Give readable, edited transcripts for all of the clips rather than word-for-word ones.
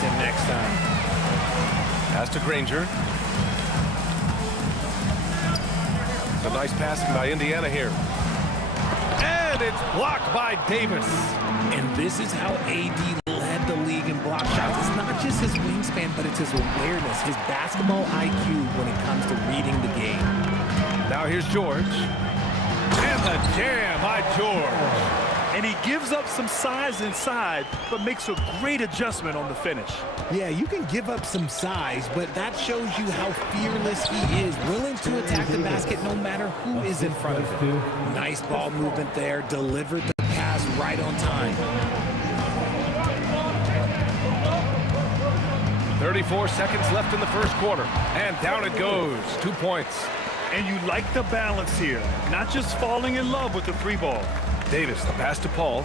him next time. Pass to Granger. Some nice passing by Indiana here. And it's blocked by Davis. And this is how AD led the league in block shots. It's not just his wingspan, but it's his awareness, his basketball IQ when it comes to reading the game. Now here's George. And the jam by George. And he gives up some size inside, but makes a great adjustment on the finish. Yeah, you can give up some size, but that shows you how fearless he is, willing to attack the basket no matter who is in front of him. Nice ball movement there, delivered the pass right on time. 34 seconds left in the first quarter, and down it goes. 2 points. And you like the balance here, not just falling in love with the three ball. Davis, the pass to Paul.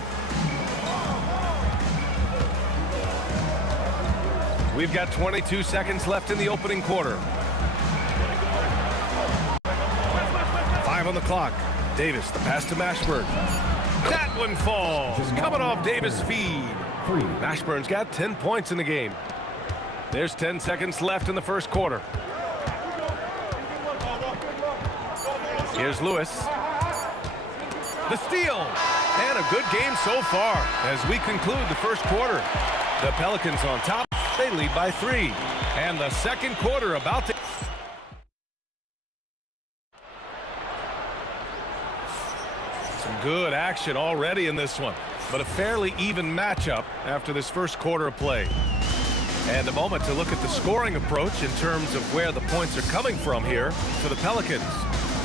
We've got 22 seconds left in the opening quarter. 5 on the clock. Davis, the pass to Mashburn. That one falls. Coming off Davis' feed. Mashburn's got 10 points in the game. There's 10 seconds left in the first quarter. Here's Lewis. The steal. And a good game so far as we conclude the first quarter. The Pelicans on top. They lead by 3. And the second quarter about to... Some good action already in this one. But a fairly even matchup after this first quarter of play. And a moment to look at the scoring approach in terms of where the points are coming from here for the Pelicans.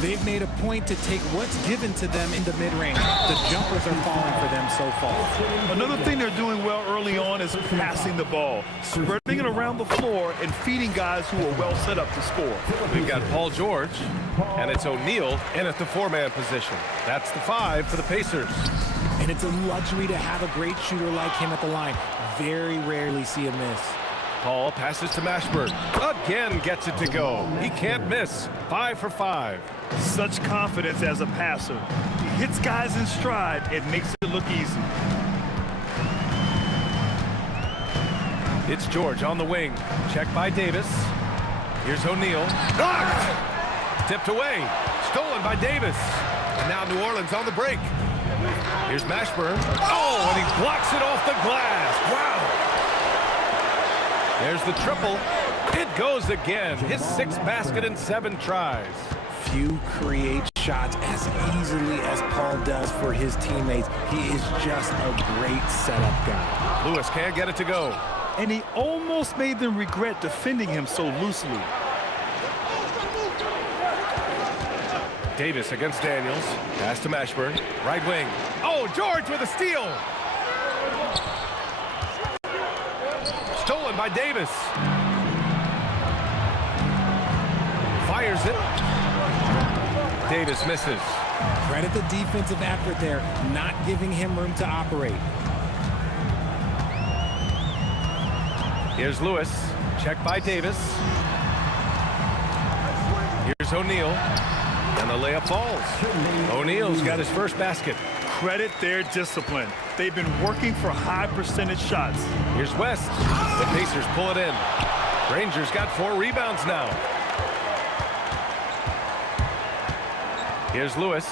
They've made a point to take what's given to them in the mid-range. The jumpers are falling for them so far. Another thing they're doing well early on is passing the ball, spreading it around the floor and feeding guys who are well set up to score. We've got Paul George, and it's O'Neal in at the 4-man position. That's the 5 for the Pacers. And it's a luxury to have a great shooter like him at the line. Very rarely see a miss. Paul passes to Mashburn. Again gets it to go. He can't miss. 5 for 5. Such confidence as a passer. He hits guys in stride and makes it look easy. It's George on the wing. Checked by Davis. Here's O'Neal. Knocked! Tipped away. Stolen by Davis. And now New Orleans on the break. Here's Mashburn. Oh, and he blocks it off the glass. Wow! There's the triple. It goes again. His 6th basket in 7 tries. Few create shots as easily as Paul does for his teammates. He is just a great setup guy. Lewis can't get it to go. And he almost made them regret defending him so loosely. Davis against Daniels. Pass to Mashburn. Right wing. Oh, George with a steal. Stolen by Davis. Fires it. Davis misses. Credit the defensive effort there, not giving him room to operate. Here's Lewis. Checked by Davis. Here's O'Neal. And the layup falls. O'Neal's got his first basket. Credit their discipline. They've been working for high percentage shots. Here's West. The Pacers pull it in. Rangers got 4 rebounds now. Here's Lewis.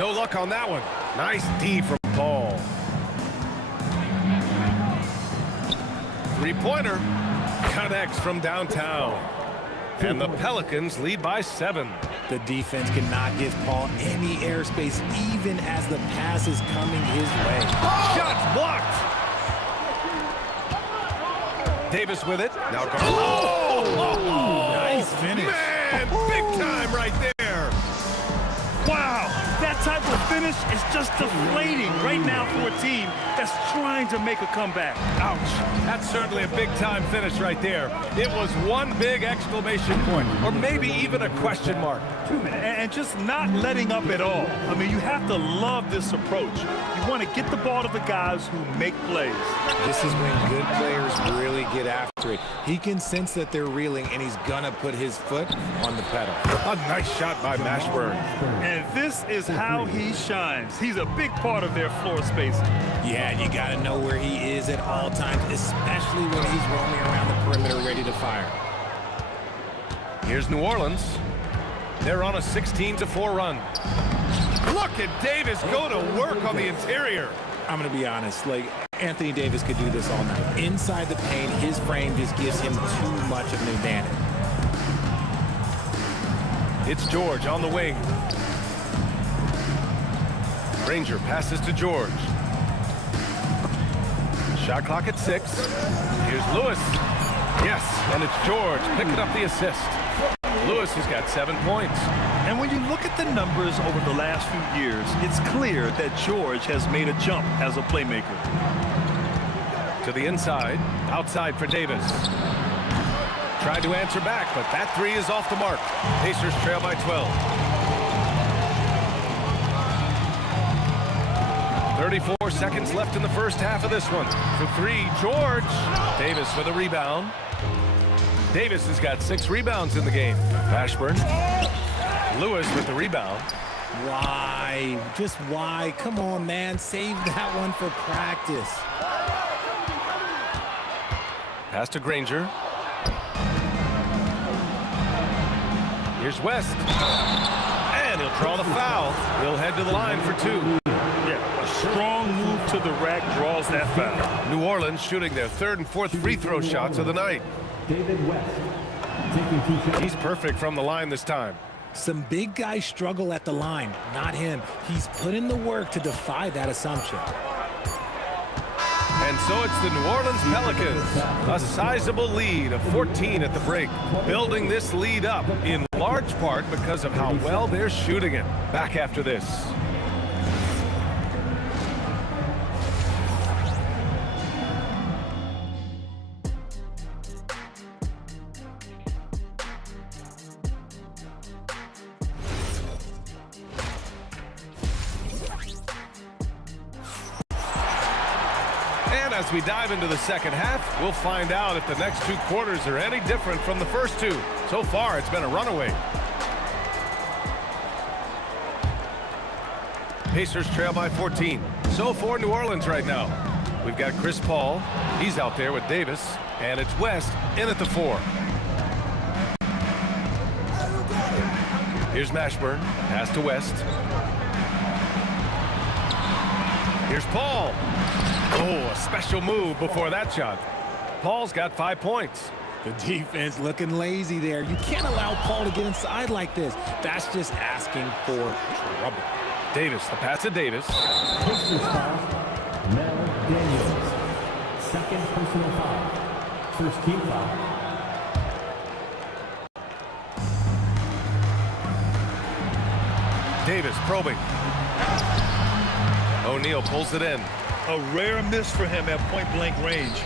No luck on that one. Nice D from Paul. 3-pointer. Connects from downtown. And the Pelicans lead by 7. The defense cannot give Paul any airspace, even as the pass is coming his way. Shots blocked. Davis with it. Now Nice finish. Man, big time right there. Wow, that type of finish is just deflating right now for a team that's trying to make a comeback. Ouch. That's certainly a big-time finish right there. It was one big exclamation point, or maybe even a question mark. And just not letting up at all. I mean, you have to love this approach. You want to get the ball to the guys who make plays. This is when good players really get after it. He can sense that they're reeling, and he's gonna put his foot on the pedal. A nice shot by Mashburn. And this is how he shines. He's a big part of their floor spacing. Yeah, and you gotta know where he is at all times, especially when he's roaming around the perimeter ready to fire. Here's New Orleans. They're on a 16-4 run. Look at Davis go to work on the interior. I'm gonna be honest, like, Anthony Davis could do this all night. Inside the paint, his frame just gives him too much of an advantage. It's George on the wing. Granger passes to George. Shot clock at 6. Here's Lewis. Yes, and it's George picking up the assist. Lewis has got 7 points. And when you look at the numbers over the last few years, it's clear that George has made a jump as a playmaker. To the inside, outside for Davis. Tried to answer back, but that 3 is off the mark. Pacers trail by 12. 34 seconds left in the first half of this one. For 3, George. Davis with a rebound. Davis has got 6 rebounds in the game. Mashburn. Lewis with the rebound. Why? Just why? Come on, man. Save that one for practice. Pass to Granger. Here's West. And he'll draw the foul. He'll head to the line for 2. Yeah, a strong move to the rack draws that foul. New Orleans shooting their 3rd and 4th free throw shots of the night. David West taking 2 shots. He's perfect from the line this time. Some big guys struggle at the line, not him. He's put in the work to defy that assumption. And so it's the New Orleans Pelicans, a sizable lead of 14 at the break, building this lead up in large part because of how well they're shooting it. Back after this. As we dive into the second half, we'll find out if the next 2 quarters are any different from the first 2. So far, it's been a runaway. Pacers trail by 14. So for New Orleans right now. We've got Chris Paul. He's out there with Davis. And it's West in at the 4. Here's Mashburn. Pass to West. Here's Paul. Oh, a special move before that shot. Paul's got 5 points. The defense looking lazy there. You can't allow Paul to get inside like this. That's just asking for trouble. Davis, the pass to Davis. Pacers foul, Mel Daniels. 2nd personal foul. 1st team foul. Davis probing. O'Neal pulls it in. A rare miss for him at point-blank range.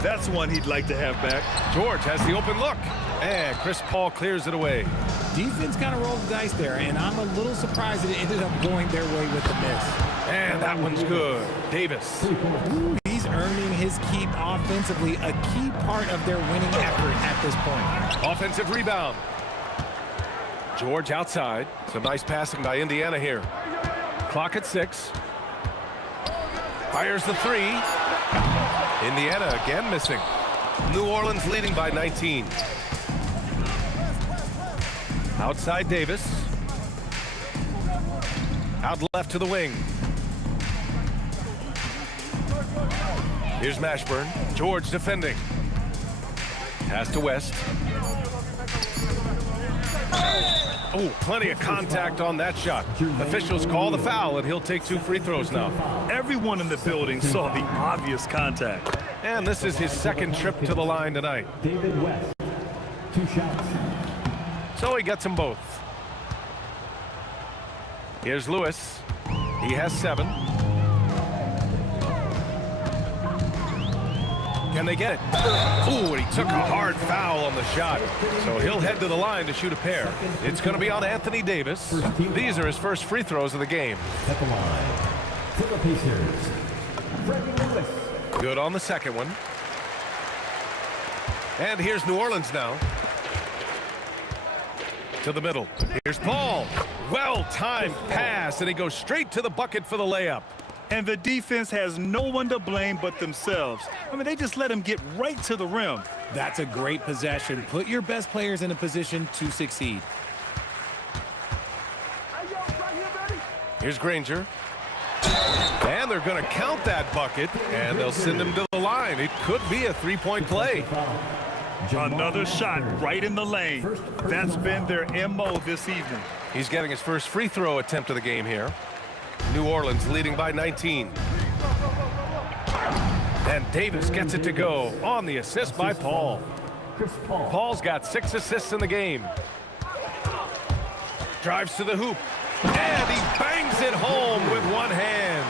That's one he'd like to have back. George has the open look. And Chris Paul clears it away. Defense kind of rolled the dice there, and I'm a little surprised that it ended up going their way with the miss. And that one's good. Davis. Ooh, he's earning his keep offensively, a key part of their winning effort at this point. Offensive rebound. George outside. Some nice passing by Indiana here. Clock at 6. Fires the 3. Indiana again missing. New Orleans leading by 19. Outside Davis. Out left to the wing. Here's Mashburn. George defending. Pass to West. Oh, plenty of contact on that shot. Officials call the foul, and he'll take 2 free throws now. Everyone in the building saw the obvious contact. And this is his 2nd trip to the line tonight. David West, 2 shots. So he gets them both. Here's Lewis. He has 7. Can they get it? Ooh, and he took a hard foul on the shot. So he'll head to the line to shoot a pair. It's going to be on Anthony Davis. These are his first free throws of the game. At the line, for the Pacers, Freddie Lewis. Good on the second one. And here's New Orleans now. To the middle. Here's Paul. Well-timed pass, and he goes straight to the bucket for the layup. And the defense has no one to blame but themselves. I mean, they just let him get right to the rim. That's a great possession. Put your best players in a position to succeed. Here's Granger. And they're going to count that bucket, and they'll send him to the line. It could be a three-point play. Another shot right in the lane. That's been their MO this evening. He's getting his first free throw attempt of the game here. New Orleans leading by 19. And Davis gets it to go on the assist by Paul. Paul's got 6 assists in the game. Drives to the hoop. And he bangs it home with one hand.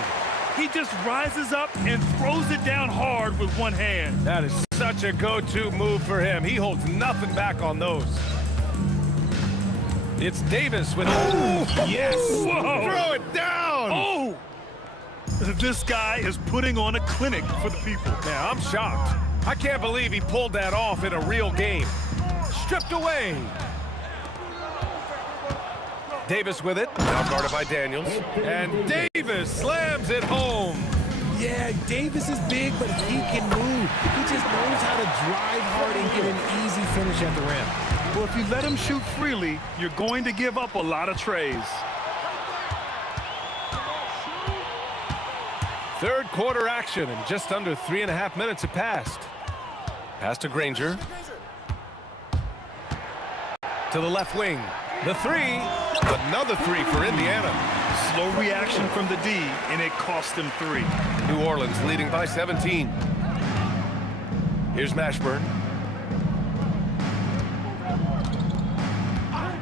He just rises up and throws it down hard with one hand. That is such a go-to move for him. He holds nothing back on those. It's Davis with... Oh, yes! Whoa. Throw it down! Oh! This guy is putting on a clinic for the people. Yeah, I'm shocked. I can't believe he pulled that off in a real game. Stripped away. Davis with it. Now guarded by Daniels. And Davis slams it home. Yeah, Davis is big, but he can move. He just knows how to drive hard and get an easy finish at the rim. Well, if you let him shoot freely, you're going to give up a lot of trays. Third quarter action, and just under 3.5 minutes have passed. Pass to Granger. To the left wing. The three. Another 3 for Indiana. Slow reaction from the D, and it cost him 3. New Orleans leading by 17. Here's Mashburn.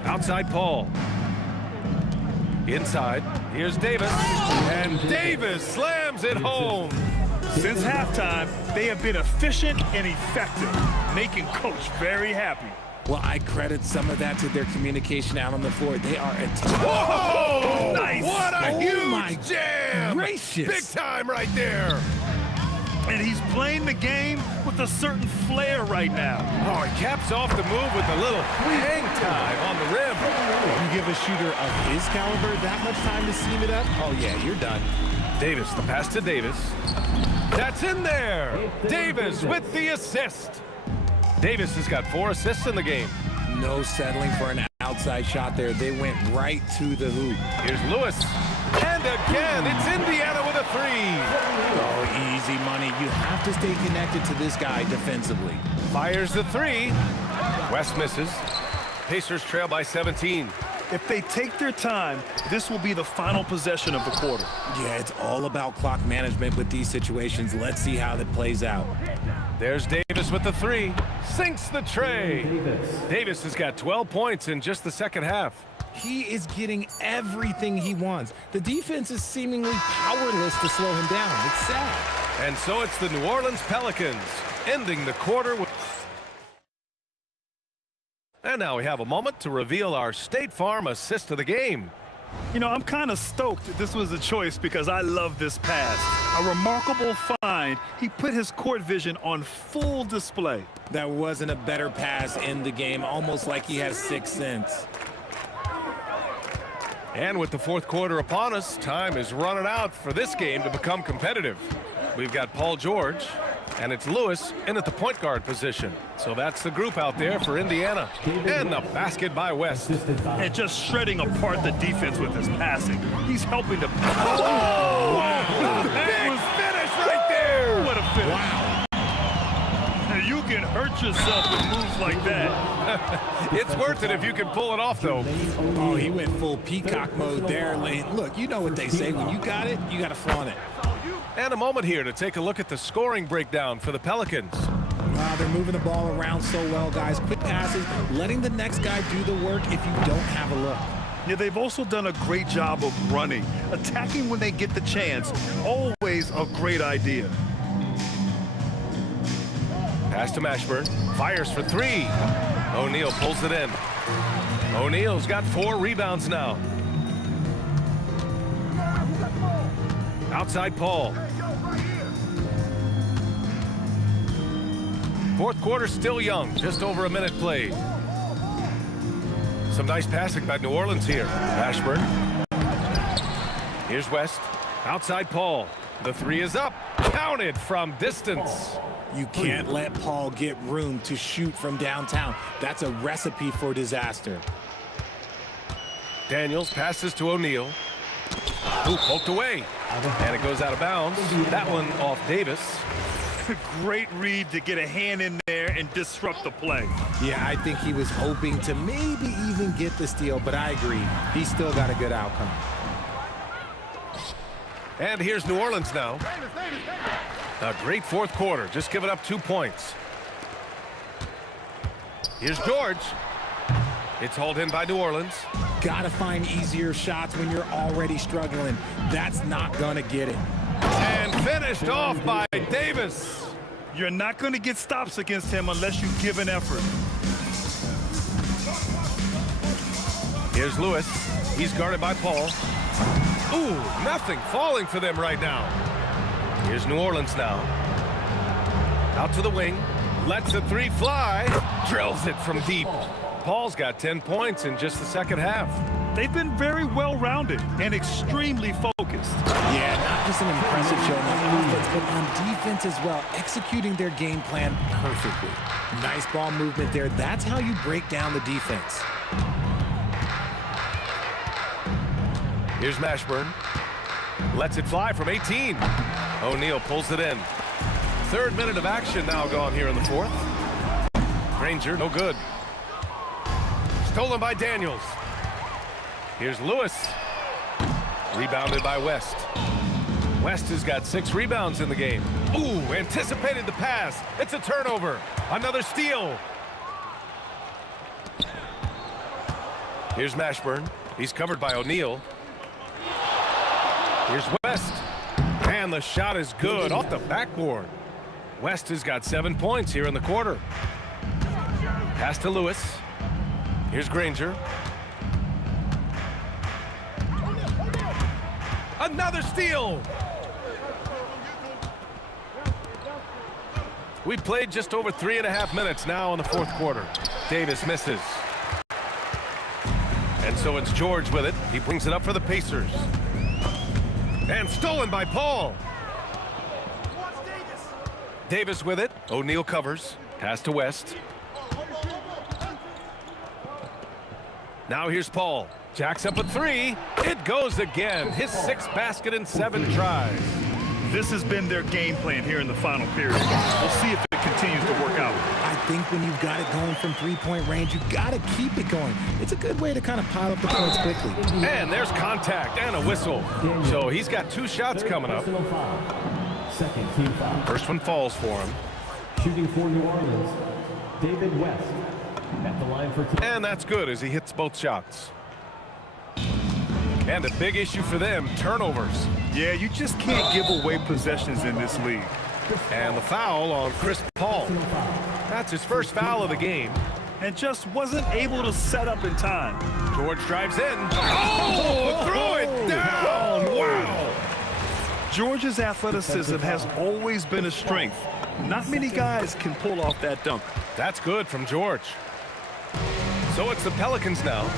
Outside Paul. Inside. Here's Davis. And Davis slams it home. Since halftime, they have been efficient and effective, making Coach very happy. Well, I credit some of that to their communication out on the floor. They are a team. Whoa! Nice! What a my huge jam! gracious. Big time right there. And he's playing the game with a certain flair right now. Oh, he caps off the move with a little hang time on the rim. You give a shooter of his caliber that much time to seam it up, oh yeah, you're done. Davis, the pass to Davis. That's in there. Davis with the assist. Davis has got 4 assists in the game. No settling for an outside shot there. They went right to the hoop. Here's Lewis. And again, it's Indiana with a 3. Oh, easy money. You have to stay connected to this guy defensively. Fires the 3. West misses. Pacers trail by 17. If they take their time, this will be the final possession of the quarter. Yeah, it's all about clock management with these situations. Let's see how that plays out. There's Davis with the 3. Sinks the tray. Davis has got 12 points in just the second half. He is getting everything he wants. The defense is seemingly powerless to slow him down. It's sad. And so it's the New Orleans Pelicans ending the quarter with... And now we have a moment to reveal our State Farm assist of the game. You know, I'm kind of stoked that this was a choice because I love this pass. A remarkable find. He put his court vision on full display. That wasn't a better pass in the game, almost like he has 6 sense. And with the fourth quarter upon us, time is running out for this game to become competitive. We've got Paul George, and it's Lewis in at the point guard position. So that's the group out there for Indiana. And the basket by West. And just shredding apart the defense with his passing. He's helping to... Oh! Wow. Big finish right there! What a finish. Wow. You can hurt yourself with moves like that. It's worth it if you can pull it off, though. Oh, he went full peacock mode there. Look, you know what they say. When you got it, you got to flaunt it. And a moment here to take a look at the scoring breakdown for the Pelicans. Wow, they're moving the ball around so well, guys. Quick passes, letting the next guy do the work if you don't have a look. Yeah, they've also done a great job of running. Attacking when they get the chance, always a great idea. Pass to Mashburn. Fires for three. O'Neal pulls it in. O'Neal's got 4 rebounds now. Outside Paul. Fourth quarter still young. Just over a minute played. Some nice passing by New Orleans here. Mashburn. Here's West. Outside Paul. The 3 is up. Counted from distance. You can't let Paul get room to shoot from downtown. That's a recipe for disaster. Daniels passes to O'Neal. Ooh, poked away. And it goes out of bounds. That one off Davis. Great read to get a hand in there and disrupt the play. Yeah, I think he was hoping to maybe even get the steal, but I agree. He still got a good outcome. And here's New Orleans now. A great fourth quarter, just giving up 2 points. Here's George. It's hauled in by New Orleans. Gotta find easier shots when you're already struggling. That's not gonna get it. And finished off by Davis. You're not going to get stops against him unless you give an effort. Here's Lewis. He's guarded by Paul. Ooh, nothing falling for them right now. Here's New Orleans now. Out to the wing. Lets the 3 fly. Drills it from deep. Paul's got 10 points in just the second half. They've been very well-rounded and extremely focused. Yeah, not just an impressive showing on offense, but on defense as well, executing their game plan perfectly. Nice ball movement there. That's how you break down the defense. Here's Mashburn. Lets it fly from 18. O'Neal pulls it in. 3rd minute of action now gone here in the 4th. Granger, no good. Stolen by Daniels. Here's Lewis. Rebounded by West. West has got 6 rebounds in the game. Ooh, anticipated the pass. It's a turnover. Another steal. Here's Mashburn. He's covered by O'Neal. Here's West. And the shot is good off the backboard. West has got 7 points here in the quarter. Pass to Lewis. Here's Granger. Another steal. We played just over 3.5 minutes now in the 4th quarter. Davis misses. And so it's George with it. He brings it up for the Pacers. And stolen by Paul. Davis with it. O'Neal covers. Pass to West. Now here's Paul. Jacks up a 3. It goes again. His 6th basket in 7 tries. This has been their game plan here in the final period. We'll see if it continues to work out. I think when you've got it going from 3-point range, you've got to keep it going. It's a good way to kind of pile up the points quickly. And there's contact and a whistle. So he's got 2 shots coming up. Second team foul. First one falls for him. Shooting for New Orleans, David West at the line for 2. And that's good as he hits both shots. And a big issue for them, turnovers. Yeah, you just can't give away possessions in this league. And the foul on Chris Paul. That's his first foul of the game. And just wasn't able to set up in time. George drives in. Oh, throw it down. Wow. George's athleticism has always been a strength. Not many guys can pull off that dunk. That's good from George. So it's the Pelicans now.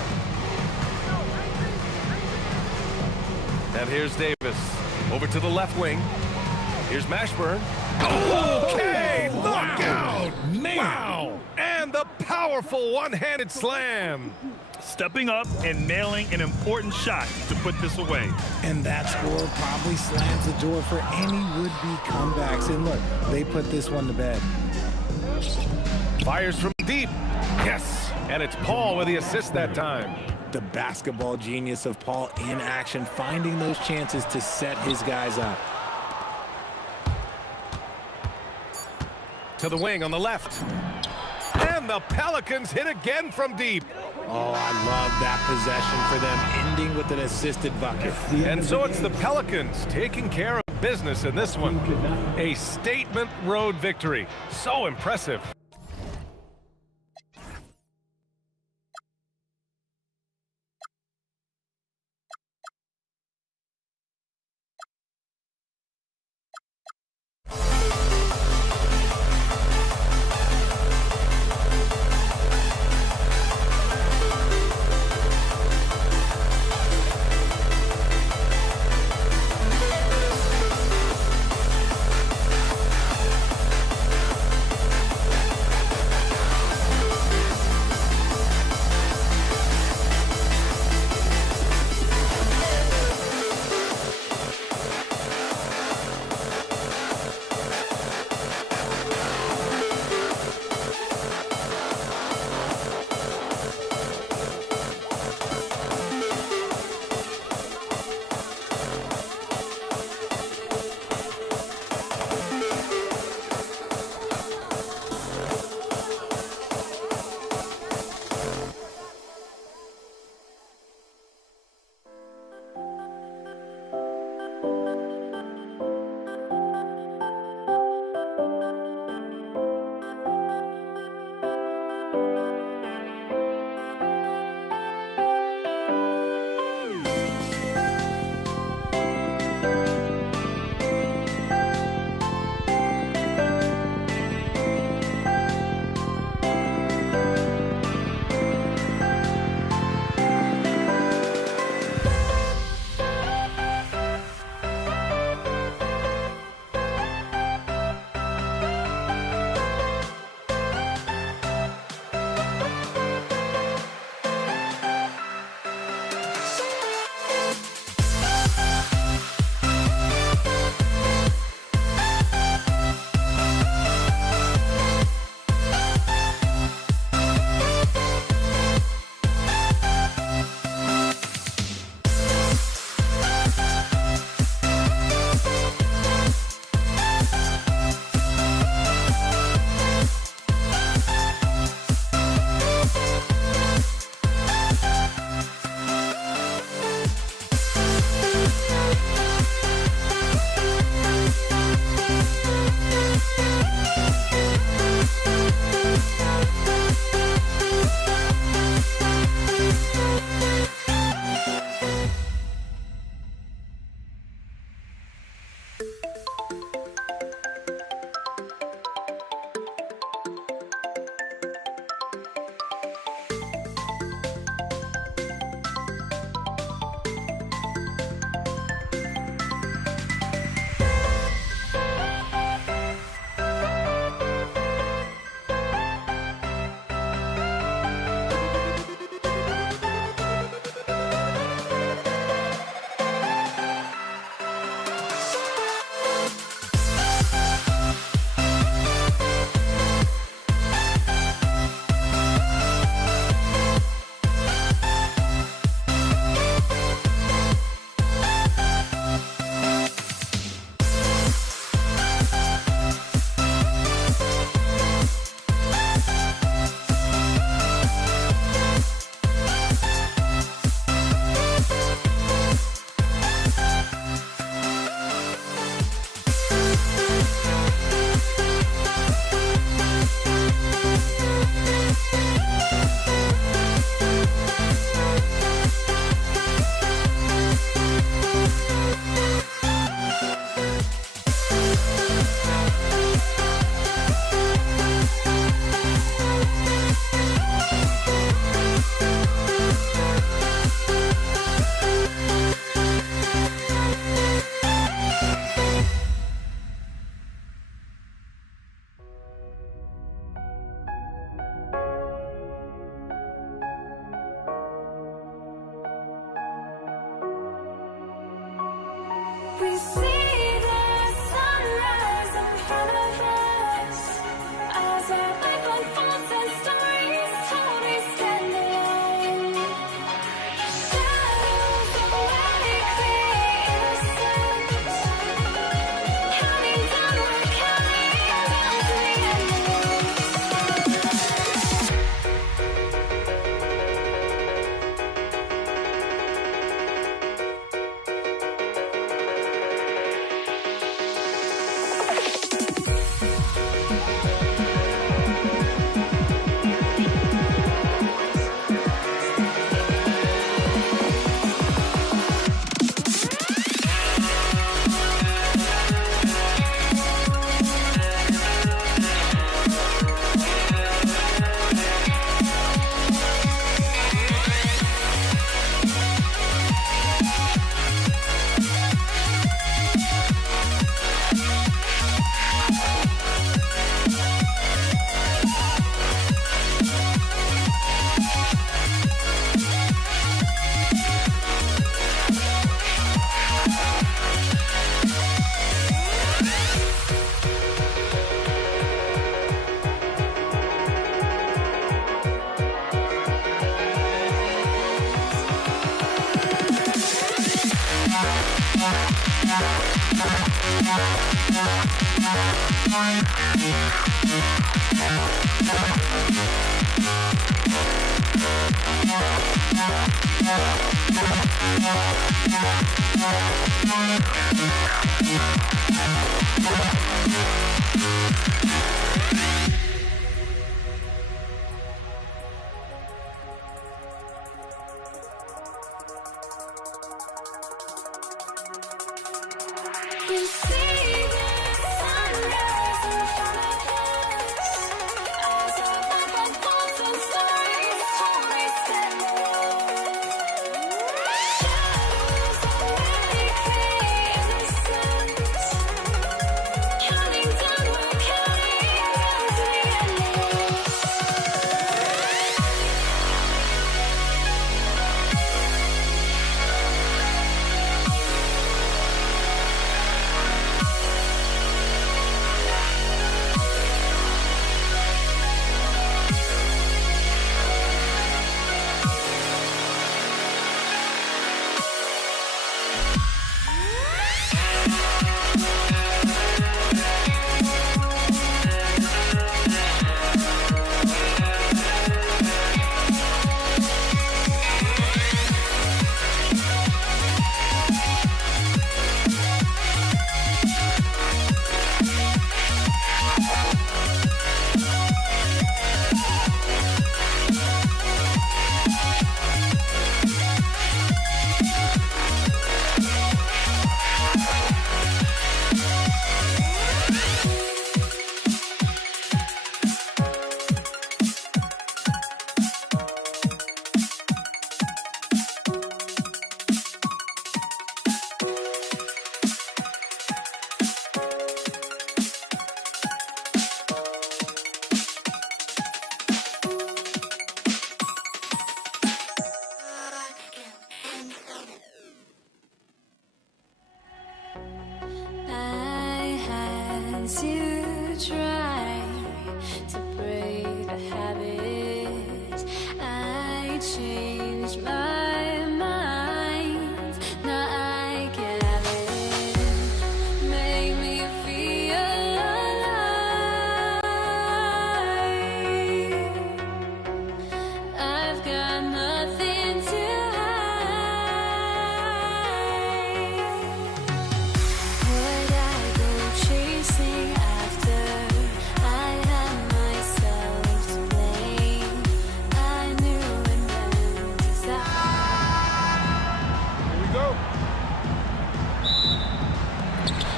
And here's Davis. Over to the left wing. Here's Mashburn. Okay, look out! Man. Wow! And the powerful one-handed slam. Stepping up and nailing an important shot to put this away. And that score probably slams the door for any would-be comebacks. And look, they put this one to bed. Fires from deep. Yes! And it's Paul with the assist that time. The basketball genius of Paul in action, finding those chances to set his guys up. To the wing on the left. And the Pelicans hit again from deep. Oh, I love that possession for them, ending with an assisted bucket. And so it's the Pelicans taking care of business in this one. A statement road victory. So impressive.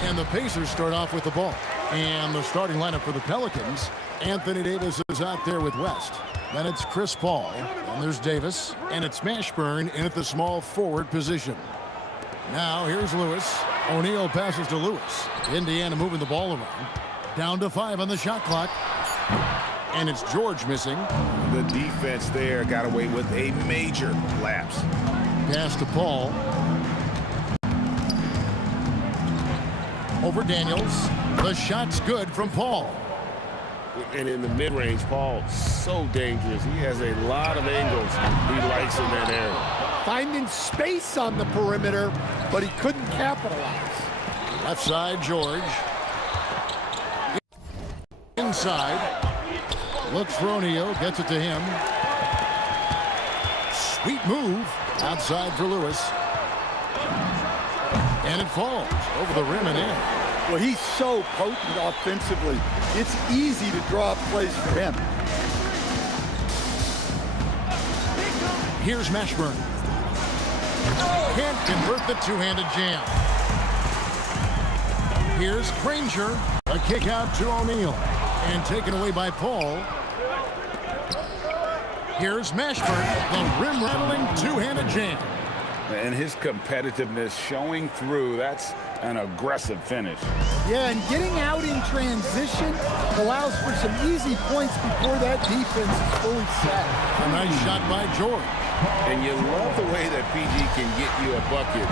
And the Pacers start off with the ball. And the starting lineup for the Pelicans, Anthony Davis is out there with West. Then it's Chris Paul. And there's Davis. And it's Mashburn in at the small forward position. Now here's Lewis. O'Neal passes to Lewis. Indiana moving the ball around. Down to 5 on the shot clock. And it's George missing. The defense there got away with a major lapse. Pass to Paul. Over Daniels. The shot's good from Paul. And in the mid-range, Paul, so dangerous. He has a lot of angles he likes in that area. Finding space on the perimeter, but he couldn't capitalize. Left side, George. Inside. Looks for O'Neal. Gets it to him. Sweet move. Outside for Lewis. And it falls over the rim and in. Well, he's so potent offensively. It's easy to draw up plays for him. Here's Mashburn. Can't convert the two-handed jam. Here's Granger. A kick out to O'Neal. And taken away by Paul. Here's Mashburn. The rim-rattling two-handed jam. And his competitiveness showing through. That's an aggressive finish. Yeah, and getting out in transition allows for some easy points before that defense is fully set. A nice shot by George. And you love the way that PG can get you a bucket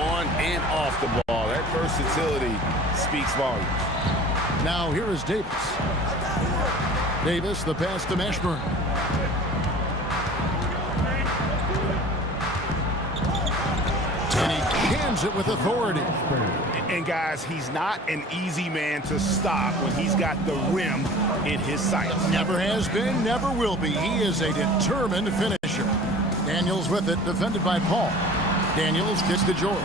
on and off the ball. That versatility speaks volumes. Now here is Davis. Davis, the pass to Mashburn. And he can't lands it with authority. And guys, he's not an easy man to stop when he's got the rim in his sights. Never has been, never will be. He is a determined finisher. Daniels with it, defended by Paul. Daniels gets to George.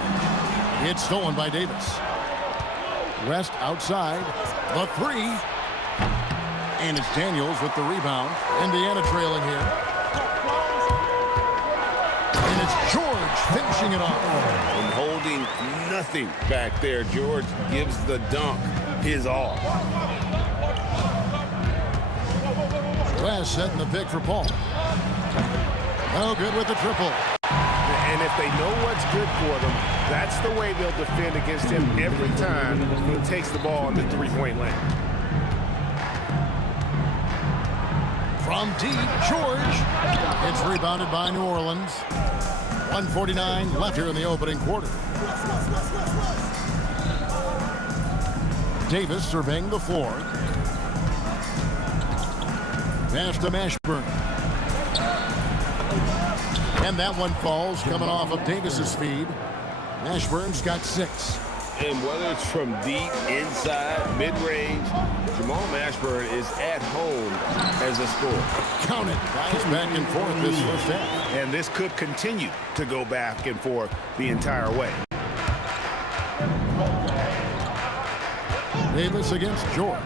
It's stolen by Davis. West outside, the three. And it's Daniels with the rebound. Indiana trailing here. And it's George finishing it off. And holding nothing back there. George gives the dunk his all. West setting the pick for Paul. No good with the triple. And if they know what's good for them, that's the way they'll defend against him every time he takes the ball in the three-point lane. From deep, George. It's rebounded by New Orleans. 1:49 left here in the opening quarter. Davis surveying the floor. Pass to Mashburn. And that one falls coming off of Davis's feed. Mashburn's got 6. And whether it's from deep, inside, mid-range, Jamal Mashburn is at home as a scorer. Count it. Guys back and forth this first half. And this could continue to go back and forth the entire way. Davis against George.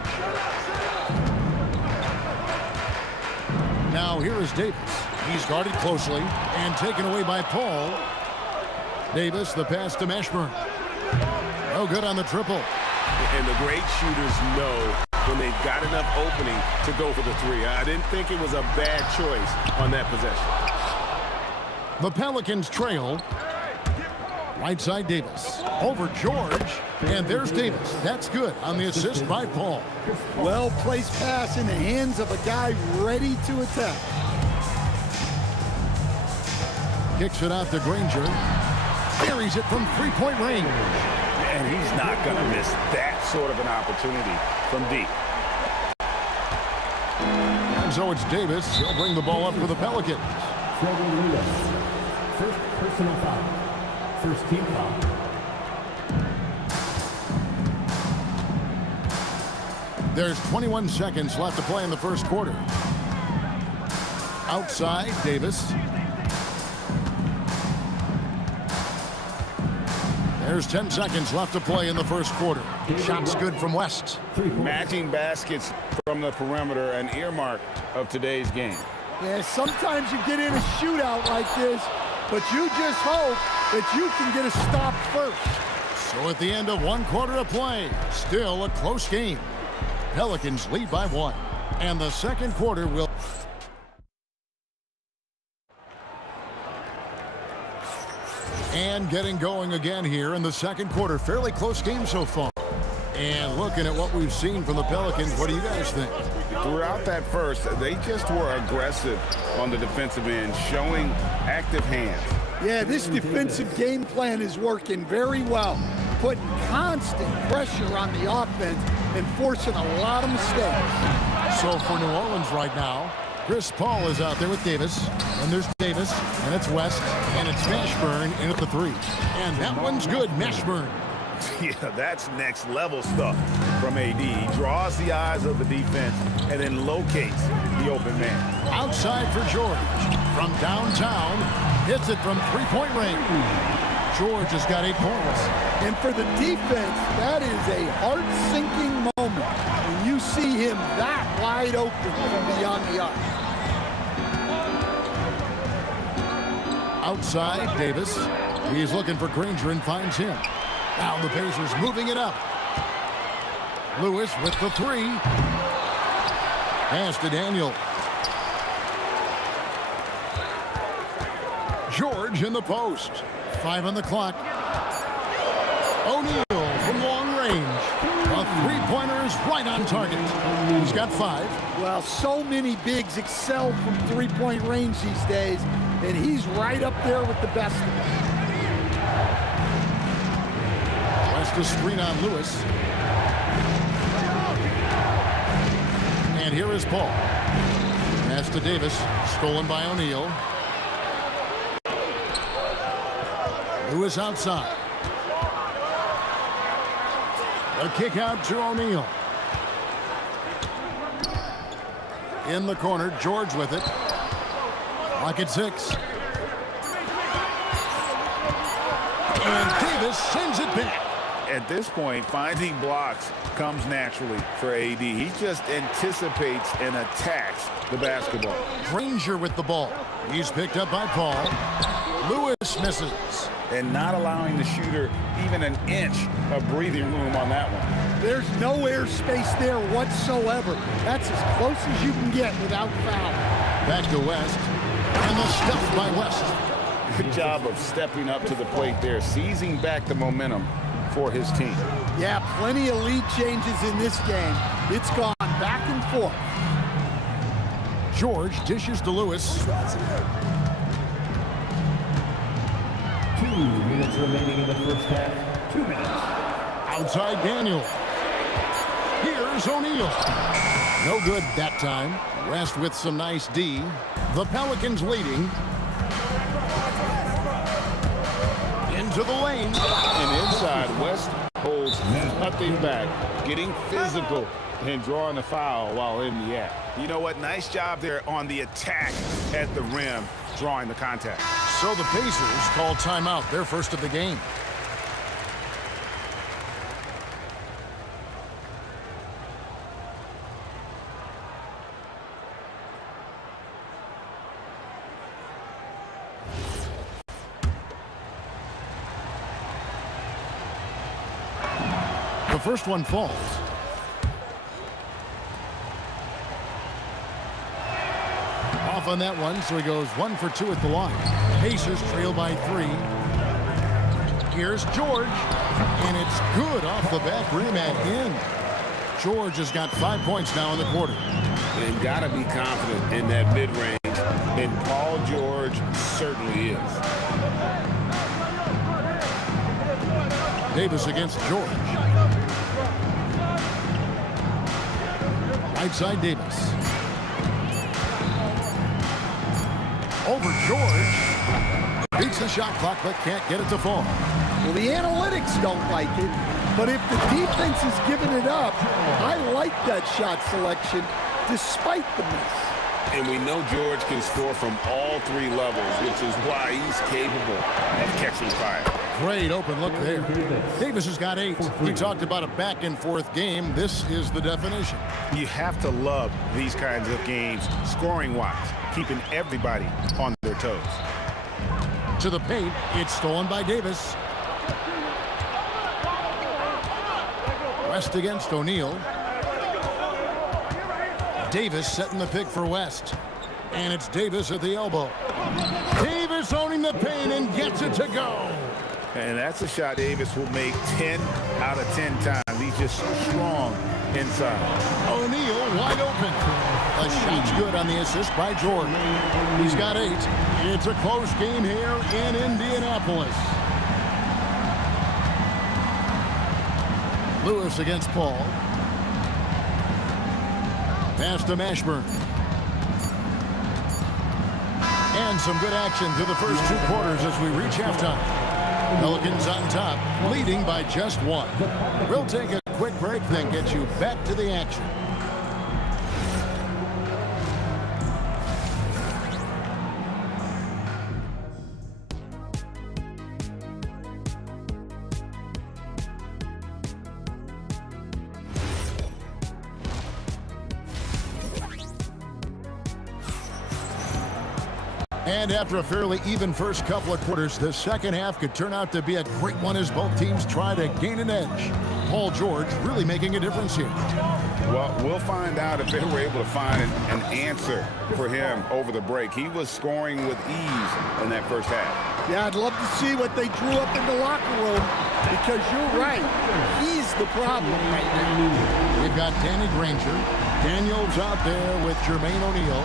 Now here is Davis. He's guarded closely and taken away by Paul. Davis, the pass to Mashburn. No good on the triple. And the great shooters know when they've got enough opening to go for the three. I didn't think it was a bad choice on that possession. The Pelicans trail. Right side Davis. Over George. And there's Davis. That's good on the assist by Paul. Well-placed pass in the hands of a guy ready to attack. Kicks it out to Granger. Buries it from three-point range. And he's not going to miss that sort of an opportunity from deep. And so it's Davis. He'll bring the ball up for the Pelicans. First personal foul. First team foul. There's 21 seconds left to play in the first quarter. Outside, Davis. There's 10 seconds left to play in the first quarter. Shots good from West. Matching baskets from the perimeter, an earmark of today's game. Yeah, sometimes you get in a shootout like this, but you just hope that you can get a stop first. So at the end of one quarter of play, still a close game. Pelicans lead by 1. And the second quarter will... And getting going again here in the second quarter. Fairly close game so far. And looking at what we've seen from the Pelicans, what do you guys think? Throughout that first, they just were aggressive on the defensive end, showing active hands. Yeah, this defensive game plan is working very well, putting constant pressure on the offense and forcing a lot of mistakes. So for New Orleans right now, Chris Paul is out there with Davis, and there's Davis, and it's West, and it's Mashburn in at the 3. And that one's good, Mashburn. Yeah, that's next level stuff from AD. He draws the eyes of the defense and then locates the open man. Outside for George. From downtown, hits it from three-point range. George has got 8 points. And for the defense, that is a heart-sinking moment when you see him that wide open from beyond the arc. Outside, Davis. He's looking for Granger and finds him. Now the Pacers moving it up. Lewis with the 3. Pass to Daniel. George in the post. 5 on the clock. O'Neal from long range. A three-pointer is right on target. He's got 5. Well, so many bigs excel from three-point range these days, and he's right up there with the best of them. West to screen on Lewis. And here is Paul. Pass to Davis. Stolen by O'Neal. Lewis outside. A kick out to O'Neal. In the corner, George with it. Lock at 6. And Davis sends it back. At this point, finding blocks comes naturally for AD. He just anticipates and attacks the basketball. Granger with the ball. He's picked up by Paul. Lewis misses. And not allowing the shooter even an inch of breathing room on that one. There's no airspace there whatsoever. That's as close as you can get without foul. Back to West. And the stuff by West. Good job of stepping up to the plate there, seizing back the momentum for his team. Yeah, plenty of lead changes in this game. It's gone back and forth. George dishes to Lewis. 2 minutes remaining in the first half. 2 minutes. Outside Daniel. Here's O'Neal. No good that time. West with some nice D. The Pelicans leading. Into the lane. And inside, West holds nothing back, getting physical and drawing a foul while in the act. You know what? Nice job there on the attack at the rim, drawing the contact. So the Pacers call timeout, their first of the game. The first one falls. Off on that one, so he goes 1 for 2 at the line. Pacers trail by 3. Here's George, and it's good off the back rim at end. George has got 5 points now in the quarter. And got to be confident in that mid-range, and Paul George certainly is. Davis against George. Right side Davis. Over George. Beats the shot clock, but can't get it to fall. Well, the analytics don't like it, but if the defense is giving it up, I like that shot selection despite the miss. And we know George can score from all 3 levels, which is why he's capable of catching fire. Great open look there. Davis has got 8. We talked about a back-and-forth game. This is the definition. You have to love these kinds of games, scoring-wise, keeping everybody on their toes. To the paint, it's stolen by Davis. West against O'Neal. Davis setting the pick for West. And it's Davis at the elbow. Davis owning the paint and gets it to go. And that's a shot Davis will make 10 out of 10 times. He's just strong inside. O'Neal wide open. The shot's good on the assist by George. He's got 8. It's a close game here in Indianapolis. Lewis against Paul. Pass to Mashburn. And some good action through the first 2 quarters as we reach halftime. Pelicans on top, leading by just 1. We'll take a quick break, then get you back to the action. And after a fairly even first couple of quarters, the second half could turn out to be a great one as both teams try to gain an edge. Paul George really making a difference here. Well, we'll find out if they were able to find an answer for him over the break. He was scoring with ease in that first half. Yeah, I'd love to see what they drew up in the locker room because you're right. He's the problem right now. We've got Danny Granger. Daniels out there with Jermaine O'Neal.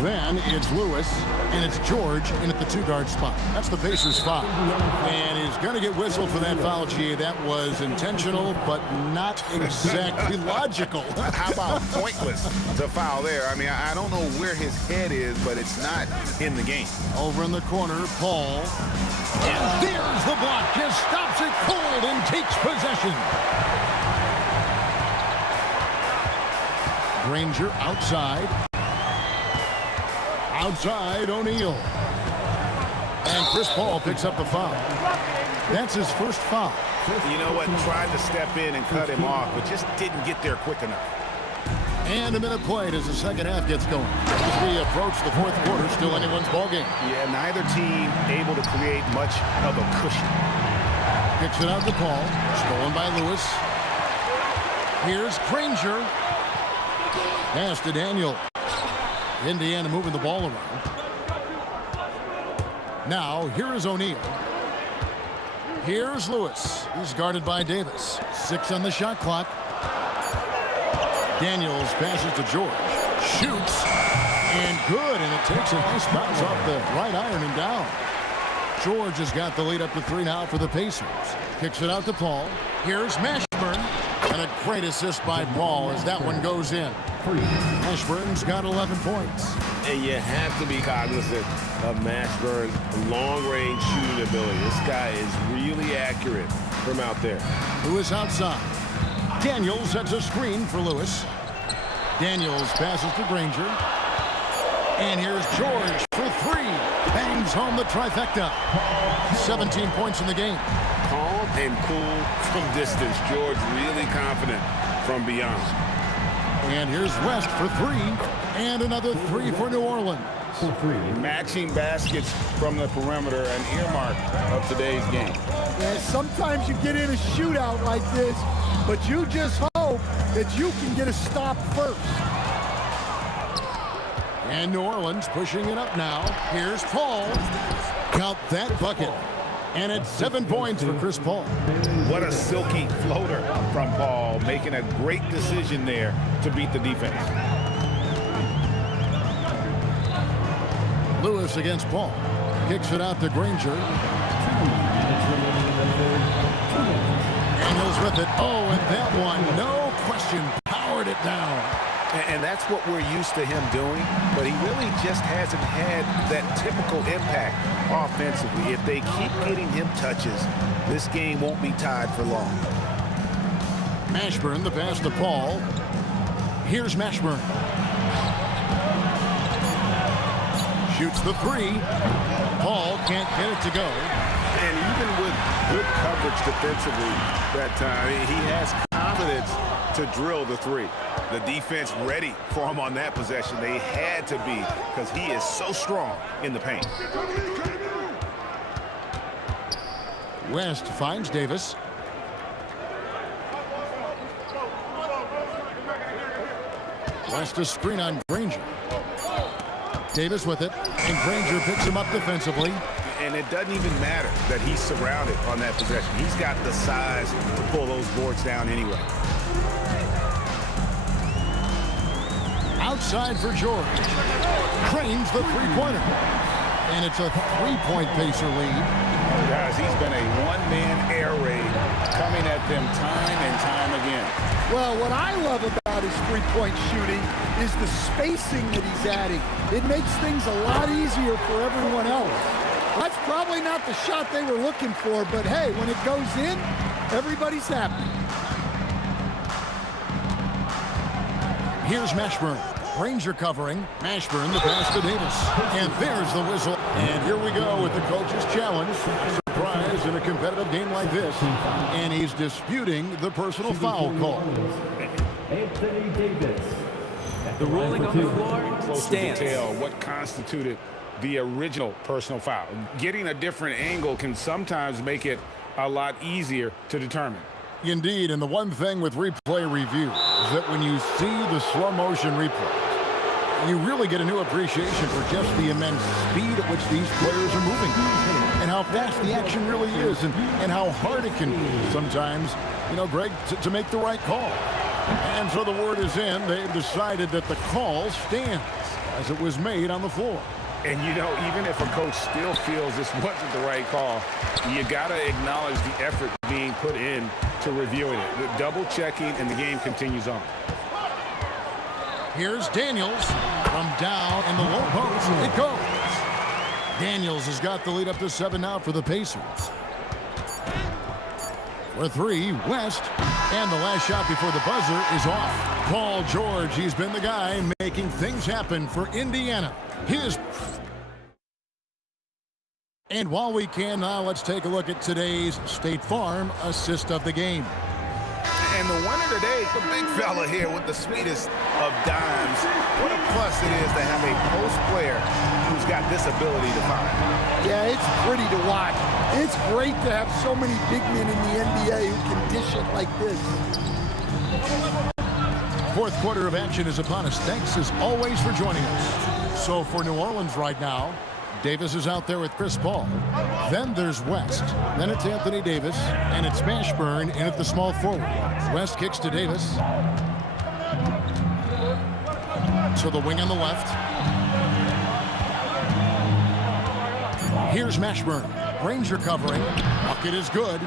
Then it's Lewis, and it's George in at the 2-guard spot. That's the Pacers foul. And he's going to get whistled for that foul, G. That was intentional, but not exactly logical. How about pointless to foul there? I mean, I don't know where his head is, but it's not in the game. Over in the corner, Paul. And there's the block. Just stops it cold and takes possession. Granger outside. Outside, O'Neal. And Chris Paul picks up the foul. That's his first foul. You know what? Tried to step in and cut him off, but just didn't get there quick enough. And a minute played as the second half gets going. As we approach the fourth quarter, still anyone's ball game. Yeah, neither team able to create much of a cushion. Kicks it out to Paul. Stolen by Lewis. Here's Granger. Pass to Daniel. Indiana moving the ball around. Now, here is O'Neal. Here's Lewis. He's guarded by Davis. 6 on the shot clock. Daniels passes to George. Shoots. And good. And it takes a nice bounce off the right iron and down. George has got the lead up to 3 now for the Pacers. Kicks it out to Paul. Here's Mashburn. And a great assist by Paul as that one goes in. Mashburn's got 11 points. And you have to be cognizant of Mashburn's long-range shooting ability. This guy is really accurate from out there. Lewis outside. Daniels sets a screen for Lewis. Daniels passes to Granger. And here's George for 3. Bangs home the trifecta. 17 points in the game. Calm and cool from distance. George really confident from beyond. And here's West for 3. And another 3 for New Orleans. Matching baskets from the perimeter, an earmark of today's game. Yeah, sometimes you get in a shootout like this, but you just hope that you can get a stop first. And New Orleans pushing it up now. Here's Paul. Count that bucket. And it's 7 points for Chris Paul. What a silky floater from Paul, making a great decision there to beat the defense. Lewis against Paul. Kicks it out to Granger. Daniels with it. Oh, and that one, no question, powered it down. And that's what we're used to him doing, but he really just hasn't had that typical impact offensively. If they keep getting him touches, this game won't be tied for long. Mashburn, the pass to Paul. Here's Mashburn. Shoots the 3. Paul can't get it to go. And even with good coverage defensively that time, he has confidence to drill the 3. The defense ready for him on that possession. They had to be because he is so strong in the paint. West finds Davis. West a screen on Granger. Davis with it, and Granger picks him up defensively. And it doesn't even matter that he's surrounded on that possession. He's got the size to pull those boards down anyway. Outside for George. Cranes the three-pointer. And it's a 3-point Pacer lead. Guys, he's been a one-man air raid coming at them time and time again. Well, what I love about his three-point shooting is the spacing that he's adding. It makes things a lot easier for everyone else. That's probably not the shot they were looking for, but hey, when it goes in, everybody's happy. Here's Mashburn. Granger covering. Mashburn, the pass to Davis. And there's the whistle. And here we go with the coach's challenge. Surprise in a competitive game like this. And he's disputing the personal foul call. Anthony Davis. The ruling on the floor Close stands. to detail what constituted the original personal foul. Getting a different angle can sometimes make it a lot easier to determine. Indeed, and the one thing with replay review is that when you see the slow motion replays, you really get a new appreciation for just the immense speed at which these players are moving and how fast the action really is and how hard it can be sometimes, Greg, to make the right call. And so the word is in. They've decided that the call stands as it was made on the floor. And, even if a coach still feels this wasn't the right call, you got to acknowledge the effort being put in to reviewing it. The double checking, and the game continues on. Here's Daniels from down in the low post. It goes. Daniels has got the lead up to 7 now for the Pacers. For three, West. And the last shot before the buzzer is off. Paul George, he's been the guy making things happen for Indiana. And while we can now, let's take a look at today's State Farm assist of the game. And the winner today, the big fella here with the sweetest of dimes. What a plus it is to have a post player who's got this ability to find. Yeah, it's pretty to watch. It's great to have so many big men in the NBA who can dish it like this. Fourth quarter of action is upon us. Thanks as always for joining us. So for New Orleans right now, Davis is out there with Chris Paul. Then there's West. Then it's Anthony Davis. And it's Mashburn in at the small forward. West kicks to Davis. To the wing on the left. Here's Mashburn. Ranger covering. Bucket is good.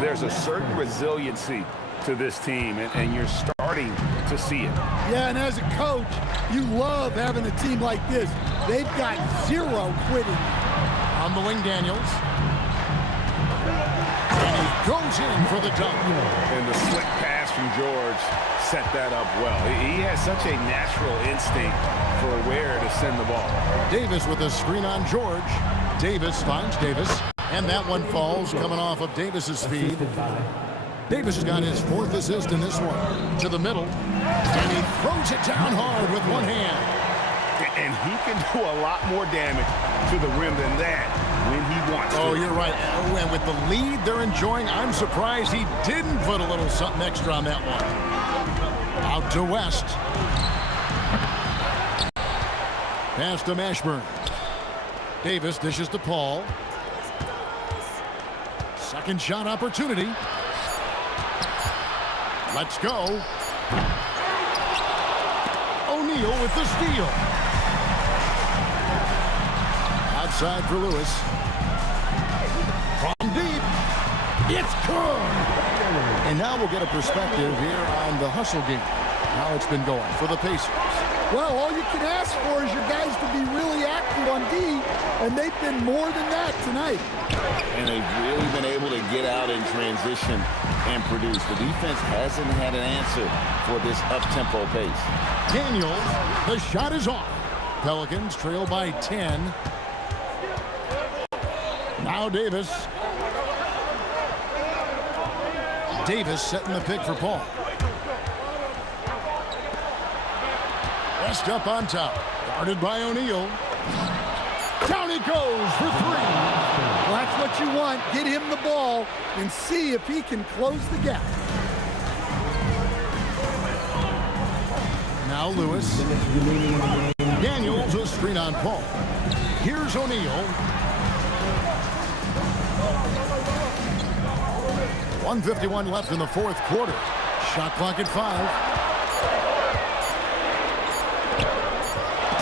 There's a certain resiliency to this team, and you're starting to see it. Yeah, and as a coach, you love having a team like this. They've got zero quitting. On the wing, Daniels. And he goes in for the dunk. And the slick pass from George set that up well. He has such a natural instinct for where to send the ball. Davis with a screen on George. Davis finds Davis. And that one falls coming off of Davis's feed. Davis has got his fourth assist in this one. To the middle. And he throws it down hard with one hand. And he can do a lot more damage to the rim than that when he wants to. Oh, you're right. And with the lead they're enjoying, I'm surprised he didn't put a little something extra on that one. Out to West. Pass to Mashburn. Davis dishes to Paul. Second shot opportunity. Let's go. O'Neal with the steal. Outside for Lewis. From deep. It's good. And now we'll get a perspective here on the hustle game. How it's been going for the Pacers. Well, all you can ask for is your guys to be really active on D, and they've been more than that tonight. And they've really been able to get out in transition and produce. The defense hasn't had an answer for this up-tempo pace. Daniels, the shot is off. Pelicans trail by 10. Now Davis. Davis setting the pick for Paul. West up on top. Guarded by O'Neal. Down he goes for three. Well, that's what you want. Get him the ball and see if he can close the gap. Now Lewis. Daniels a screen on Paul. Here's O'Neal. 1:51 left in the fourth quarter. Shot clock at 5.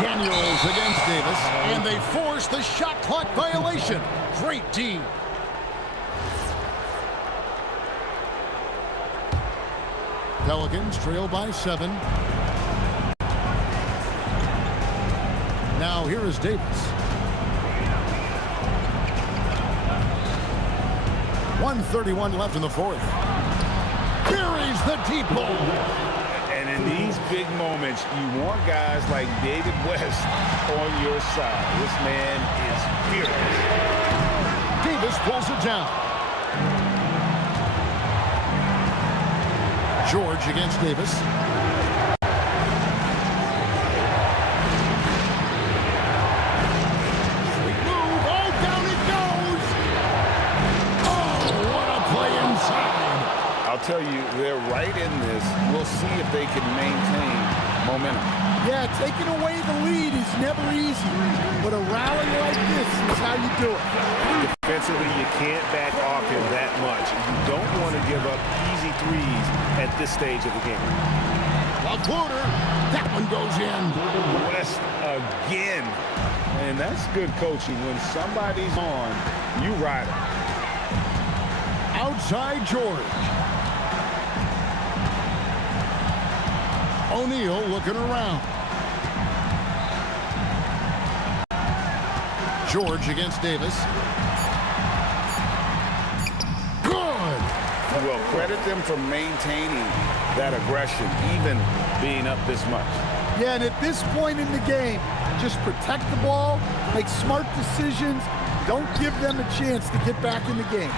Daniels against Davis, and they force the shot clock violation. Great D. Pelicans trail by 7. Now here is Davis. 1:31 left in the fourth. Buries the deep ball. And in these big moments, you want guys like David West on your side. This man is fearless. Davis pulls it down. George against Davis. Sweet move. Oh, down it goes. Oh, what a play inside. I'll tell you, they're right in this. We'll see if they can maintain momentum. Yeah, taking away the lead is never easy, but a rally like this is how you do it. Defensively, you can't back off him that much. You don't want to give up easy threes at this stage of the game. A floater. That one goes in. West again. And that's good coaching. When somebody's on, you ride them. Outside George. O'Neal looking around. George against Davis. Good. if you will. Credit them for maintaining that aggression, even being up this much. Yeah, and at this point in the game, just protect the ball, make smart decisions, don't give them a chance to get back in the game.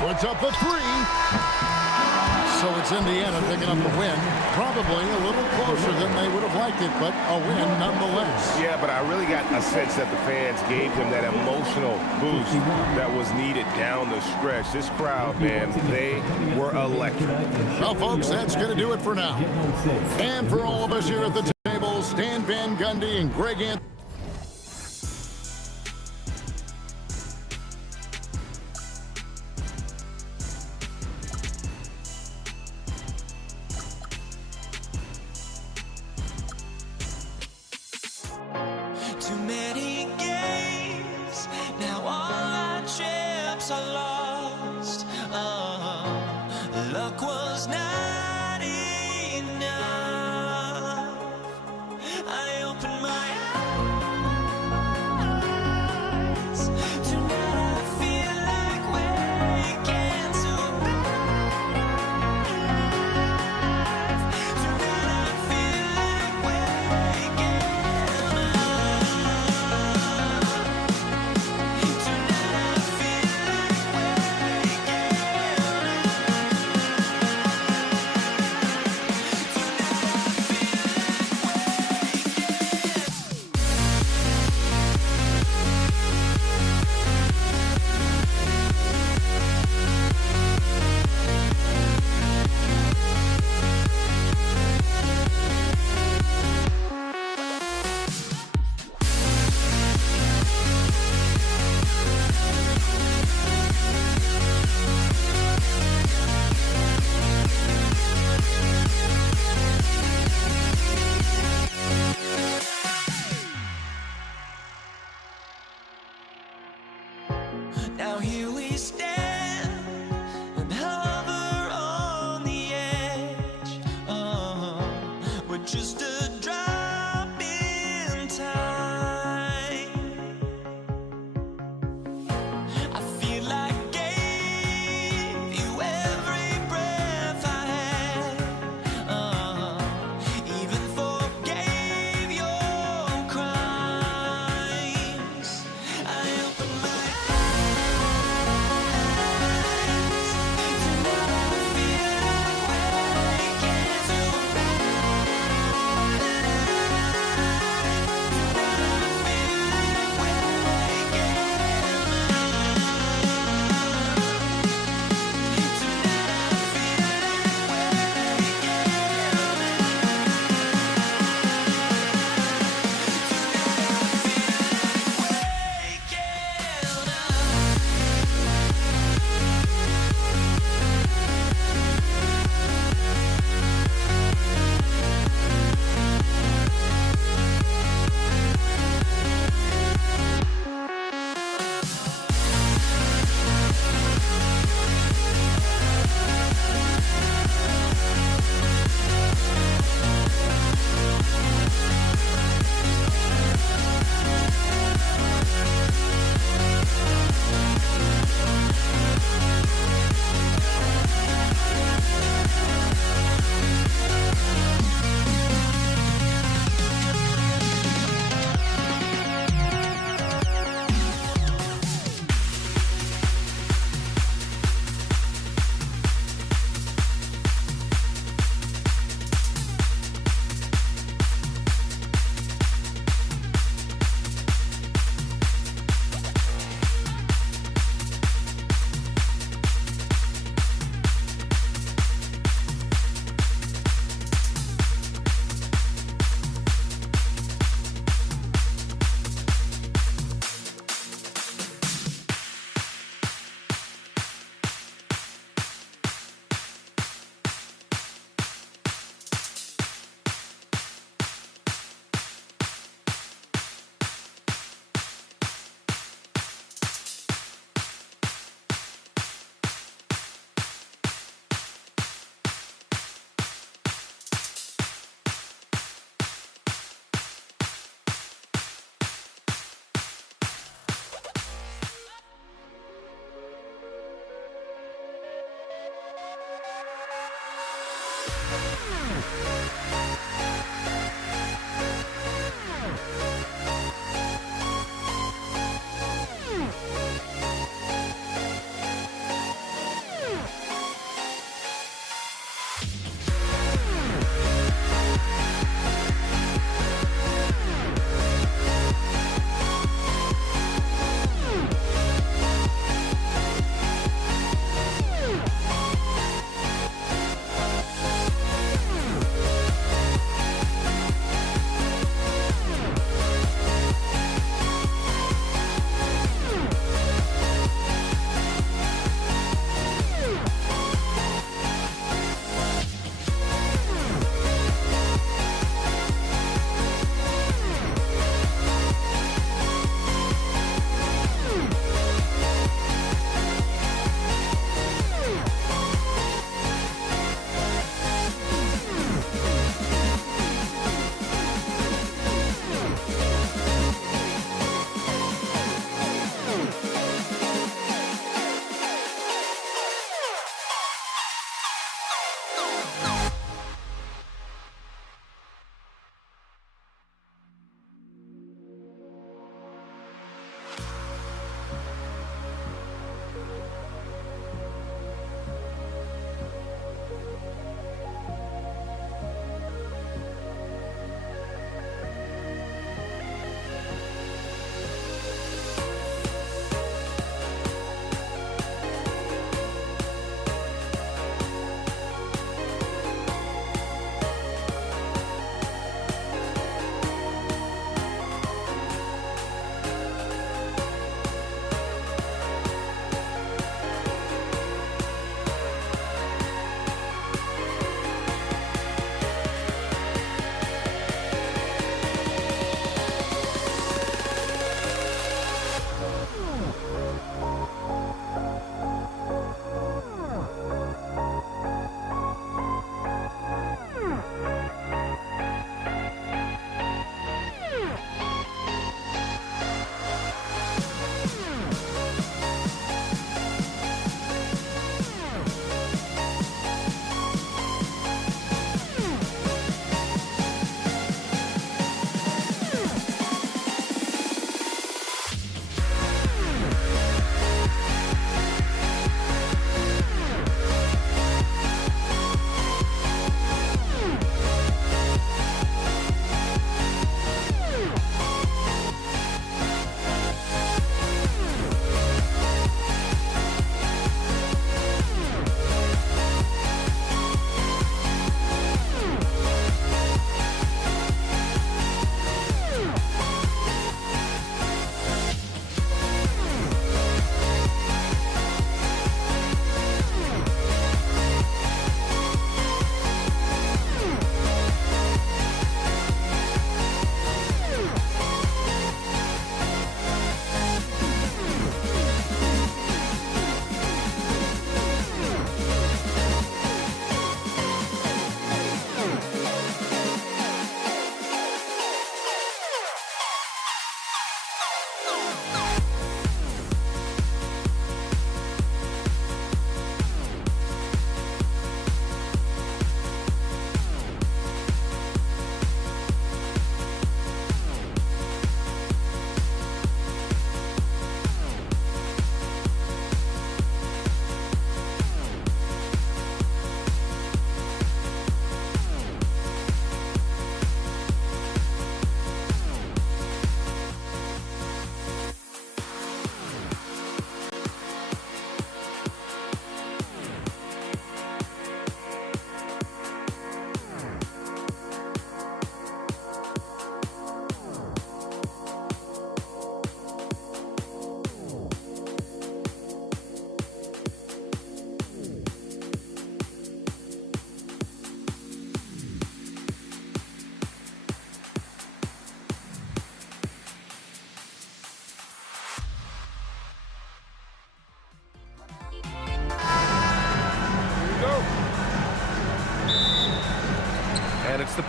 Puts up a three. So it's Indiana picking up the win. Probably a little closer than they would have liked it, but a win nonetheless. Yeah, but I really got a sense that the fans gave them that emotional boost that was needed down the stretch. This crowd, man, they were electric. Well, folks, that's going to do it for now. And for all of us here at the table, Stan Van Gundy and Greg Anthony. Too many games, now all our chips are lost. Luck was not enough. I opened my eyes. Tonight I feel like waking to life. Tonight I feel like waking up.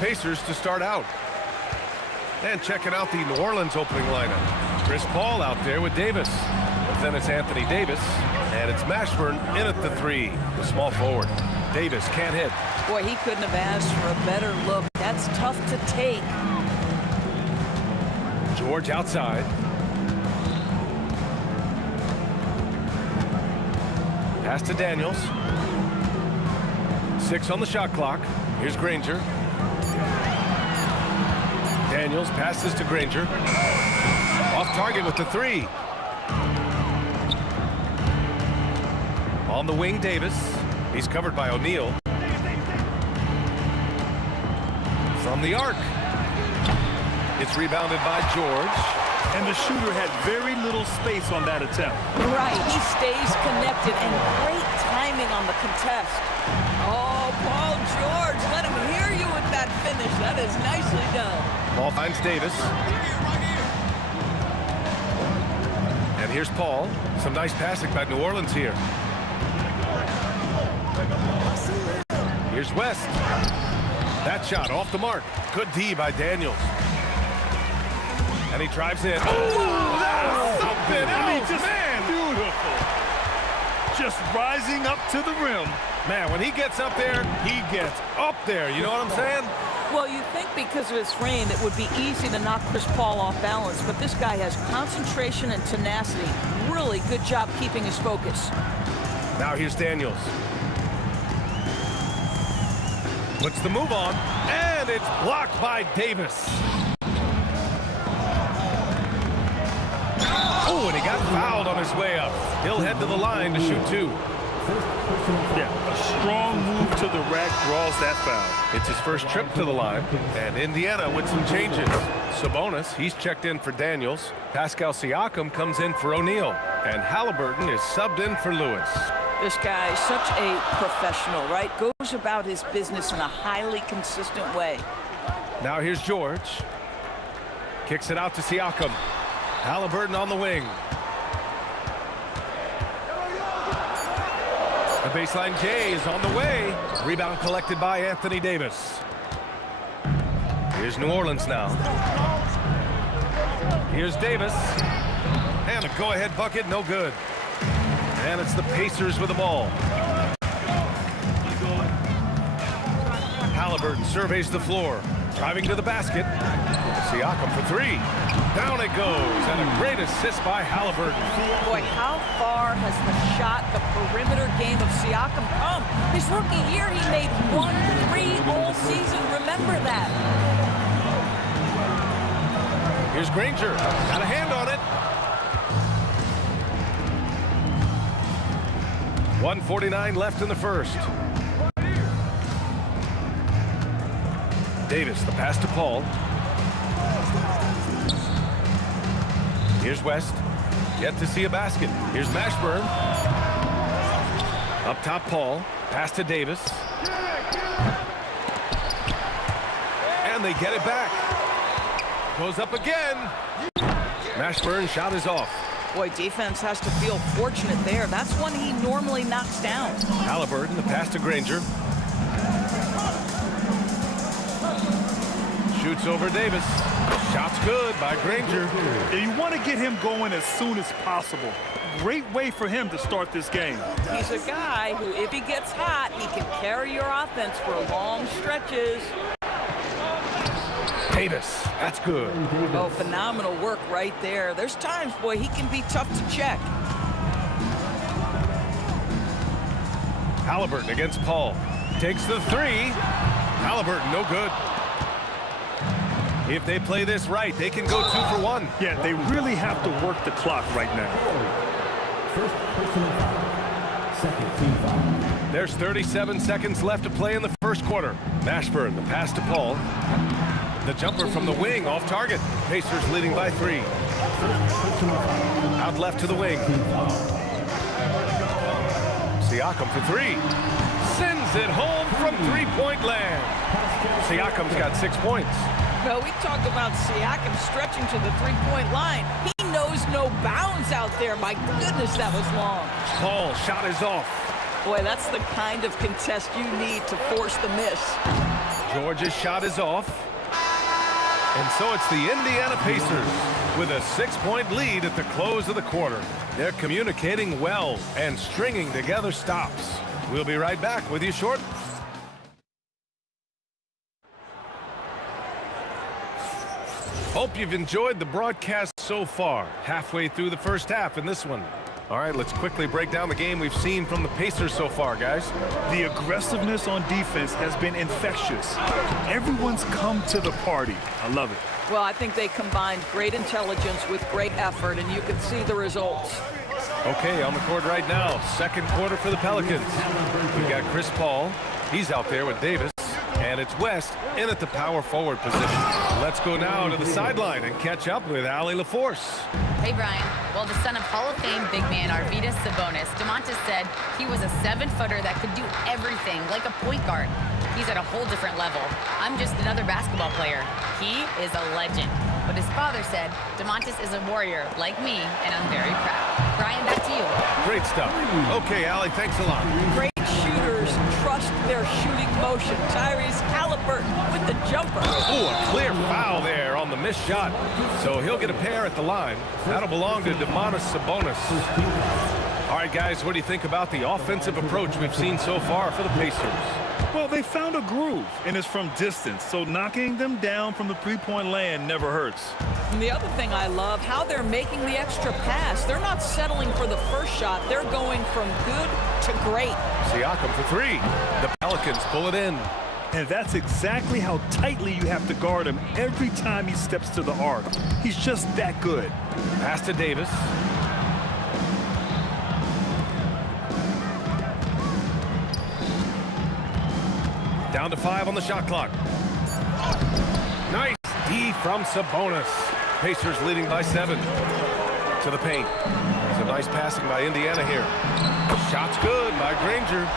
Pacers to start out. And checking out the New Orleans opening lineup. Chris Paul out there with Davis. But then it's Anthony Davis, and it's Mashburn in at the 3, the small forward. Davis can't hit. Boy, he couldn't have asked for a better look. That's tough to take. George outside. Pass to Daniels. 6 on the shot clock. Here's Granger. Daniels passes to Granger. Off target with the 3. On the wing, Davis. He's covered by O'Neal. From the arc. It's rebounded by George. And the shooter had very little space on that attempt. Right, he stays connected, and great timing on the contest. Oh, Paul George, let him hear you with that finish. That is nicely done. Ball finds Davis. And here's Paul. Some nice passing by New Orleans here. Here's West. That shot off the mark. Good D by Daniels. And he drives in. Oh, that's something else, man! Beautiful. Just rising up to the rim. Man, when he gets up there, he gets up there. You know what I'm saying? Well, you think because of his frame, it would be easy to knock Chris Paul off balance, but this guy has concentration and tenacity. Really good job keeping his focus. Now here's Daniels. Puts the move on, and it's blocked by Davis. Oh, and he got fouled on his way up. He'll head to the line to shoot 2. Yeah, a strong move to the rack draws that foul. It's his first trip to the line, and Indiana with some changes. Sabonis, he's checked in for Daniels. Pascal Siakam comes in for O'Neal, and Halliburton is subbed in for Lewis. This guy is such a professional, right? Goes about his business in a highly consistent way. Now here's George. Kicks it out to Siakam. Halliburton on the wing. The baseline K is on the way. Rebound collected by Anthony Davis. Here's New Orleans now. Here's Davis. And a go-ahead bucket, no good. And it's the Pacers with the ball. Halliburton surveys the floor. Driving to the basket. Siakam for 3. Down it goes. And a great assist by Halliburton. Boy, how far has the shot, the perimeter game of Siakam come? His rookie year, he made 1 3 all season. Remember that. Here's Granger. Got a hand on it. 1:49 left in the first. Davis, the pass to Paul. Here's West. Yet to see a basket. Here's Mashburn. Up top, Paul. Pass to Davis. And they get it back. Goes up again. Mashburn shot is off. Boy, defense has to feel fortunate there. That's one he normally knocks down. Halliburton, the pass to Granger. Shoots over Davis. Shot's good by Granger. Yeah, you want to get him going as soon as possible. Great way for him to start this game. He's a guy who, if he gets hot, he can carry your offense for long stretches. Davis, that's good. Oh, phenomenal work right there. There's times, boy, he can be tough to check. Halliburton against Paul. Takes the 3. Halliburton, no good. If they play this right, they can go 2 for 1. Yeah, they really have to work the clock right now. First personal foul. Second team foul. There's 37 seconds left to play in the first quarter. Mashburn, the pass to Paul. The jumper from the wing, off target. Pacers leading by 3. Out left to the wing. Siakam for 3. Sends it home from three-point land. Siakam's got 6 points. Well, we talk about Siakam stretching to the three-point line. He knows no bounds out there. My goodness, that was long. Paul, shot is off. Boy, that's the kind of contest you need to force the miss. Georgia's shot is off. And so it's the Indiana Pacers with a 6-point lead at the close of the quarter. They're communicating well and stringing together stops. We'll be right back with you shortly. Hope you've enjoyed the broadcast so far. Halfway through the first half in this one. All right, let's quickly break down the game we've seen from the Pacers so far, guys. The aggressiveness on defense has been infectious. Everyone's come to the party. I love it. Well, I think they combined great intelligence with great effort, and you can see the results. Okay, on the court right now, second quarter for the Pelicans. We've got Chris Paul. He's out there with Davis. And it's West in at the power forward position. Let's go now to the sideline and catch up with Allie LaForce. Hey, Brian. Well, the son of Hall of Fame big man Arvydas Sabonis, DeMontis said he was a 7-footer that could do everything, like a point guard. He's at a whole different level. I'm just another basketball player. He is a legend. But his father said, DeMontis is a warrior like me, and I'm very proud. Brian, back to you. Great stuff. Okay, Allie, thanks a lot. Great shooters trust their shooting motion. Tyrese Halliburton with the jumper. Oh, a clear foul there on the missed shot. So he'll get a pair at the line. That'll belong to DeMontis Sabonis. All right, guys, what do you think about the offensive approach we've seen so far for the Pacers? Well, they found a groove, and it's from distance, so knocking them down from the three-point land never hurts. And the other thing I love, how they're making the extra pass. They're not settling for the first shot. They're going from good to great. Siakam for three. The Pelicans pull it in. And that's exactly how tightly you have to guard him every time he steps to the arc. He's just that good. Pass to Davis. Down to 5 on the shot clock. Nice D from Sabonis. Pacers leading by 7. To the paint. Some nice passing by Indiana here. Shot's good by Granger.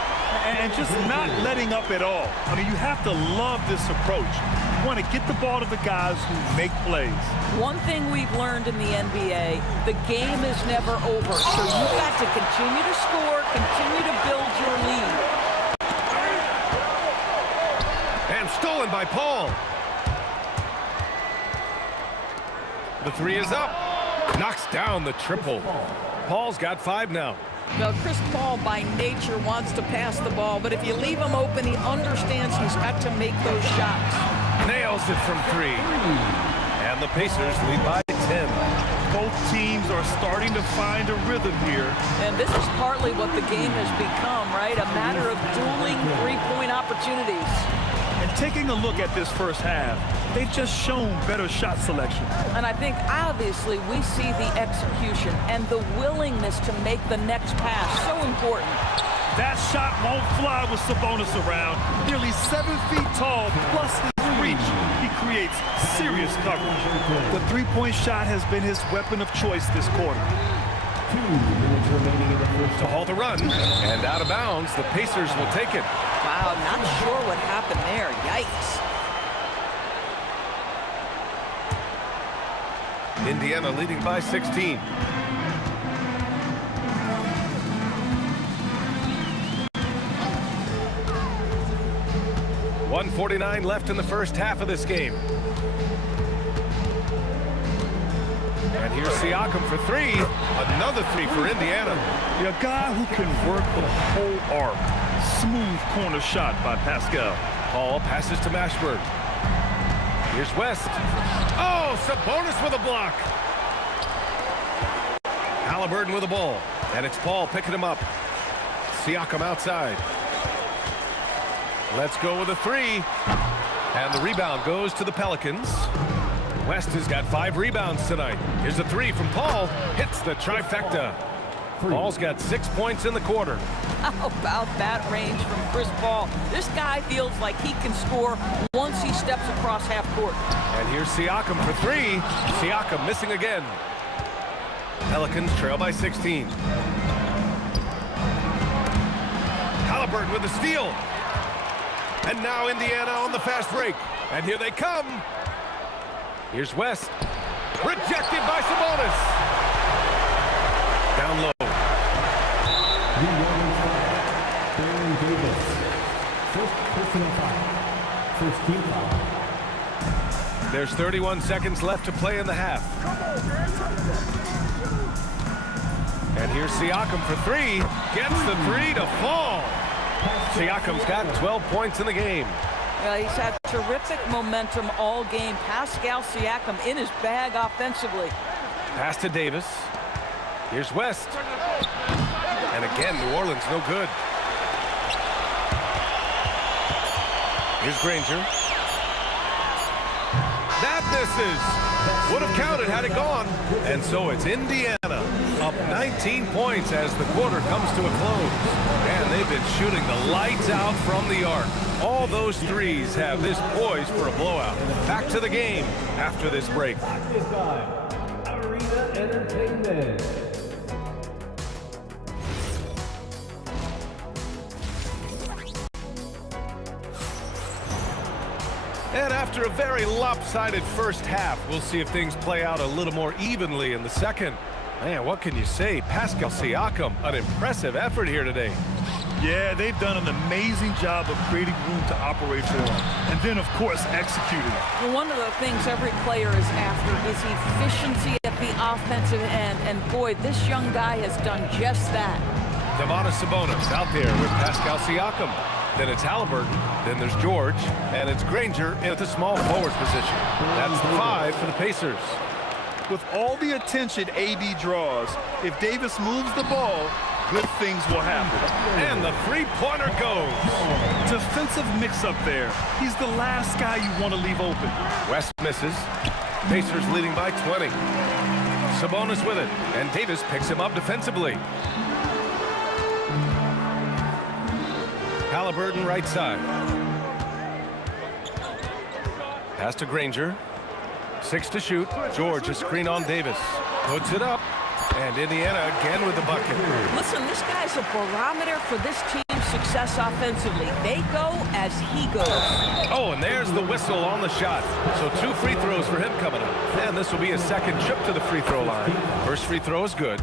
And just not letting up at all. I mean, you have to love this approach. You want to get the ball to the guys who make plays. One thing we've learned in the NBA, the game is never over. So you've got to continue to score, continue to build your lead. And stolen by Paul. The three is up. Knocks down the triple. Paul's got 5 now. Well, Chris Paul by nature wants to pass the ball, but if you leave him open, he understands he's got to make those shots. Nails it from 3. And the Pacers lead by 10. Both teams are starting to find a rhythm here. And this is partly what the game has become, right? A matter of dueling three-point opportunities. And taking a look at this first half, they've just shown better shot selection. And I think, obviously, we see the execution and the willingness to make the next pass so important. That shot won't fly with Sabonis around. Nearly 7 feet tall, plus his reach. He creates serious coverage. The three-point shot has been his weapon of choice this quarter. 2 minutes remaining in the first. To halt the run. And out of bounds, the Pacers will take it. Wow, not sure what happened there. Yikes. Indiana leading by 16. .149 left in the first half of this game. And here's Siakam for 3. Another 3 for Indiana. A guy who can work the whole arc. Smooth corner shot by Pascal. Paul passes to Mashburn. Here's West. Oh, Sabonis with a block. Halliburton with the ball. And it's Paul picking him up. Siakam outside. Let's go with a 3. And the rebound goes to the Pelicans. West has got 5 rebounds tonight. Here's a 3 from Paul. Hits the trifecta. Paul's got 6 points in the quarter. How about that range from Chris Paul? This guy feels like he can score once he steps across half court. And here's Siakam for 3. Siakam missing again. Pelicans trail by 16. Halliburton with the steal. And now Indiana on the fast break. And here they come. Here's West. Rejected by Sabonis. Down low. Davis. First personal foul. First team foul. There's 31 seconds left to play in the half. And here's Siakam for three. Gets the three to fall. Siakam's got 12 points in the game. He's had terrific momentum all game. Pascal Siakam in his bag offensively. Pass to Davis. Here's West. And again, New Orleans no good. Here's Granger. That misses. Would have counted had it gone. And so it's Indiana up 19 points as the quarter comes to a close. And they've been shooting the lights out from the arc. All those threes have this poised for a blowout. Back to the game after this break. Arena Entertainment. And after a very lopsided first half, we'll see if things play out a little more evenly in the second. Man, what can you say? Pascal Siakam, an impressive effort here today. Yeah, they've done an amazing job of creating room to operate for him. And then, of course, executing. Well, one of the things every player is after is efficiency at the offensive end. And boy, this young guy has done just that. Sabonis out there with Pascal Siakam. Then it's Halliburton. Then there's George. And it's Granger at the small forward position. That's the 5 for the Pacers. With all the attention AD draws, if Davis moves the ball, good things will happen. And the three-pointer goes. Defensive mix-up there. He's the last guy you want to leave open. West misses. Pacers leading by 20. Sabonis with it. And Davis picks him up defensively. Halliburton right side. Pass to Granger. 6 to shoot. George a screen on Davis. Puts it up. And Indiana again with the bucket. Listen, this guy's a barometer for this team's success offensively. They go as he goes. Oh, and there's the whistle on the shot. So 2 free throws for him coming up. And this will be a second trip to the free throw line. First free throw is good.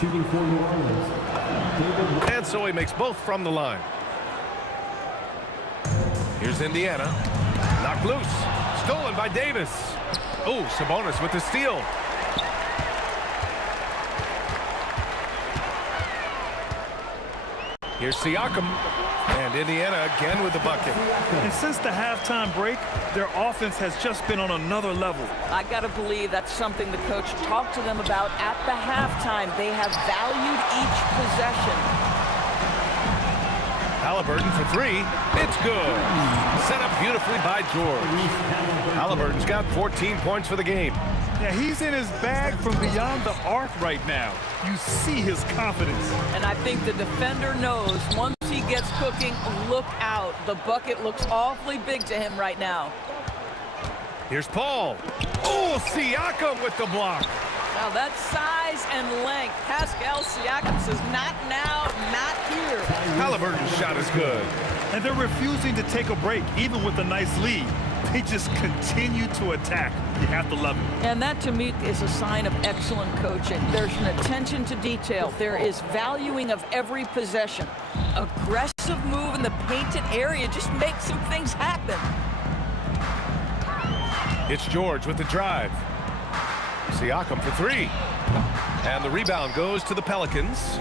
Shooting for New Orleans. And so he makes both from the line. Here's Indiana. Knocked loose. Stolen by Davis. Oh, Sabonis with the steal. Here's Siakam. And Indiana again with the bucket. And since the halftime break, their offense has just been on another level. I got to believe that's something the coach talked to them about at the halftime. They have valued each possession. Halliburton for 3. It's good. Set up beautifully by George. Halliburton's got 14 points for the game. Yeah, he's in his bag from beyond the arc right now. You see his confidence. And I think the defender knows once he gets cooking, look out. The bucket looks awfully big to him right now. Here's Paul. Oh, Siakam with the block. Now that's size and length. Pascal Siakam says, not now, not here. Halliburton's shot is good. And they're refusing to take a break, even with a nice lead. They just continue to attack. You have to love it. And that, to me, is a sign of excellent coaching. There's an attention to detail. There is valuing of every possession. Aggressive move in the painted area just makes some things happen. It's George with the drive. Siakam for 3. And the rebound goes to the Pelicans.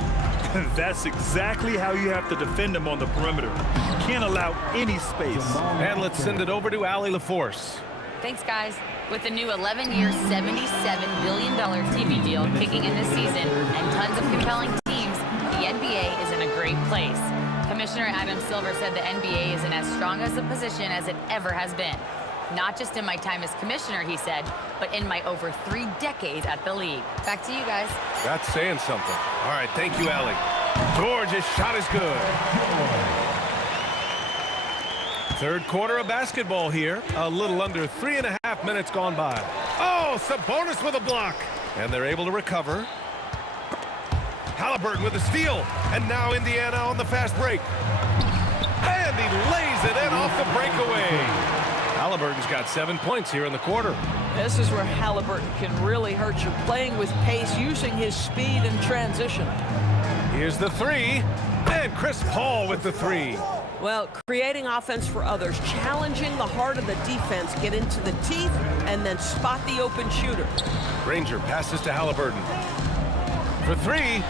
That's exactly how you have to defend them on the perimeter. You can't allow any space. And let's send it over to Allie LaForce. Thanks, guys. With the new 11-year, $77 billion TV deal kicking in this season and tons of compelling teams, the NBA is in a great place. Commissioner Adam Silver said the NBA is in as strong as a position as it ever has been. Not just in my time as commissioner, he said, but in my over 3 decades at the league. Back to you guys. That's saying something. All right, thank you, Allie. George's shot is good. Third quarter of basketball here. A little under 3.5 minutes gone by. Oh, Sabonis with a block. And they're able to recover. Halliburton with a steal. And now Indiana on the fast break. And he lays it in off the breakaway. Halliburton's got 7 points here in the quarter. This is where Halliburton can really hurt you, playing with pace, using his speed in transition. Here's the 3. And Chris Paul with the 3. Well, creating offense for others, challenging the heart of the defense, get into the teeth, and then spot the open shooter. Granger passes to Halliburton. For three.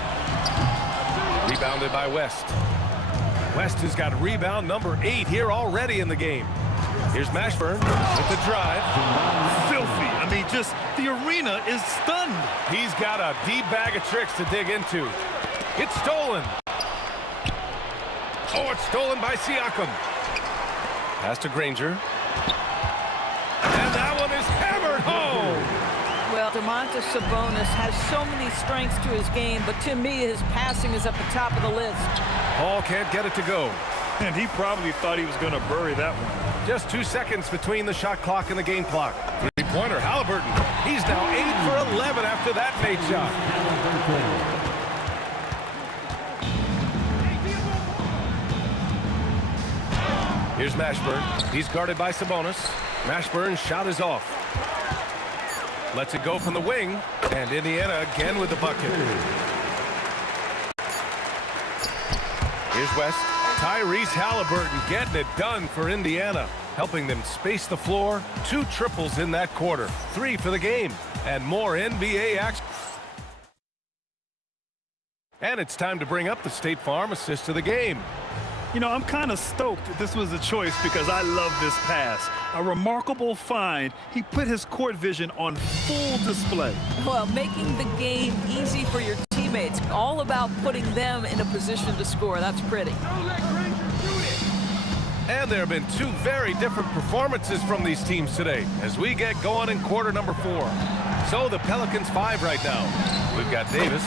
Rebounded by West. West has got rebound number 8 here already in the game. Here's Mashburn with the drive. Filthy. I mean, just the arena is stunned. He's got a deep bag of tricks to dig into. It's stolen. Oh, it's stolen by Siakam. Pass to Granger. And that one is hammered home. Well, Domantas Sabonis has so many strengths to his game, but to me, his passing is at the top of the list. Paul can't get it to go. And he probably thought he was going to bury that one. Just 2 seconds between the shot clock and the game clock. Three-pointer, Halliburton. He's now 8 for 11 after that made shot. Here's Mashburn. He's guarded by Sabonis. Mashburn's shot is off. Lets it go from the wing. And Indiana again with the bucket. Here's West. Tyrese Halliburton getting it done for Indiana, helping them space the floor. 2 triples in that quarter. 3 for the game. And more NBA action. And it's time to bring up the State Farm assist of the game. You know, I'm kind of stoked that this was a choice because I love this pass. A remarkable find. He put his court vision on full display. Well, making the game easy for your teammates. All about putting them in a position to score. That's pretty. And there have been 2 very different performances from these teams today as we get going in quarter number 4. So the Pelicans 5 right now. We've got Davis.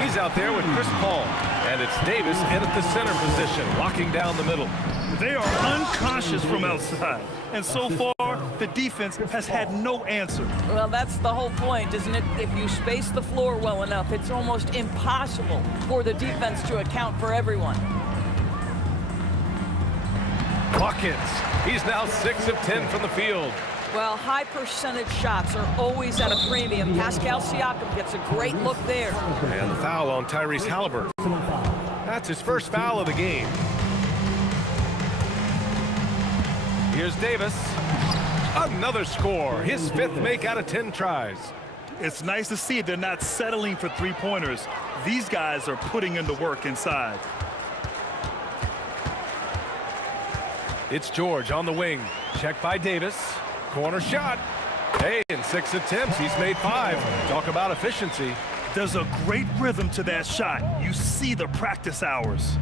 He's out there with Chris Paul. And it's Davis in at the center position, locking down the middle. They are unconscious from outside. And so far, the defense has had no answer. Well, that's the whole point, isn't it? If you space the floor well enough, it's almost impossible for the defense to account for everyone. Buckets. He's now 6 of 10 from the field. Well, high percentage shots are always at a premium. Pascal Siakam gets a great look there. And the foul on Tyrese Halliburton. That's his first foul of the game. Here's Davis. Another score. His 5th make out of 10 tries. It's nice to see they're not settling for 3-pointers. These guys are putting in the work inside. It's George on the wing. Checked by Davis. Corner shot. Hey, in 6 attempts, he's made 5. Talk about efficiency. There's a great rhythm to that shot. You see the practice hours.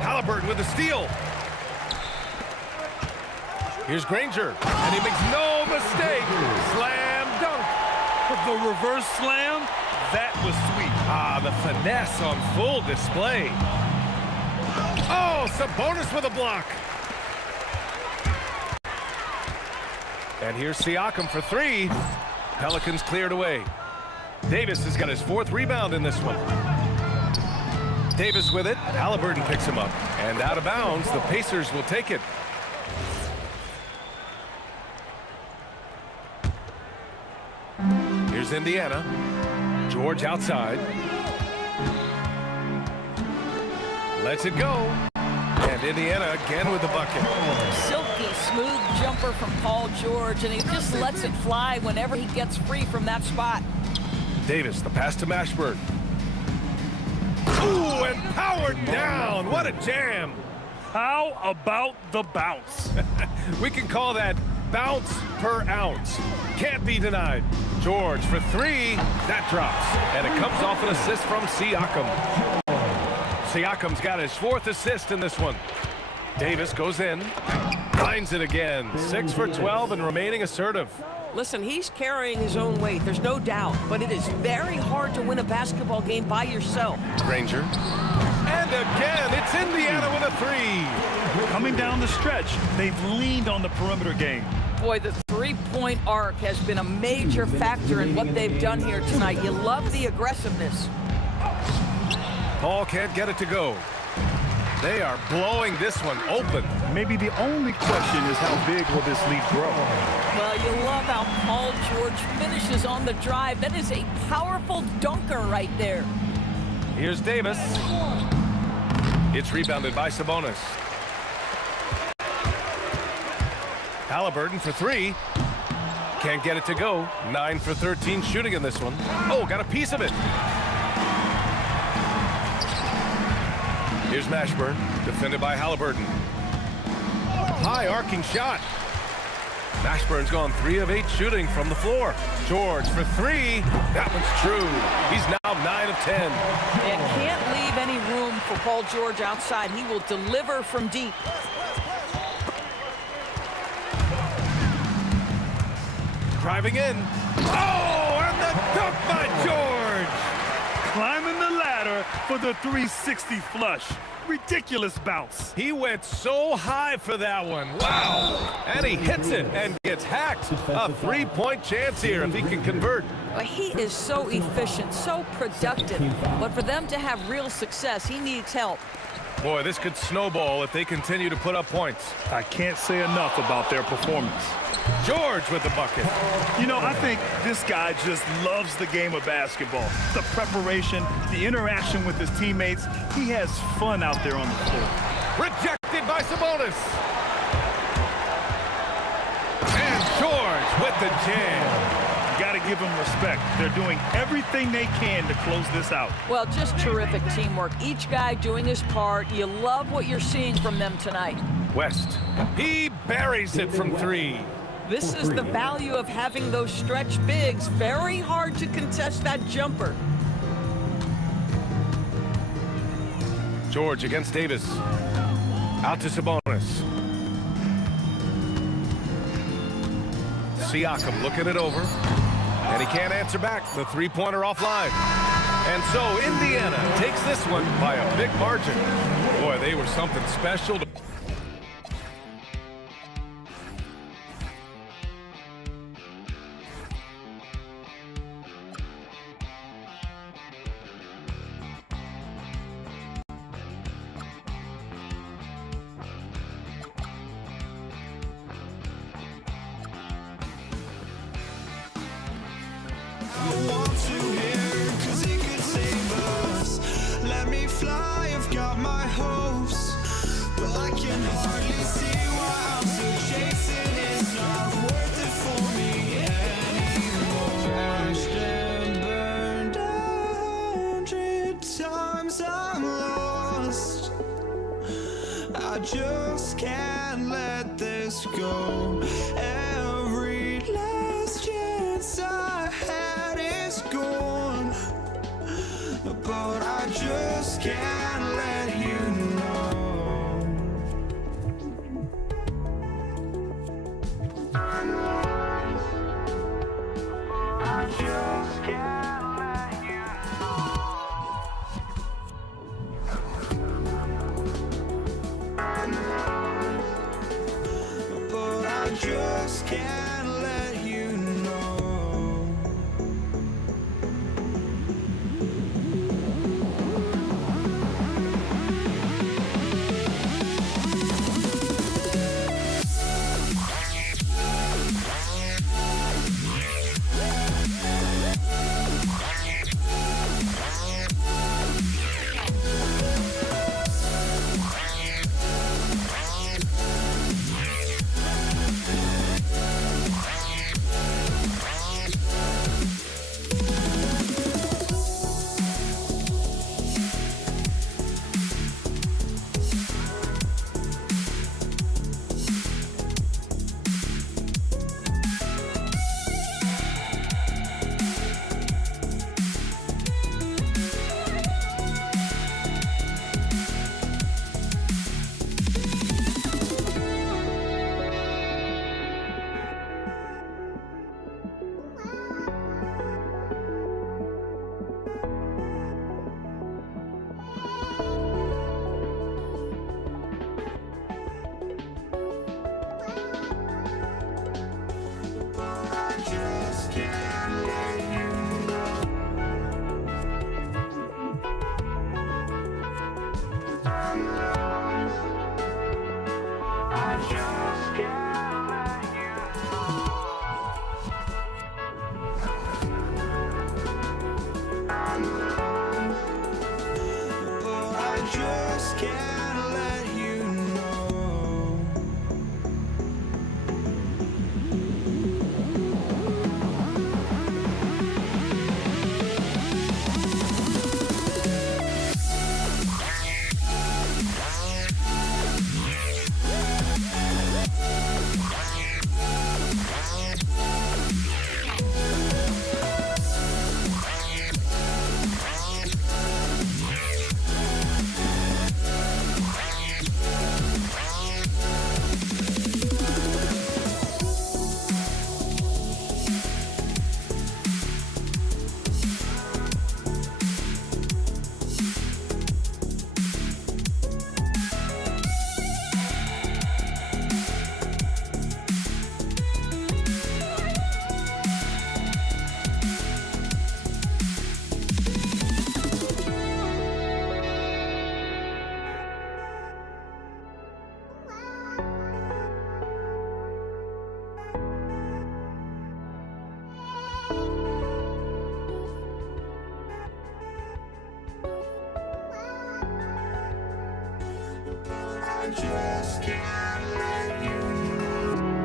Halliburton with the steal. Here's Granger, and he makes no mistake. Slam dunk. The reverse slam, that was sweet. Ah, the finesse on full display. Oh, Sabonis with a block. And here's Siakam for 3. Pelicans cleared away. Davis has got his 4th rebound in this one. Davis with it. Halliburton picks him up. And out of bounds, the Pacers will take it. Here's Indiana. George outside. Lets it go. And Indiana again with the bucket. Silky smooth jumper from Paul George, and he just lets it fly whenever he gets free from that spot. Davis, the pass to Mashburn. Ooh, and powered down. What a jam. How about the bounce? We can call that bounce per ounce. Can't be denied. George for 3. That drops. And it comes off an assist from Siakam. Siakam's got his 4th assist in this one. Davis goes in. Finds it again. 6 for 12 and remaining assertive. Listen, he's carrying his own weight, there's no doubt, but it is very hard to win a basketball game by yourself. Granger. And again, it's Indiana with a 3. Coming down the stretch, they've leaned on the perimeter game. Boy, the 3-point arc has been a major factor in what they've done here tonight. You love the aggressiveness. Paul can't get it to go. They are blowing this one open. Maybe the only question is how big will this lead grow? Well, you love how Paul George finishes on the drive. That is a powerful dunker right there. Here's Davis. It's rebounded by Sabonis. Halliburton for three. Can't get it to go. 9 for 13 shooting in this one. Oh, got a piece of it. Here's Mashburn, defended by Halliburton. High arcing shot. Mashburn's gone 3 of 8 shooting from the floor. George for three. That one's true. He's now 9 of 10. And can't leave any room for Paul George outside. He will deliver from deep. Driving in. Oh, and the dunk by George. Climbing the ladder for the 360 flush. Ridiculous bounce. He went so high for that one. Wow. And he hits it and gets hacked. A three-point chance here if he can convert. Well, he is so efficient, so productive. But for them to have real success, he needs help. Boy, this could snowball if they continue to put up points. I can't say enough about their performance. George with the bucket. You know, I think this guy just loves the game of basketball. The preparation, the interaction with his teammates. He has fun out there on the floor. Rejected by Sabonis. And George with the jam. Got to give them respect. They're doing everything they can to close this out. Well, just terrific teamwork. Each guy doing his part. You love what you're seeing from them tonight. West. He buries it from three. This is the value of having those stretch bigs. Very hard to contest that jumper. George against Davis. Out to Sabonis. Siakam looking it over. And he can't answer back. The three-pointer offline. And so Indiana takes this one by a big margin. Boy, they were something special to... Just can't let this go. Every last chance I had is gone, but I just can't let you know. I just can't let you just can't let you know. Can't let you know. just can't let you know.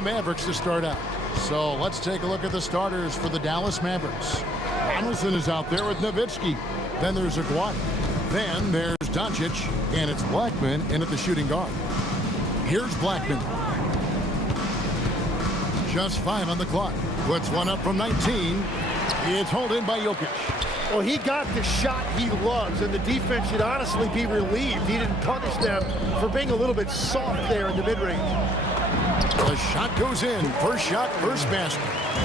the Mavericks to start out. So let's take a look at the starters for the Dallas Mavericks. Donaldson is out there with Nowitzki. Then there's Aguirre. Then there's Doncic, and it's Blackman in at the shooting guard. Here's Blackman. Just 5 on the clock. Puts one up from 19. It's hauled in by Jokic. Well, he got the shot he loves, and the defense should honestly be relieved. He didn't punish them for being a little bit soft there in the mid-range. The shot goes in. First shot, first basket.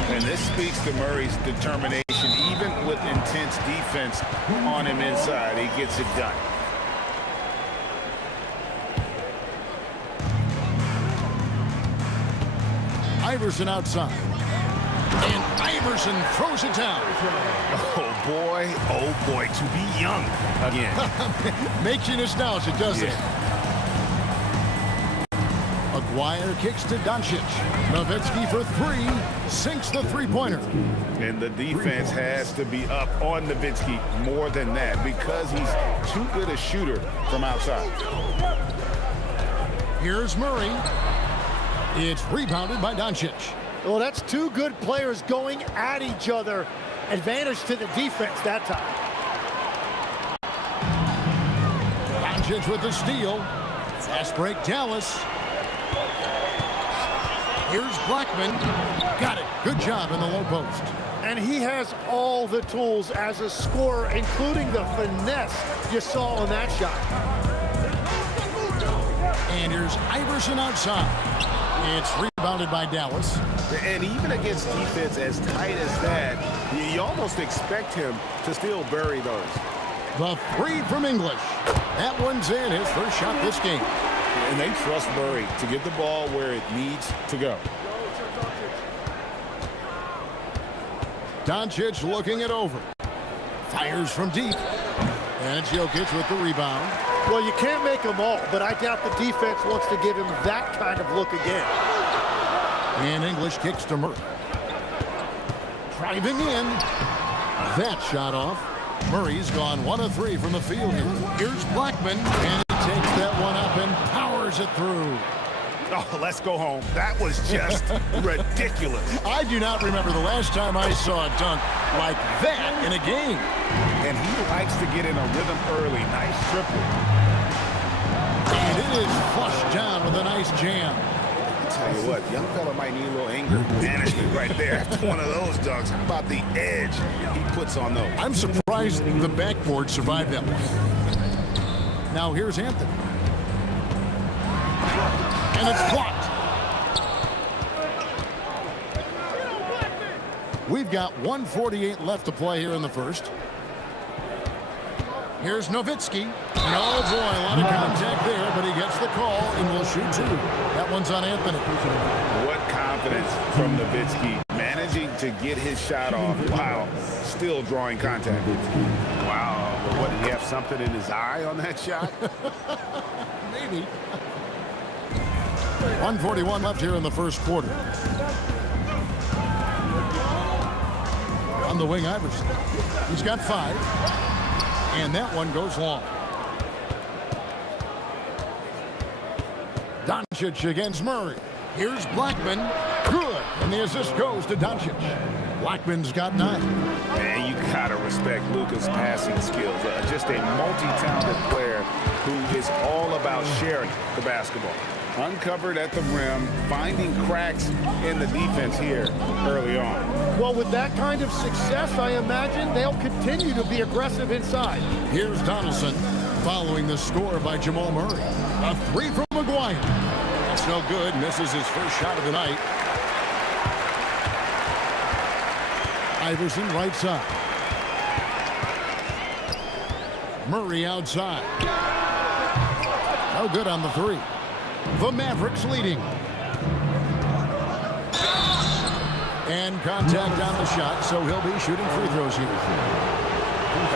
And this speaks to Murray's determination. Even with intense defense on him inside, he gets it done. Iverson outside. And Iverson throws it down. Oh boy, to be young again. Makes you nostalgic, doesn't it? Aguirre kicks to Doncic. Nowitzki for 3, sinks the three-pointer. And the defense has to be up on Nowitzki more than that because he's too good a shooter from outside. Here's Murray. It's rebounded by Doncic. Well, that's two good players going at each other. Advantage to the defense that time. Doncic with the steal. Fast break, Dallas. Here's Blackman. Got it. Good job in the low post. And he has all the tools as a scorer, including the finesse you saw on that shot. And here's Iverson outside. It's rebounded by Dallas. And even against defense as tight as that, you almost expect him to still bury those. The 3 from English. That one's in, his first shot this game. And they trust Murray to get the ball where it needs to go. Doncic looking it over. Fires from deep. And it's Jokic with the rebound. Well, you can't make them all, but I doubt the defense wants to give him that kind of look again. And English kicks to Murray. Driving in. That shot off. Murray's gone 1 of 3 from the field here. Here's Blackman, and he takes that one up and powers it through. Oh, let's go home. That was just ridiculous. I do not remember the last time I saw a dunk like that in a game. And he likes to get in a rhythm early. Nice triple. And it is flushed down with a nice jam. I'll tell you what, young fella might need a little anger management right there after one of those dunks. How about the edge he puts on those? I'm surprised the backboard survived that one. Now here's Anthony. And it's blocked. We've got 1:48 left to play here in the first. Here's Nowitzki. And oh boy, a lot of contact there, but he gets the call and will shoot 2. That one's on Anthony. What confidence from Nowitzki, managing to get his shot off while still drawing contact. Wow, but what, did he have something in his eye on that shot? Maybe. 1:41 left here in the first quarter. On the wing, Iverson. He's got 5. And that one goes long. Doncic against Murray. Here's Blackman. Good. And the assist goes to Doncic. Blackman's got 9. Man, you gotta respect Luka's passing skills. Just a multi-talented player who is all about sharing the basketball. Uncovered at the rim, finding cracks in the defense here early on. Well, with that kind of success, I imagine they'll continue to be aggressive inside. Here's Donaldson following the score by Jamal Murray. A 3 from Aguirre. That's no good. Misses his first shot of the night. Iverson right side. Murray outside. No good on the 3. The Mavericks leading. And contact on the shot, so he'll be shooting free throws here.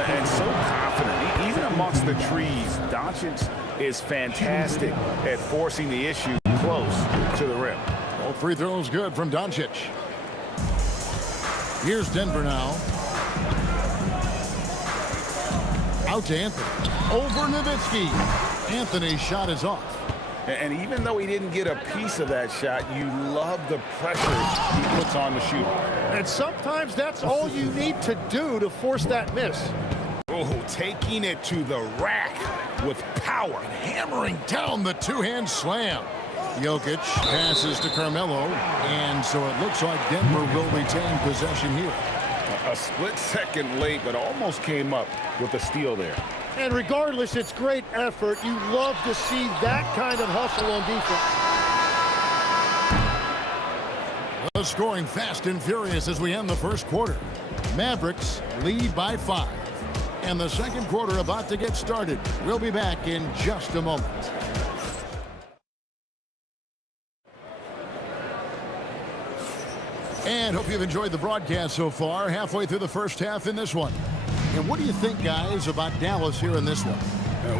And so confident. Even amongst the trees, Doncic is fantastic at forcing the issue close to the rim. All free throws good from Doncic. Here's Denver now. Out to Anthony. Over Nowitzki. Anthony's shot is off. And even though he didn't get a piece of that shot, you love the pressure he puts on the shooter. And sometimes that's all you need to do to force that miss. Oh, taking it to the rack with power. Hammering down the two-hand slam. Jokic passes to Carmelo, and so it looks like Denver will retain possession here. A split second late, but almost came up with a steal there. And regardless, it's great effort. You love to see that kind of hustle on defense. The scoring fast and furious as we end the first quarter. Mavericks lead by 5. And the second quarter about to get started. We'll be back in just a moment. And hope you've enjoyed the broadcast so far. Halfway through the first half in this one. And what do you think, guys, about Dallas here in this one?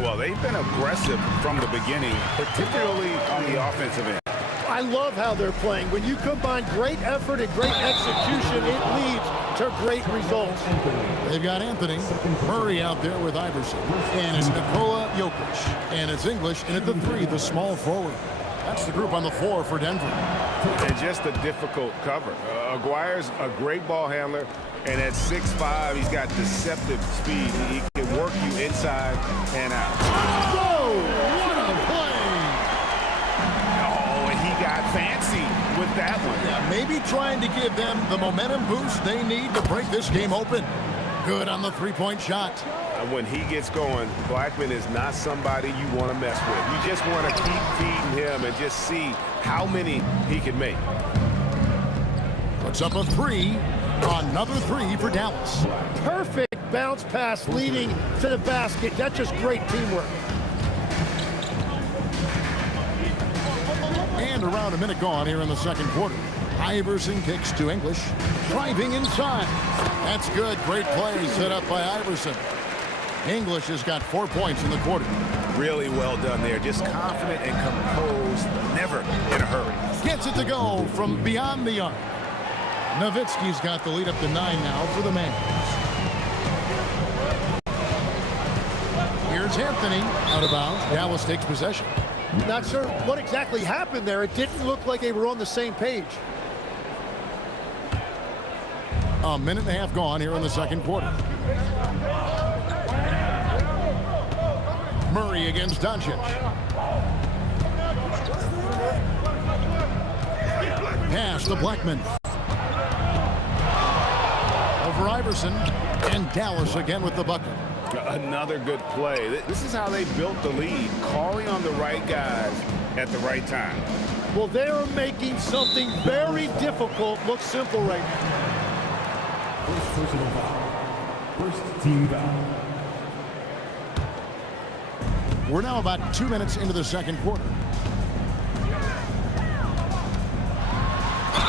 Well, they've been aggressive from the beginning, particularly on the offensive end. I love how they're playing. When you combine great effort and great execution, it leads to great results. They've got Anthony Murray out there with Iverson. And it's Nikola Jokic. And it's English, and at the 3, the small forward. That's the group on the floor for Denver. And just a difficult cover. Aguirre's a great ball handler, and at 6'5", he's got deceptive speed. He can work you inside and out. Whoa! What a play! Oh, and he got fancy with that one. Yeah, maybe trying to give them the momentum boost they need to break this game open. Good on the three-point shot. When he gets going, Blackman is not somebody you want to mess with. You just want to keep feeding him and just see how many he can make. Puts up a 3. Another 3 for Dallas. Perfect bounce pass leading to the basket. That's just great teamwork. And around a minute gone here in the second quarter. Iverson kicks to English. Driving inside. That's good. Great play set up by Iverson. English has got 4 points in the quarter. Really well done there. Just confident and composed. Never in a hurry. Gets it to go from beyond the arc. Nowitzki's got the lead up to 9 now for the Mavs. Here's Anthony out of bounds. Dallas takes possession. Not sure what exactly happened there. It didn't look like they were on the same page. A minute and a half gone here in the second quarter. Murray against Doncic. Pass to Blackman. Over Iverson. And Dallas again with the bucket. Another good play. This is how they built the lead, calling on the right guys at the right time. Well, they're making something very difficult look simple right now. First personal foul. First team foul. We're now about 2 minutes into the second quarter.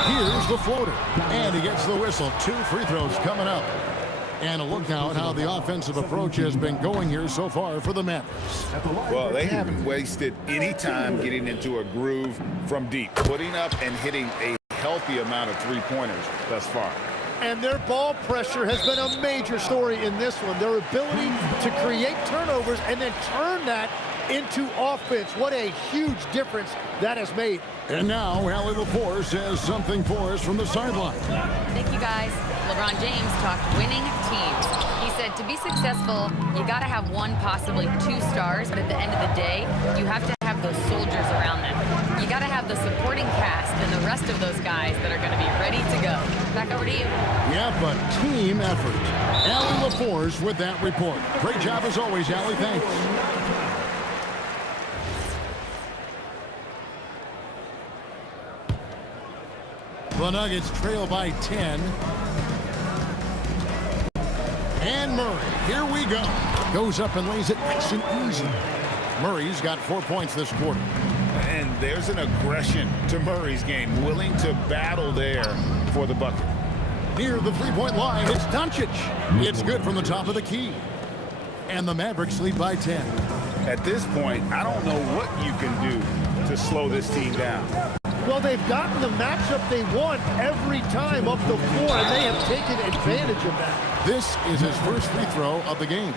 Here's the floater. And he gets the whistle. 2 free throws coming up. And a look now at how the offensive approach has been going here so far for the Mavericks. Well, they haven't wasted any time getting into a groove from deep, putting up and hitting a healthy amount of three-pointers thus far. And their ball pressure has been a major story in this one. Their ability to create turnovers and then turn that into offense. What a huge difference that has made. And now, Allie LaForce has something for us from the sideline. Thank you, guys. LeBron James talked winning teams. He said to be successful, you got to have 1, possibly 2 stars, but at the end of the day, you have to have those soldiers around them. You got to have the supporting cast and the rest of those guys that are going to be ready to go. Back over to you. Yeah, but team effort. Allie LaForce with that report. Great job as always, Allie. Thanks. The Nuggets trail by 10. And Murray, here we go. Goes up and lays it nice and easy. Murray's got 4 points this quarter. And there's an aggression to Murray's game, willing to battle there for the bucket. Near the three-point line, it's Doncic. It's good from the top of the key. And the Mavericks lead by 10. At this point, I don't know what you can do to slow this team down. Well, they've gotten the matchup they want every time up the floor, and they have taken advantage of that. This is his first free throw of the game.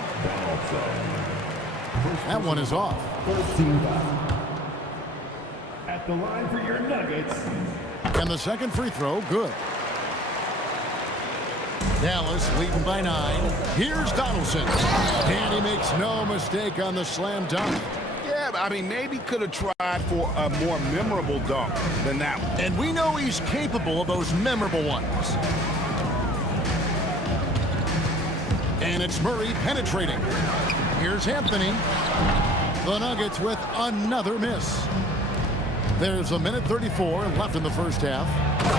That one is off. At the line for your Nuggets. And the second free throw, good. Dallas leading by 9. Here's Donaldson. And he makes no mistake on the slam dunk. Yeah, I mean, maybe could have tried for a more memorable dunk than that one. And we know he's capable of those memorable ones. And it's Murray penetrating. Here's Anthony. The Nuggets with another miss. There's a minute 34 left in the first half.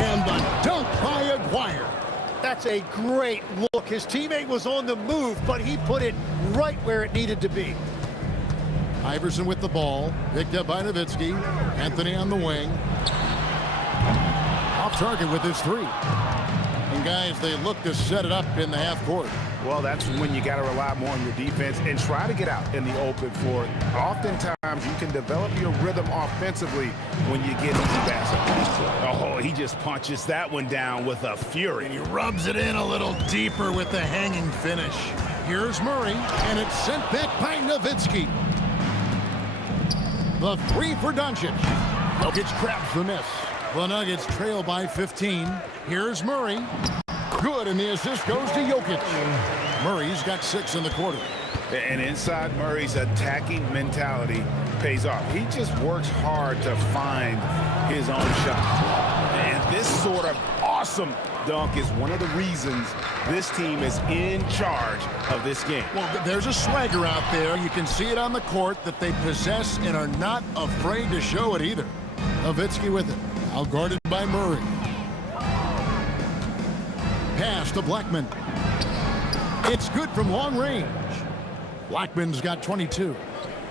And the dunk by Aguirre. That's a great look. His teammate was on the move, but he put it right where it needed to be. Iverson with the ball. Picked up by Nowitzki. Anthony on the wing. Off target with his 3. And guys, they look to set it up in the half court. Well, that's when you got to rely more on your defense and try to get out in the open floor. Oftentimes, you can develop your rhythm offensively when you get easy baskets. Oh, he just punches that one down with a fury. And he rubs it in a little deeper with the hanging finish. Here's Murray, and it's sent back by Nowitzki. The 3 for Doncic. Jokic grabs the miss. The Nuggets trail by 15. Here's Murray. Good, and the assist goes to Jokic. Murray's got 6 in the quarter. And inside Murray's attacking mentality pays off. He just works hard to find his own shot. And this sort of awesome dunk is one of the reasons this team is in charge of this game. Well, there's a swagger out there. You can see it on the court that they possess and are not afraid to show it either. Nowitzki with it. Out guarded by Murray. Pass to Blackman. It's good from long range. Blackman's got 22.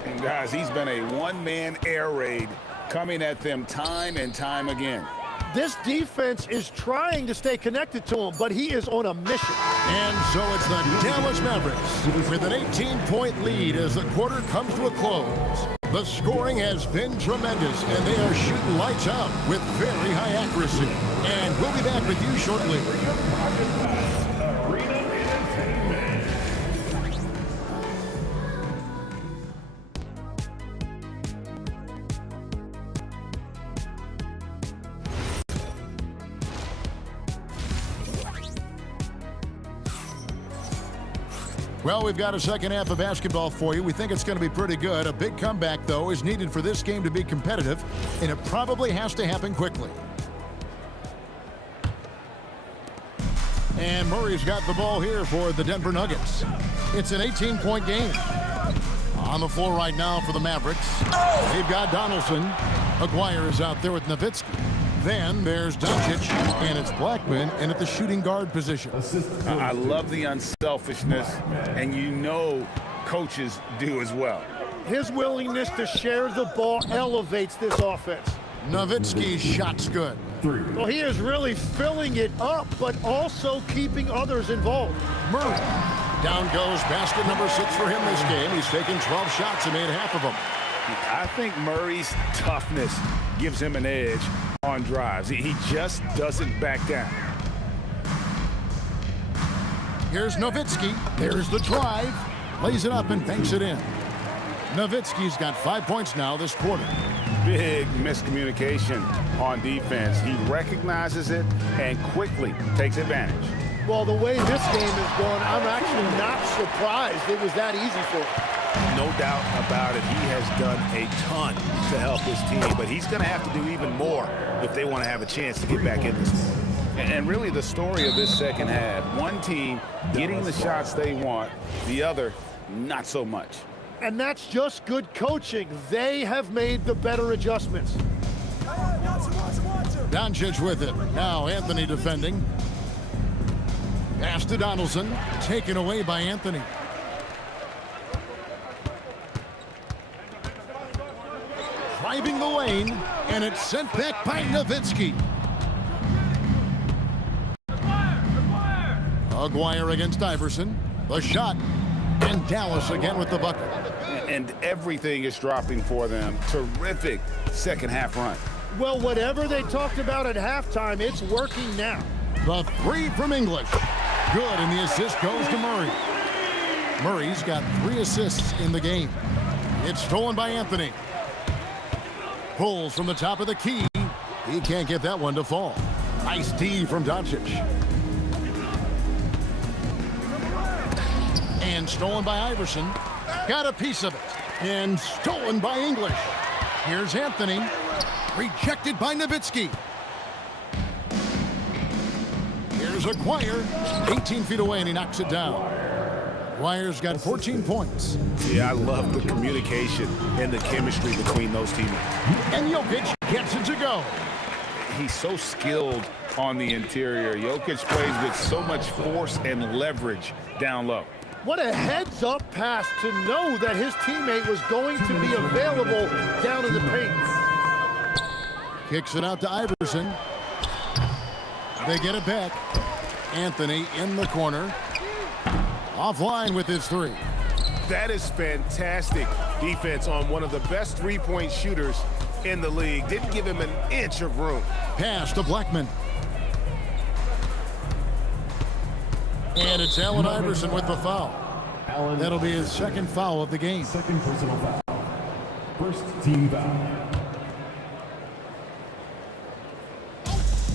And guys, he's been a one-man air raid coming at them time and time again. This defense is trying to stay connected to him, but he is on a mission. And so it's the Dallas Mavericks with an 18-point lead as the quarter comes to a close. The scoring has been tremendous, and they are shooting lights out with very high accuracy. And we'll be back with you shortly. Well, we've got a second half of basketball for you. We think it's going to be pretty good. A big comeback, though, is needed for this game to be competitive, and it probably has to happen quickly. And Murray's got the ball here for the Denver Nuggets. It's an 18-point game. On the floor right now for the Mavericks. They've got Donaldson. Aguirre is out there with Nowitzki. Then there's Doncic, and it's Blackman, and at the shooting guard position. I love the unselfishness, and you know coaches do as well. His willingness to share the ball elevates this offense. Nowitzki's shot's good. Well, he is really filling it up, but also keeping others involved. Murray. Down goes basket number 6 for him this game. He's taken 12 shots and made half of them. I think Murray's toughness gives him an edge on drives. He just doesn't back down. Here's Nowitzki. There's the drive. Lays it up and banks it in. Nowitzki's got 5 points now this quarter. Big miscommunication on defense. He recognizes it and quickly takes advantage. Well, the way this game is going, I'm actually not surprised it was that easy for him. No doubt about it. He has done a ton to help his team, but he's going to have to do even more if they want to have a chance to get back in this. And really the story of this second half, one team getting the shots they want, the other not so much. And that's just good coaching. They have made the better adjustments. Doncic with it. Now Anthony defending. Pass to Donaldson. Taken away by Anthony. Driving the lane, and it's sent back by Nowitzki. Aguirre against Iverson. The shot, and Dallas again with the bucket. And everything is dropping for them. Terrific second half run. Well, whatever they talked about at halftime, it's working now. The 3 from English. Good, and the assist goes to Murray. Murray's got 3 assists in the game. It's stolen by Anthony. Pulls from the top of the key. He can't get that one to fall. Nice D from Doncic. And stolen by Iverson. Got a piece of it. And stolen by English. Here's Anthony. Rejected by Nowitzki. Here's Aguirre. 18 feet away, and he knocks it down. Aguirre's got 14 points. Yeah, I love the communication and the chemistry between those teammates. And Jokic gets it to go. He's so skilled on the interior. Jokic plays with so much force and leverage down low. What a heads-up pass to know that his teammate was going to be available down in the paint. Kicks it out to Iverson. They get it back. Anthony in the corner. Offline with his three. That is fantastic defense on one of the best three-point shooters in the league. Didn't give him an inch of room. Pass to Blackman. And it's Allen Iverson with the foul. That'll be his second foul of the game. Second personal foul. First team foul.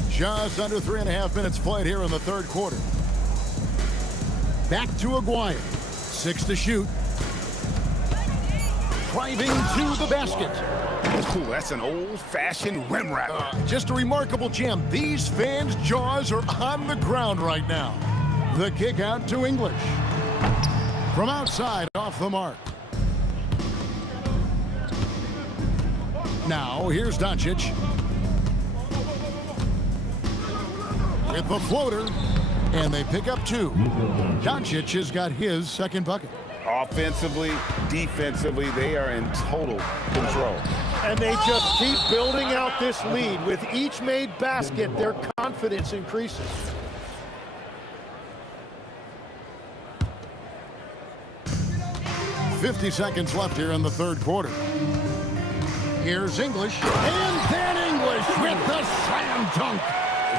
Just under 3.5 minutes played here in the third quarter. Back to Aguirre. 6 to shoot. Driving to the basket. Ooh, that's an old-fashioned rim wrap. Just a remarkable jam. These fans' jaws are on the ground right now. The kick out to English. From outside, off the mark. Now, here's Doncic. With the floater. And they pick up 2. Doncic has got his second bucket. Offensively, defensively, they are in total control. And they just keep building out this lead. With each made basket, their confidence increases. .50 seconds left here in the third quarter. Here's English. And then English with the slam dunk.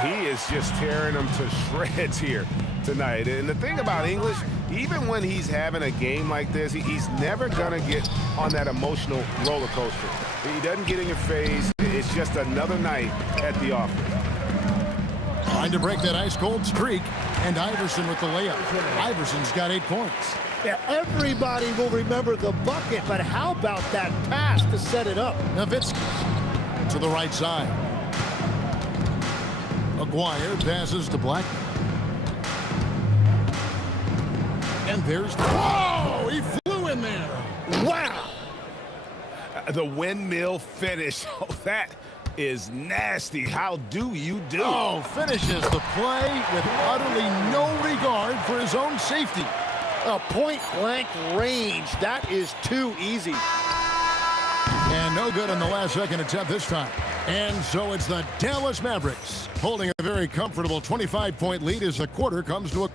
He is just tearing them to shreds here tonight. And the thing about English, even when he's having a game like this, he's never going to get on that emotional roller coaster. He doesn't get in your face. It's just another night at the office. Trying to break that ice-cold streak. And Iverson with the layup. Iverson's got 8 points. Yeah, everybody will remember the bucket, but how about that pass to set it up? Nowitzki to the right side. Aguirre passes to Blackman. And there's the... Whoa! He flew in there. Wow! The windmill finish. Oh, that is nasty. How do you do? Oh, finishes the play with utterly no regard for his own safety. A point-blank range. That is too easy. And no good in the last second attempt this time. And so it's the Dallas Mavericks holding a very comfortable 25-point lead as the quarter comes to a...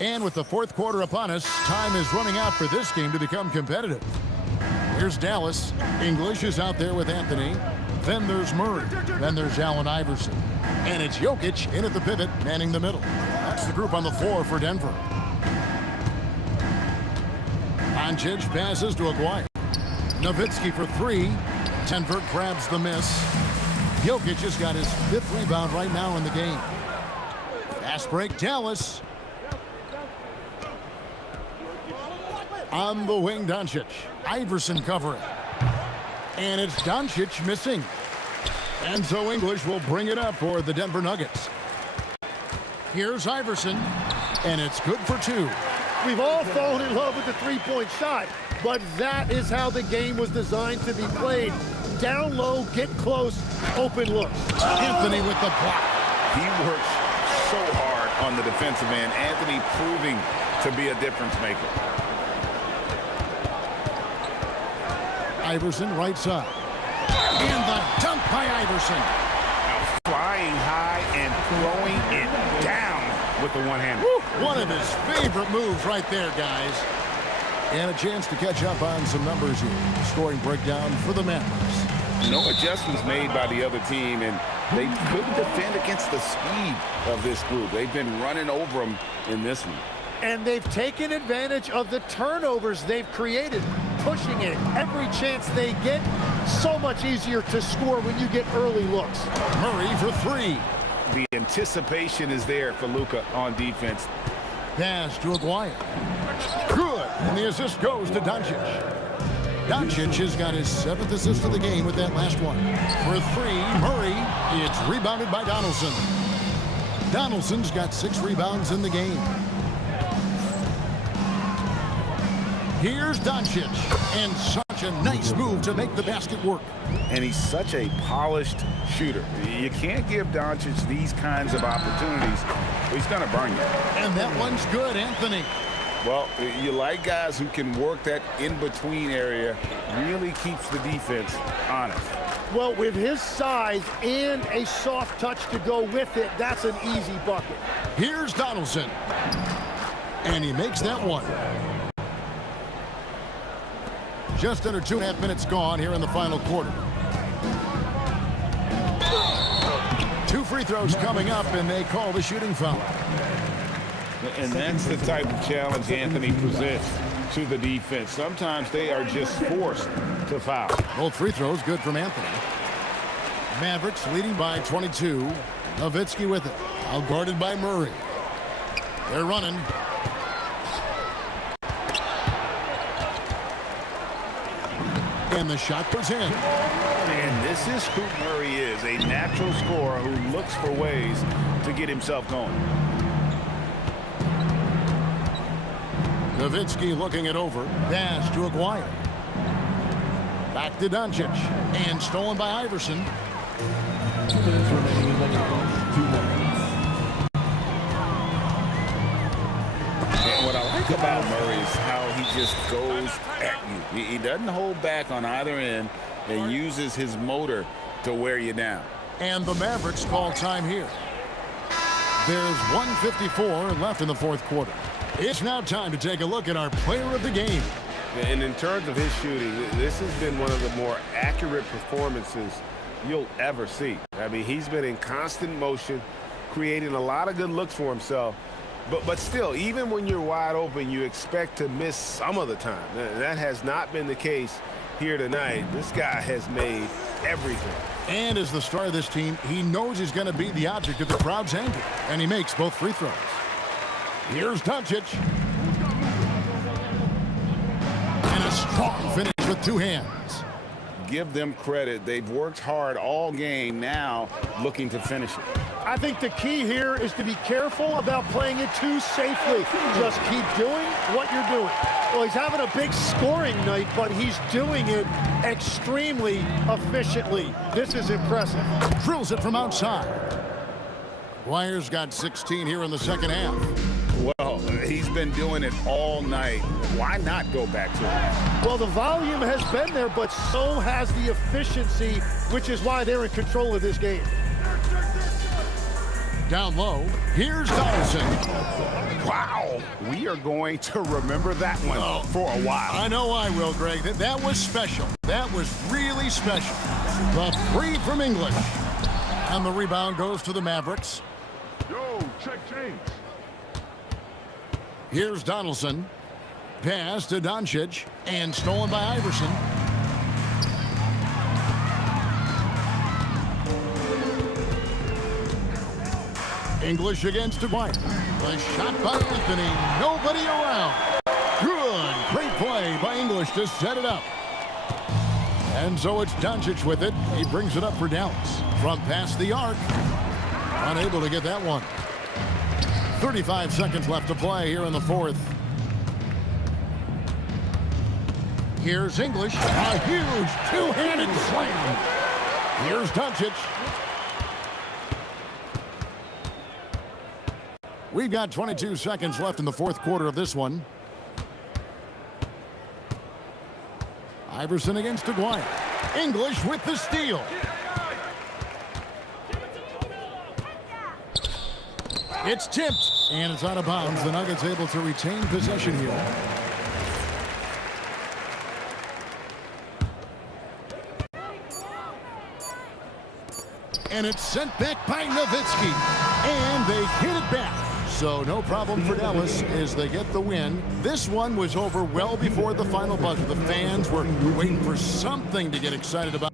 And with the fourth quarter upon us, time is running out for this game to become competitive. Here's Dallas. English is out there with Anthony. Then there's Murray. Then there's Allen Iverson. And it's Jokic in at the pivot, manning the middle. That's the group on the floor for Denver. Doncic passes to Aguirre. Nowitzki for 3. Denver grabs the miss. Jokic has got his 5th rebound right now in the game. Fast break, Dallas. On the wing, Doncic. Iverson covering. And it's Doncic missing. And so English will bring it up for the Denver Nuggets. Here's Iverson. And it's good for 2. We've all fallen in love with the three-point shot, but that is how the game was designed to be played. Down low, get close, open looks. Anthony with the block. He works so hard on the defensive end. Anthony proving to be a difference maker. Iverson right side. And the dunk by Iverson. Now flying high and throwing it down with the one-hander. One of his favorite moves right there, guys. And a chance to catch up on some numbers here. Scoring breakdown for the Mavericks. No adjustments made by the other team, and they couldn't defend against the speed of this group. They've been running over them in this one. And they've taken advantage of the turnovers they've created, pushing it every chance they get. So much easier to score when you get early looks. Murray for three. The anticipation is there for Luka on defense. Pass to Aguirre. Good. And the assist goes to Doncic. Doncic has got his 7th assist of the game with that last one. For three, Murray. It's rebounded by Donaldson. Donaldson's got 6 rebounds in the game. Here's Doncic, and such a nice move to make the basket work. And he's such a polished shooter. You can't give Doncic these kinds of opportunities. He's going to burn you. And that one's good, Anthony. Well, you like guys who can work that in-between area, really keeps the defense honest. Well, with his size and a soft touch to go with it, that's an easy bucket. Here's Donaldson. And he makes that one. Just under 2.5 minutes gone here in the final quarter. 2 free throws coming up, and they call the shooting foul. And that's the type of challenge Anthony presents to the defense. Sometimes they are just forced to foul. Both free throws good from Anthony. Mavericks leading by 22. Nowitzki with it. Out guarded by Murray. They're running. And the shot goes in. And this is who Murray is, a natural scorer who looks for ways to get himself going. Nowitzki looking it over. Pass to Aguirre. Back to Doncic. And stolen by Iverson. 2 minutes remaining in the game. 2 minutes. And what I like about Murray is how he just goes at you. He doesn't hold back on either end and uses his motor to wear you down. And the Mavericks call time here. There's 1:54 left in the fourth quarter. It's now time to take a look at our player of the game. And in terms of his shooting, this has been one of the more accurate performances you'll ever see. I mean, he's been in constant motion, creating a lot of good looks for himself. But still, even when you're wide open, you expect to miss some of the time. That has not been the case here tonight. This guy has made everything. And as the star of this team, he knows he's going to be the object of the crowd's anger. And he makes both free throws. Here's Doncic. And a strong finish with 2 hands. Give them credit. They've worked hard all game, now looking to finish it. I think the key here is to be careful about playing it too safely. Just keep doing what you're doing. Well, he's having a big scoring night, but he's doing it extremely efficiently. This is impressive. Drills it from outside. Wires got 16 here in the second half. Well, he's been doing it all night. Why not go back to it? Well, the volume has been there, but so has the efficiency, which is why they're in control of this game. Down low, here's Donaldson. Wow, we are going to remember that one for a while. I know I will, Greg. That was special. That was really special. The 3 from English. And the rebound goes to the Mavericks. Yo, check James. Here's Donaldson. Pass to Doncic. And stolen by Iverson. English against Aguirre. The shot by Anthony. Nobody around. Good. Great play by English to set it up. And so it's Doncic with it. He brings it up for Dallas. From past the arc. Unable to get that one. 35 seconds left to play here in the fourth. Here's English. A huge two-handed slam. Here's Doncic. We've got 22 seconds left in the fourth quarter of this one. Iverson against Aguirre. English with the steal. It's tipped, and it's out of bounds. The Nuggets able to retain possession here. And it's sent back by Nowitzki. And they hit it back. So no problem for Dallas as they get the win. This one was over well before the final buzzer. The fans were waiting for something to get excited about.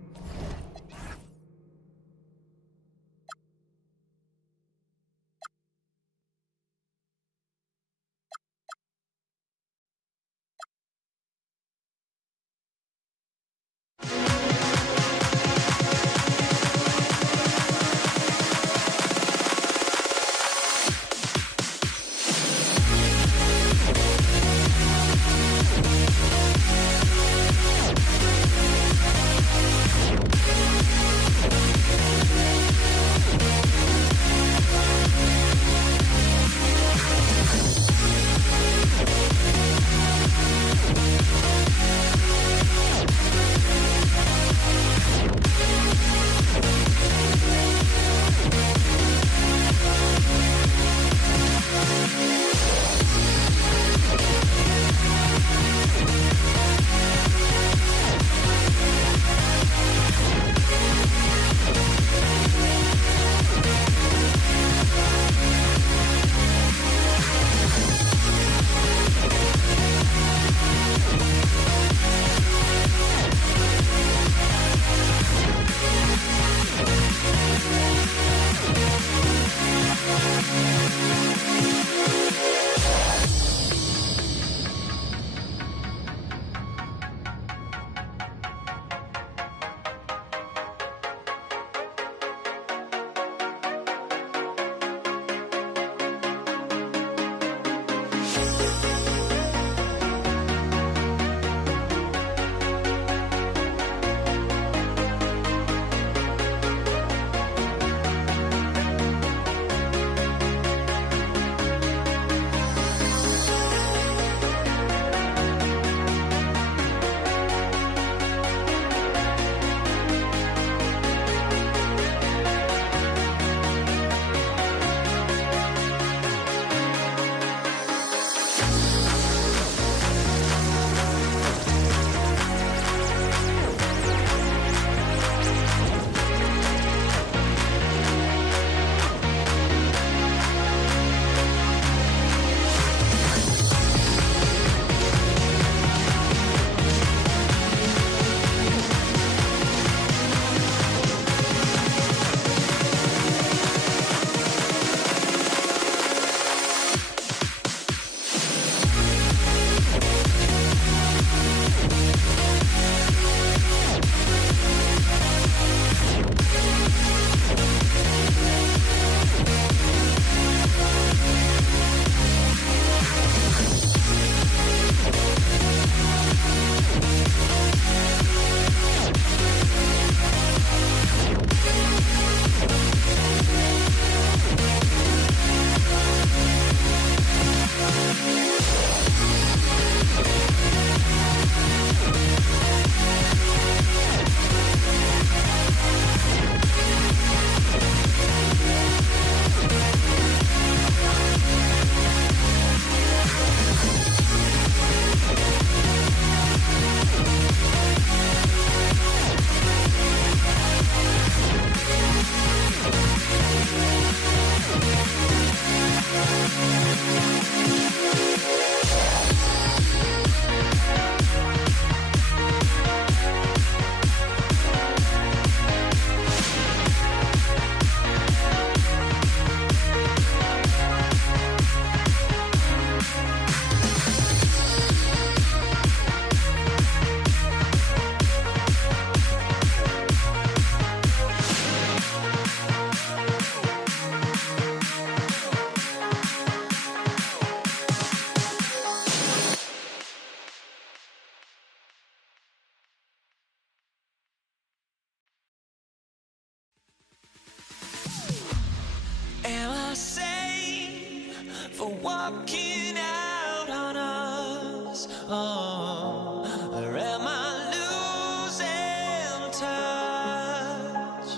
for walking out on us? Oh, or am I losing touch?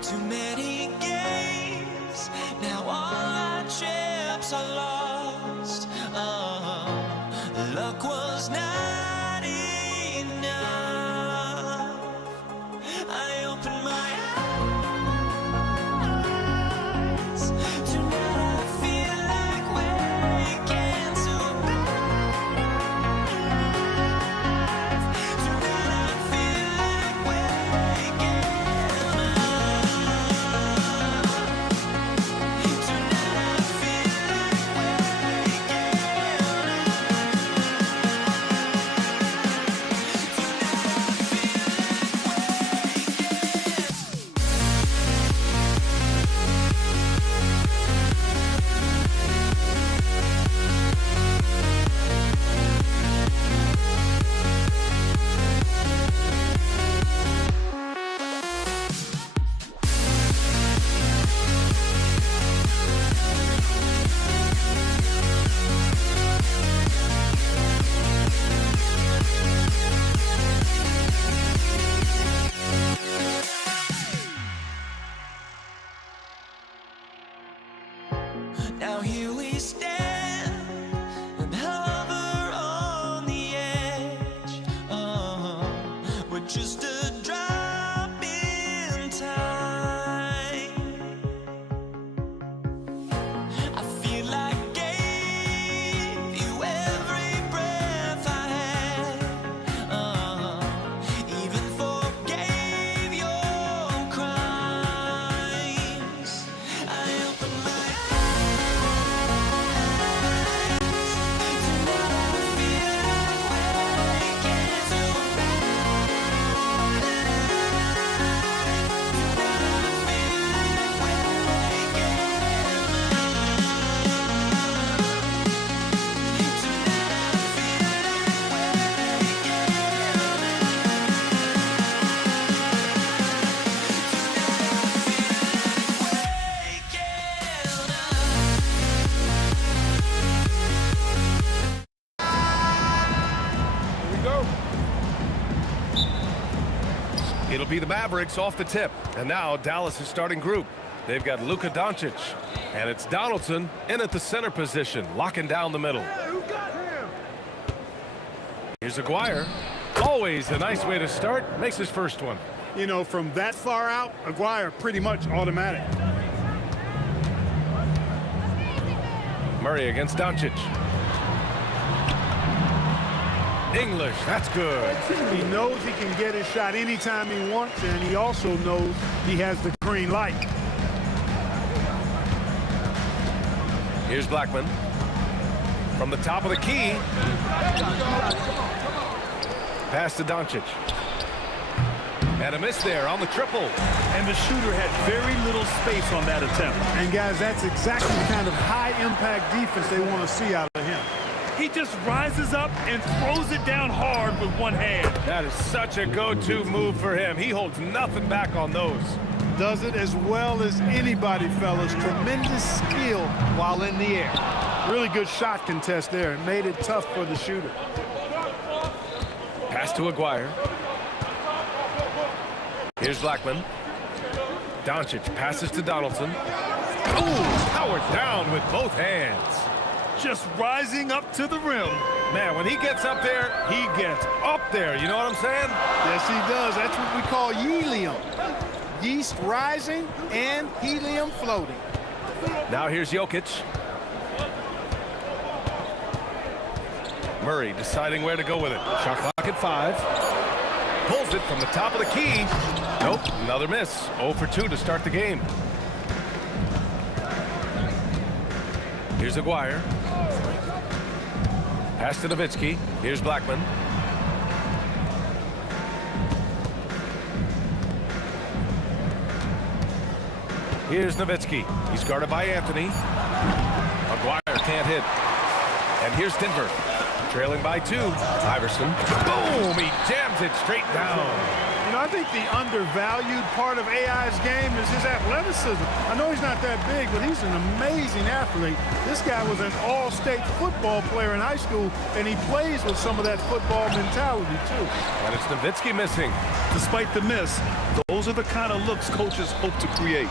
Too many games, now all our chips are lost. Oh, luck was not enough. I opened my eyes Now here we stand and hover on the edge. We're just a drop in time. I feel like gave you every breath I had. Even forgave your crimes. I open my eyes to never feel awake again. To It'll be the Mavericks off the tip. And now Dallas' starting group. They've got Luka Doncic. And it's Donaldson in at the center position, locking down the middle. Here's Aguirre. Always a nice way to start. Makes his first one. You know, from that far out, Aguirre pretty much automatic. Murray against Doncic. English, that's good. He knows he can get his shot anytime he wants, and he also knows he has the green light. Here's Blackman. From the top of the key. Pass to Doncic. And a miss there on the triple. And the shooter had very little space on that attempt. And guys, that's exactly the kind of high-impact defense they want to see out of him. He just rises up and throws it down hard with one hand. That is such a go-to move for him. He holds nothing back on those. Does it as well as anybody, fellas. Tremendous skill while in the air. Really good shot contest there. It made it tough for the shooter. Pass to Aguirre. Here's Blackman. Doncic passes to Donaldson. Ooh, powered down with both hands. Just rising up to the rim. Man, when he gets up there, he gets up there. You know what I'm saying? Yes, he does. That's what we call helium. Yeast rising and helium floating. Now here's Jokic. Murray deciding where to go with it. Shot clock at 5. Pulls it from the top of the key. Nope, another miss. 0 for 2 to start the game. Here's Aguirre. Pass to Nowitzki. Here's Blackman. Here's Nowitzki. He's guarded by Anthony. Aguirre can't hit. And here's Denver. Trailing by 2. Iverson. Boom! He jams it straight down. You know, I think the undervalued part of AI's game is his athleticism. I know he's not that big, but he's an amazing athlete. This guy was an all-state football player in high school, and he plays with some of that football mentality, too. And it's Nowitzki missing. Despite the miss, those are the kind of looks coaches hope to create.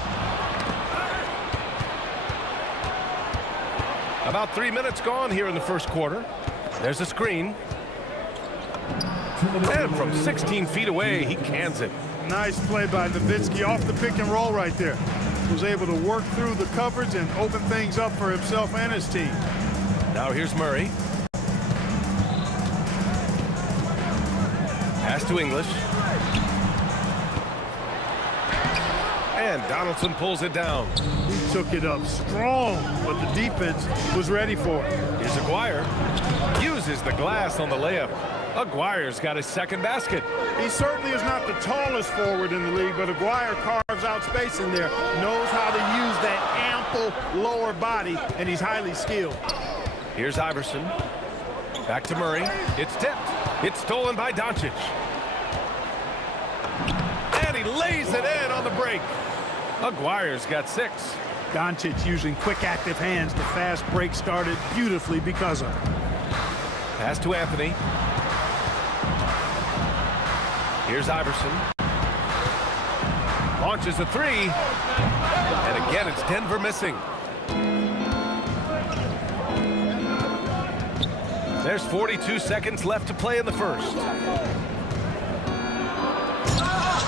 About 3 minutes gone here in the first quarter. There's a screen. And from 16 feet away, he cans it. Nice play by Nowitzki off the pick and roll right there. Was able to work through the coverage and open things up for himself and his team. Now here's Murray. Pass to English. And Donaldson pulls it down. He took it up strong, but the defense was ready for it. Here's Aguirre. Uses the glass on the layup. Aguirre's got his second basket. He certainly is not the tallest forward in the league, but Aguirre carves out space in there, knows how to use that ample lower body, and he's highly skilled. Here's Iverson. Back to Murray. It's tipped. It's stolen by Doncic. And he lays it in on the break. Aguirre's got 6. Doncic using quick, active hands. The fast break started beautifully because of it. Pass to Anthony. Here's Iverson. Launches a 3. And again, it's Denver missing. There's 42 seconds left to play in the first.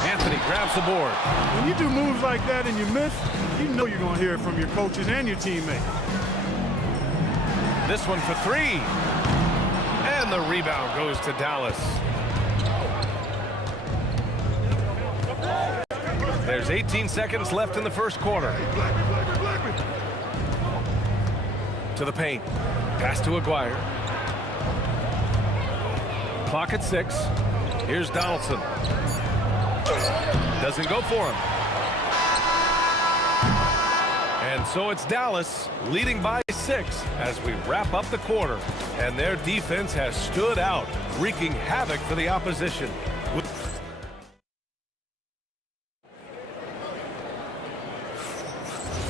Anthony grabs the board. When you do moves like that and you miss, you know you're going to hear it from your coaches and your teammates. This one for three. And the rebound goes to Dallas. There's 18 seconds left in the first quarter. To the paint. Pass to Aguirre. Clock at 6. Here's Donaldson. Doesn't go for him. And so it's Dallas leading by 6 as we wrap up the quarter. And their defense has stood out, wreaking havoc for the opposition.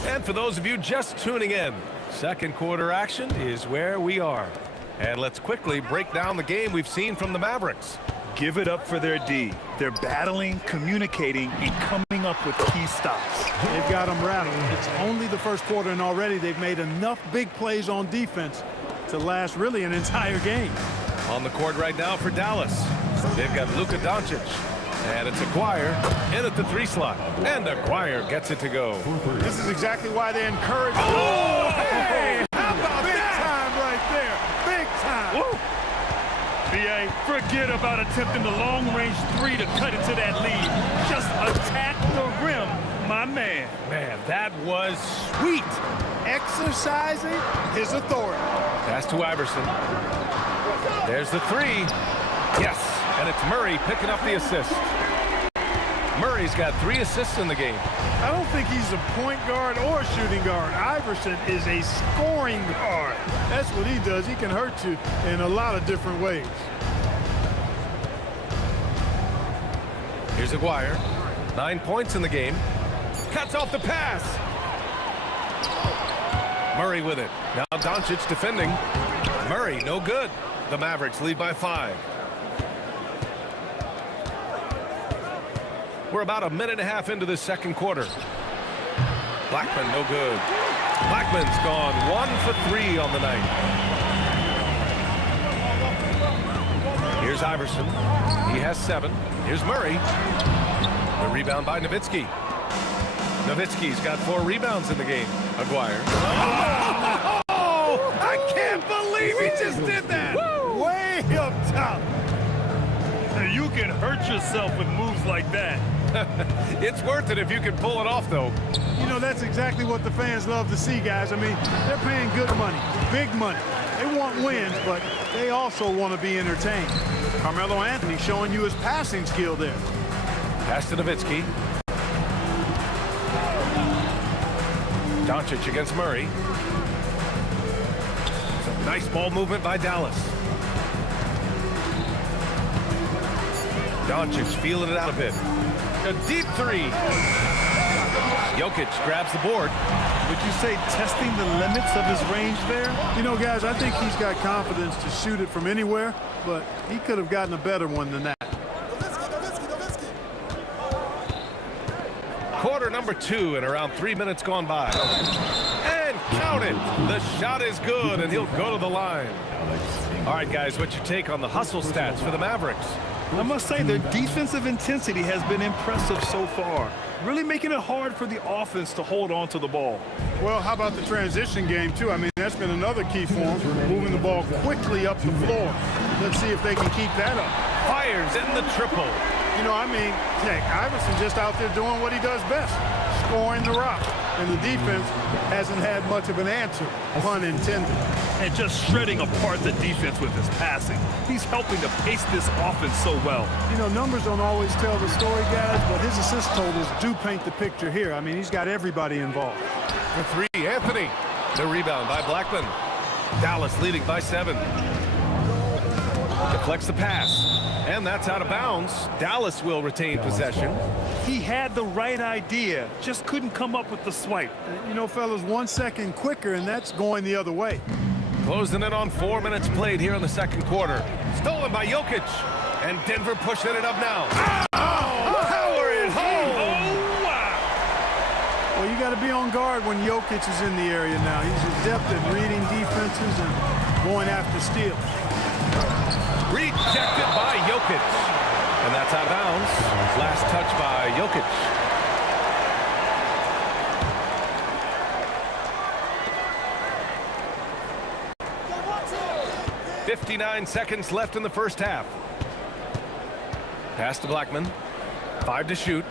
And for those of you just tuning in, second quarter action is where we are. And let's quickly break down the game we've seen from the Mavericks. Give it up for their D. They're battling, communicating, and coming up with key stops. They've got them rattled. It's only the first quarter, and already they've made enough big plays on defense to last really an entire game. On the court right now for Dallas, they've got Luka Doncic. And it's Aguirre in at the 3 slot. And Aguirre gets it to go. This is exactly why they encourage. Oh, hey! How about big time right there? Big time. Woo. B.A., forget about attempting the long-range 3 to cut into that lead. Just attack the rim, my man. Man, that was sweet. Exercising his authority. Pass to Iverson. There's the 3. Yes, and it's Murray picking up the assist. Murray's got 3 assists in the game. I don't think he's a point guard or a shooting guard. Iverson is a scoring guard. That's what he does. He can hurt you in a lot of different ways. Here's Aguirre. 9 points in the game. Cuts off the pass. Murray with it. Now Doncic defending. Murray, no good. The Mavericks lead by 5. We're about a minute and a half into the second quarter. Blackman, no good. Blackman's gone 1 for 3 on the night. Here's Iverson. He has 7. Here's Murray. The rebound by Nowitzki. Nowitzki's got 4 rebounds in the game. Aguirre. Oh! I can't believe he just did that! Woo! Way up top. You can hurt yourself with moves like that. It's worth it if you can pull it off, though. You know, that's exactly what the fans love to see, guys. I mean, they're paying good money, big money. They want wins, but they also want to be entertained. Carmelo Anthony showing you his passing skill there. Pass to Nowitzki. Doncic against Murray. Some nice ball movement by Dallas. Doncic feeling it out a bit. A deep 3. Jokic grabs the board. Would you say testing the limits of his range there? You know, guys, I think he's got confidence to shoot it from anywhere, but he could have gotten a better one than that. Quarter number 2 and around 3 minutes gone by. And count it. The shot is good, and he'll go to the line. All right, guys, what's your take on the hustle stats for the Mavericks? I must say their defensive intensity has been impressive so far, really making it hard for the offense to hold on to the ball. Well, how about the transition game, too? I mean, that's been another key for them, moving the ball quickly up the floor. Let's see if they can keep that up. Fires in the triple. You know, I mean, heck, Iverson just out there doing what he does best, scoring the rock. And the defense hasn't had much of an answer, pun intended. And just shredding apart the defense with his passing. He's helping to pace this offense so well. You know, numbers don't always tell the story, guys, but his assist totals do paint the picture here. I mean, he's got everybody involved. For 3, Anthony. The rebound by Blackman. Dallas leading by 7. Deflects the pass. And that's out of bounds. Dallas will retain possession. He had the right idea, just couldn't come up with the swipe. You know, fellas, 1 second quicker, and that's going the other way. Closing in on 4 minutes played here in the second quarter. Stolen by Jokic. And Denver pushing it up now. Oh, power it home. Oh, wow. Well, you got got to be on guard when Jokic is in the area now. He's adept at reading defenses and going after steals. Rejected by Jokic. And that's out of bounds. Last touch by Jokic. 59 seconds left in the first half. Pass to Blackman. 5 to shoot.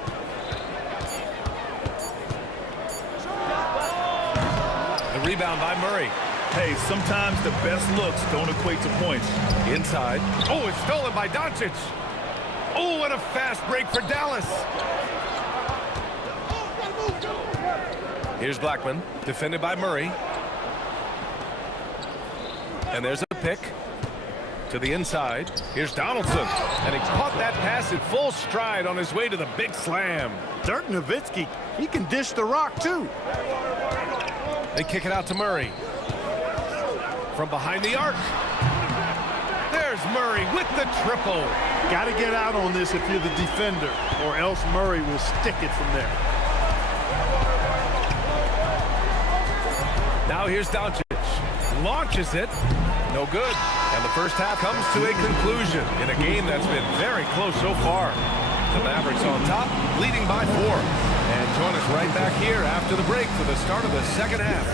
The rebound by Murray. Hey, sometimes the best looks don't equate to points. Inside. Oh, it's stolen by Doncic. Oh, and a fast break for Dallas. Here's Blackman, defended by Murray. And there's a pick to the inside. Here's Donaldson, and he caught that pass in full stride on his way to the big slam. Dirk Nowitzki, he can dish the rock too. They kick it out to Murray. From behind the arc. There's Murray with the triple. Got to get out on this if you're the defender, or else Murray will stick it from there. Now here's Doncic. Launches it. No good. And the first half comes to a conclusion in a game that's been very close so far. The Mavericks on top, leading by 4. And join us right back here after the break for the start of the second half.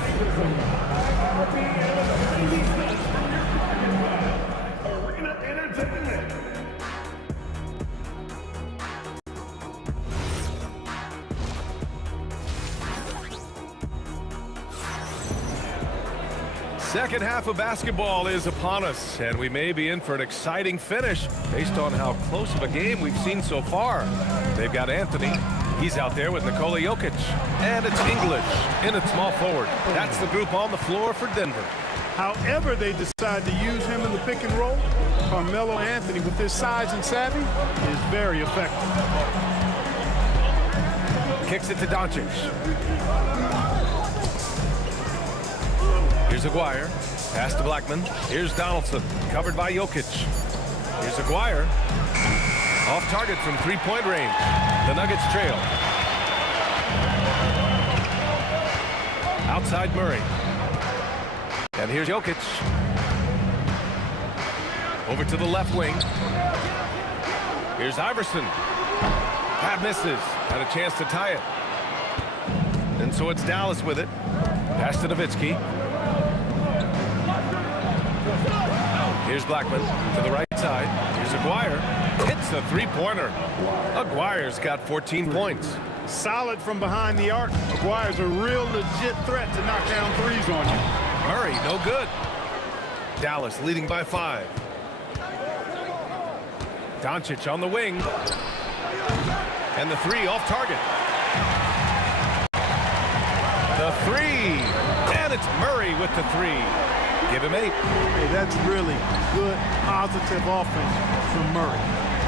Second half of basketball is upon us, and we may be in for an exciting finish based on how close of a game we've seen so far. They've got Anthony. He's out there with Nikola Jokic. And it's English in at small forward. That's the group on the floor for Denver. However they decide to use him in the pick and roll, Carmelo Anthony, with his size and savvy, is very effective. Kicks it to Doncic. Here's Aguirre. Pass to Blackman. Here's Donaldson. Covered by Jokic. Here's Aguirre. Off target from three-point range. The Nuggets trail. Outside Murray. And here's Jokic. Over to the left wing. Here's Iverson. That misses. Had a chance to tie it. And so it's Dallas with it. Pass to Nowitzki. Here's Blackman to the right side. Here's Aguirre. Hits the three-pointer. Aguirre's got 14 points. Solid from behind the arc. Aguirre's a real legit threat to knock down threes on you. Murray, no good. Dallas leading by 5. Doncic on the wing. And the 3 off target. The 3. And it's Murray with the 3. Give him 8. Hey, that's really good, positive offense from Murray.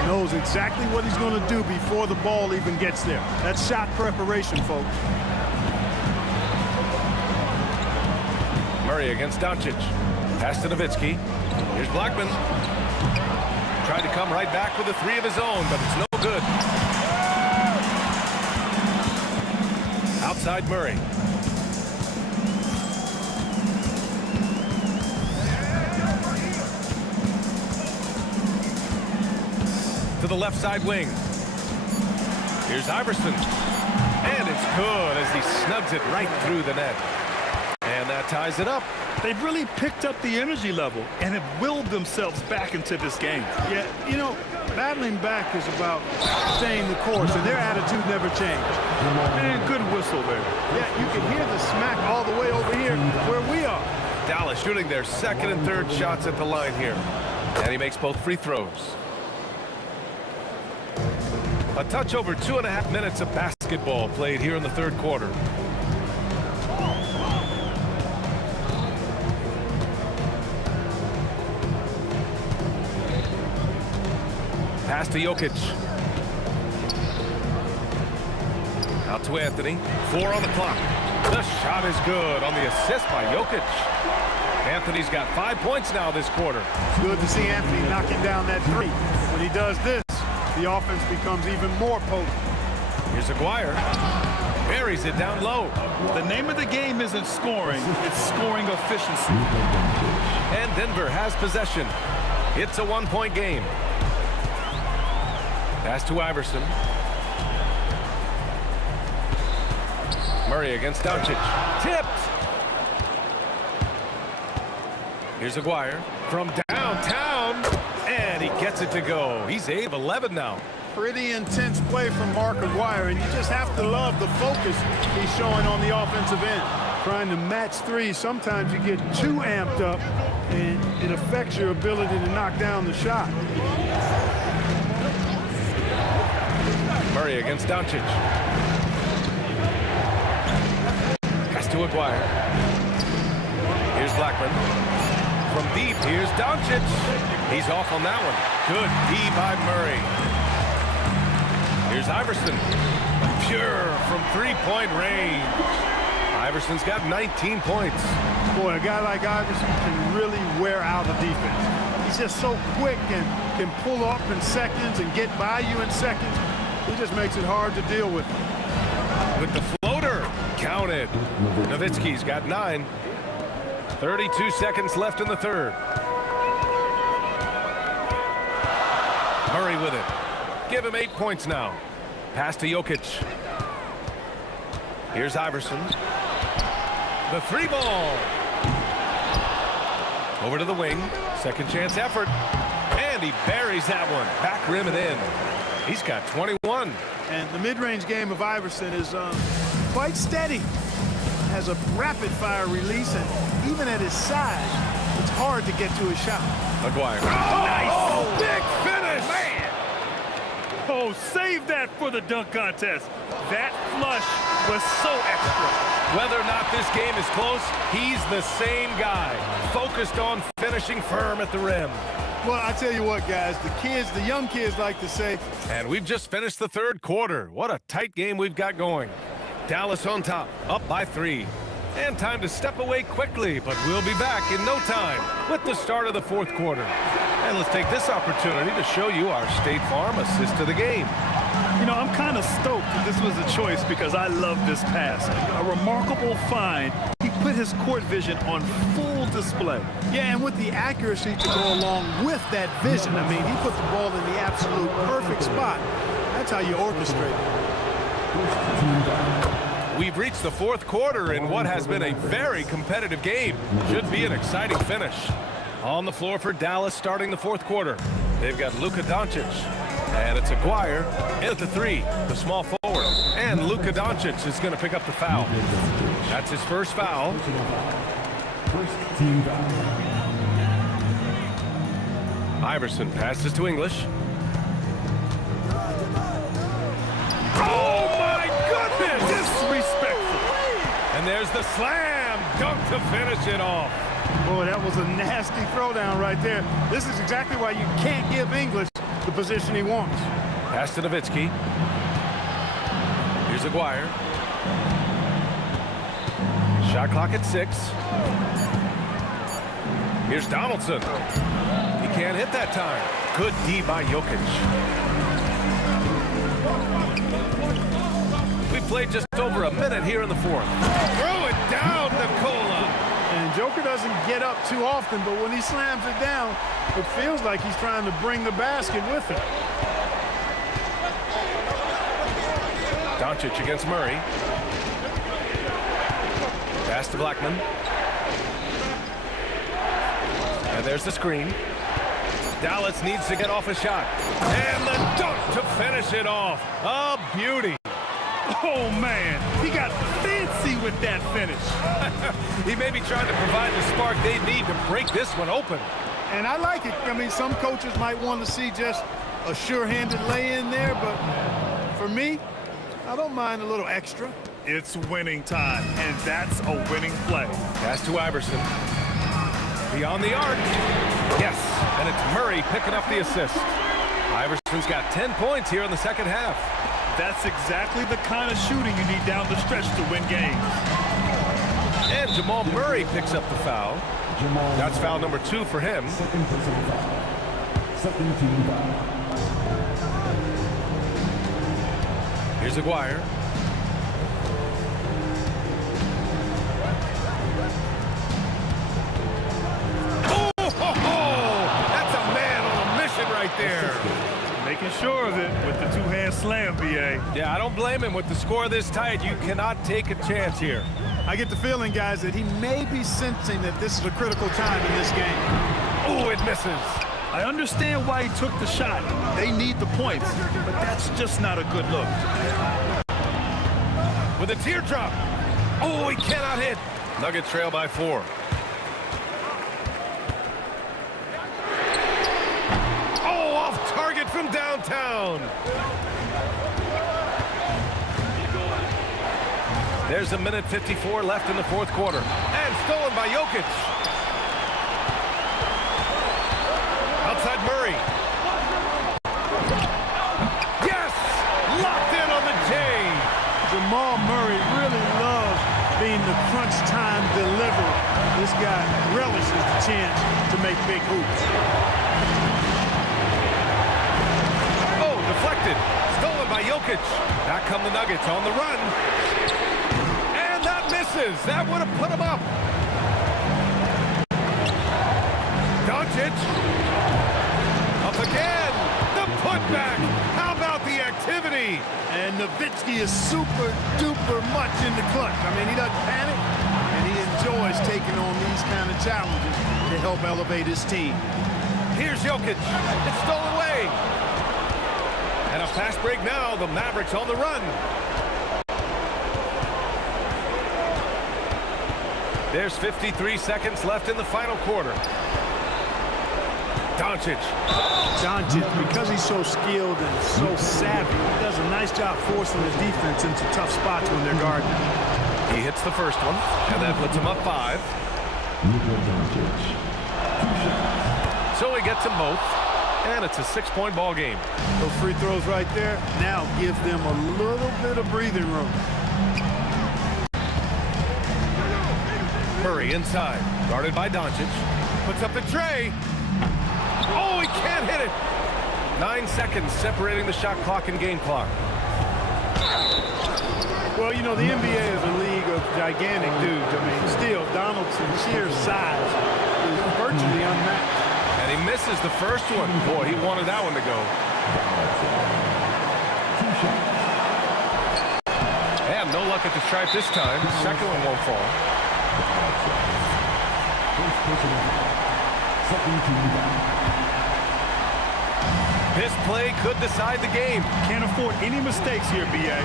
Knows exactly what he's going to do before the ball even gets there. That's shot preparation, folks. Murray against Doncic. Pass to Nowitzki. Here's Blackman. Tried to come right back with a 3 of his own, but it's no good. Outside Murray. To the left side wing. Here's Iverson. And it's good as he snugs it right through the net. And that ties it up. They've really picked up the energy level and have willed themselves back into this game. Yeah, you know, battling back is about staying the course, and their attitude never changed. And good whistle there. Yeah, you can hear the smack all the way over here where we are. Dallas shooting their second and third shots at the line here. And he makes both free throws. A touch over 2.5 minutes of basketball played here in the third quarter. Pass to Jokic. Out to Anthony. 4 on the clock. The shot is good on the assist by Jokic. Anthony's got 5 points now this quarter. It's good to see Anthony knocking down that 3. When he does this, the offense becomes even more potent. Here's Aguirre. Buries it down low. The name of the game isn't scoring, it's scoring efficiency. And Denver has possession. It's a one-point game. Pass to Iverson. Murray against Doncic. Tipped. Here's Aguirre from downtown. And he gets it to go. He's 8 of 11 now. Pretty intense play from Mark Aguirre, and you just have to love the focus he's showing on the offensive end. Trying to match threes, sometimes you get too amped up, and it affects your ability to knock down the shot. Murray against Doncic. Pass to Aguirre. Here's Blackman. From deep, here's Doncic. He's off on that one. Good D by Murray. Here's Iverson. Pure from three-point range. Iverson's got 19 points. Boy, a guy like Iverson can really wear out a defense. He's just so quick and can pull up in seconds and get by you in seconds. He just makes it hard to deal with. With the floater. Counted. Nowitzki's got 9. 32 seconds left in the third. Murray with it. Give him 8 points now. Pass to Jokic. Here's Iverson. The 3 ball. Over to the wing. Second chance effort. And he buries that one. Back rim and in. He's got 21. And the mid-range game of Iverson is quite steady. Has a rapid-fire release, and even at his size, it's hard to get to his shot. Aguirre. Nice! Big finish! Man! Oh, save that for the dunk contest. That flush was so extra. Whether or not this game is close, he's the same guy. Focused on finishing firm at the rim. Well, I tell you what, guys, the young kids like to say. And we've just finished the third quarter. What a tight game we've got going. Dallas on top, up by 3. And time to step away quickly, but we'll be back in no time with the start of the fourth quarter. And let's take this opportunity to show you our State Farm assist to the game. You know, I'm kind of stoked that this was a choice because I love this pass. A remarkable find. He put his court vision on full display. Yeah, and with the accuracy to go along with that vision. I mean, he put the ball in the absolute perfect spot. That's how you orchestrate it. We've reached the fourth quarter in what has been a very competitive game. Should be an exciting finish. On the floor for Dallas starting the fourth quarter. They've got Luka Doncic. And it's Aguirre in at the 3, the small forward. And Luka Doncic is going to pick up the foul. That's his first foul. First team foul. Iverson passes to English. Oh, my goodness! Disrespectful. And there's the slam dunk to finish it off. Boy, that was a nasty throwdown right there. This is exactly why you can't give English the position he wants. Pass to Nowitzki. Here's Aguirre. Shot clock at 6. Here's Donaldson. He can't hit that time. Good D by Jokic. We played just over a minute here in the fourth. Throw it down, Nicola. And Joker doesn't get up too often, but when he slams it down, it feels like he's trying to bring the basket with him. Doncic against Murray. Pass to Blackman. And there's the screen. Dallas needs to get off a shot. And the dunk to finish it off. A beauty. Oh, man. He got fancy with that finish. He may be trying to provide the spark they need to break this one open. And I like it. I mean, some coaches might want to see just a sure-handed lay-in there, but for me, I don't mind a little extra. It's winning time, and that's a winning play. Pass to Iverson. Beyond the arc. Yes, and it's Murray picking up the assist. Iverson's got 10 points here in the second half. That's exactly the kind of shooting you need down the stretch to win games. And Jamal Murray picks up the foul. That's foul number 2 for him. Second personal foul. Second team foul. Here's Aguirre. That's a man on a mission right there. Making sure of it with the two-hand slam, B.A. Yeah, I don't blame him. With the score this tight, you cannot take a chance here. I get the feeling, guys, that he may be sensing that this is a critical time in this game. Oh, it misses. I understand why he took the shot. They need the points, but that's just not a good look. With a teardrop. Oh, he cannot hit. Nuggets trail by 4. Oh, off target from downtown. There's a minute 54 left in the fourth quarter. And stolen by Jokic. Outside Murray. Yes! Locked in on the J. Jamal Murray really loves being the crunch time deliverer. This guy relishes the chance to make big hoops. Oh, deflected. Stolen by Jokic. Back come the Nuggets on the run. And that misses. That would have put him up. Doncic. Up again. The putback. How about the activity? And Nowitzki is super duper much in the clutch. I mean, he doesn't panic, and he enjoys taking on these kind of challenges to help elevate his team. Here's Jokic. It's stolen away. And a fast break now. The Mavericks on the run. There's 53 seconds left in the final quarter. Doncic. Doncic, because he's so skilled and so savvy, he does a nice job forcing the defense into tough spots when they're guarding. He hits the first one, and that puts him up 5. So he gets them both, and it's a 6-point ball game. Those free throws right there now give them a little bit of breathing room. Murray inside, guarded by Doncic. Puts up the tray. Oh, he can't hit it. 9 seconds separating the shot clock and game clock. Well, you know, the NBA is a league of gigantic dudes. I mean, still, Donaldson's sheer size is virtually unmatched. And he misses the first one. Boy, he wanted that one to go. And no luck at the stripe this time. Second one won't fall. This play could decide the game. Can't afford any mistakes here, B.A.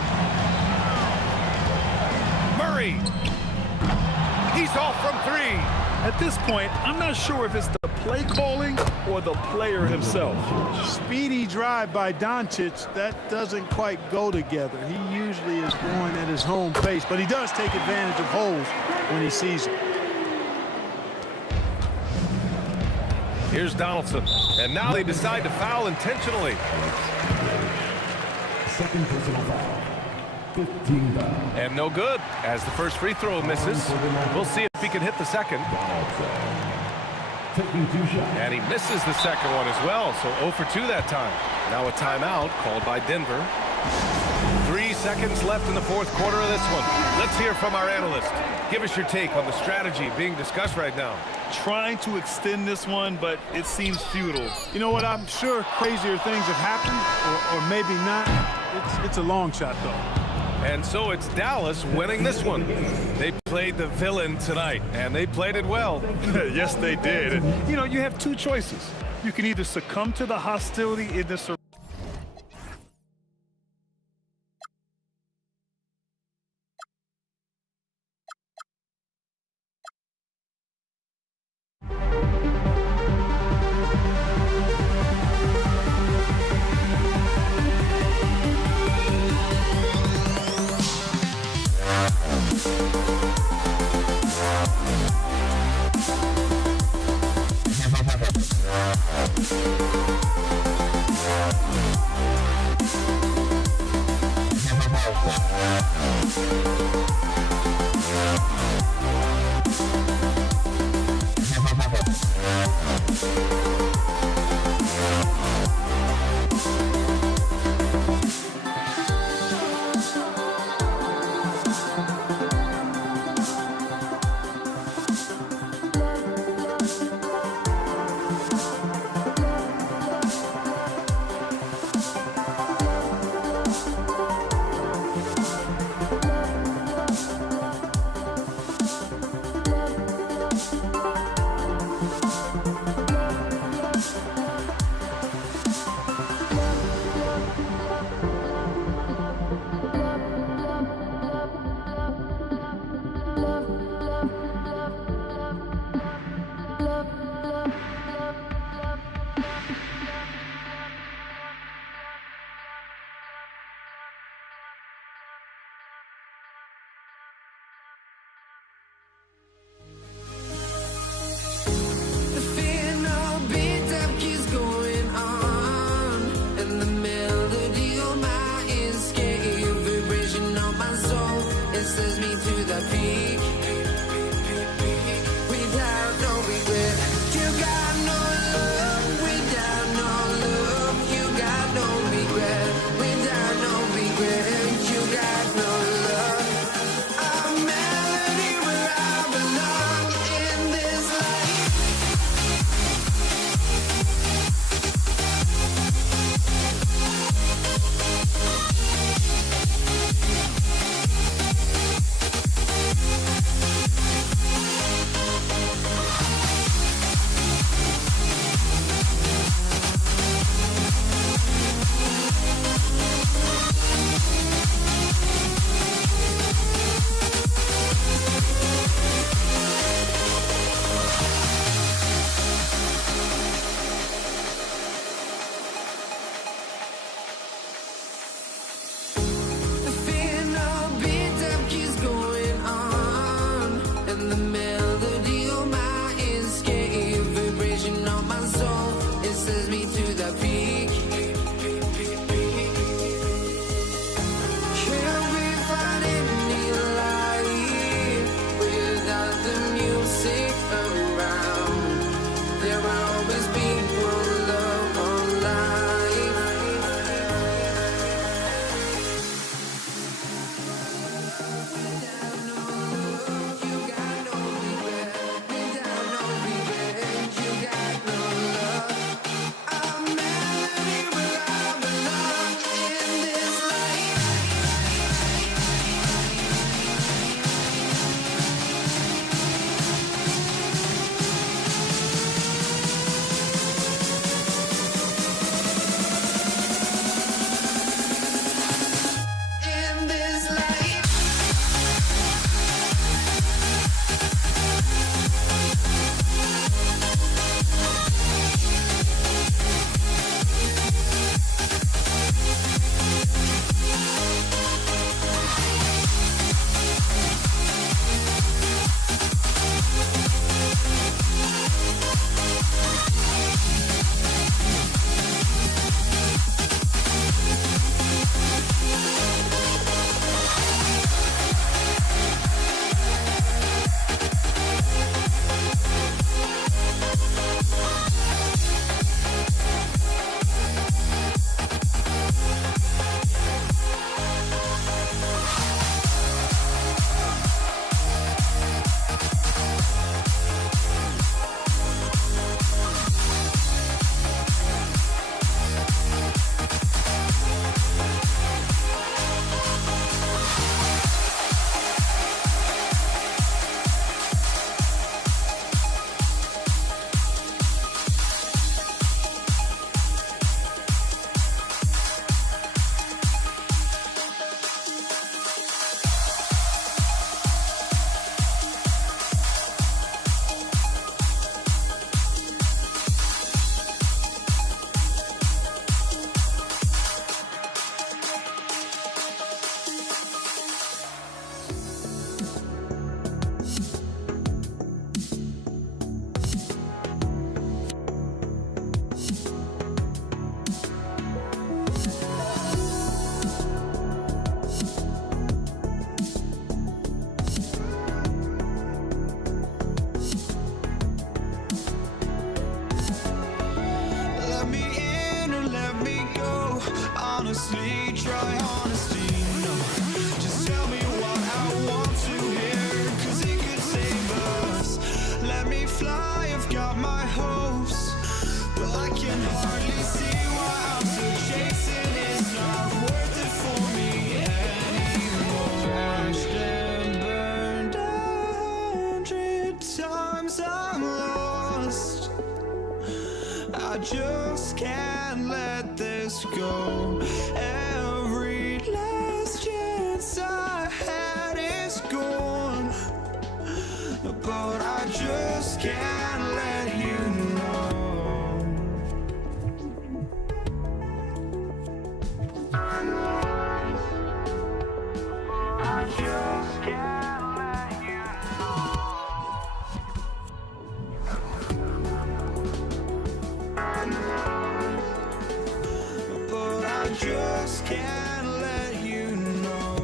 Murray. He's off from 3. At this point, I'm not sure if it's the play calling or the player himself. Speedy drive by Doncic, that doesn't quite go together. He usually is going at his home pace, but he does take advantage of holes when he sees them. Here's Donaldson. And now they decide to foul intentionally. Second personal foul. 15 foul. And no good, as the first free throw misses. We'll see if he can hit the second. Taking 2 shots. And he misses the second one as well, so 0 for 2 that time. Now a timeout called by Denver. 3 seconds left in the fourth quarter of this one. Let's hear from our analyst. Give us your take on the strategy being discussed right now. Trying to extend this one, but it seems futile. You know what? I'm sure crazier things have happened, or maybe not. It's a long shot, though. And so it's Dallas winning this one. They played the villain tonight, and they played it well. Yes, they did. And, you know, you have 2 choices. You can either succumb to the hostility in this The fear no beat up keeps going on, and the melody on my ears, scary vibration on my soul. It sends me to the peak without no regret. You got no love without no love. You got no regret without no regret. You got no love. A melody where I belong in this life. The fear no beat up keeps going on, and the melody on my ears, scary vibration on my soul. It sends me to the peak. Can't we find any light without the music around? There will always be one love on life. In this life. Let me in or let me go. Honestly, try honesty. No, just tell me what I want to hear, 'cause it could save us. Let me fly, I've got my hopes, but I can hardly see why I'm still chasing. It's not worth it for me anymore. Crashed and burned 100 times. Sometimes I'm lost. I just can't let this go. Every last chance I had is gone, but I just can't let you know. I just can't let you know. But I just can't let you know.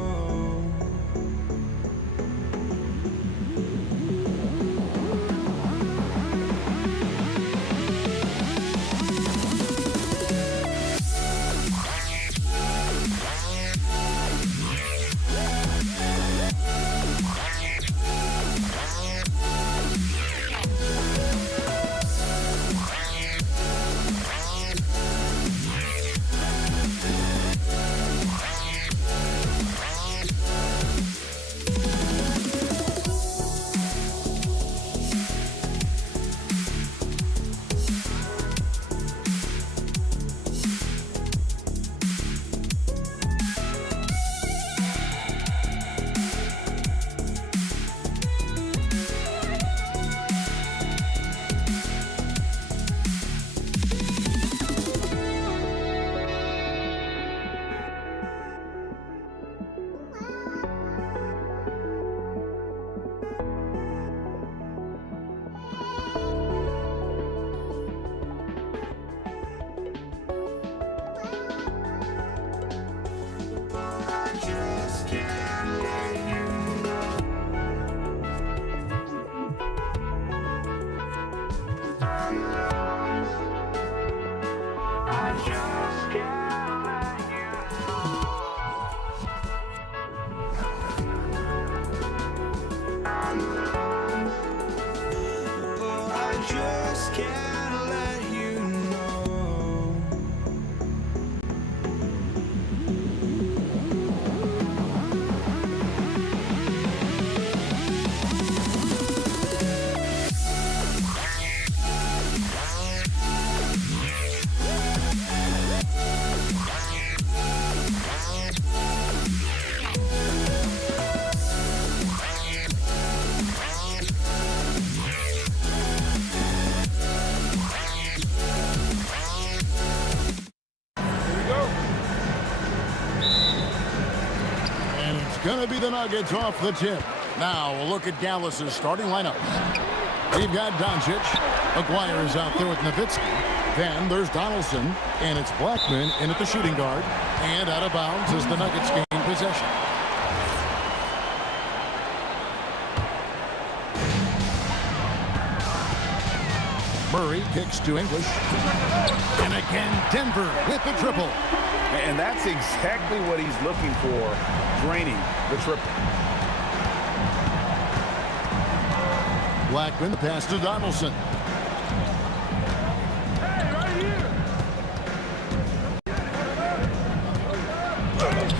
Going to be the Nuggets off the tip. Now we'll look at Dallas's starting lineup. We've got Doncic. Aguirre is out there with Nowitzki. Then there's Donaldson, and it's Blackman in at the shooting guard. And out of bounds as the Nuggets gain possession. Murray kicks to English. And again, Denver with the triple. And that's exactly what he's looking for, draining the triple. Blackman, the pass to Donaldson.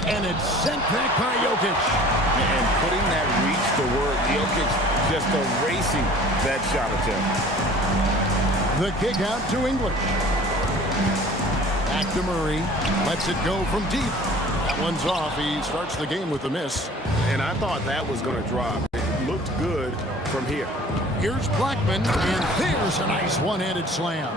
And it's sent back by Jokic. And putting that reach to work, Jokic just erasing that shot attempt. The kick out to English. Back to Murray. Lets it go from deep. That one's off. He starts the game with a miss. And I thought that was going to drop. It looked good from here. Here's Blackman, and there's a nice one-handed slam.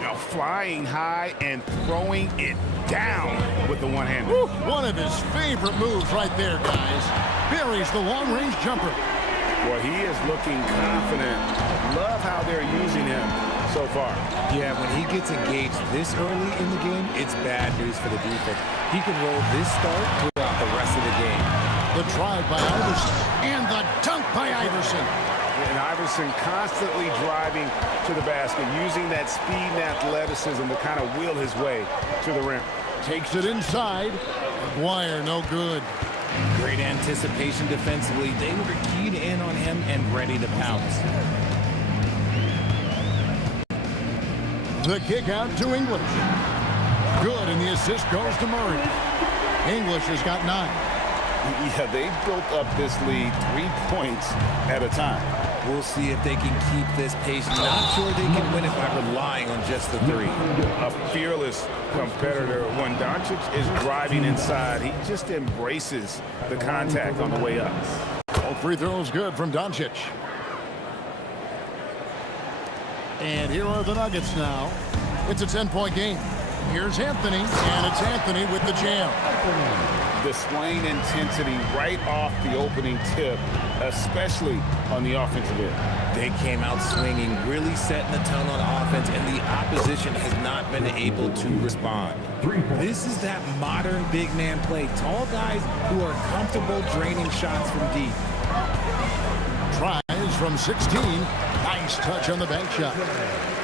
Now flying high and throwing it down with the one-hander. One of his favorite moves right there, guys. Buries the long-range jumper. Well, he is looking confident. Love how they're using him so far. Yeah, when he gets engaged this early in the game, it's bad news for the defense. He can roll this start throughout the rest of the game. The drive by Iverson, and the dunk by Iverson. And Iverson constantly driving to the basket, using that speed and athleticism to kind of wheel his way to the rim. Takes it inside. Aguirre, no good. Great anticipation defensively. They were keyed in on him and ready to pounce. The kick out to English. Good, and the assist goes to Murray. English has got 9. Yeah, they built up this lead 3 points at a time. We'll see if they can keep this pace. Not sure they can win it by relying on just the three. A fearless competitor. When Doncic is driving inside, he just embraces the contact on the way up. All free throws good from Doncic. And here are the Nuggets now. It's a 10-point game. Here's Anthony, and it's Anthony with the jam. Displaying intensity right off the opening tip, especially on the offensive end. They came out swinging, really setting the tone on offense, and the opposition has not been able to respond. This is that modern big man play. Tall guys who are comfortable draining shots from deep. Tries from 16. Nice touch on the bank shot.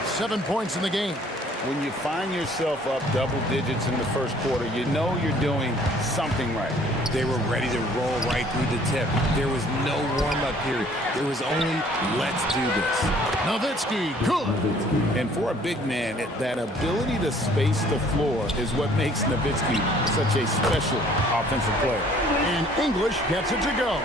7 points in the game. When you find yourself up double digits in the first quarter, you know you're doing something right. They were ready to roll right through the tip. There was no warm-up period. There was only, let's do this. Nowitzki, good. And for a big man, that ability to space the floor is what makes Nowitzki such a special offensive player. And English gets it to go.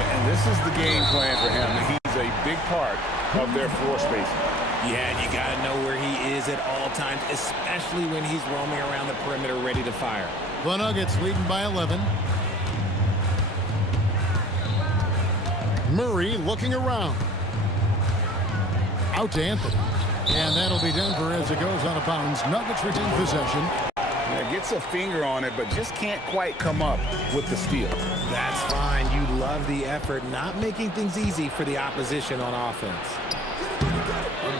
And this is the game plan for him. He's a big part of their floor spacing. Yeah, and you got to know where he is at all times, especially when he's roaming around the perimeter ready to fire. The Nuggets leading by 11. Murray looking around. Out to Anthony. And that'll be Denver as it goes out of bounds. Nuggets retain possession. Yeah, gets a finger on it, but just can't quite come up with the steal. That's fine. You love the effort, not making things easy for the opposition on offense.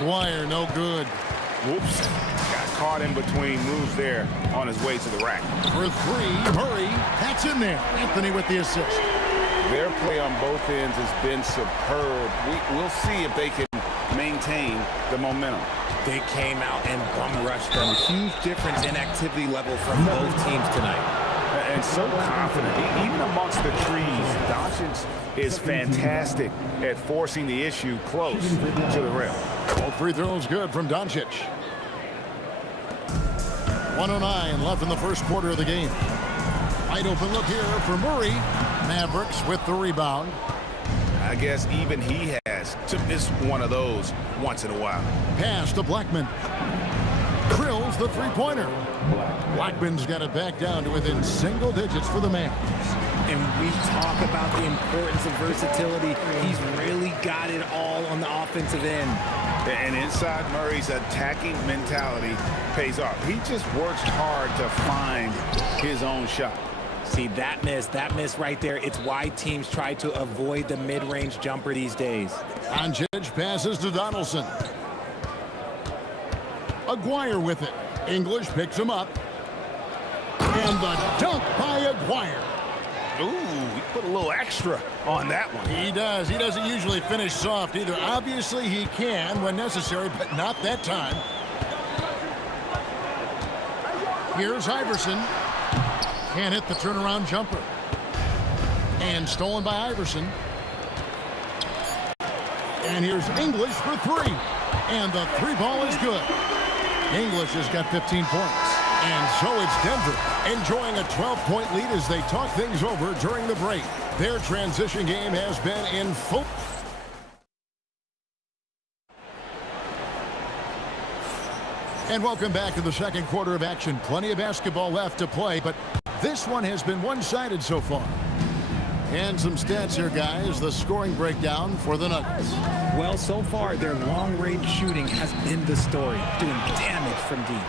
Maguire, no good. Whoops. Got caught in between moves there on his way to the rack. For three, Murray. That's in there. Anthony with the assist. Their play on both ends has been superb. We'll see if they can maintain the momentum. They came out and bum rushed them. Huge difference in activity level from both teams tonight. And so confident, even amongst the trees. Doncic is fantastic at forcing the issue close to the rim. All free throws good from Doncic. 1:09 left in the first quarter of the game. Wide open look here for Murray. Mavericks with the rebound. I guess even he has to miss one of those once in a while. Pass to Blackman. Drills the three-pointer. Blackman's got it back down to within single digits for the Mavs. And we talk about the importance of versatility. He's really got it all on the offensive end. And inside Murray's attacking mentality pays off. He just works hard to find his own shot. See, that miss right there, it's why teams try to avoid the mid-range jumper these days. Doncic passes to Donaldson. Aguirre with it. English picks him up. And the dunk by Aguirre. Ooh, he put a little extra on that one. He does. He doesn't usually finish soft either. Obviously, he can when necessary, but not that time. Here's Iverson. Can't hit the turnaround jumper. And stolen by Iverson. And here's English for three. And the three ball is good. English has got 15 points. And so it's Denver enjoying a 12-point lead as they talk things over during the break. Their transition game has been in full. And welcome back to the second quarter of action. Plenty of basketball left to play, but this one has been one-sided so far. And some stats here, guys. The scoring breakdown for the Nuggets. Well, so far, their long-range shooting has been the story, doing damage from deep.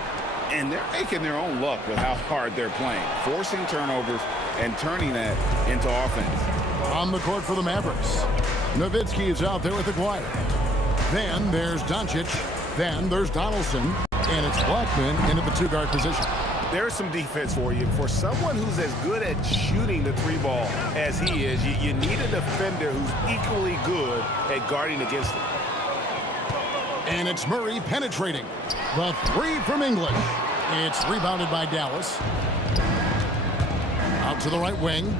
And they're making their own luck with how hard they're playing, forcing turnovers and turning that into offense. On the court for the Mavericks. Nowitzki is out there with Aguirre. Then there's Doncic. Then there's Donaldson. And it's Blackman into the two-guard position. There's some defense for you. For someone who's as good at shooting the three ball as he is, you need a defender who's equally good at guarding against him. And it's Murray penetrating. The three from English. It's rebounded by Dallas. Out to the right wing.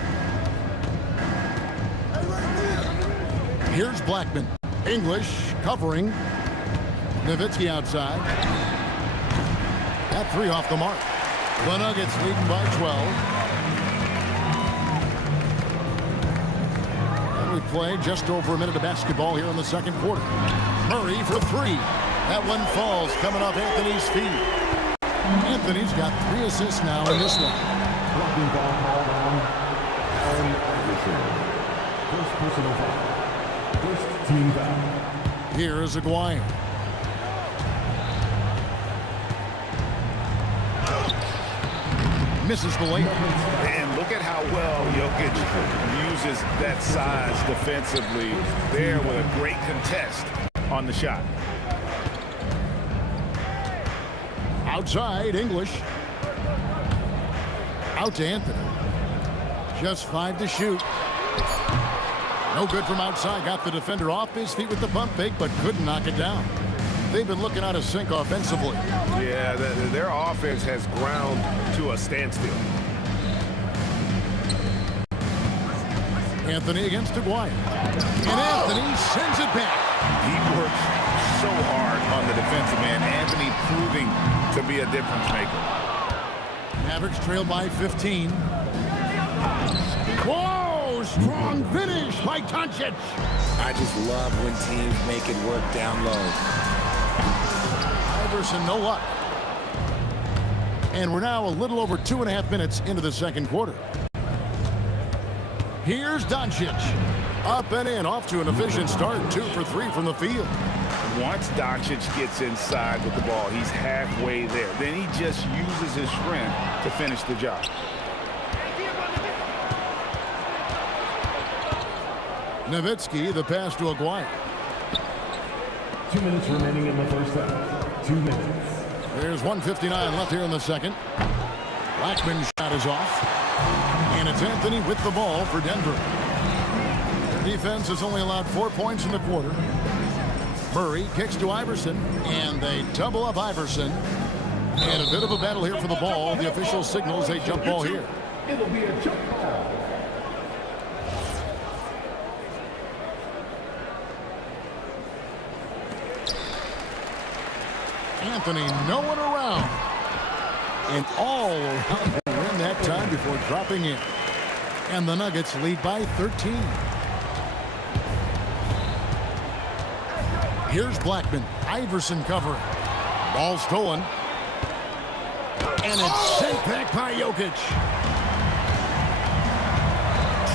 Here's Blackman. English covering. Nowitzki outside. That three off the mark. The Nuggets leading by 12. And we play. Just over a minute of basketball here in the second quarter. Murray for three. That one falls, coming off Anthony's feet. Anthony's got 3 assists now in this one. Blocking foul called on Allen Iverson. First personal foul. First team foul. Here is Aguirre. Misses the layup. And look at how well Jokic uses that size defensively there with a great contest on the shot. Outside, English. Out to Anthony. Just 5 to shoot. No good from outside. Got the defender off his feet with the pump fake, but couldn't knock it down. They've been looking out of sync offensively. Yeah, their offense has ground to a standstill. Anthony against Aguirre. And Anthony sends it back. He works so hard on the defensive end. Anthony proving to be a difference maker. Mavericks trail by 15. Whoa! Strong finish by Doncic. I just love when teams make it work down low. Iverson, no luck. And we're now a little over 2.5 minutes into the second quarter. Here's Doncic. Up and in, off to an efficient start. 2 for 3 from the field. Once Doncic gets inside with the ball, he's halfway there. Then he just uses his strength to finish the job. Nowitzki, the pass to Aguirre. 2 minutes remaining in the first half. 2 minutes. There's 1:59 left here in the second. Blackman's shot is off. And it's Anthony with the ball for Denver. Their defense has only allowed 4 points in the quarter. Murray kicks to Iverson, and they double up Iverson. And a bit of a battle here for the ball. The official signals a jump ball here. It'll be a jump ball. Anthony, no one around. And all around the rim that time before dropping in. And the Nuggets lead by 13. Here's Blackman. Iverson covering. Ball stolen. And it's sent back by Jokic.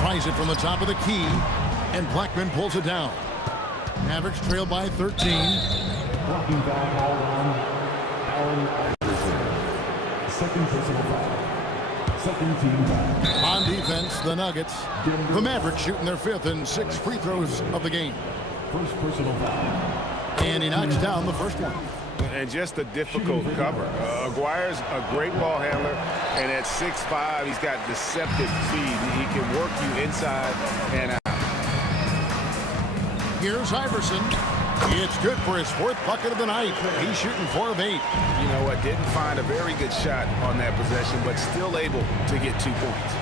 Tries it from the top of the key. And Blackman pulls it down. Mavericks trail by 13. Blocking foul called on Allen Iverson. Second personal foul. Second team foul. On defense, the Nuggets. The Mavericks shooting their 5th and 6th free throws of the game. First personal foul. And he knocks down the first one. And just a difficult cover. Aguirre's a great ball handler, and at 6'5", he's got deceptive speed. He can work you inside and out. Here's Iverson. It's good for his 4th bucket of the night. He's shooting 4 of 8. You know what? Didn't find a very good shot on that possession, but still able to get 2 points.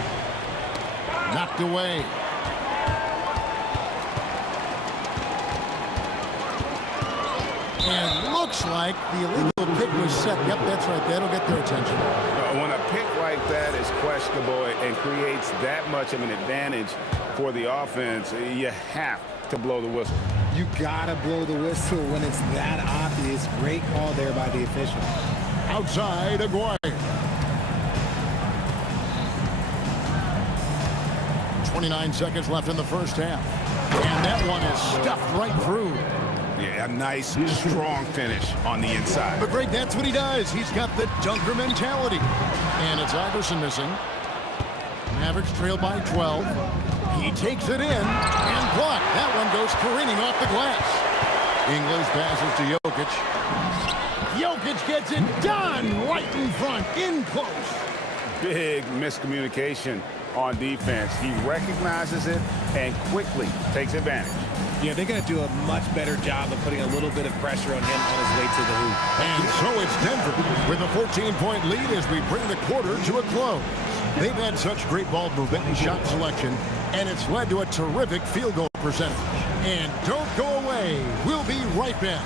Knocked away. And looks like the illegal pick was set. Yep, that's right. That'll get their attention. When a pick like that is questionable and creates that much of an advantage for the offense, you have to blow the whistle. You gotta blow the whistle when it's that obvious. Great call there by the official. Outside, Aguirre. 29 seconds left in the first half. And that one is stuffed right through. Yeah, a nice, strong finish on the inside. But Greg, that's what he does. He's got the dunker mentality. And it's Iverson missing. Mavericks trail by 12. He takes it in and blocked. That one goes careening off the glass. English passes to Jokic. Jokic gets it done right in front, in close. Big miscommunication on defense. He recognizes it and quickly takes advantage. Yeah, they're going to do a much better job of putting a little bit of pressure on him on his way to the hoop. And so it's Denver with a 14-point lead as we bring the quarter to a close. They've had such great ball movement and shot selection, and it's led to a terrific field goal percentage. And don't go away. We'll be right back.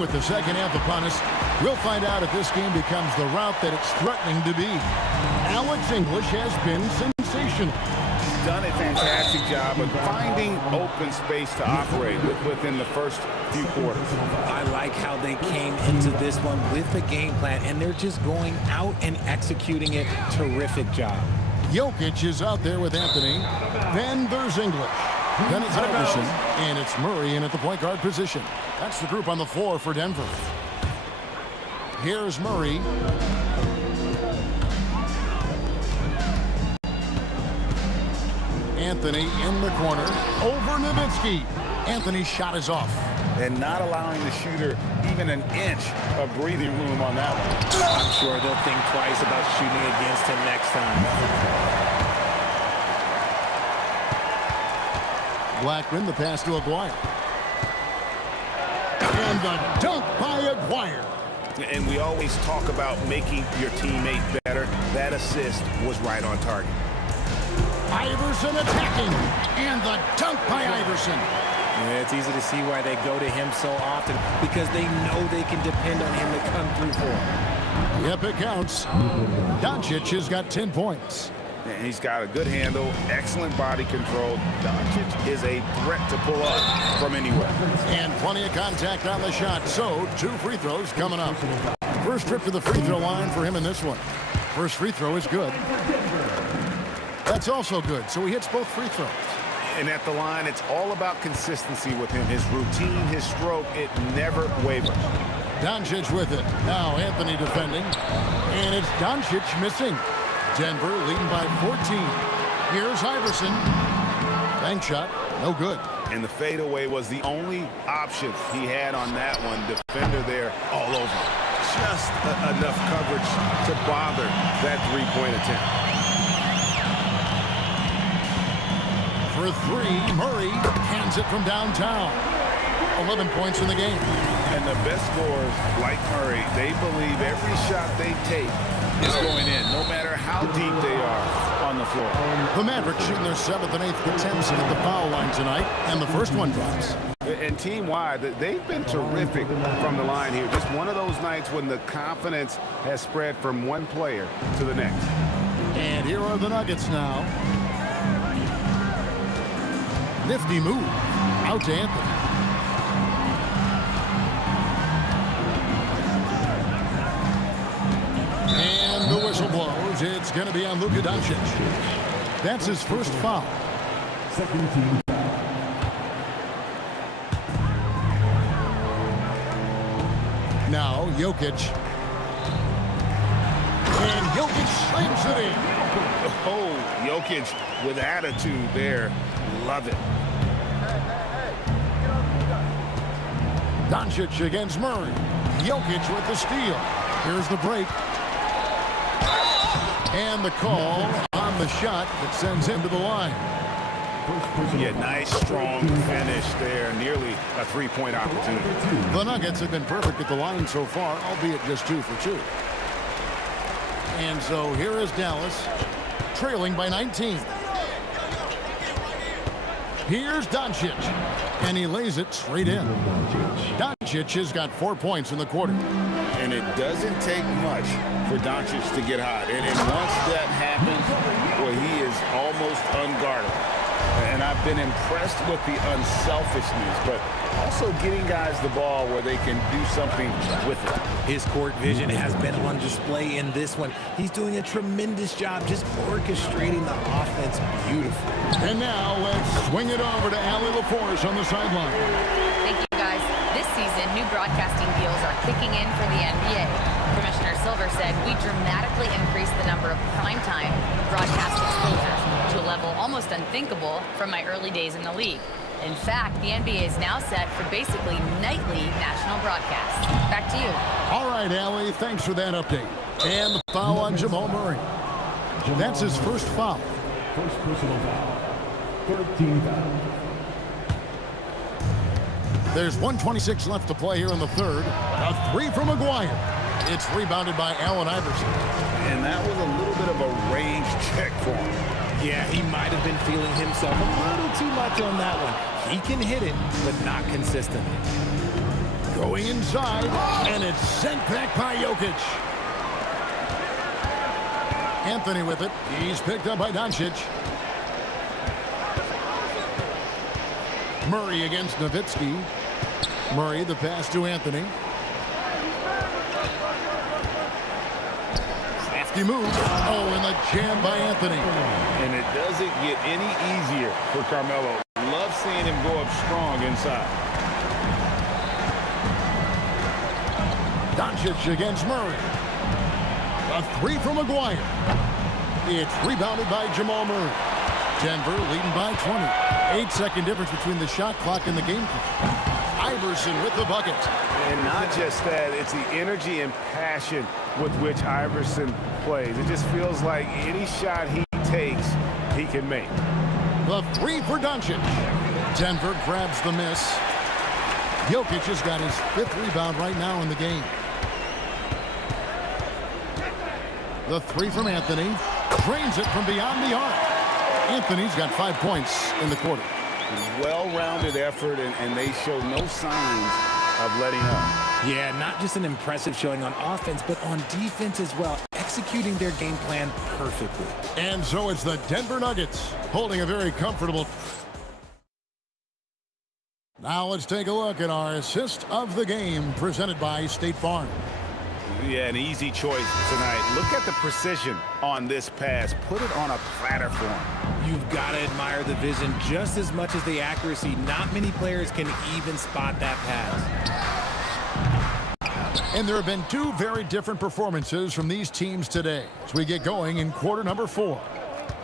And with the second half upon us, we'll find out if this game becomes the route that it's threatening to be. Alex English has been sensational. He's done a fantastic job of finding open space to operate within the first few quarters. I like how they came into this one with a game plan, and they're just going out and executing it. Terrific job. Jokic is out there with Anthony. Then there's English. Then it's Iverson, and it's Murray in at the point guard position. That's the group on the floor for Denver. Here's Murray. Anthony in the corner. Over Nowitzki. Anthony's shot is off. And not allowing the shooter even an inch of breathing room on that one. I'm sure they'll think twice about shooting against him next time. Blackman, the pass to Aguirre. And the dunk by Aguirre. And we always talk about making your teammate better. That assist was right on target. Iverson attacking. And the dunk by Iverson. Yeah, it's easy to see why they go to him so often, because they know they can depend on him to come through for them. Yep, it counts. Doncic has got 10 points. And he's got a good handle, excellent body control. Doncic is a threat to pull up from anywhere. And plenty of contact on the shot. So, 2 free throws coming up. First trip to the free throw line for him in this one. First free throw is good. That's also good. So he hits both free throws. And at the line, it's all about consistency with him. His routine, his stroke, it never wavers. Doncic with it. Now Anthony defending. And it's Doncic missing. Denver leading by 14. Here's Iverson. Bank shot, no good. And the fadeaway was the only option he had on that one. Defender there all over. Just enough coverage to bother that three-point attempt. For 3, Murray hands it from downtown. 11 points in the game. And the best scorers, like Murray, they believe every shot they take is going in, no matter how deep they are on the floor. The Mavericks shooting their 7th and 8th attempts at the foul line tonight, and the first one drops. And team-wide, they've been terrific from the line here. Just one of those nights when the confidence has spread from one player to the next. And here are the Nuggets now. Nifty move. Out to Anthony. And the whistle blows. It's going to be on Luka Doncic. That's his first foul. Second team foul. Now Jokic. And Jokic slams it in. Oh, Jokic with attitude there. Love it. Doncic against Murray. Jokic with the steal. Here's the break. And the call on the shot that sends him to the line. Yeah, nice, strong finish there. Nearly a three-point opportunity. The Nuggets have been perfect at the line so far, albeit just 2 for 2. And so here is Dallas, trailing by 19. Here's Doncic, and he lays it straight in. Doncic has got 4 points in the quarter. And it doesn't take much for Doncic to get hot. And once that happens, well, he is almost unguardable. And I've been impressed with the unselfishness, but also getting guys the ball where they can do something with it. His court vision has been on display in this one. He's doing a tremendous job just orchestrating the offense beautifully. And now let's swing it over to Allie LaForce on the sideline. Thank you, guys. This season, new broadcasting deals are kicking in for the NBA. Commissioner Silver said we dramatically increased the number of primetime broadcast exposures to a level almost unthinkable from my early days in the league. In fact, the NBA is now set for basically nightly national broadcasts. Back to you. All right, Allie, thanks for that update. And the foul on Jamal Murray. That's his first foul. First personal foul. 13 foul. There's 1:26 left to play here in the third. A 3 from Aguirre. It's rebounded by Allen Iverson. And that was a little bit of a range check for him. Yeah, he might have been feeling himself a little too much on that one. He can hit it, but not consistently. Going inside, and it's sent back by Jokic. Anthony with it. He's picked up by Doncic. Murray against Nowitzki. Murray, the pass to Anthony. Crafty move. Oh, and the jam by Anthony. And it doesn't get any easier for Carmelo. Love seeing him go up strong inside. Doncic against Murray. A three from Maguire. It's rebounded by Jamal Murray. Denver leading by 20. 8-second difference between the shot clock and the game clock. Iverson with the bucket. And not just that, it's the energy and passion with which Iverson plays. It just feels like any shot he takes, he can make. The three for Doncic. Denver grabs the miss. Jokic has got his 5th rebound right now in the game. The three from Anthony. Drains it from beyond the arc. Anthony's got 5 points in the quarter. Well-rounded effort, and they show no signs of letting up. Yeah, not just an impressive showing on offense, but on defense as well, executing their game plan perfectly. And so it's the Denver Nuggets holding a very comfortable. Now let's take a look at our assist of the game presented by State Farm. Yeah, an easy choice tonight. Look at the precision on this pass. Put it on a platter for him. You've got to admire the vision just as much as the accuracy. Not many players can even spot that pass. And there have been 2 very different performances from these teams today as we get going in quarter number 4.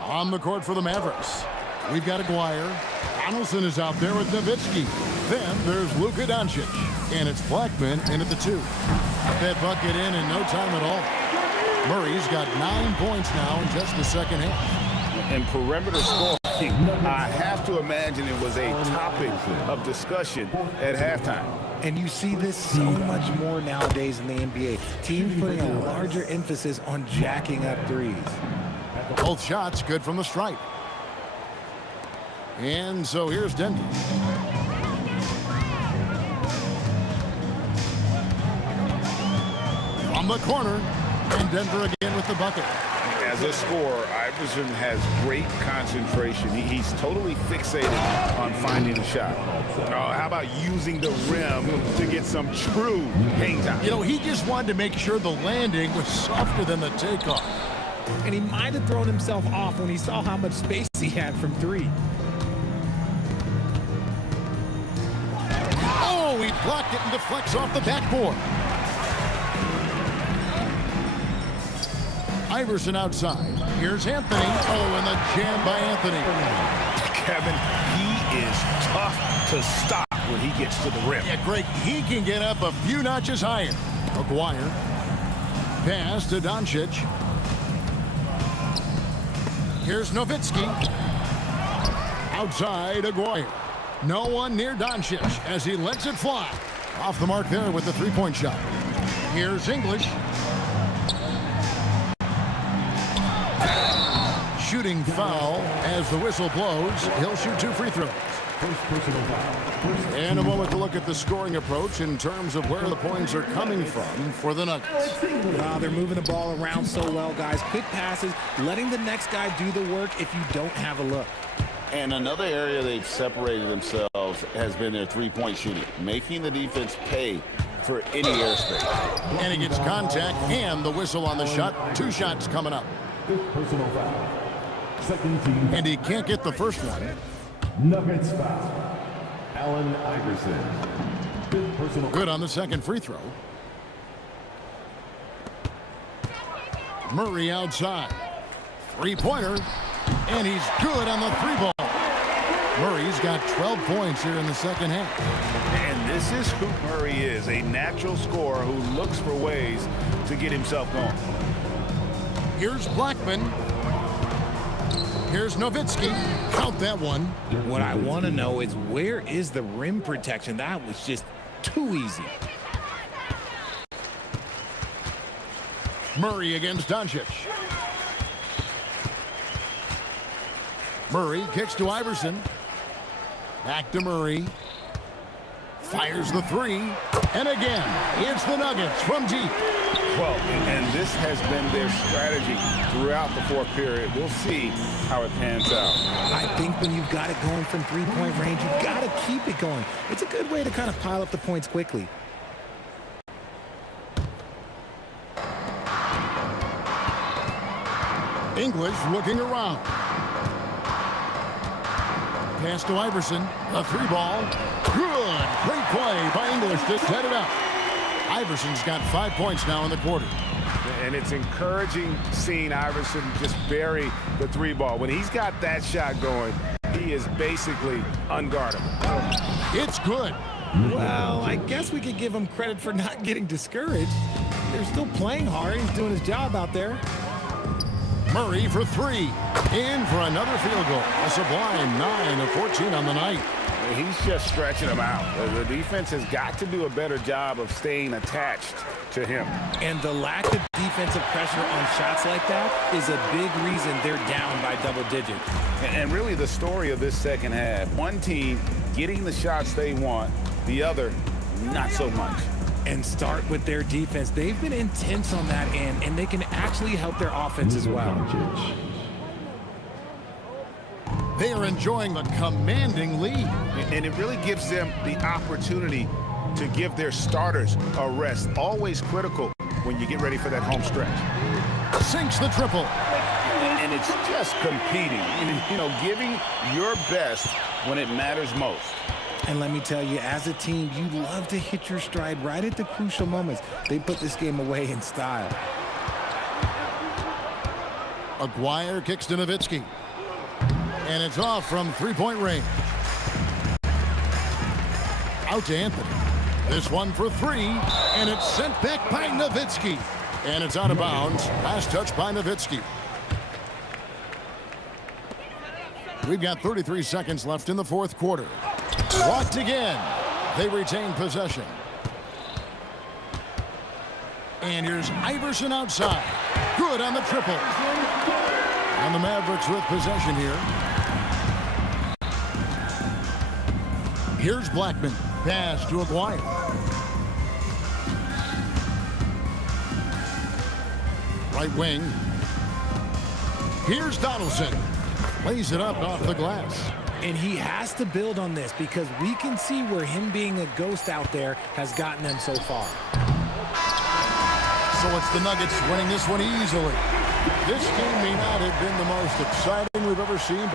On the court for the Mavericks, we've got Aguirre. Donaldson is out there with Nowitzki. Then there's Luka Doncic. And it's Blackman in at the 2. That bucket in no time at all. Murray's got 9 points now in just the second half. And perimeter scoring, I have to imagine it was a topic of discussion at halftime. And you see this so much more nowadays in the NBA. Teams putting a larger emphasis on jacking up threes. Both shots good from the stripe. And so here's Denver. From the corner, and Denver again with the bucket. As a scorer, Iverson has great concentration. He's totally fixated on finding a shot. How about using the rim to get some true hang time? You know, he just wanted to make sure the landing was softer than the takeoff. And he might have thrown himself off when he saw how much space he had from 3. Oh, he blocked it and deflects off the backboard. Iverson outside. Here's Anthony. Oh, and the jam by Anthony. Kevin, he is tough to stop when he gets to the rim. Yeah, Greg, he can get up a few notches higher. Aguirre. Pass to Doncic. Here's Nowitzki. Outside, Aguirre. No one near Doncic as he lets it fly. Off the mark there with the three-point shot. Here's English. Shooting foul as the whistle blows. He'll shoot 2 free throws. And a moment to look at the scoring approach in terms of where the points are coming from for the Nuggets. Wow, they're moving the ball around so well, guys. Quick passes, letting the next guy do the work if you don't have a look. And another area they've separated themselves has been their three-point shooting, making the defense pay for any airspace. And he gets contact and the whistle on the shot. 2 shots coming up. Personal foul. Second team. And he can't get the first one. Nuggets foul. Allen Iverson. Fifth personal. Good on the second free throw. Murray outside. Three-pointer. And he's good on the 3-ball. Murray's got 12 points here in the second half. And this is who Murray is, a natural scorer who looks for ways to get himself going. Here's Blackman. Here's Nowitzki. Count that one. What I want to know is where is the rim protection? That was just too easy. Murray against Doncic. Murray kicks to Iverson. Back to Murray. Fires the 3. And again, it's the Nuggets from deep. Well, and this has been their strategy throughout the fourth period. We'll see how it pans out. I think when you've got it going from three-point range, you've got to keep it going. It's a good way to kind of pile up the points quickly. English looking around. Pass to Iverson. A three ball. Good. Great play by English to set it up. Iverson's got 5 points now in the quarter. And it's encouraging seeing Iverson just bury the three ball. When he's got that shot going, he is basically unguardable. It's good. Well, I guess we could give him credit for not getting discouraged. They're still playing hard. He's doing his job out there. Murray for three. In for another field goal. A sublime 9 of 14 on the night. He's just stretching them out. The defense has got to do a better job of staying attached to him. And the lack of defensive pressure on shots like that is a big reason they're down by double digits. And really the story of this second half, one team getting the shots they want, the other not so much. And start with their defense. They've been intense on that end, and they can actually help their offense as well. They are enjoying the commanding lead. And it really gives them the opportunity to give their starters a rest. Always critical when you get ready for that home stretch. Sinks the triple. And it's just competing, you know, giving your best when it matters most. And let me tell you, as a team, you love to hit your stride right at the crucial moments. They put this game away in style. Aguirre kicks to Nowitzki. And it's off from three-point range. Out to Anthony. This one for three, and it's sent back by Nowitzki. And it's out of bounds. Last touch by Nowitzki. We've got 33 seconds left in the fourth quarter. Blocked again. They retain possession. And here's Iverson outside. Good on the triple. And the Mavericks with possession here. Here's Blackman. Pass to Aguirre. Right wing. Here's Donaldson. Lays it up off the glass. And he has to build on this because we can see where him being a ghost out there has gotten them so far. So it's the Nuggets winning this one easily. This game may not have been the most exciting we've ever seen.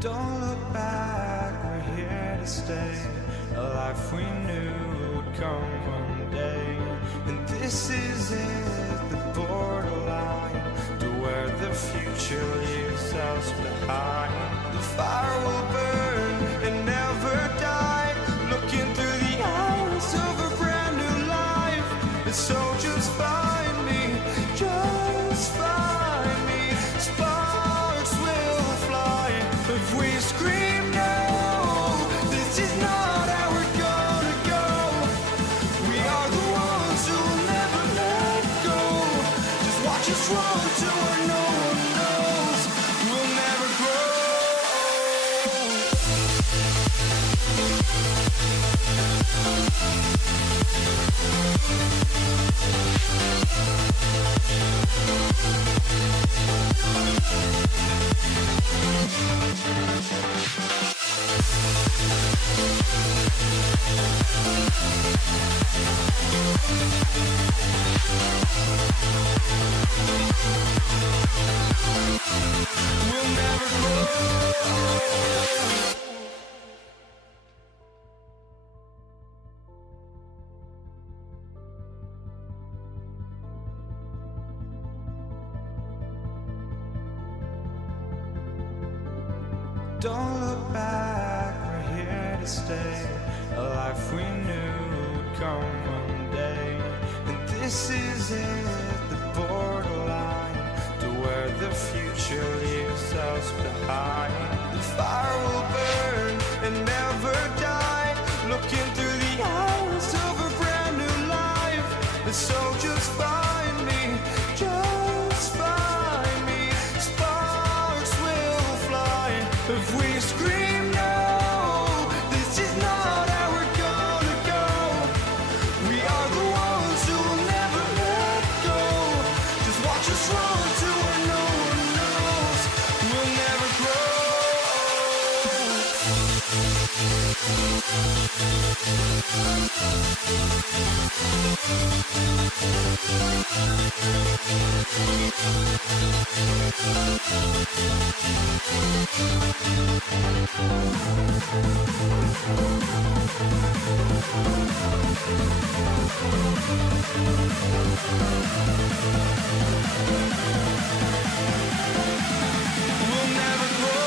Don't look back, we're here to stay. A life we knew would come one day. And this is it, the borderline to where the future leaves us behind. The fire will burn and never die. Looking through the eyes of a brand new life. It's so just fine. run to where no one knows. We'll never grow. We'll never grow. Don't look back, we're here to stay. A life we knew would come one day. And this is it, the borderline to where the future leaves us behind. The fire will burn and never die, looking through the eyes of a brand new life. And so just find me, just find me. Sparks will fly if we scream no. This is not how we're gonna go. We are the ones who will never let go. Just watch us run to where no one knows. We'll never grow. We'll never grow. We'll never grow.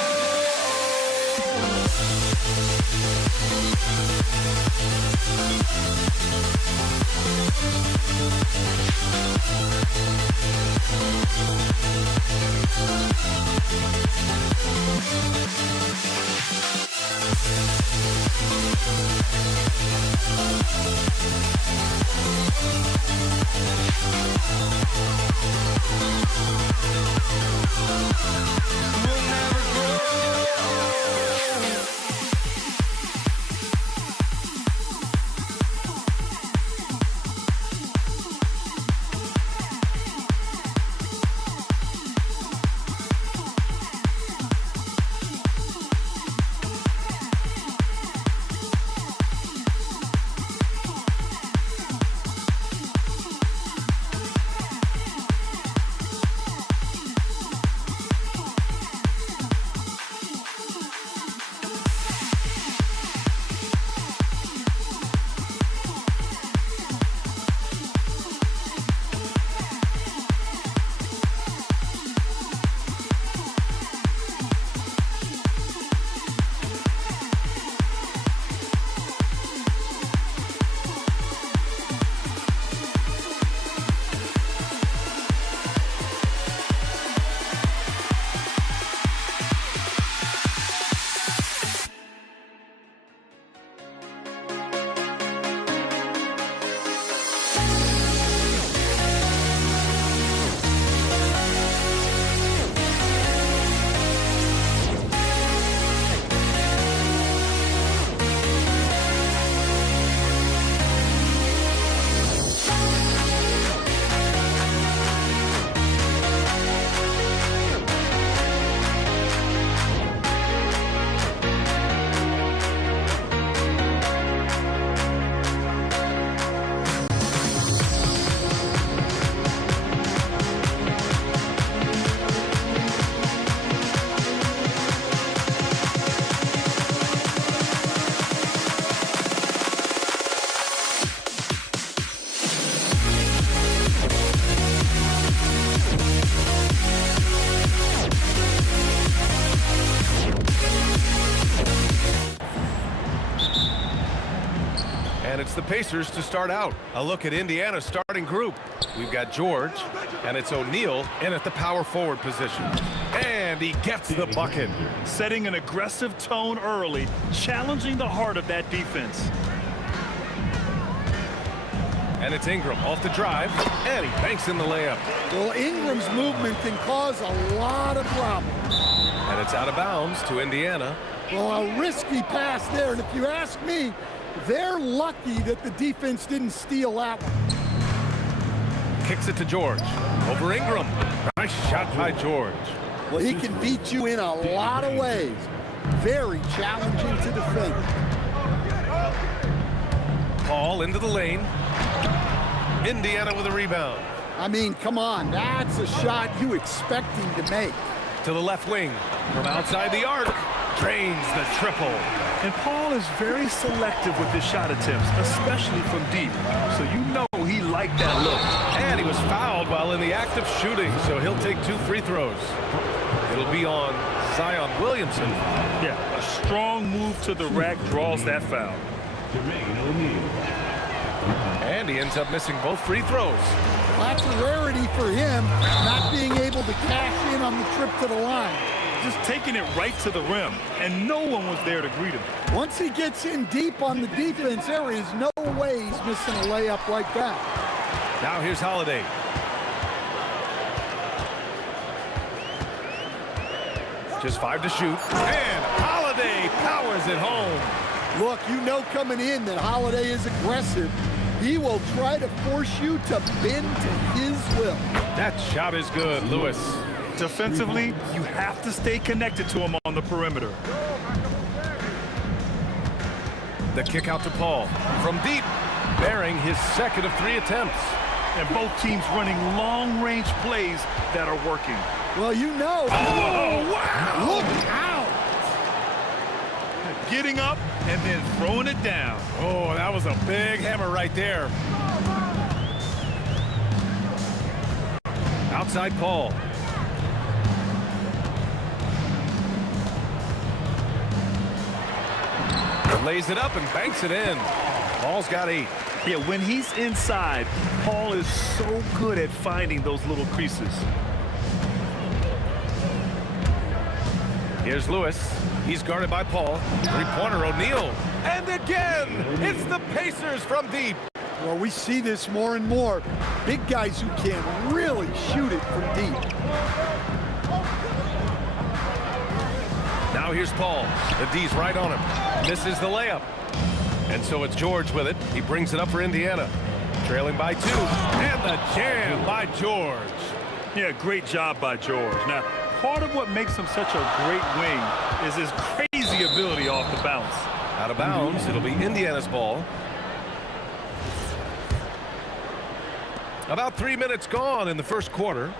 And it's the Pacers to start out. A look at Indiana's starting group. We've got George, and it's O'Neal in at the power forward position. And he gets the bucket. Setting an aggressive tone early, challenging the heart of that defense. And it's Ingram off the drive, and he banks in the layup. Well, Ingram's movement can cause a lot of problems. And it's out of bounds to Indiana. Well, a risky pass there, and if you ask me, they're lucky that the defense didn't steal that one. Kicks it to George. Over Ingram. Nice shot by George. Well, he can beat you in a lot of ways. Very challenging to defend. Paul into the lane. Indiana with a rebound. I mean, come on, that's a shot you expect him to make. To the left wing. From outside the arc. Drains the triple. And Paul is very selective with his shot attempts, especially from deep. So you know he liked that look. And he was fouled while in the act of shooting, so he'll take 2 free throws. It'll be on Zion Williamson. Yeah, a strong move to the rack draws that foul. And he ends up missing both free throws. That's a rarity for him, not being able to cash in on the trip to the line. Just taking it right to the rim, and no one was there to greet him. Once he gets in deep on the defense, there is no way he's missing a layup like that. Now here's Holiday. Just 5 to shoot. And Holiday powers it home. Look, you know coming in that Holiday is aggressive. He will try to force you to bend to his will. That shot is good, Lewis. Defensively, you have to stay connected to him on the perimeter. The kick out to Paul. From deep, bearing his second of 3 attempts. And both teams running long-range plays that are working. Well, you know. Oh, wow! Look out! Getting up and then throwing it down. Oh, that was a big hammer right there. Outside Paul. Lays it up and banks it in. Paul's got 8. Yeah, when he's inside, Paul is so good at finding those little creases. Here's Lewis. He's guarded by Paul. 3-pointer O'Neal. And again, it's the Pacers from deep. Well, we see this more and more. Big guys who can really shoot it from deep. Now here's Paul. The D's right on him. Misses the layup. And so it's George with it. He brings it up for Indiana. Trailing by 2. And the jam by George. Yeah, great job by George. Now, part of what makes him such a great wing is his crazy ability off the bounce. Out of bounds. It'll be Indiana's ball. About 3 minutes gone in the first quarter.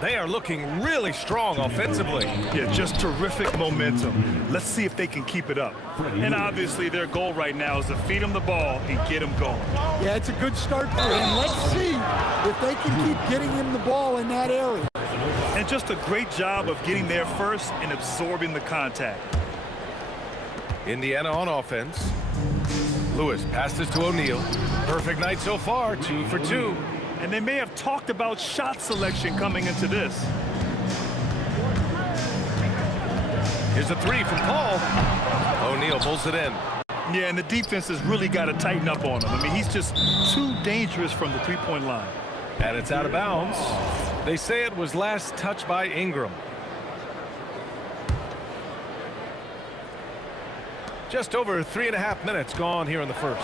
They are looking really strong offensively. Yeah, just terrific momentum. Let's see if they can keep it up. And obviously their goal right now is to feed him the ball and get him going. Yeah, it's a good start for him. Let's see if they can keep getting him the ball in that area. And just a great job of getting there first and absorbing the contact. Indiana on offense. Lewis passes to O'Neal. Perfect night so far, 2 for 2. And they may have talked about shot selection coming into this. Here's a 3 from Paul. O'Neal pulls it in. Yeah, and the defense has really got to tighten up on him. I mean, he's just too dangerous from the three-point line. And it's out of bounds. They say it was last touched by Ingram. Just over 3.5 minutes gone here in the first.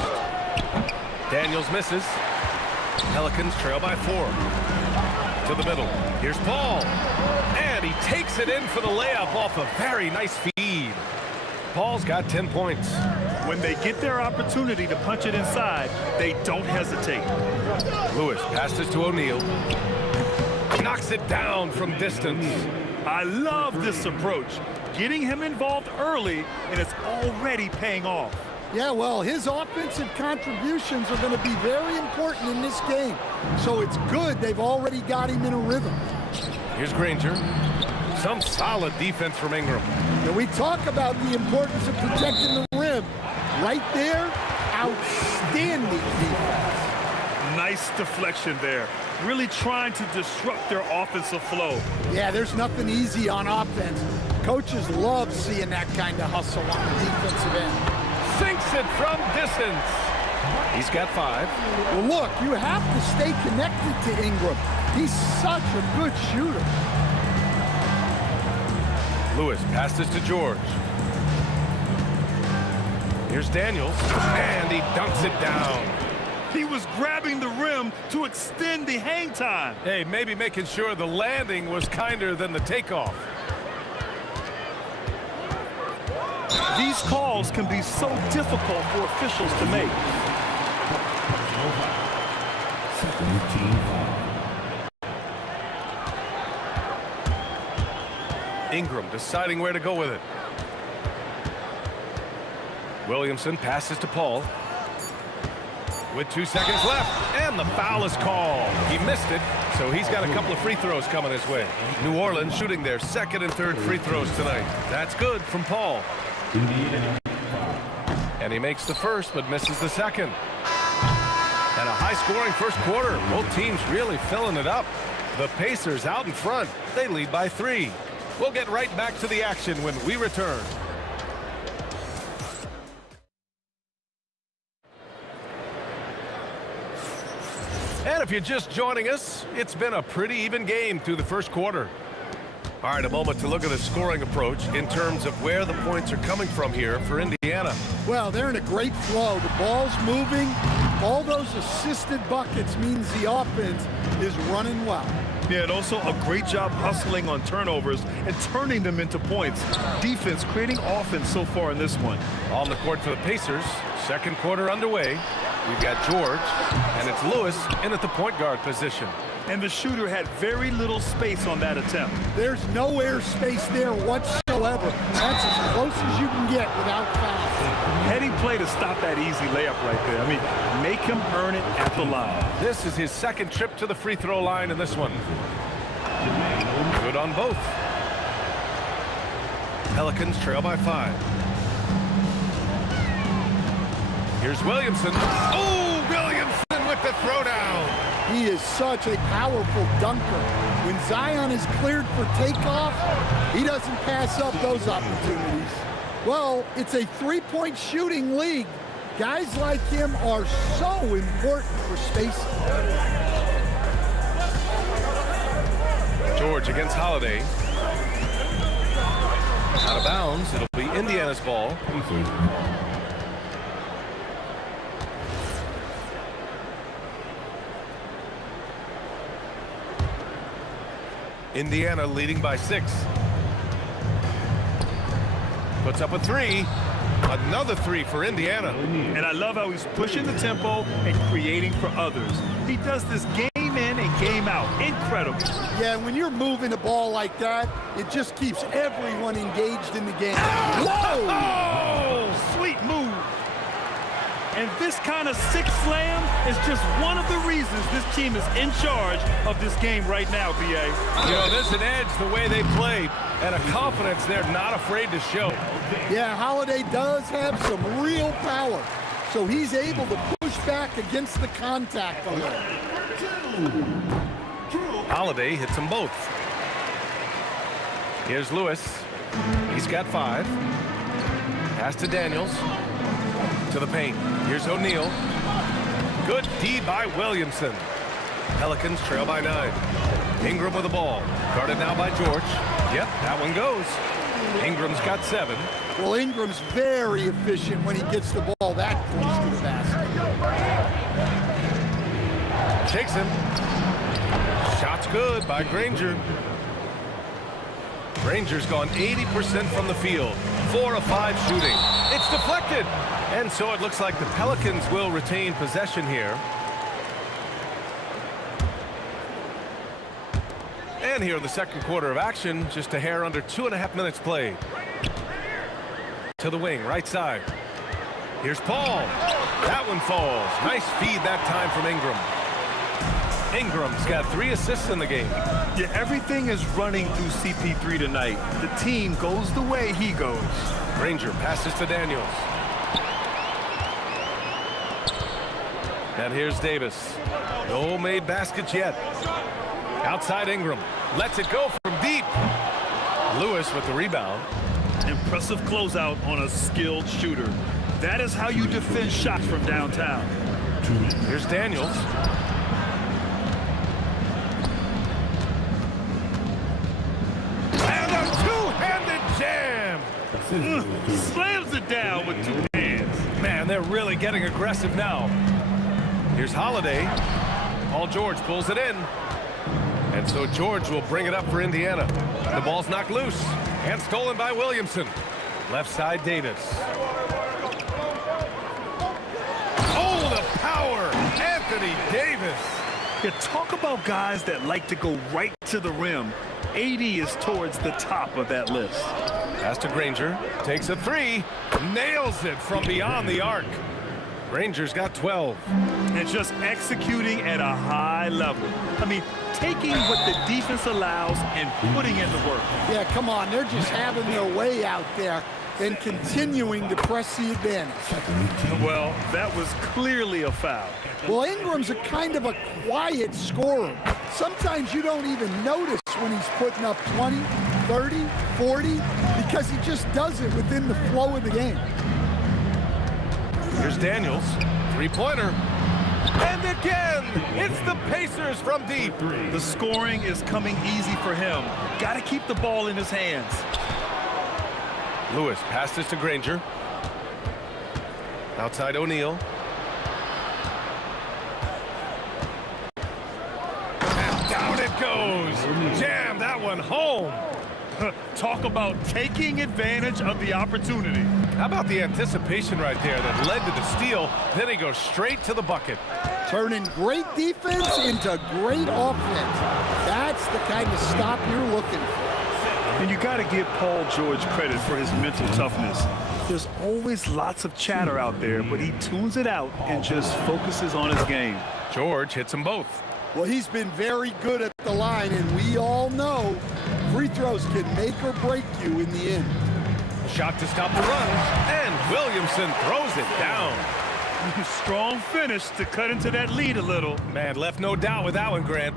Daniels misses. Pelicans trail by 4. To the middle. Here's Paul. And he takes it in for the layup off a very nice feed. Paul's got 10 points. When they get their opportunity to punch it inside, they don't hesitate. Lewis passes to O'Neal. Knocks it down from distance. I love this approach. Getting him involved early, and it's already paying off. Yeah, well, his offensive contributions are going to be very important in this game. So it's good they've already got him in a rhythm. Here's Granger. Some solid defense from Ingram. Now we talk about the importance of protecting the rim. Right there, outstanding defense. Nice deflection there. Really trying to disrupt their offensive flow. Yeah, there's nothing easy on offense. Coaches love seeing that kind of hustle on the defensive end. Sinks it from distance. He's got 5. Well, look, you have to stay connected to Ingram. He's such a good shooter. Lewis passes to George. Here's Daniels, and he dunks it down. He was grabbing the rim to extend the hang time. Hey, maybe making sure the landing was kinder than the takeoff. These calls can be so difficult for officials to make. Ingram deciding where to go with it. Williamson passes to Paul. With 2 seconds left, and the foul is called. He missed it, so he's got a couple of free throws coming his way. New Orleans shooting their 2nd and 3rd free throws tonight. That's good from Paul. And he makes the first, but misses the second. And a high-scoring first quarter. Both teams really filling it up. The Pacers out in front. They lead by 3. We'll get right back to the action when we return. And if you're just joining us, it's been a pretty even game through the first quarter. All right, a moment to look at the scoring approach in terms of where the points are coming from here for Indiana. Well, they're in a great flow. The ball's moving. All those assisted buckets means the offense is running well. Yeah, and also a great job hustling on turnovers and turning them into points. Defense creating offense so far in this one. On the court for the Pacers, second quarter underway. We've got George, and it's Lewis in at the point guard position. And the shooter had very little space on that attempt. There's no air space there whatsoever. That's as close as you can get without foul. Heading play to stop that easy layup right there. I mean, make him earn it at the line. This is his second trip to the free throw line in this one. Good on both. Pelicans trail by 5. Here's Williamson. Oh, Williamson with the throwdown. He is such a powerful dunker. When Zion is cleared for takeoff, he doesn't pass up those opportunities. Well, it's a three-point shooting league. Guys like him are so important for spacing. George against Holiday. Out of bounds. It'll be Indiana's ball. Indiana leading by 6. Puts up a 3. Another 3 for Indiana. And I love how he's pushing the tempo and creating for others. He does this game in and game out. Incredible. Yeah, when you're moving the ball like that, it just keeps everyone engaged in the game. Whoa! Oh, sweet move. And this kind of sick slam is just one of the reasons this team is in charge of this game right now, B.A. You know, there's an edge the way they play and a confidence they're not afraid to show. Yeah, Holiday does have some real power, so he's able to push back against the contact a little. Holiday hits them both. Here's Lewis. He's got 5. Pass to Daniels. To the paint. Here's O'Neal. Good D by Williamson. Pelicans trail by 9. Ingram with the ball. Guarded now by George. Yep, that one goes. Ingram's got 7. Well, Ingram's very efficient when he gets the ball that close to the basket. Shakes him. Shot's good by Granger. Granger's gone 80% from the field. 4 of 5 shooting. It's deflected. And so it looks like the Pelicans will retain possession here. And here in the second quarter of action, just a hair under 2.5 minutes played. To the wing, right side. Here's Paul. That one falls. Nice feed that time from Ingram. Ingram's got 3 assists in the game. Yeah, everything is running through CP3 tonight. The team goes the way he goes. Granger passes to Daniels. And here's Davis. No made baskets yet. Outside Ingram. Lets it go from deep. Lewis with the rebound. Impressive closeout on a skilled shooter. That is how you defend shots from downtown. Here's Daniels. And a two-handed jam. Slams it down with two hands. Man, they're really getting aggressive now. Here's Holiday. Paul George pulls it in. And so George will bring it up for Indiana. The ball's knocked loose and stolen by Williamson. Left side, Davis. Oh, the power! Anthony Davis. Yeah, talk about guys that like to go right to the rim. AD is towards the top of that list. Pass to Granger. Takes a three. Nails it from beyond the arc. Granger's got 12. And just executing at a high level. I mean, taking what the defense allows and putting in the work. Yeah, come on. They're just having their way out there and continuing to press the advantage. Well, that was clearly a foul. Well, Ingram's a kind of a quiet scorer. Sometimes you don't even notice when he's putting up 20, 30, 40, because he just does it within the flow of the game. Here's Daniels. Three-pointer. And again, it's the Pacers from deep. The scoring is coming easy for him. Got to keep the ball in his hands. Lewis passes to Granger. Outside O'Neal. And down it goes. Jam that one home. Talk about taking advantage of the opportunity. How about the anticipation right there that led to the steal? Then he goes straight to the bucket. Turning great defense into great offense. That's the kind of stop you're looking for. And you got to give Paul George credit for his mental toughness. There's always lots of chatter out there, but he tunes it out and just focuses on his game. George hits them both. Well, he's been very good at the line, and we all know free throws can make or break you in the end. Shot to stop the run, and Williamson throws it down. Strong finish to cut into that lead a little. Man, left no doubt with that one, Grant.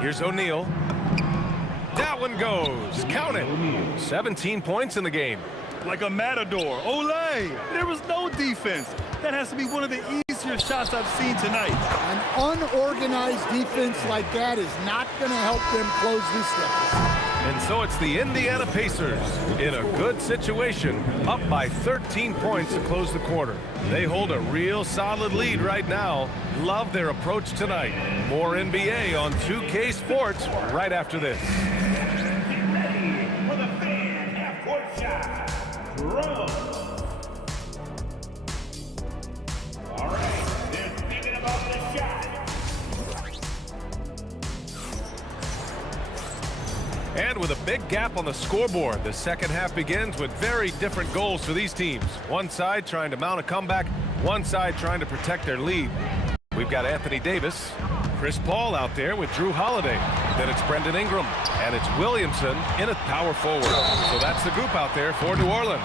Here's O'Neal. That one goes. Count it. 17 points in the game. Like a matador. Olay! There was no defense. That has to be one of the easier shots I've seen tonight. An unorganized defense like that is not going to help them close this deficit. And so it's the Indiana Pacers in a good situation, up by 13 points to close the quarter. They hold a real solid lead right now. Love their approach tonight. More NBA on 2K Sports right after this. Ready for the fan half-court shot. All right, they're thinking about the shot. And with a big gap on the scoreboard, the second half begins with very different goals for these teams. One side trying to mount a comeback, one side trying to protect their lead. We've got Anthony Davis, Chris Paul out there with Drew Holiday. Then it's Brendan Ingram, and it's Williamson in a power forward. So that's the group out there for New Orleans.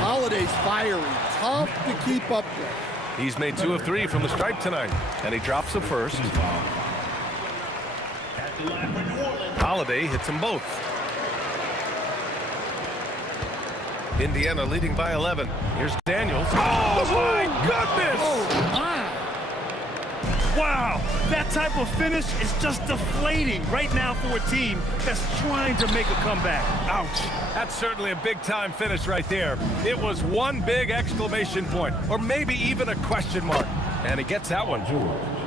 Holiday's fiery, tough to keep up with. He's made 2 of 3 from the stripe tonight, and he drops the first. Holiday hits them both. Indiana leading by 11. Here's Daniels. Oh, my goodness! Oh, my. Wow, that type of finish is just deflating right now for a team that's trying to make a comeback. Ouch. That's certainly a big-time finish right there. It was one big exclamation point, or maybe even a question mark. And he gets that one.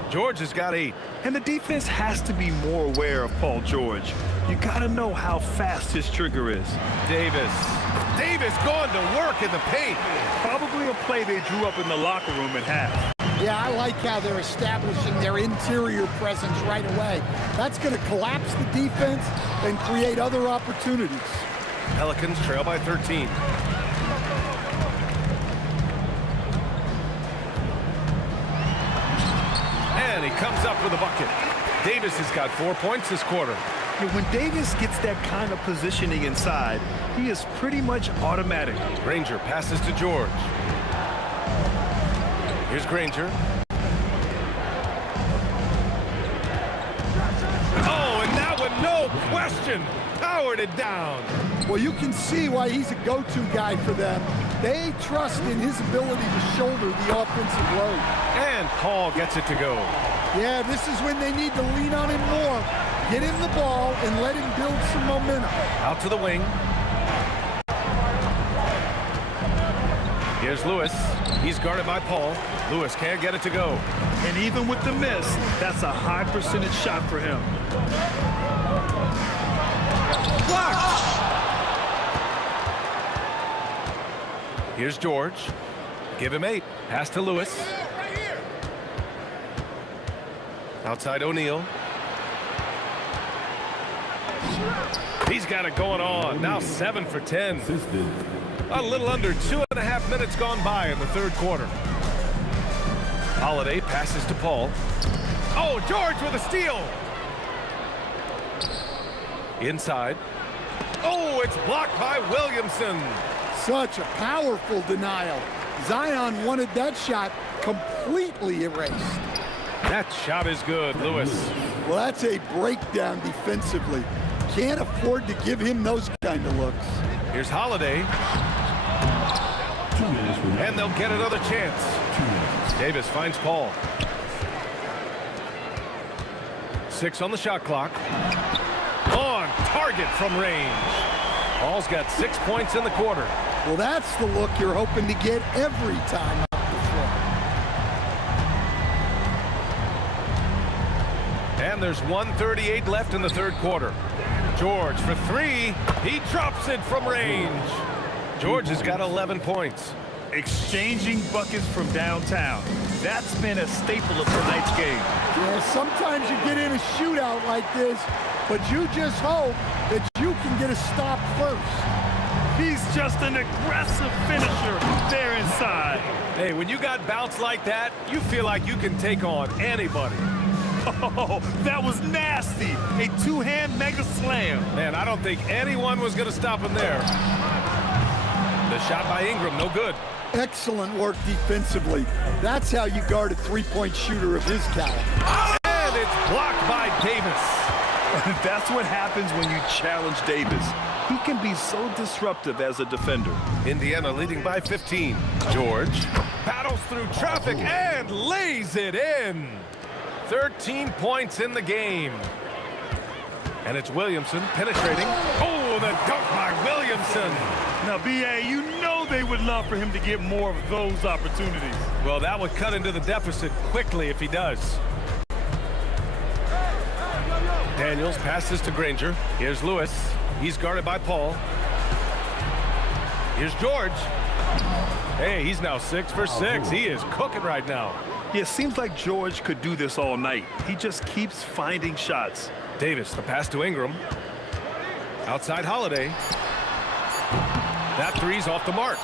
George has got 8. And the defense has to be more aware of Paul George. You got to know how fast his trigger is. Davis going to work in the paint. Probably a play they drew up in the locker room at half. Yeah, I like how they're establishing their interior presence right away. That's going to collapse the defense and create other opportunities. Pelicans trail by 13. And he comes up with a bucket. Davis has got 4 points this quarter. When Davis gets that kind of positioning inside, he is pretty much automatic. Granger passes to George. Here's Granger. Oh, and that one, no question. Powered it down. Well, you can see why he's a go-to guy for them. They trust in his ability to shoulder the offensive load. And Paul gets it to go. Yeah, this is when they need to lean on him more. Get him the ball and let him build some momentum. Out to the wing. Here's Lewis. He's guarded by Paul. Lewis can't get it to go. And even with the miss, that's a high percentage shot for him. Blocked! Here's George. Give him 8. Pass to Lewis. Outside O'Neal. He's got it going on. Now 7 for 10. A little under 2.5 minutes gone by in the third quarter. Holiday passes to Paul. Oh, George with a steal. Inside. Oh, it's blocked by Williamson. Such a powerful denial. Zion wanted that shot completely erased. That shot is good, Lewis. Well, that's a breakdown defensively. Can't afford to give him those kind of looks. Here's Holiday. And they'll get another chance. Davis finds Paul. 6 on the shot clock. On target from range. Paul's got 6 points in the quarter. Well, that's the look you're hoping to get every time up the floor. And there's 1:38 left in the third quarter. George for 3. He drops it from range. George has got 11 points. Exchanging buckets from downtown. That's been a staple of tonight's game. Yeah, sometimes you get in a shootout like this, but you just hope that you can get a stop first. He's just an aggressive finisher there inside. Hey, when you got bounce like that, you feel like you can take on anybody. Oh, that was nasty. A two-hand mega slam. Man, I don't think anyone was going to stop him there. The shot by Ingram, no good. Excellent work defensively. That's how you guard a three-point shooter of his caliber. And it's blocked by Davis. That's what happens when you challenge Davis. He can be so disruptive as a defender. Indiana leading by 15. George battles through traffic and lays it in. 13 points in the game. And it's Williamson penetrating. Oh, the dunk by Williamson. Now, B.A., you know they would love for him to get more of those opportunities. Well, that would cut into the deficit quickly if he does. Daniels passes to Granger. Here's Lewis. He's guarded by Paul. Here's George. Hey, he's now 6 for 6. He is cooking right now. Yeah, it seems like George could do this all night. He just keeps finding shots. Davis, the pass to Ingram. Outside Holiday. That three's off the mark.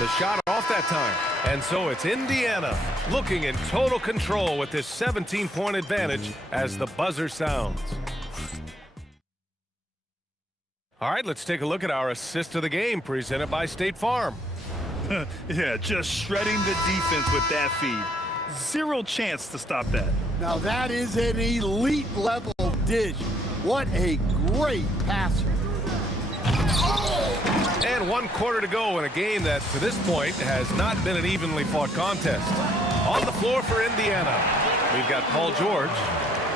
The shot off that time. And so it's Indiana looking in total control with this 17-point advantage as the buzzer sounds. All right, let's take a look at our assist of the game presented by State Farm. Yeah, just shredding the defense with that feed. Zero chance to stop that. Now that is an elite level dish. What a great passer. And 1 quarter to go in a game that to this point has not been an evenly fought contest. On the floor for Indiana, we've got Paul George,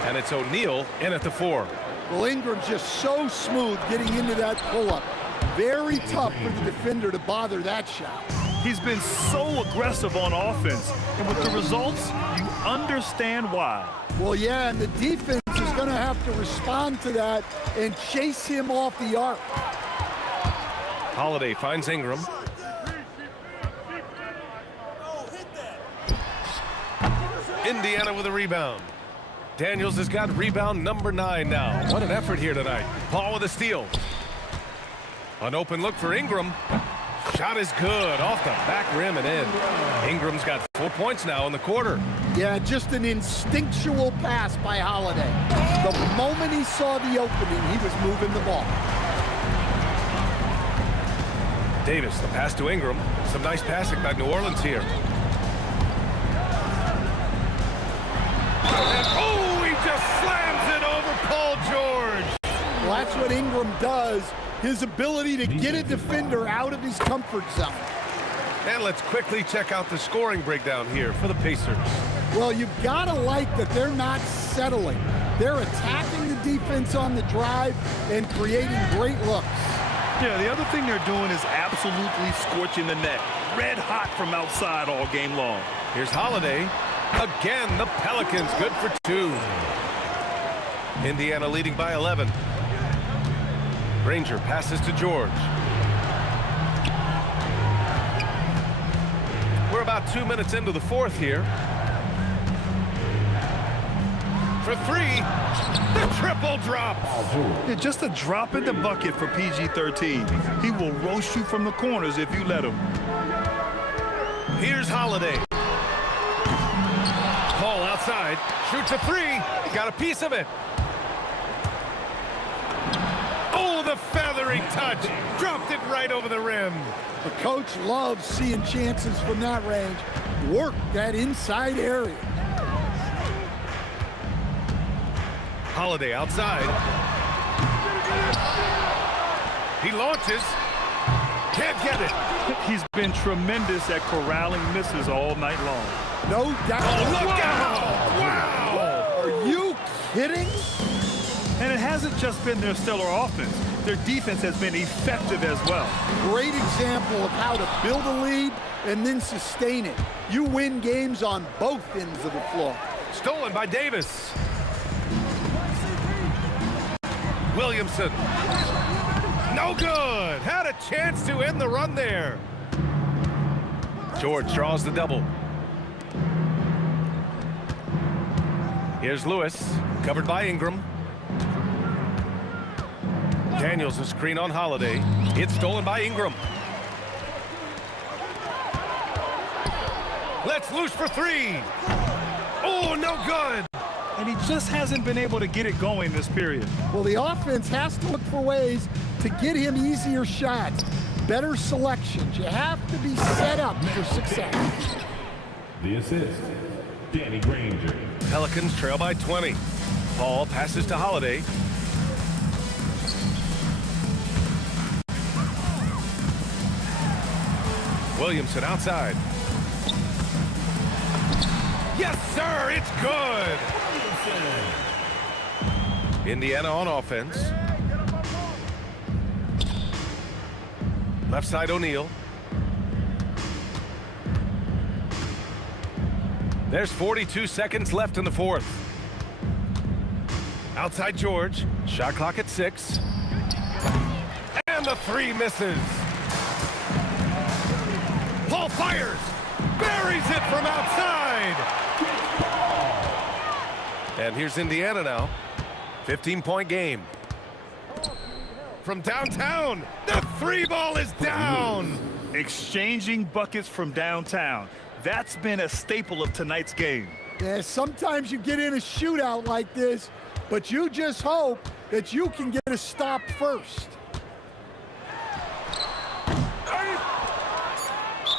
and it's O'Neal in at the 4. Well, Ingram's just so smooth getting into that pull-up. Very tough for the defender to bother that shot. He's been so aggressive on offense, and with the results, you understand why. Well, yeah, and the defense is going to have to respond to that and chase him off the arc. Holiday finds Ingram. Indiana with a rebound. Daniels has got rebound number 9 now. What an effort here tonight. Paul with a steal. An open look for Ingram. Shot is good off the back rim and in. Ingram's got 4 points now in the quarter. Yeah, just an instinctual pass by Holiday. The moment he saw the opening, he was moving the ball. Davis, the pass to Ingram. Some nice passing by New Orleans here. And, oh, he just slams it over Paul George. that's what Ingram does. His ability to get a defender out of his comfort zone. And let's quickly check out the scoring breakdown here for the Pacers. Well, you've got to like that they're not settling. They're attacking the defense on the drive and creating great looks. Yeah, the other thing they're doing is absolutely scorching the net. Red hot from outside all game long. Here's Holiday. Again, the Pelicans good for 2. Indiana leading by 11. Granger passes to George. We're about 2 minutes into the fourth here. For 3, the triple drop. Yeah, just a drop in the bucket for PG-13. He will roast you from the corners if you let him. Here's Holiday. Paul outside, shoots a 3, got a piece of it. Oh, the feathery touch, dropped it right over the rim. The coach loves seeing chances from that range. Work that inside area. Holiday outside. He launches. Can't get it. He's been tremendous at corralling misses all night long. No doubt. Oh, look out! Wow! Are you kidding? And it hasn't just been their stellar offense. Their defense has been effective as well. Great example of how to build a lead and then sustain it. You win games on both ends of the floor. Stolen by Davis. Williamson. No good. Had a chance to end the run there. George draws the double. Here's Lewis, covered by Ingram. Daniels a screen on Holiday. It's stolen by Ingram. Let's loose for 3. Oh, no good. And he just hasn't been able to get it going this period. Well, the offense has to look for ways to get him easier shots, better selections. You have to be set up for success. The assist, Danny Granger. Pelicans trail by 20. Paul passes to Holiday. Williamson outside. Yes, sir, it's good. Indiana on offense. Left side O'Neal. There's 42 seconds left in the fourth. Outside George. Shot clock at 6. And the 3 misses. Paul fires. Buries it from outside. And here's Indiana now. 15-point game. From downtown, the 3 ball is down. Exchanging buckets from downtown. That's been a staple of tonight's game. Yeah, sometimes you get in a shootout like this, but you just hope that you can get a stop first.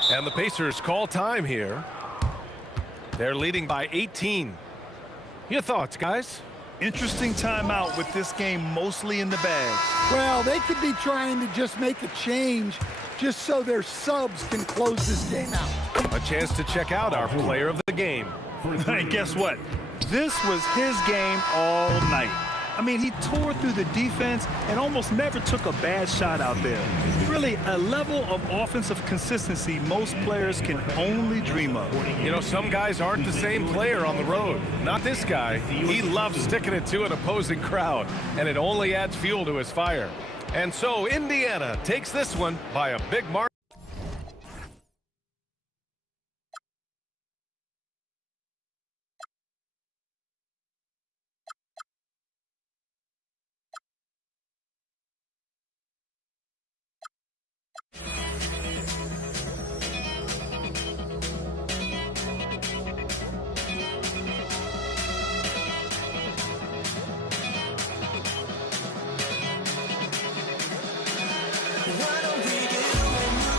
And the Pacers call time here. They're leading by 18. Your thoughts, guys? Interesting timeout with this game mostly in the bag. Well, they could be trying to just make a change just so their subs can close this game out. A chance to check out our player of the game. And guess what? This was his game all night. I mean, he tore through the defense and almost never took a bad shot out there. Really, a level of offensive consistency most players can only dream of. You know, some guys aren't the same player on the road. Not this guy. He loves sticking it to an opposing crowd, and it only adds fuel to his fire. And so Indiana takes this one by a big margin. Why don't we get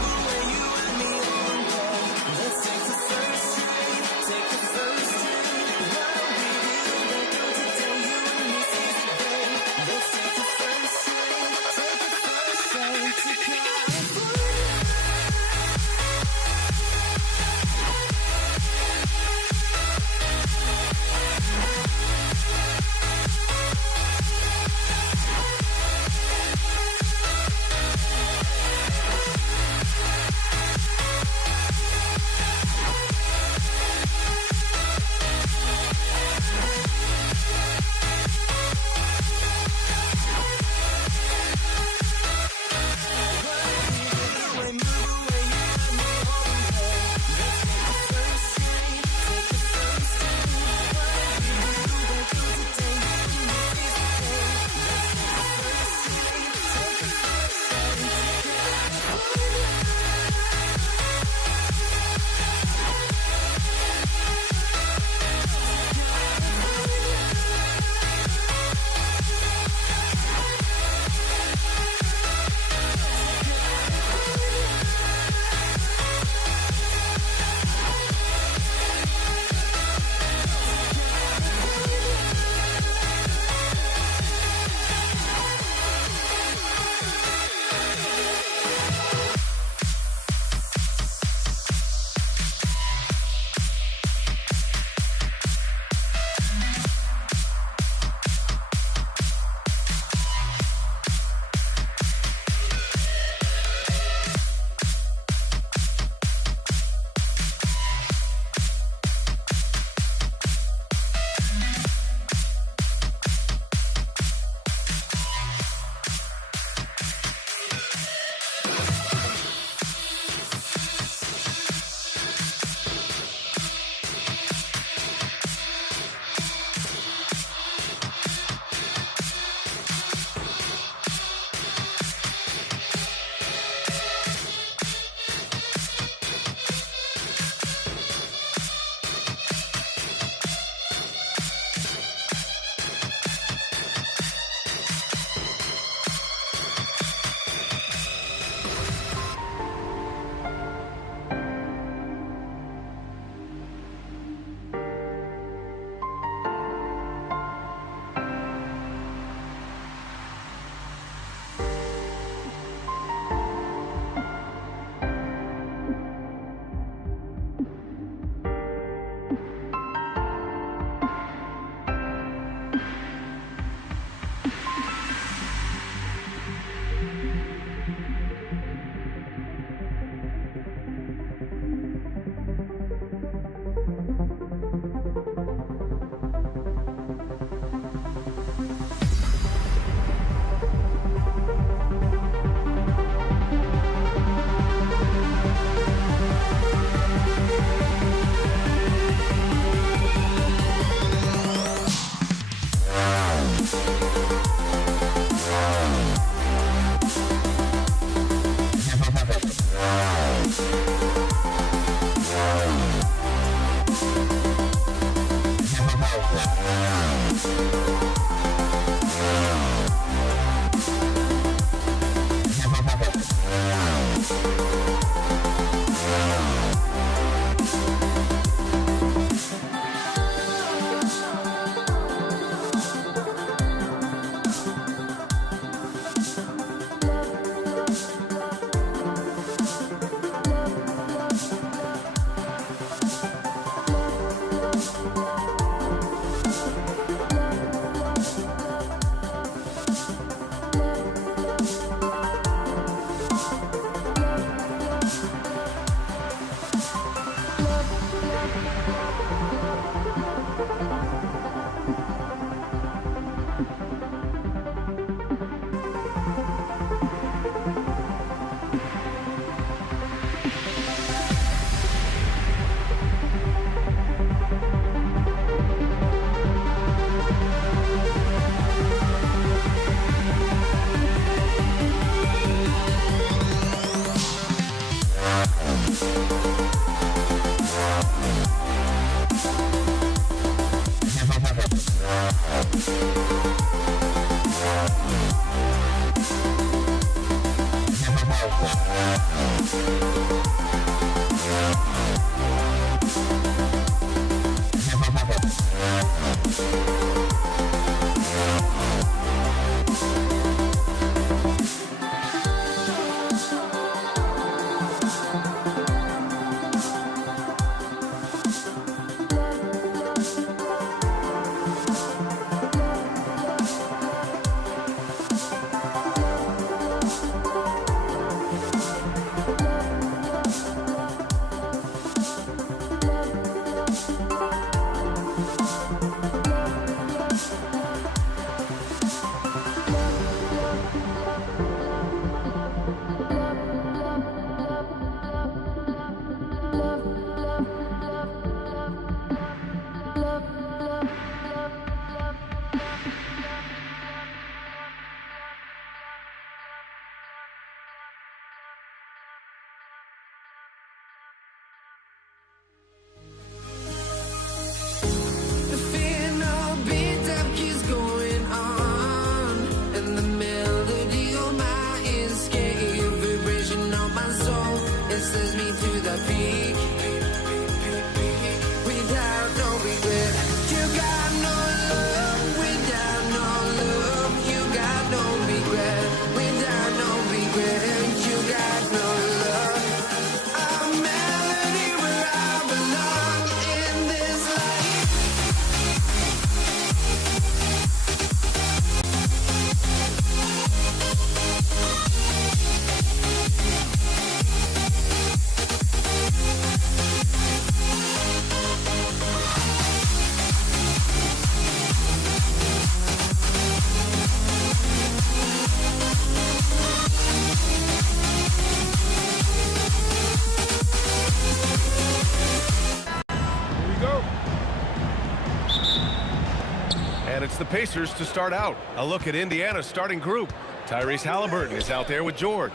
And it's the Pacers to start out. A look at Indiana's starting group. Tyrese Halliburton is out there with George.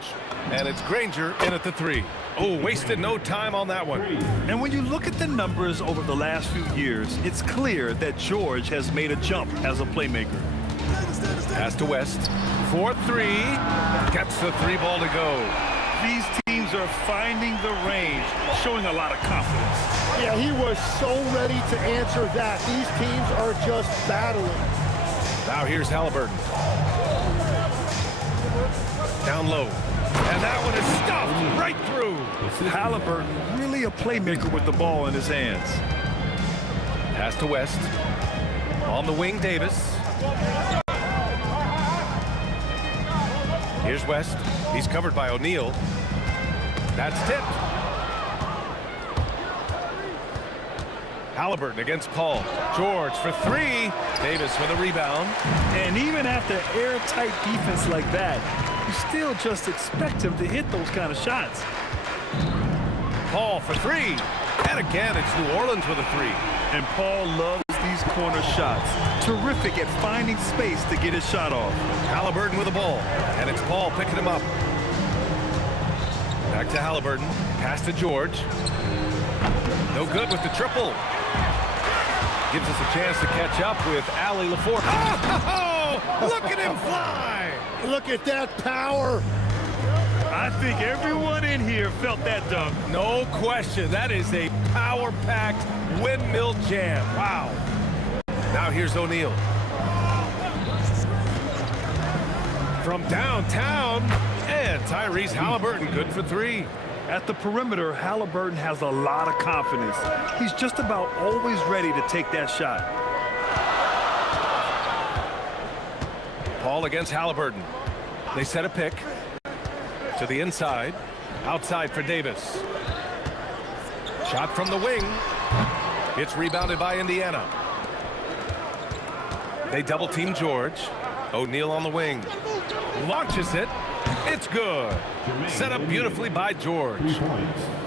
And it's Granger in at the 3. Oh, wasted no time on that one. And when you look at the numbers over the last few years, it's clear that George has made a jump as a playmaker. Pass to West. 4-3. Gets the 3 ball to go. These teams are finding the range, showing a lot of confidence. Yeah, he was so ready to answer that. These teams are just battling. Now here's Halliburton. Down low. And that one is stuffed right through. Halliburton, really a playmaker with the ball in his hands. Pass to West. On the wing, Davis. Here's West. He's covered by O'Neal. That's tipped. Halliburton against Paul. George for 3. Davis with a rebound. And even after airtight defense like that, you still just expect him to hit those kind of shots. Paul for 3. And again, it's New Orleans with a 3. And Paul loves these corner shots. Terrific at finding space to get his shot off. Halliburton with the ball. And it's Paul picking him up. Back to Halliburton. Pass to George. No good with the triple. Gives us a chance to catch up with Ali LaForte. Oh, look at him fly! Look at that power. I think everyone in here felt that dunk. No question. That is a power-packed windmill jam. Wow. Now here's O'Neal. From downtown, and Tyrese Halliburton good for 3. At the perimeter, Halliburton has a lot of confidence. He's just about always ready to take that shot. Paul against Halliburton. They set a pick to the inside. Outside for Davis. Shot from the wing. It's rebounded by Indiana. They double team George. O'Neal on the wing. Launches it. It's good. Set up beautifully by George.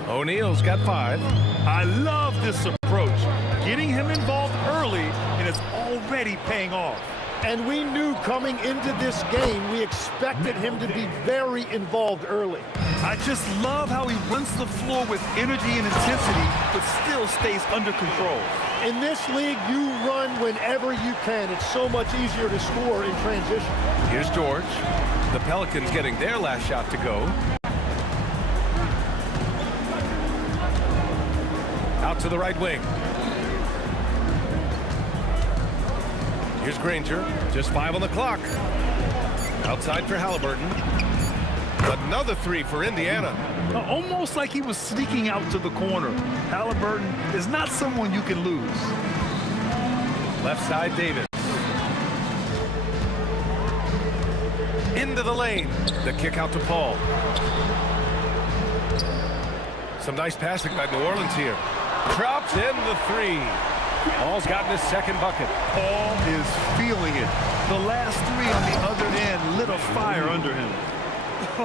O'Neal's got 5. I love this approach. Getting him involved early, and it's already paying off. And we knew coming into this game, we expected him to be very involved early. I just love how he runs the floor with energy and intensity, but still stays under control. In this league, you run whenever you can. It's so much easier to score in transition. Here's George. The Pelicans getting their last shot to go. out to the right wing. Here's Granger. Just 5 on the clock. Outside for Halliburton. Another 3 for Indiana. Almost like he was sneaking out to the corner. Halliburton is not someone you can lose. Left side, Davis. Into the lane. The kick out to Paul. Some nice passing by New Orleans here. Drops in the 3. Paul's gotten his second bucket. Paul is feeling it. The last 3 on the other end lit a fire under him.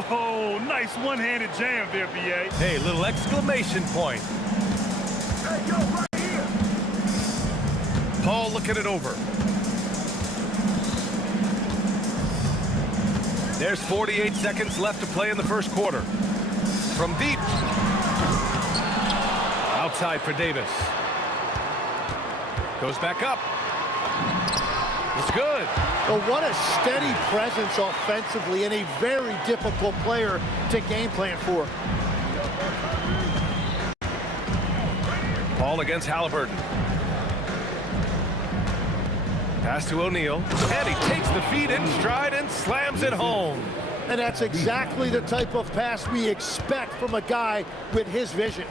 Oh, nice one-handed jam there, B.A. Hey, little exclamation point. Hey, yo, right here. Paul looking it over. There's 48 seconds left to play in the first quarter. From deep. Outside for Davis. Goes back up. It's good. Well, what a steady presence offensively and a very difficult player to game plan for. Paul against Halliburton. Pass to O'Neal. And he takes the feet in stride and slams it home. And that's exactly the type of pass we expect from a guy with his vision.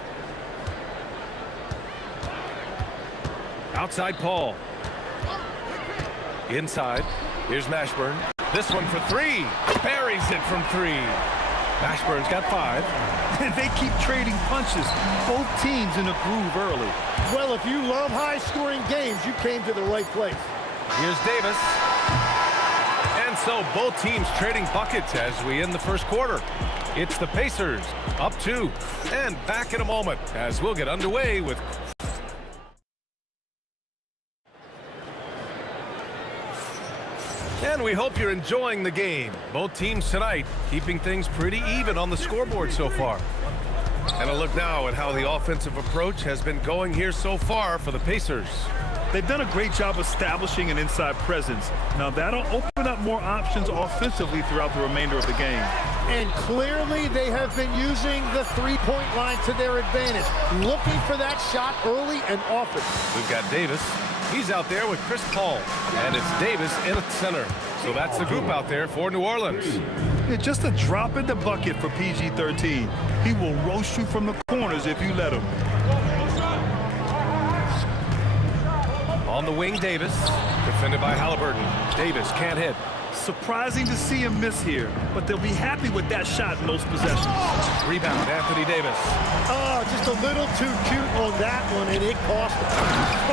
Outside Paul. Inside. Here's Mashburn. This one for 3. Buries it from 3. Mashburn's got 5. They keep trading punches. Both teams in a groove early. Well, if you love high-scoring games, you came to the right place. Here's Davis. And so both teams trading buckets as we end the first quarter. It's the Pacers up 2. And back in a moment as we'll get underway with... And we hope you're enjoying the game. Both teams tonight keeping things pretty even on the scoreboard so far. And a look now at how the offensive approach has been going here so far for the Pacers. They've done a great job establishing an inside presence. Now that'll open up more options offensively throughout the remainder of the game. And clearly they have been using the three-point line to their advantage, looking for that shot early and often. We've got Davis. He's out there with Chris Paul. And it's Davis in at center. So that's the group out there for New Orleans. Yeah, just a drop in the bucket for PG-13. He will roast you from the corners if you let him. On the wing, Davis. Defended by Halliburton. Davis can't hit. Surprising to see him miss here, but they'll be happy with that shot in those possessions. Rebound, Anthony Davis. Oh, just a little too cute on that one, and it cost him.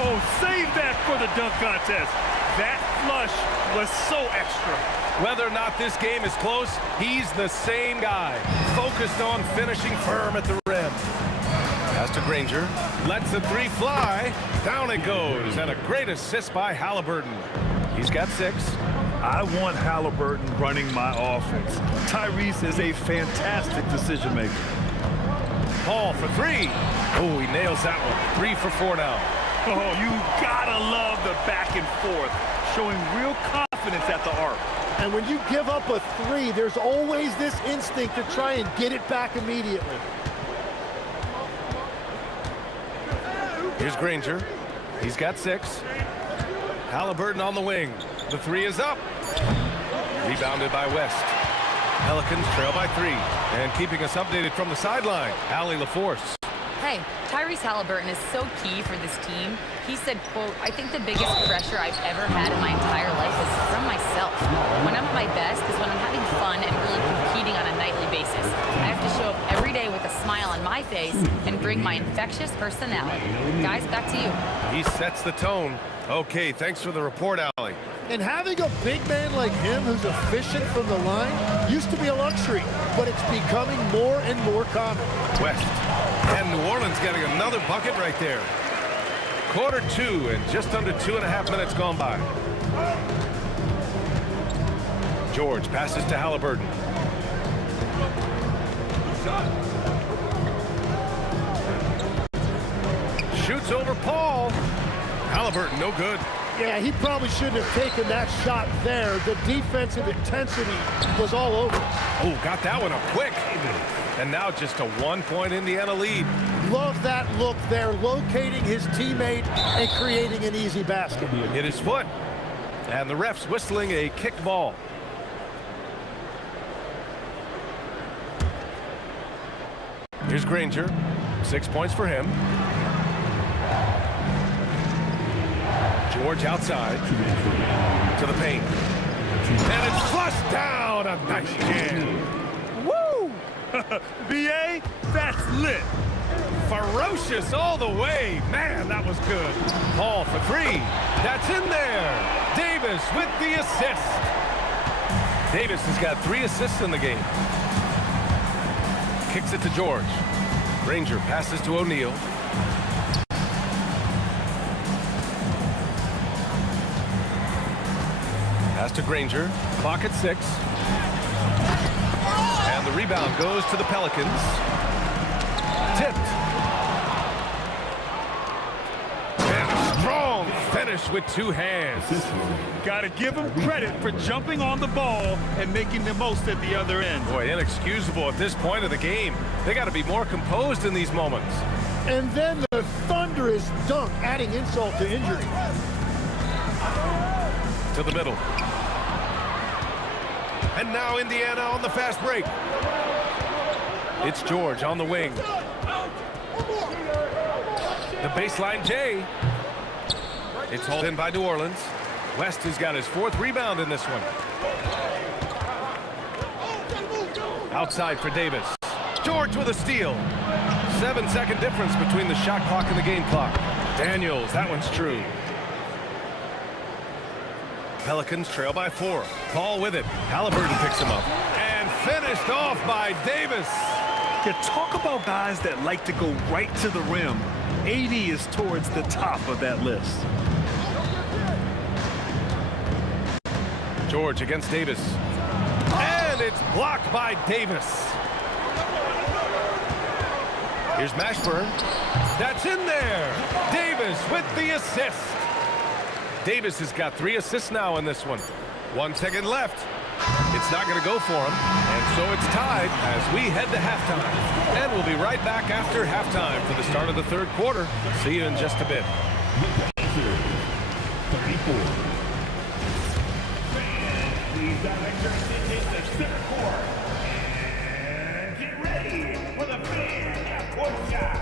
Oh, save that for the dunk contest. That flush was so extra. Whether or not this game is close, he's the same guy. Focused on finishing firm at the rim. Pass to Granger. Lets the 3 fly. Down it goes. And a great assist by Halliburton. He's got 6. I want Halliburton running my offense. Tyrese is a fantastic decision maker. Paul for 3. Oh, he nails that one. 3 for 4 now. Oh, you gotta love the back and forth, showing real confidence at the arc. And when you give up a 3, there's always this instinct to try and get it back immediately. Here's Granger. He's got 6. Halliburton on the wing. The 3 is up. Rebounded by West. Pelicans trail by 3. And keeping us updated from the sideline, Allie LaForce. Hey, Tyrese Halliburton is so key for this team. He said, quote, I think the biggest pressure I've ever had in my entire life is from myself. When I'm at my best is when I'm having fun and really competing on a nightly basis. I have to show up every day with a smile on my face and bring my infectious personality. Guys, back to you. He sets the tone. Okay, thanks for the report, Allie. And having a big man like him who's efficient from the line used to be a luxury, but it's becoming more and more common. West. And New Orleans getting another bucket right there. Quarter 2 and just under 2.5 minutes gone by. George passes to Halliburton. Shoots over Paul. Halliburton, no good. Yeah, he probably shouldn't have taken that shot there. The defensive intensity was all over. Oh, got that one up quick. And now just a 1-point Indiana lead. Love that look there, locating his teammate and creating an easy basket. Hit his foot. And the ref's whistling a kicked ball. Here's Granger. 6 points for him. George outside to the paint. And it's flushed down. A nice jam. Woo! B.A., that's lit. Ferocious all the way. Man, that was good. Paul for three. That's in there. Davis with the assist. Davis has got 3 assists in the game. Kicks it to George. Granger passes to O'Neal. Pass to Granger. Clock at 6. And the rebound goes to the Pelicans. Tipped. And a strong finish with 2 hands. Gotta give him credit for jumping on the ball and making the most at the other end. Boy, inexcusable at this point of the game. They got to be more composed in these moments. And then the thunderous dunk, adding insult to injury. To the middle. And now Indiana on the fast break. It's George on the wing. The baseline J. It's hauled in by New Orleans. West has got his 4th rebound in this one. Outside for Davis. George with a steal. 7-second difference between the shot clock and the game clock. Daniels, that one's true. Pelicans trail by 4. Paul with it. Halliburton picks him up. And finished off by Davis. You talk about guys that like to go right to the rim. AD is towards the top of that list. George against Davis. And it's blocked by Davis. Here's Mashburn. That's in there. Davis with the assist. Davis has got 3 assists now in this one. 1 second left. It's not going to go for him. And so it's tied as we head to halftime. And we'll be right back after halftime for the start of the 3rd quarter. See you in just a bit. 34. Please direct your attention to center court. And get ready for the fan half-court shot.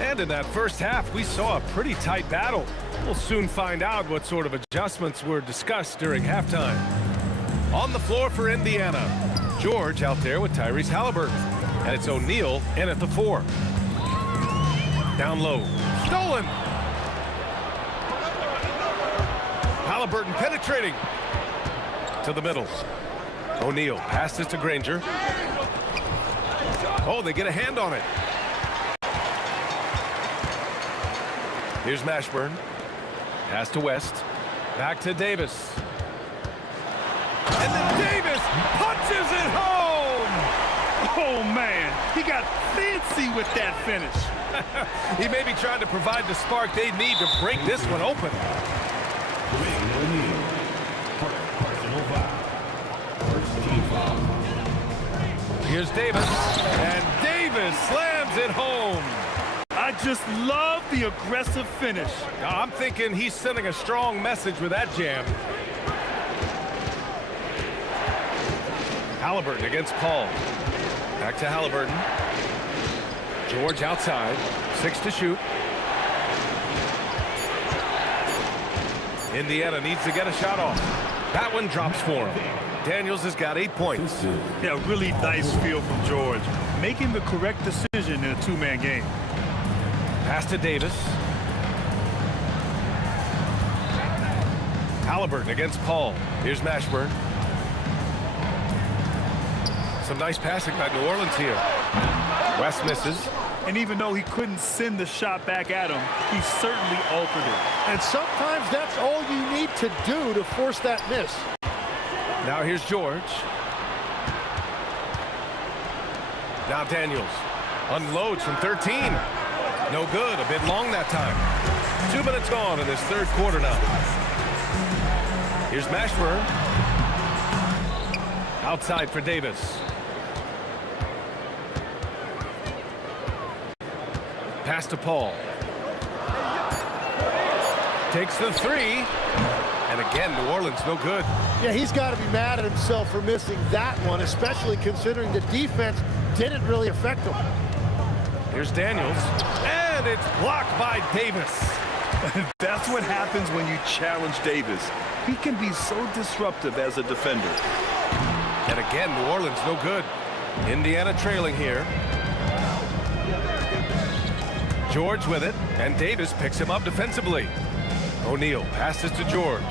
And in that first half, we saw a pretty tight battle. We'll soon find out what sort of adjustments were discussed during halftime. On the floor for Indiana, George out there with Tyrese Halliburton. And it's O'Neal in at the 4. Down low. Stolen. Halliburton penetrating. To the middle. O'Neal passes to Granger. Oh, they get a hand on it. Here's Mashburn. Pass to West. Back to Davis. And then Davis punches it home! Oh, man. He got fancy with that finish. He may be trying to provide the spark they need to break this one open. Here's Davis. And Davis slams it home. I just love the aggressive finish. I'm thinking he's sending a strong message with that jam. Halliburton against Paul. Back to Halliburton. George outside. 6 to shoot. Indiana needs to get a shot off. That one drops for him. Daniels has got 8 points. Yeah, really nice feel from George. Making the correct decision in a 2-man game. Pass to Davis. Halliburton against Paul. Here's Mashburn. Some nice passing by New Orleans here. West misses. And even though he couldn't send the shot back at him, he certainly altered it. And sometimes that's all you need to do to force that miss. Now here's George. Now Daniels unloads from 13. No good. A bit long that time. 2 minutes gone in this 3rd quarter now. Here's Mashburn. Outside for Davis. Pass to Paul. Takes the three. And again, New Orleans no good. Yeah, he's got to be mad at himself for missing that one, especially considering the defense didn't really affect him. Here's Daniels. And it's blocked by Davis. That's what happens when you challenge Davis. He can be so disruptive as a defender. And again, New Orleans no good. Indiana trailing here. George with it, and Davis picks him up defensively. O'Neal passes to George.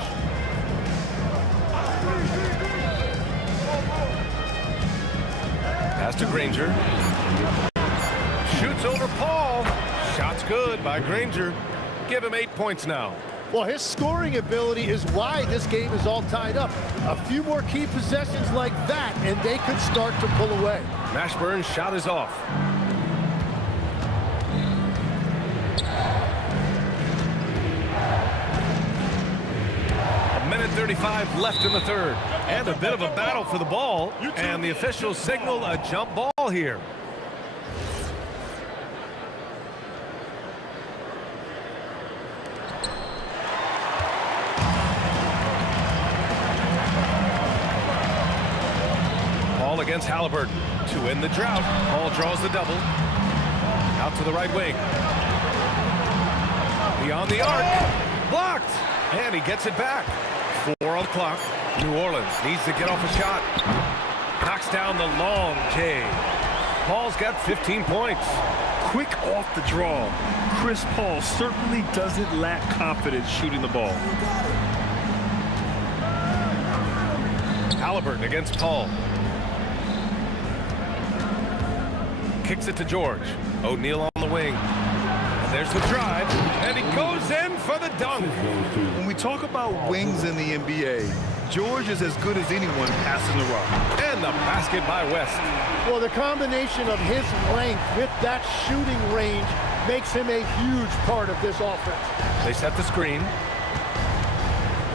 Pass to Granger. Shoots over Paul. Shot's good by Granger. Give him 8 points now. Well, his scoring ability is why this game is all tied up. A few more key possessions like that, and they could start to pull away. Mashburn's shot is off. A minute 35 left in the third. And a bit of a battle for the ball. And the officials signal a jump ball here. Paul against Halliburton to win the drought. Paul draws the double. Out to the right wing. Beyond the arc. Blocked. And he gets it back. 4 on the clock. New Orleans needs to get off a shot. Knocks down the long J. Paul's got 15 points. Quick off the draw. Chris Paul certainly doesn't lack confidence shooting the ball. Halliburton against Paul. Kicks it to George. O'Neal on the wing. And there's the drive. And he goes in for the dunk. When we talk about wings in the NBA, George is as good as anyone passing the rock. And the basket by West. Well, the combination of his length with that shooting range makes him a huge part of this offense. They set the screen.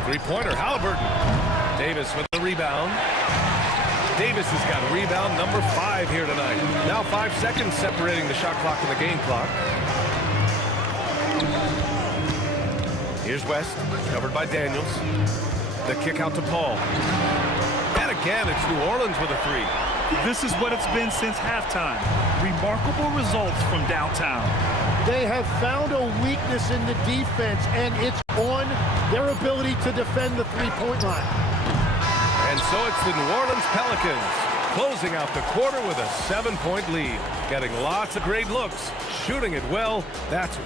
Three-pointer, Halliburton. Davis with the rebound. Davis has got rebound number 5 here tonight. Now 5 seconds separating the shot clock and the game clock. Here's West, covered by Daniels. The kick out to Paul. And again, it's New Orleans with a 3. This is what it's been since halftime. Remarkable results from downtown. They have found a weakness in the defense, and it's on their ability to defend the three-point line. And so it's the New Orleans Pelicans closing out the quarter with a 7-point lead. Getting lots of great looks, shooting it well. That's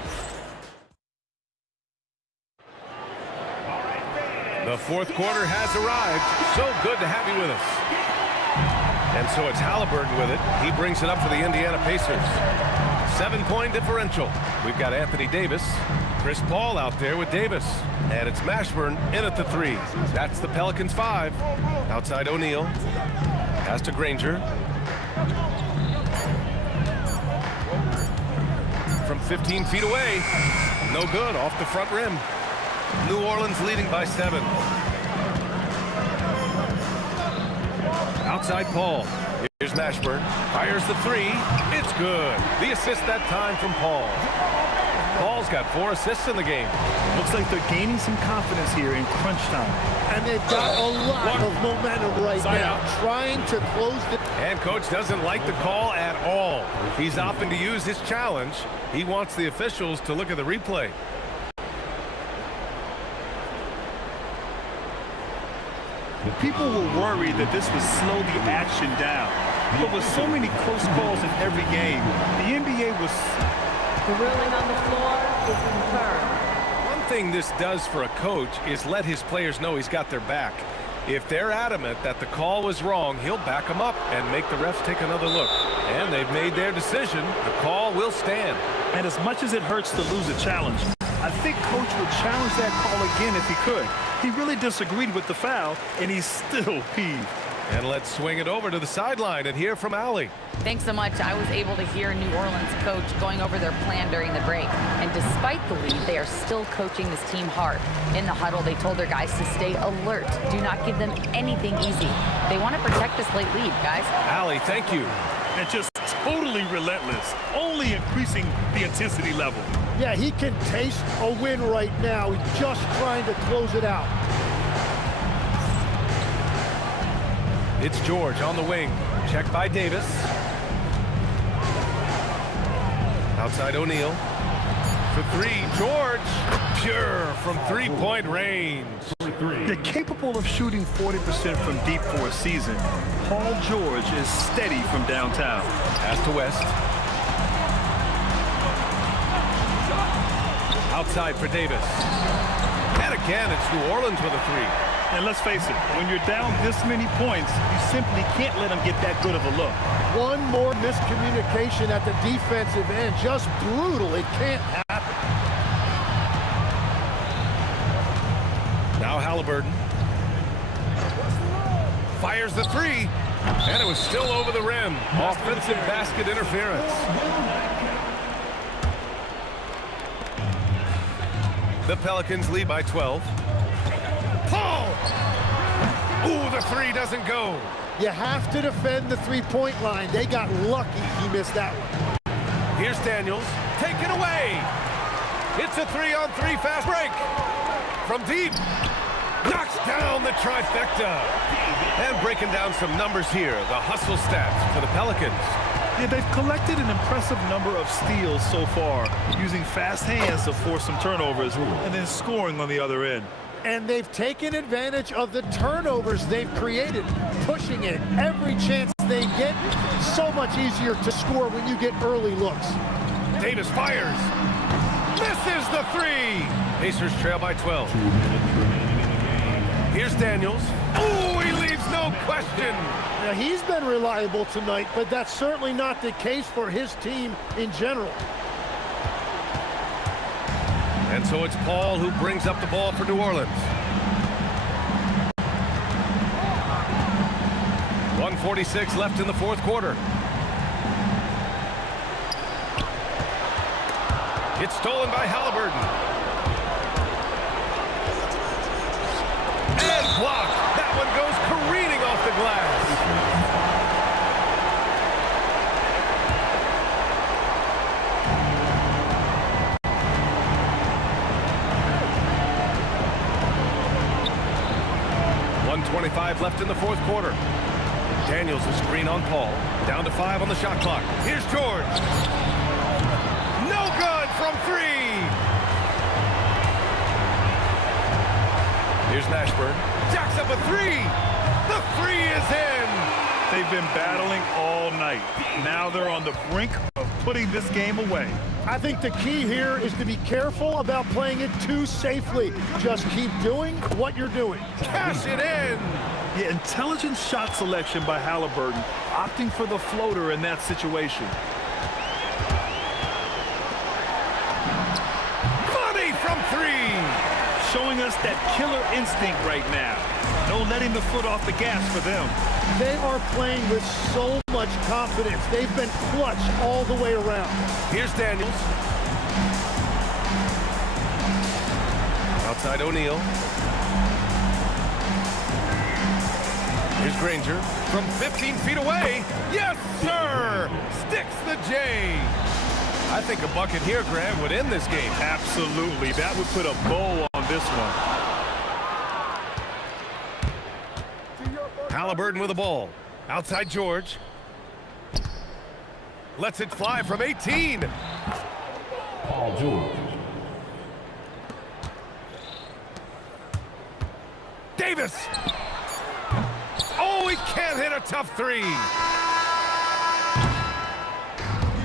the fourth quarter has arrived. So good to have you with us. And so it's Halliburton with it. He brings it up for the Indiana Pacers. 7-point differential. We've got Anthony Davis. Chris Paul out there with Davis. And it's Mashburn in at the 3. That's the Pelicans 5. Outside O'Neal. Pass to Granger. From 15 feet away. No good, off the front rim. New Orleans leading by 7. Outside Paul. Here's Mashburn. Fires the 3. It's good. The assist that time from Paul. Paul's got 4 assists in the game. Looks like they're gaining some confidence here in crunch time. And they've got a lot of momentum right now, trying to close the... And coach doesn't like the call at all. He's opting to use his challenge. He wants the officials to look at the replay. People were worried that this would slow the action down. But with so many close calls in every game, the NBA was... The ruling on the floor is confirmed. One thing this does for a coach is let his players know he's got their back. If they're adamant that the call was wrong, he'll back them up and make the refs take another look. And they've made their decision. The call will stand. And as much as it hurts to lose a challenge, I think coach would challenge that call again if he could. He really disagreed with the foul, and he's still peeved. And let's swing it over to the sideline and hear from Allie. Thanks so much. I was able to hear New Orleans coach going over their plan during the break. And despite the lead, they are still coaching this team hard. In the huddle, they told their guys to stay alert. Do not give them anything easy. They want to protect this late lead, guys. Allie, thank you. And just totally relentless, only increasing the intensity level. Yeah, he can taste a win right now. He's just trying to close it out. It's George on the wing. Check by Davis. Outside O'Neal. For three, George. Pure from three-point range. They're capable of shooting 40% from deep for a season. Paul George is steady from downtown. Pass to West. Outside for Davis. And again, it's New Orleans with a three. And let's face it, when you're down this many points, you simply can't let them get that good of a look. One more miscommunication at the defensive end. Just brutal. It can't happen. Now Halliburton. Fires the three. And it was still over the rim. Offensive basket interference. The Pelicans lead by 12. Paul! Ooh, the three doesn't go. You have to defend the three-point line. They got lucky he missed that one. Here's Daniels. Taken away. It's a 3-on-3 fast break. From deep. Knocks down the trifecta. And breaking down some numbers here. The hustle stats for the Pelicans. Yeah, they've collected an impressive number of steals so far, using fast hands to force some turnovers and then scoring on the other end. And they've taken advantage of the turnovers they've created, pushing it every chance they get. So much easier to score when you get early looks. Davis fires. Misses the three. Pacers trail by 12. Here's Daniels. Ooh, he leaves no question. Now, he's been reliable tonight, but that's certainly not the case for his team in general. And so it's Paul who brings up the ball for New Orleans. 1:46 left in the fourth quarter. It's stolen by Halliburton. And blocked. That one goes careening off the glass. .25 left in the fourth quarter. Daniels a screen on Paul. Down to 5 on the shot clock. Here's George. No good from 3. Here's Mashburn. Jacks up a 3. The 3 is in. They've been battling all night. Now they're on the brink of putting this game away. I think the key here is to be careful about playing it too safely. Just keep doing what you're doing. Cash it in. Yeah, intelligent shot selection by Halliburton, opting for the floater in that situation. Money from 3. Showing us that killer instinct right now. No letting the foot off the gas for them. They are playing with so much confidence. They've been clutch all the way around. Here's Daniels. Outside O'Neal. Here's Granger from 15 feet away. Yes, sir! Sticks the J. I think a bucket here, Grant, would end this game. Absolutely. That would put a bow on this one. Halliburton with the ball. Outside George. Lets it fly from 18. Paul George. Davis. Oh, he can't hit a tough 3.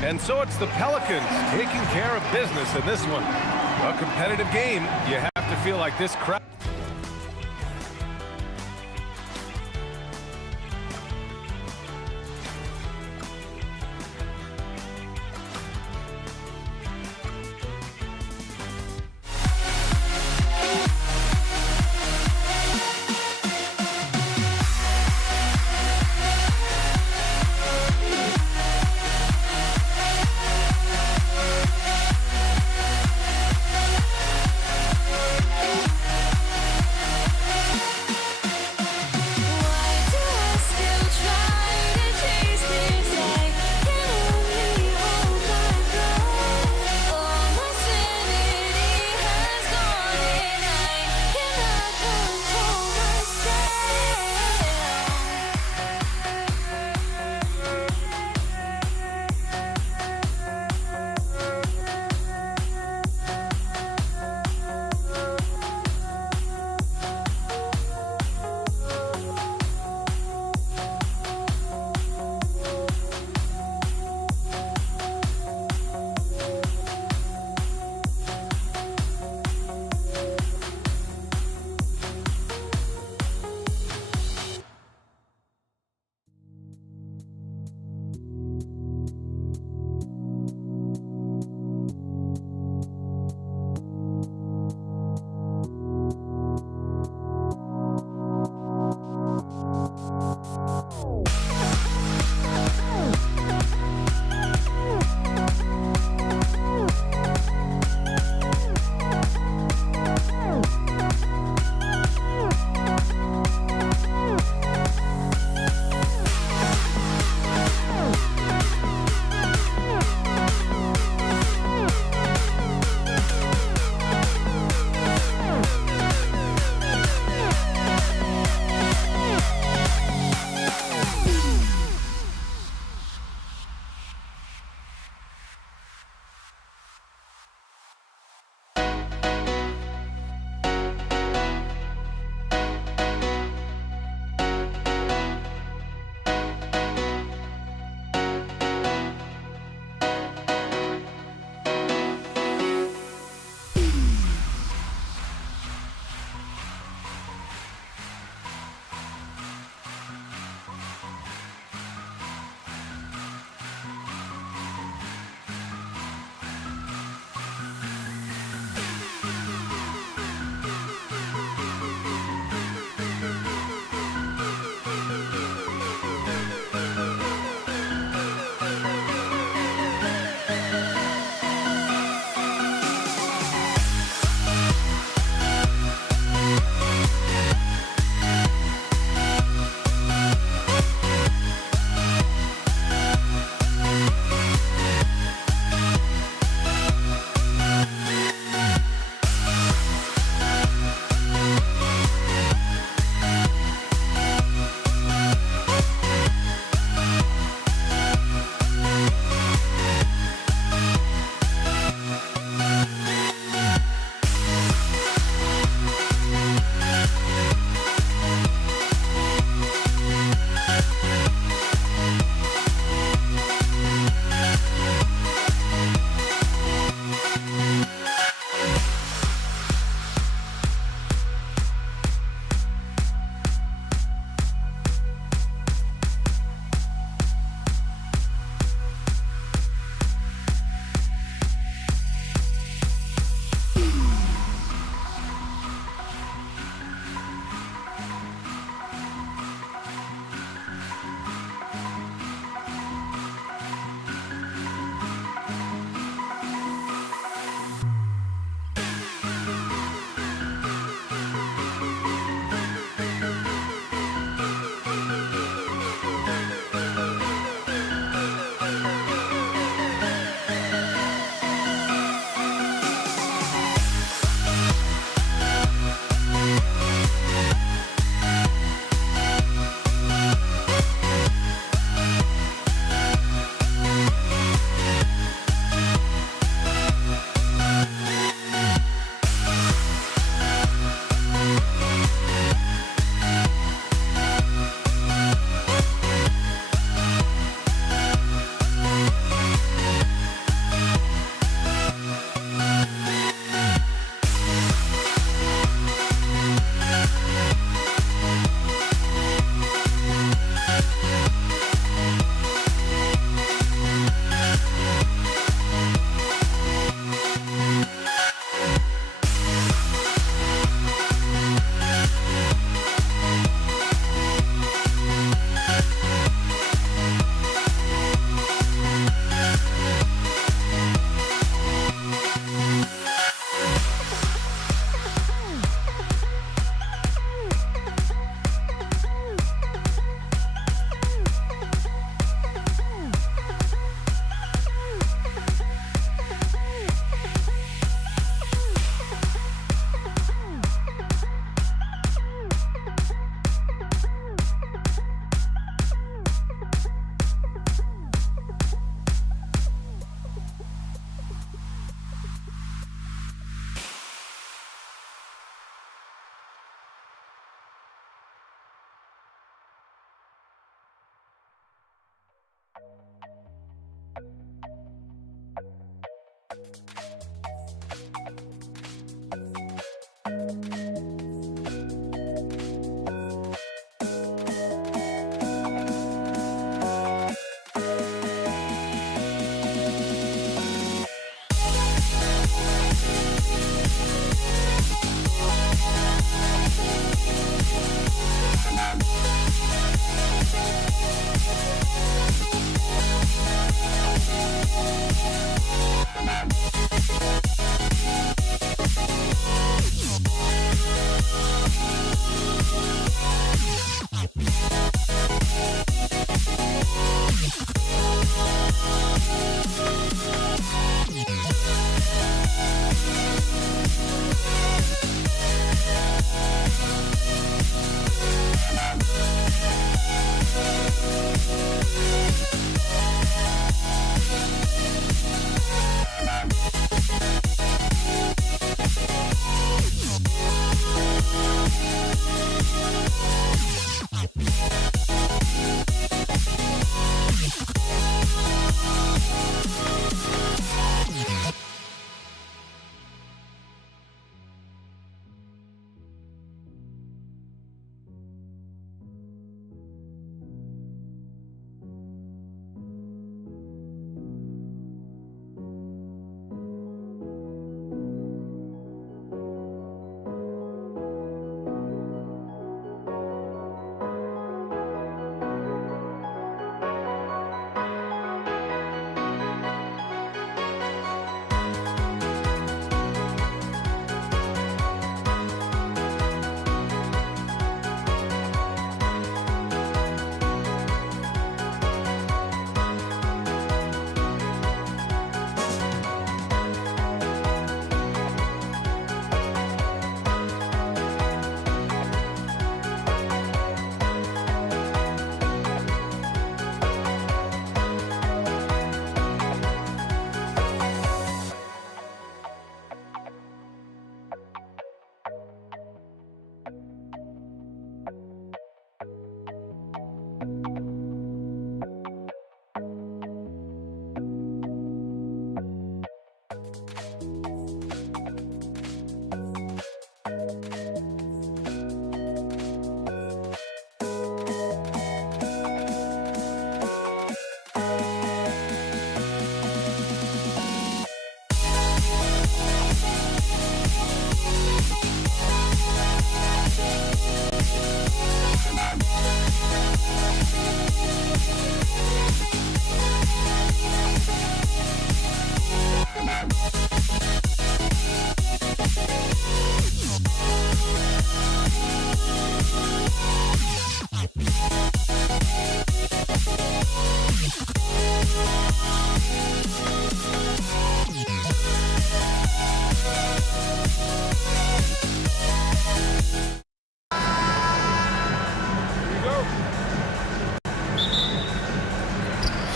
And so it's the Pelicans taking care of business in this one. A competitive game. You have to feel like this crowd.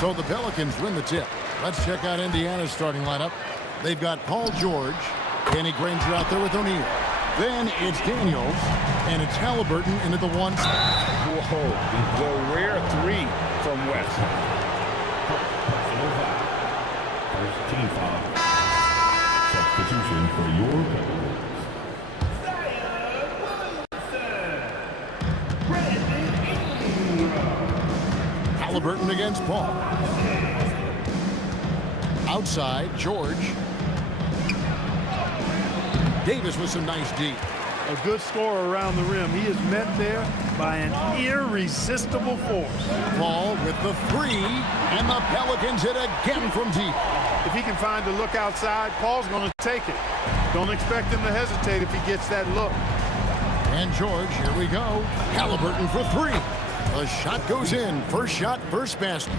So the Pelicans win the tip. Let's check out Indiana's starting lineup. They've got Paul George, Danny Granger out there with O'Neal. Then it's Daniels, and it's Halliburton into the one. Whoa, the rare three from West. First team foul. Substitution for your Pelicans. Halliburton against Paul. Outside, George. Davis with some nice deep. A good scorer around the rim. He is met there by an irresistible force. Paul with the three, and the Pelicans hit again from deep. If he can find a look outside, Paul's going to take it. Don't expect him to hesitate if he gets that look. And George, here we go. Halliburton for three. The shot goes in. First shot, first basket.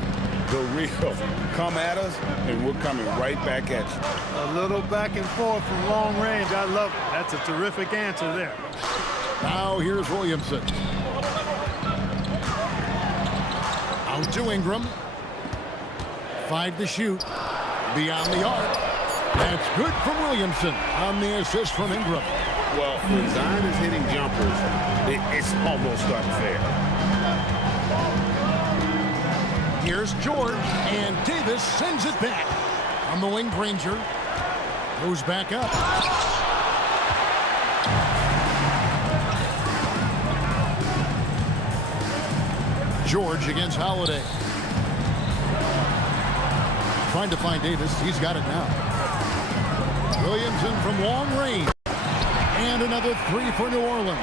The real come at us, and we're coming right back at you. A little back and forth from long range. I love it. That's a terrific answer there. Now here's Williamson. Out to Ingram. 5 to shoot. Beyond the arc. That's good from Williamson on the assist from Ingram. Well, when Zion is hitting jumpers, it's almost unfair. Here's George, and Davis sends it back. On the wing, Granger goes back up. George against Holiday. Trying to find Davis. He's got it now. Williamson from long range. And another three for New Orleans.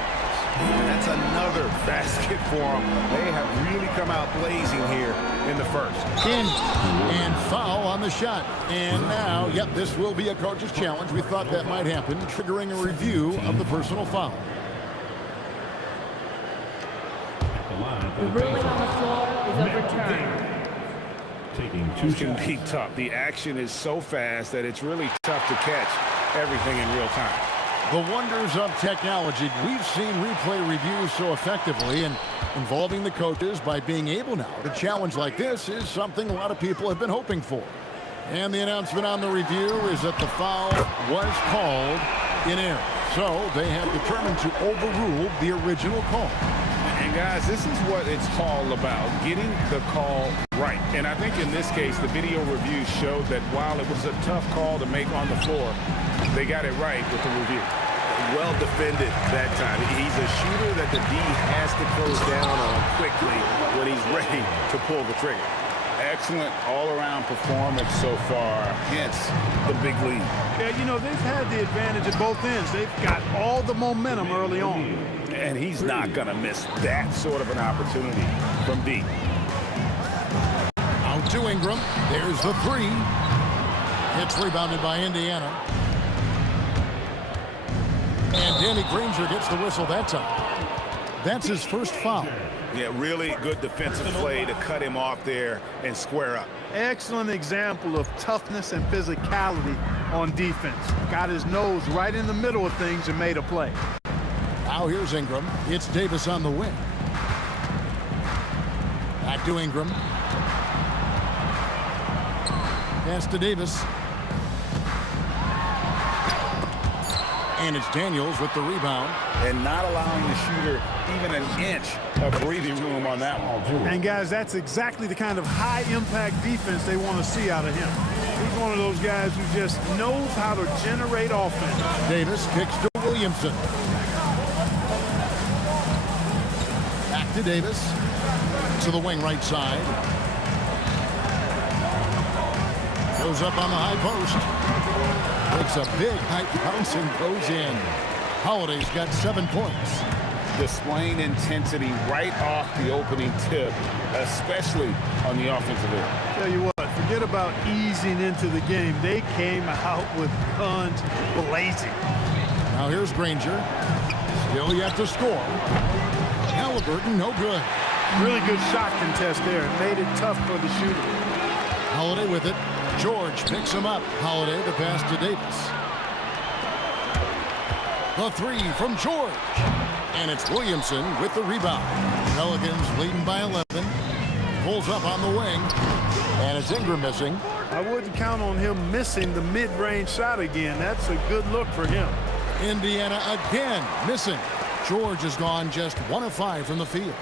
That's another basket for them. They have really come out blazing here in the first. And foul on the shot. And now, yep, this will be a coach's challenge. We thought that might happen, triggering a review of the personal foul. The ruling on the floor is overturned. It can be tough. The action is so fast that it's really tough to catch everything in real time. The wonders of technology. We've seen replay reviews so effectively, and involving the coaches by being able now to challenge like this is something a lot of people have been hoping for. And the announcement on the review is that the foul was called in error. So they have determined to overrule the original call. And guys, this is what it's all about, getting the call right. And I think in this case, the video review showed that while it was a tough call to make on the floor, they got it right with the review. Well defended that time. He's a shooter that the D has to close down on quickly when he's ready to pull the trigger. Excellent all-around performance so far, hence the big lead. Yeah, you know, they've had the advantage at both ends. They've got all the momentum early on. And he's not going to miss that sort of an opportunity from deep. Out to Ingram. There's the three. It's rebounded by Indiana. And Danny Granger gets the whistle that time. That's his first foul. Yeah, really good defensive play to cut him off there and square up. Excellent example of toughness and physicality on defense. Got his nose right in the middle of things and made a play. Now here's Ingram. It's Davis on the wing. Back to Ingram. Pass to Davis. And it's Daniels with the rebound. And not allowing the shooter even an inch of breathing room on that one. And guys, that's exactly the kind of high-impact defense they want to see out of him. He's one of those guys who just knows how to generate offense. Davis kicks to Williamson. Back to Davis. To the wing right side. Goes up on the high post. Makes a big high bounce and goes in. Holiday's got 7 points. displaying intensity right off the opening tip, especially on the offensive end. Tell you what, forget about easing into the game. They came out with guns blazing. Now here's Granger. Still yet to score. Halliburton, no good. Really good shot contest there. It made it tough for the shooter. Holiday with it. George picks him up. Holiday the pass to Davis. The three from George. And it's Williamson with the rebound. Pelicans leading by 11. Pulls up on the wing. And it's Ingram missing. I wouldn't count on him missing the mid-range shot again. That's a good look for him. Indiana again missing. George has gone just 1 of 5 from the field.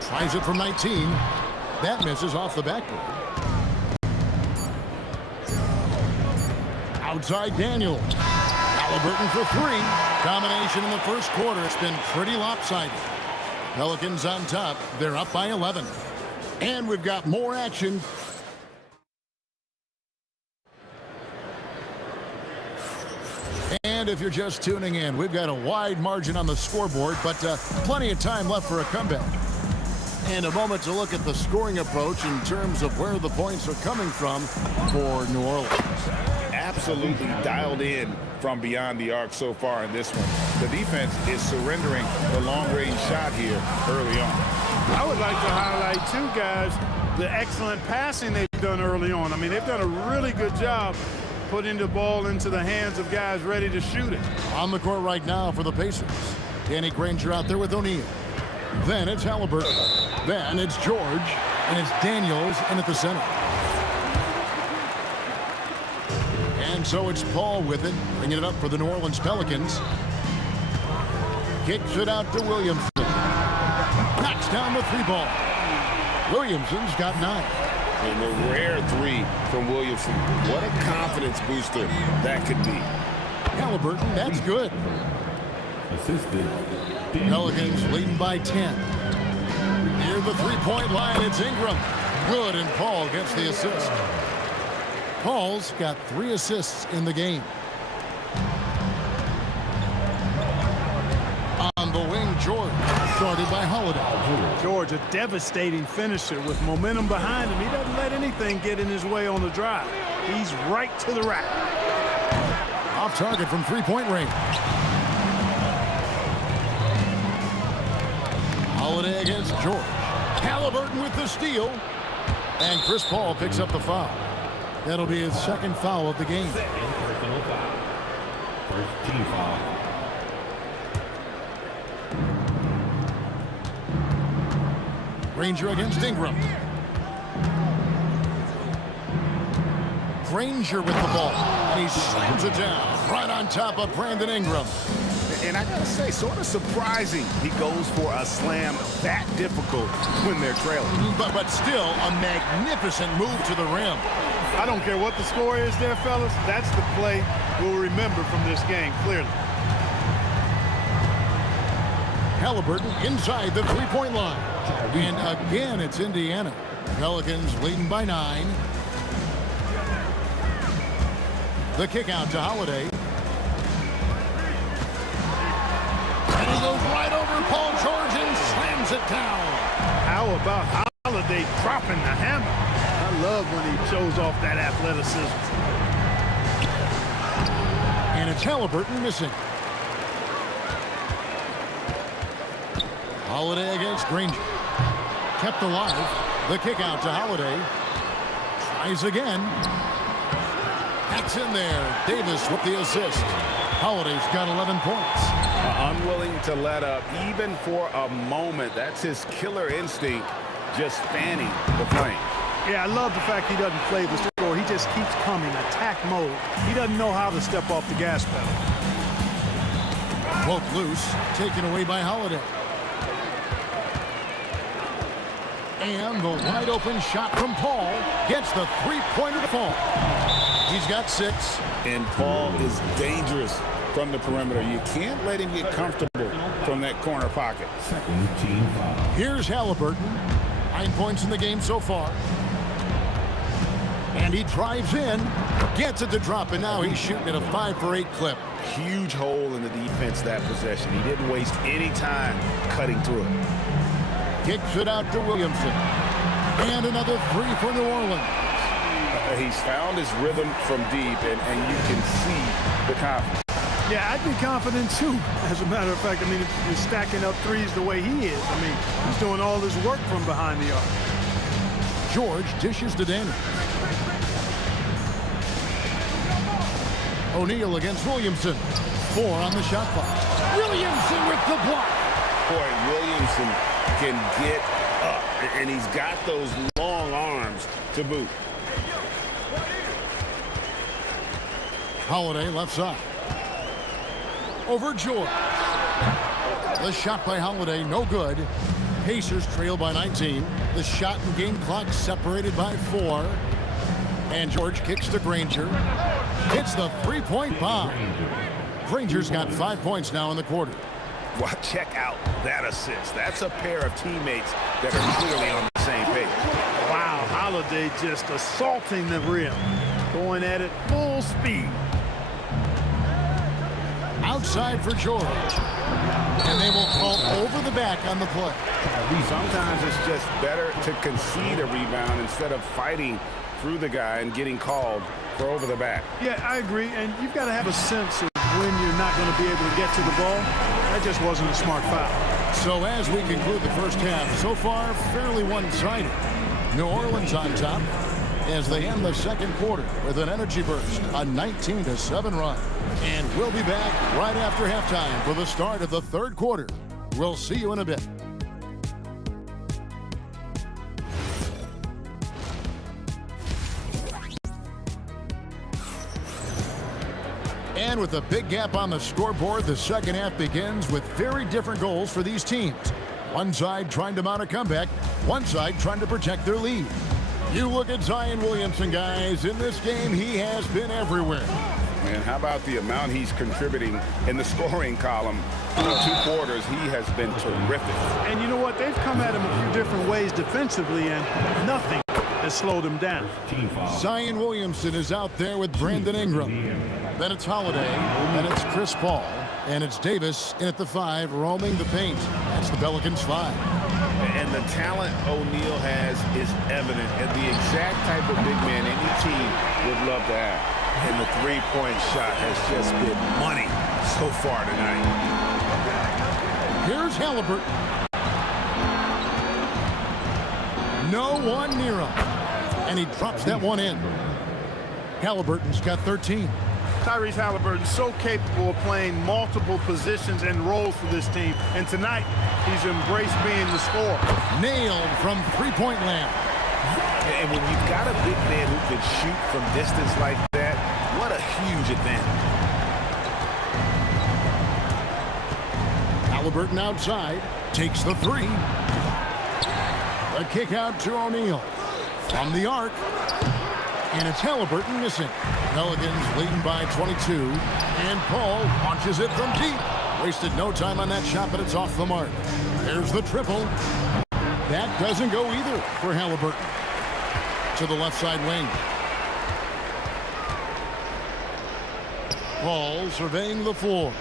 Tries it from 19. That misses off the backboard. Outside Daniel. Halliburton for 3. Domination in the first quarter. It's been pretty lopsided. Pelicans on top. They're up by 11. And we've got more action. And if you're just tuning in, we've got a wide margin on the scoreboard, but plenty of time left for a comeback. And a moment to look at the scoring approach in terms of where the points are coming from for New Orleans. Absolutely dialed in from beyond the arc so far in this one. The defense is surrendering the long-range shot here early on. I would like to highlight, too, guys, the excellent passing they've done early on. I mean, they've done a really good job putting the ball into the hands of guys ready to shoot it. On the court right now for the Pacers. Danny Granger out there with O'Neal. Then it's Halliburton. Then it's George. And it's Daniels in at the center. And so it's Paul with it, bringing it up for the New Orleans Pelicans. Kicks it out to Williamson. Knocks down the 3-ball. Williamson's got 9. And the rare 3 from Williamson. What a confidence booster that could be. Halliburton, that's good. Assisted. Pelicans leading by 10. Near the 3-point line, it's Ingram. Good, and Paul gets the assist. Paul's got 3 assists in the game. On the wing, George, guarded by Holiday. George, a devastating finisher with momentum behind him. He doesn't let anything get in his way on the drive. He's right to the rack. Off target from 3-point range. Holiday against George. Halliburton with the steal. And Chris Paul picks up the foul. That'll be his 2nd foul of the game. Personal foul. First team foul. Granger against Ingram. Granger with the ball. And he slams it down right on top of Brandon Ingram. And I gotta say, sort of surprising he goes for a slam that difficult when they're trailing. But still a magnificent move to the rim. I don't care what the score is there, fellas. That's the play we'll remember from this game, clearly. Halliburton inside the 3-point line. And again, it's Indiana. Pelicans leading by 9. The kick out to Holiday. And he goes right over Paul George and slams it down. How about Holiday dropping the hammer? I love when he shows off that athleticism. And it's Halliburton missing. Holiday against Granger. Kept alive. The kick out to Holiday. Tries again. That's in there. Davis with the assist. Holiday's got 11 points. Unwilling to let up even for a moment. That's his killer instinct, just fanning the flame. Yeah, I love the fact he doesn't play the score. He just keeps coming, attack mode. He doesn't know how to step off the gas pedal. Broke loose, taken away by Holiday. And the wide open shot from Paul gets the 3-pointer to fall. He's got 6. And Paul is dangerous from the perimeter. You can't let him get comfortable from that corner pocket. Second team foul. Here's Halliburton. 9 points in the game so far. And he drives in, gets it to drop, and now he's shooting at a 5-for-8 clip. Huge hole in the defense that possession. He didn't waste any time cutting through it. Kicks it out to Williamson. And another 3 for New Orleans. He's found his rhythm from deep, and you can see the confidence. Yeah, I'd be confident too. As a matter of fact, I mean, if you're stacking up threes the way he is, I mean, he's doing all this work from behind the arc. George dishes to Daniel. O'Neal against Williamson. 4 on the shot clock. Williamson with the block. Boy, Williamson can get up, and he's got those long arms to boot. Holiday left side. Over George. The shot by Holiday, no good. Pacers trail by 19. The shot and game clock separated by 4. And George kicks to Granger. Hits the 3-point bomb. Granger's got 5 points now in the quarter. Well, check out that assist. That's a pair of teammates that are clearly on the same page. Wow, Holiday just assaulting the rim. Going at it full speed. Outside for George. And they will call over the back on the play. Sometimes it's just better to concede a rebound instead of fighting through the guy and getting called for over the back. Yeah, I agree. And you've got to have a sense of when you're not going to be able to get to the ball. That just wasn't a smart foul. So as we conclude the first half, so far fairly one-sided. New Orleans on top as they end the second quarter with an energy burst, a 19-7 run. And we'll be back right after halftime for the start of the third quarter. We'll see you in a bit. And with a big gap on the scoreboard, the second half begins with very different goals for these teams. One side trying to mount a comeback, one side trying to protect their lead. You look at Zion Williamson, guys. In this game, he has been everywhere. Man, how about the amount he's contributing in the scoring column? In 2 quarters, he has been terrific. And you know what? They've come at him a few different ways defensively, and nothing has slowed him down. Zion Williamson is out there with Brandon Ingram. Then it's Holiday, then it's Chris Paul, and it's Davis in at the 5, roaming the paint. That's the Pelicans 5. And the talent O'Neal has is evident, and the exact type of big man any team would love to have. And the 3-point shot has just been money so far tonight. Here's Halliburton. No one near him. And he drops that one in. Halliburton's got 13. Tyrese Halliburton so capable of playing multiple positions and roles for this team. And tonight, he's embraced being the scorer. Nailed from 3-point land. And when you've got a big man who can shoot from distance like that, what a huge advantage. Halliburton outside, takes the 3. A kick out to O'Neal. From the arc. And it's Halliburton missing. Pelicans leading by 22. And Paul launches it from deep. Wasted no time on that shot, but it's off the mark. There's the triple. That doesn't go either for Halliburton. To the left side wing. Paul surveying the floor.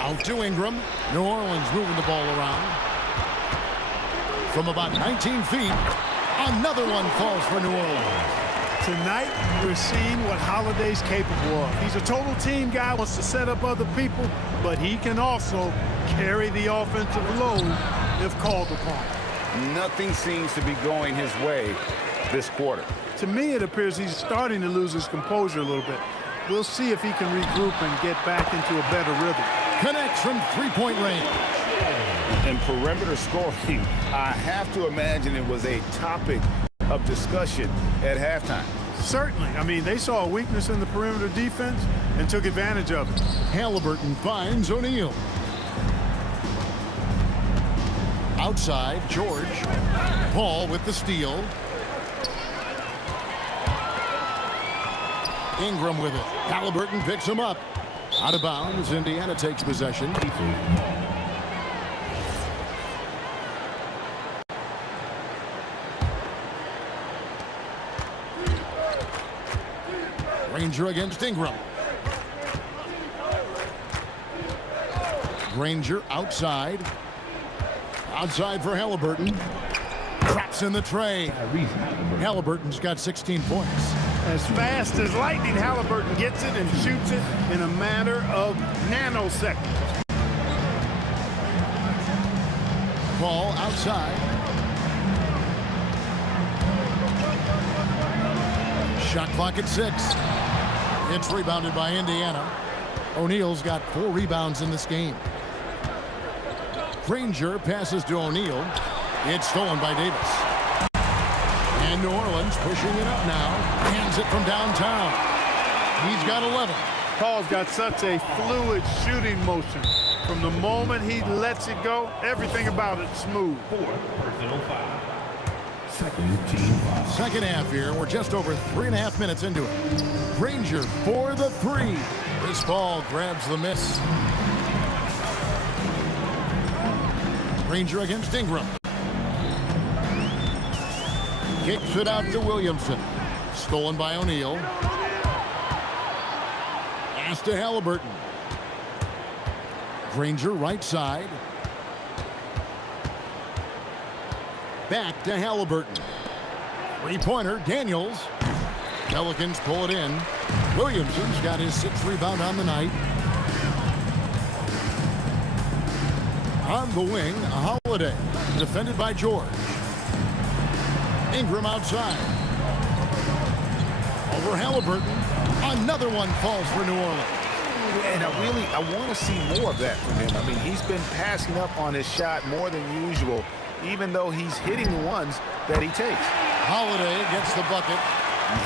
Out to Ingram. New Orleans moving the ball around. From about 19 feet, another one falls for New Orleans. Tonight, we're seeing what Holiday's capable of. He's a total team guy, wants to set up other people, but he can also carry the offensive load if called upon. Nothing seems to be going his way this quarter. To me, it appears he's starting to lose his composure a little bit. We'll see if he can regroup and get back into a better rhythm. Connects from 3-point range. And perimeter scoring, I have to imagine it was a topic of discussion at halftime. Certainly. I mean, they saw a weakness in the perimeter defense and took advantage of it. Halliburton finds O'Neal. Outside, George. Paul with the steal. Ingram with it. Halliburton picks him up. Out of bounds, Indiana takes possession. Granger against Ingram. Granger outside. Outside for Halliburton. Drops in the tray. Halliburton's got 16 points. As fast as lightning, Halliburton gets it and shoots it in a matter of nanoseconds. Ball outside. Shot clock at 6. It's rebounded by Indiana. O'Neal's got 4 rebounds in this game. Granger passes to O'Neal. It's stolen by Davis. And New Orleans pushing it up now. Hands it from downtown. He's got 11. Paul's got such a fluid shooting motion. From the moment he lets it go, everything about it smooth. Second half here. We're just over 3.5 minutes into it. Granger for the 3. This ball grabs the miss. Granger against Ingram. Kicks it out to Williamson. Stolen by O'Neal. Pass to Halliburton. Granger right side. Back to Halliburton. Three-pointer, Daniels. Pelicans pull it in. Williamson's got his 6th rebound on the night. On the wing, Holiday. Defended by George. Ingram outside. Over Halliburton. Another one falls for New Orleans. And I want to see more of that from him. I mean, he's been passing up on his shot more than usual, even though he's hitting the ones that he takes. Holiday gets the bucket.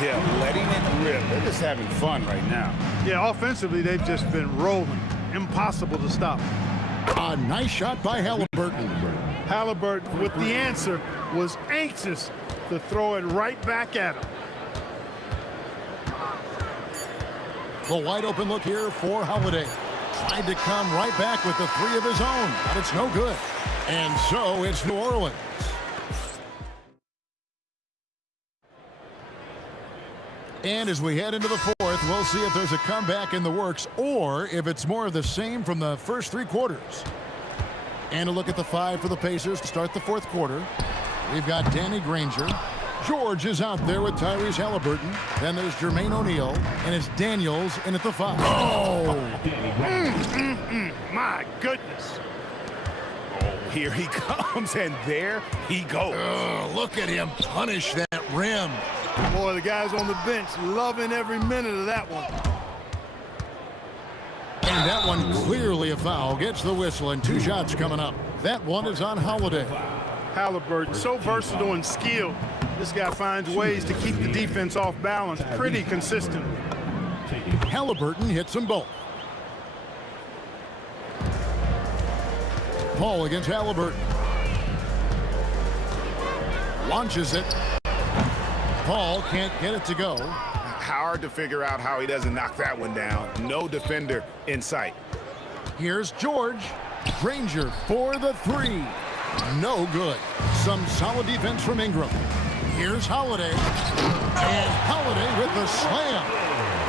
Yeah, letting it rip. They're just having fun right now. Yeah, offensively, they've just been rolling. Impossible to stop. A nice shot by Halliburton. Halliburton, with the answer, was anxious to throw it right back at him. The wide open look here for Holiday. Tried to come right back with the 3 of his own, but it's no good. And so it's New Orleans. And as we head into the 4th, we'll see if there's a comeback in the works or if it's more of the same from the first 3 quarters. And a look at the 5 for the Pacers to start the 4th quarter. We've got Danny Granger. George is out there with Tyrese Halliburton. Then there's Jermaine O'Neal, and it's Daniels in at the 5. Oh! My goodness. Here he comes, and there he goes. Look at him punish that rim. Boy, the guys on the bench loving every minute of that one. And that one clearly a foul. Gets the whistle, and 2 shots coming up. That one is on Holiday. Halliburton, so versatile and skilled. This guy finds ways to keep the defense off balance pretty consistent. Halliburton hits them both. Paul against Halliburton. Launches it. Paul can't get it to go. Hard to figure out how he doesn't knock that one down. No defender in sight. Here's George. Granger for the 3. No good. Some solid defense from Ingram. Here's Holiday. And Holiday with the slam.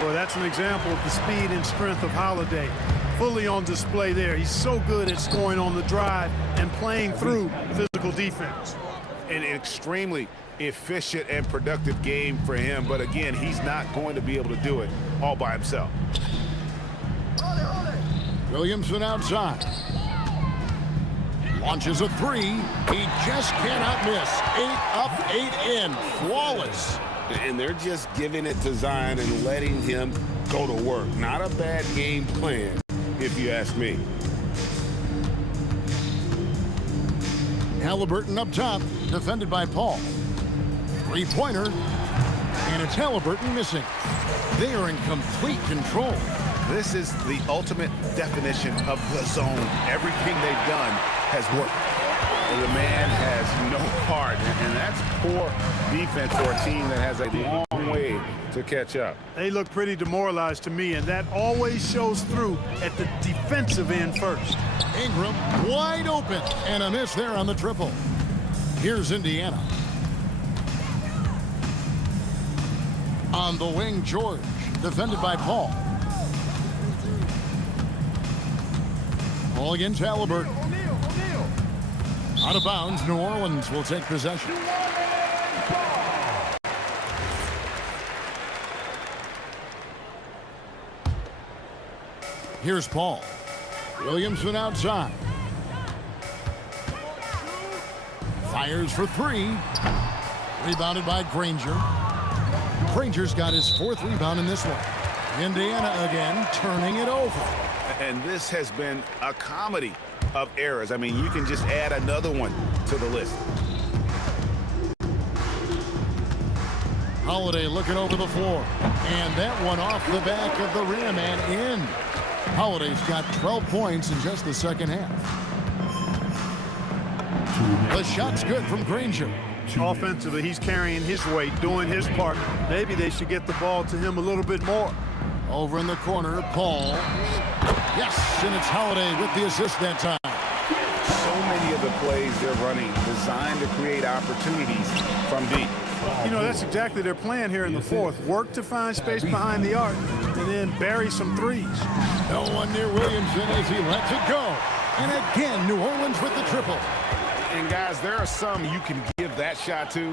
Boy, that's an example of the speed and strength of Holiday. Fully on display there. He's so good at scoring on the drive and playing through physical defense. An extremely efficient and productive game for him, but again, he's not going to be able to do it all by himself. Williamson outside. Launches a 3. He just cannot miss. 8 up, 8 in. Flawless. And they're just giving it to Zion and letting him go to work. Not a bad game plan, if you ask me. Halliburton up top, defended by Paul. 3-pointer, and it's Halliburton missing. They are in complete control. This is the ultimate definition of the zone. Everything they've done has worked. And the man has no heart, and that's poor defense for a team that has a long way to catch up. They look pretty demoralized to me, and that always shows through at the defensive end first. Ingram wide open, and a miss there on the triple. Here's Indiana. On the wing, George. defended by Paul. Ball against Halliburton. Out of bounds, New Orleans will take possession. Here's Paul. Williamson outside. Fires for three. Rebounded by Granger. Granger's got his fourth rebound in this one. Indiana again turning it over. And this has been a comedy of errors. I mean, you can just add another one to the list. Holiday looking over the floor. And that one off the back of the rim and in. Holiday's got 12 points in just the second half. The shot's good from Granger. Offensively, he's carrying his weight, doing his part. Maybe they should get the ball to him a little bit more. Over in the corner, Paul. Yes, and it's Holiday with the assist that time. So many of the plays they're running designed to create opportunities from deep. You know, that's exactly their plan here in the fourth. Work to find space behind the arc and then bury some threes. No one near Williamson as he lets it go. And again, New Orleans with the triple. And guys, there are some you can give that shot to,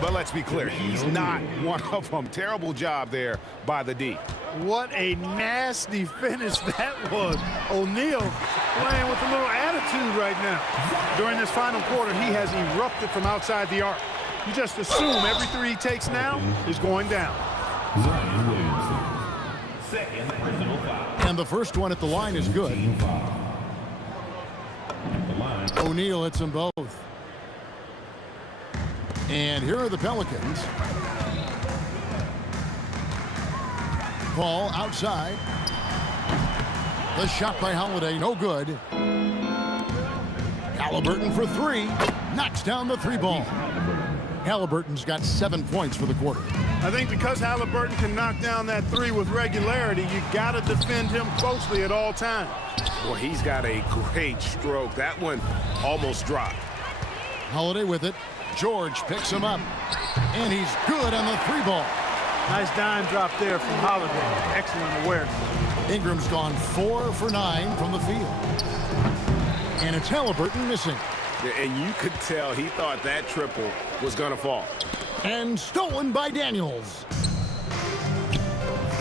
but let's be clear, he's not one of them. Terrible job there by the D. What a nasty finish that was. O'Neal playing with a little attitude right now. During this final quarter, he has erupted from outside the arc. You just assume every three he takes now is going down. Second personal foul. And the first one at the line is good. O'Neal hits them both. And here are the Pelicans. Paul outside. The shot by Holiday, no good. Halliburton for three. Knocks down the three ball. Halliburton's got 7 points for the quarter. I think because Halliburton can knock down that three with regularity, you got to defend him closely at all times. Well, he's got a great stroke. That one almost dropped. Holiday with it. George picks him up. And he's good on the three ball. Nice dime drop there from Holiday. Excellent awareness. Ingram's gone 4 for 9 from the field. And it's Halliburton missing. And you could tell he thought that triple was going to fall. And stolen by Daniels.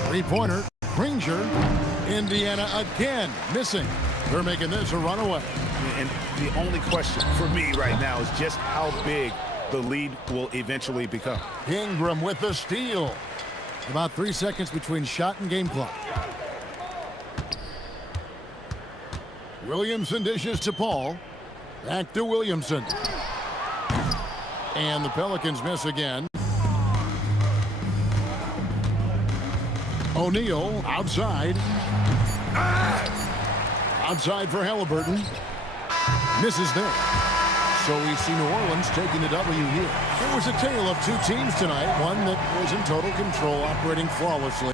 Three-pointer, Granger. Indiana again missing. They're making this a runaway. And the only question for me right now is just how big the lead will eventually become. Ingram with the steal. About 3 seconds between shot and game clock. Williamson dishes to Paul. Back to Williamson. And the Pelicans miss again. O'Neal outside. Outside for Halliburton. Misses there. So we see New Orleans taking the W here. It was a tale of two teams tonight. One that was in total control, operating flawlessly.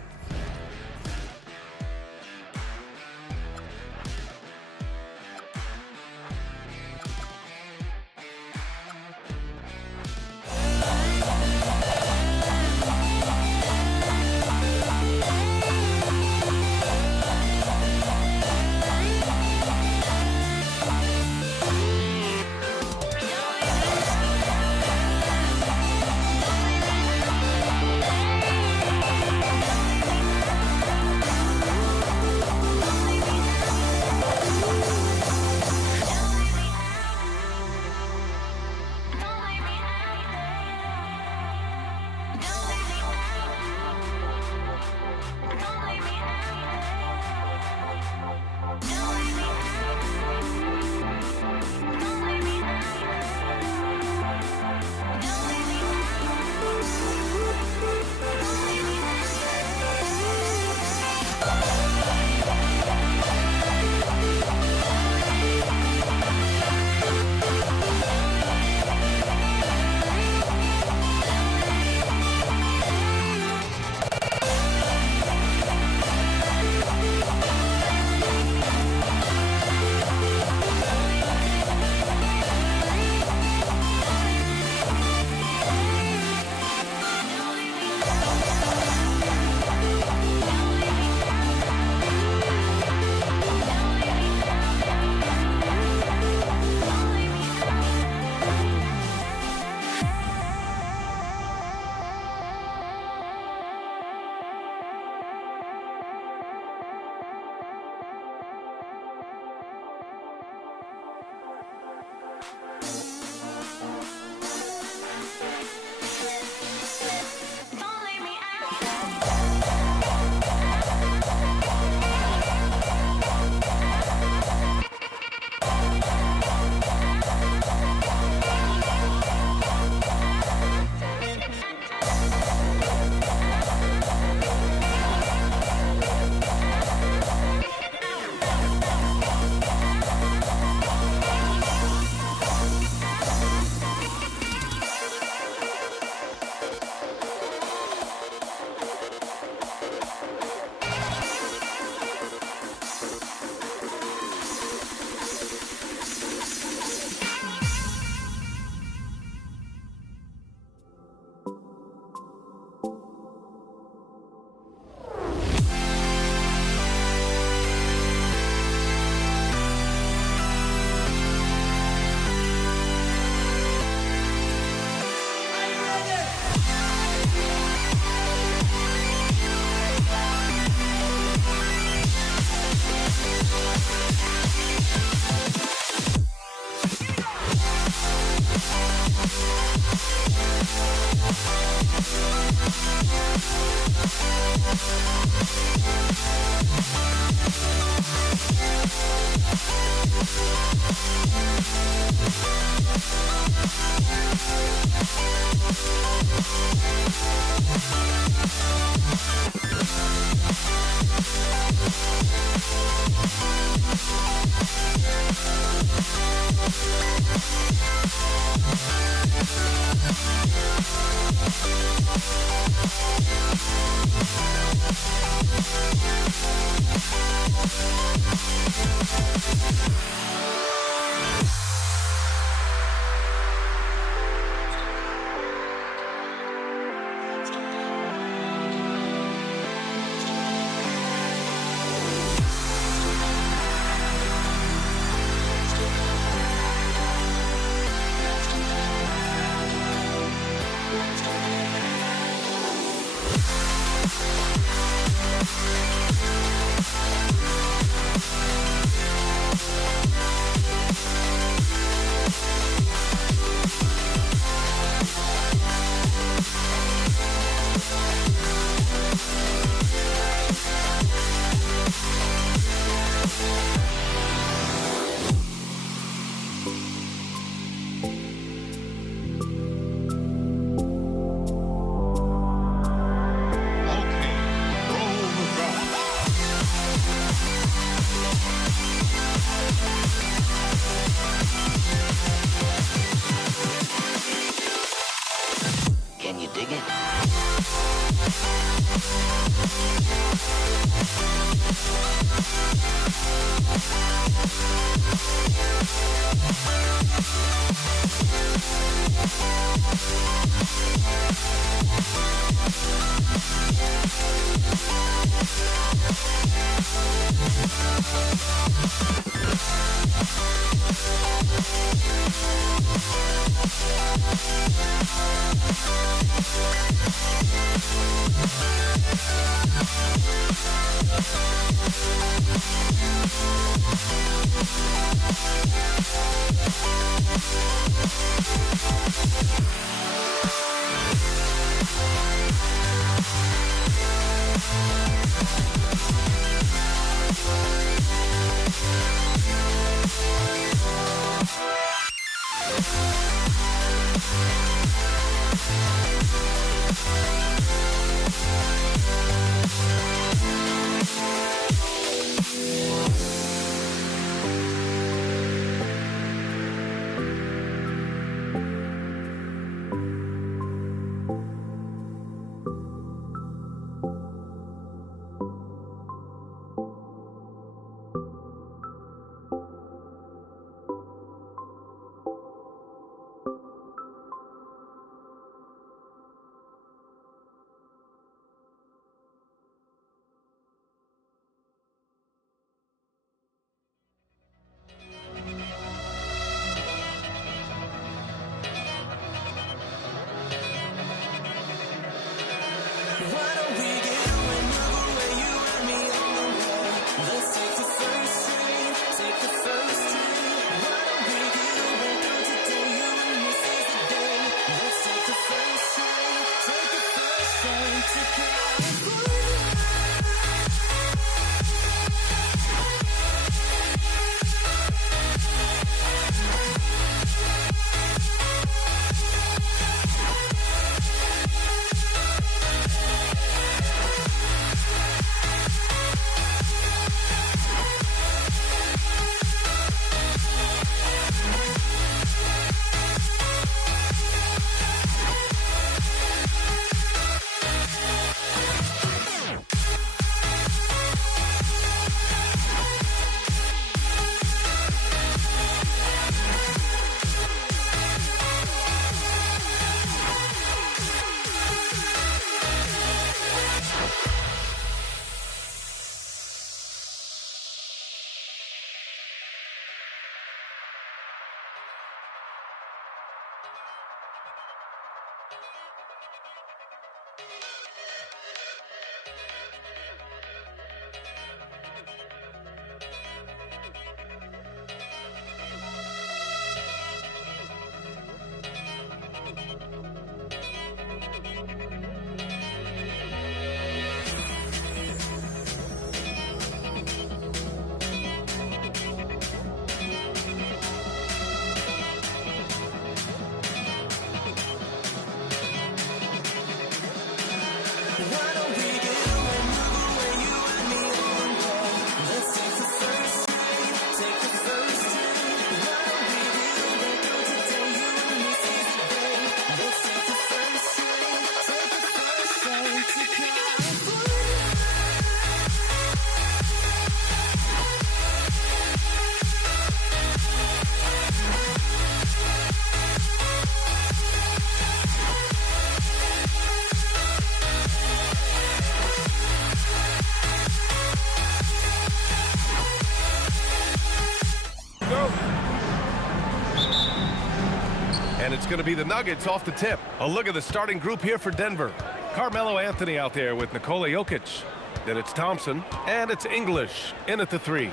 And it's going to be the Nuggets off the tip. A look at the starting group here for Denver. Carmelo Anthony out there with Nikola Jokic. Then it's Thompson, and it's English in at the 3.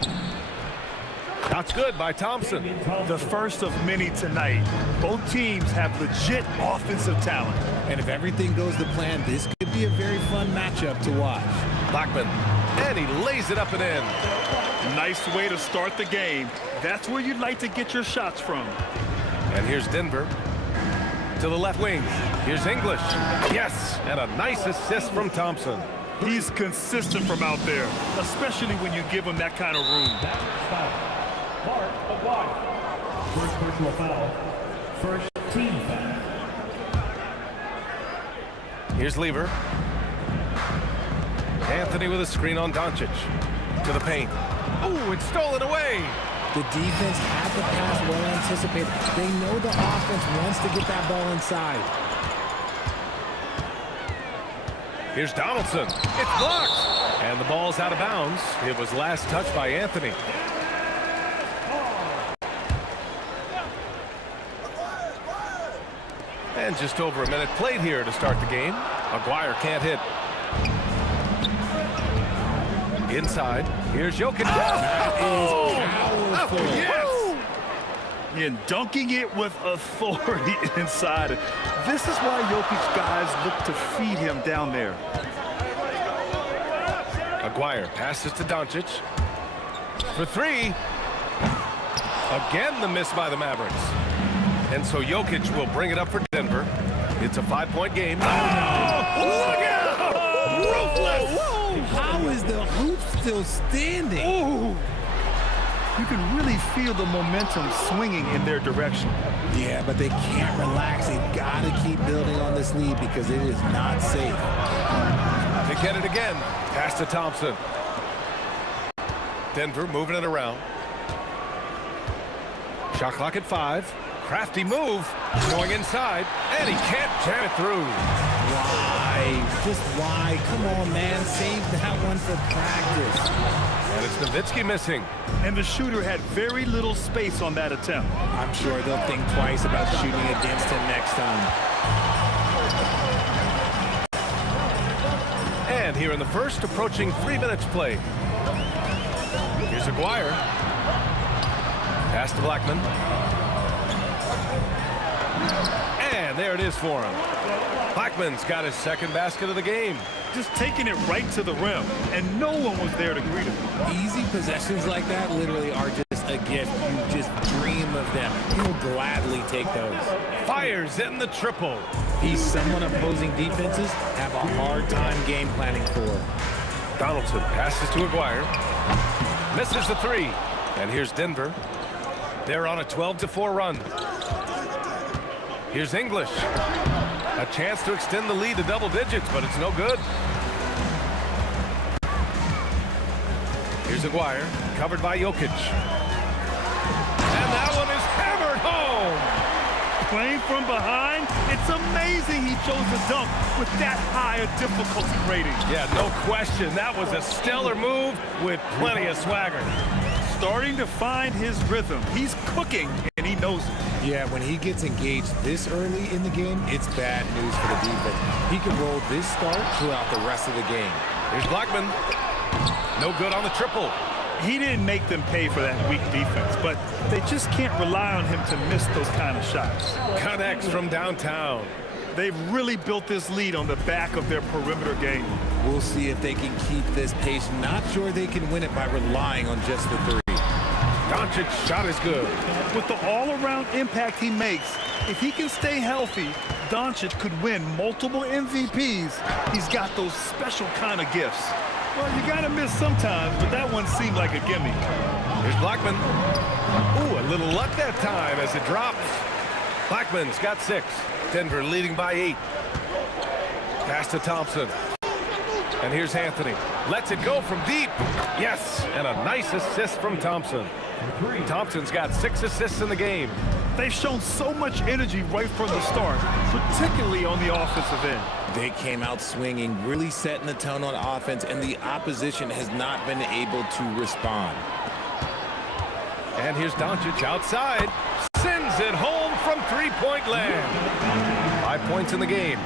That's good by Thompson. The first of many tonight. Both teams have legit offensive talent. And if everything goes to plan, this could be a very fun matchup to watch. Blackman, and he lays it up and in. Nice way to start the game. That's where you'd like to get your shots from. And here's Denver to the left wing. Here's English. Yes, and a nice assist from Thompson. He's consistent from out there, especially when you give him that kind of room. First personal foul. First team foul. Here's Lever. Anthony with a screen on Doncic. To the paint. Oh, it's stolen away. The defense had the pass well anticipated. They know the offense wants to get that ball inside. Here's Donaldson. It's blocked. And the ball's out of bounds. It was last touched by Anthony. And just over a minute played here to start the game. Aguirre can't hit. Inside. Here's Jokic. That is powerful. Yes! And dunking it with authority inside. This is why Jokic guys look to feed him down there. Aguirre passes to Doncic. For three. Again, the miss by the Mavericks. And so Jokic will bring it up for Denver. It's a 5-point game. Oh, no! Look out! Ruthless! How is the hoop still standing? Ooh. You can really feel the momentum swinging in their direction. Yeah, but they can't relax. They've got to keep building on this lead because it is not safe. They get it again. Pass to Thompson. Denver moving it around. Shot clock at 5. Crafty move. Going inside. And he can't jam it through. Why? Just why? Come on, man. Save that one for practice. And it's Nowitzki missing. And the shooter had very little space on that attempt. I'm sure they'll think twice about shooting against him next time. And here in the first, approaching 3 minutes play. Here's Aguirre. Pass to Blackman. And there it is for him. Blackman's got his second basket of the game. Just taking it right to the rim, and no one was there to greet him. Easy possessions like that literally are just a gift. You just dream of them. You'll gladly take those. Fires in the triple. He's someone opposing defenses have a hard time game planning for. Donaldson passes to Aguirre. Misses the three. And here's Denver. They're on a 12-4 run. Here's English. A chance to extend the lead to double digits, but it's no good. Here's Aguirre, covered by Jokic. And that one is hammered home. Playing from behind, it's amazing he chose to dunk with that high a difficulty rating. Yeah, no question. That was a stellar move with plenty of swagger. Starting to find his rhythm. He's cooking, and he knows it. Yeah, when he gets engaged this early in the game, it's bad news for the defense. He can roll this start throughout the rest of the game. Here's Blackman. No good on the triple. He didn't make them pay for that weak defense, but they just can't rely on him to miss those kind of shots. Connects from downtown. They've really built this lead on the back of their perimeter game. We'll see if they can keep this pace. Not sure they can win it by relying on just the three. Doncic's shot is good. With the all-around impact he makes, if he can stay healthy, Doncic could win multiple MVPs. He's got those special kind of gifts. Well, you got to miss sometimes, but that one seemed like a gimme. Here's Blackman. Ooh, a little luck that time as it drops. Blackman's got 6. Denver leading by 8. Pass to Thompson. And here's Anthony. Lets it go from deep. Yes, and a nice assist from Thompson. Thompson's got 6 assists in the game. They've shown so much energy right from the start, particularly on the offensive end. They came out swinging, really setting the tone on offense, and the opposition has not been able to respond. And here's Doncic outside. Sends it home from three-point land. 5 points in the game.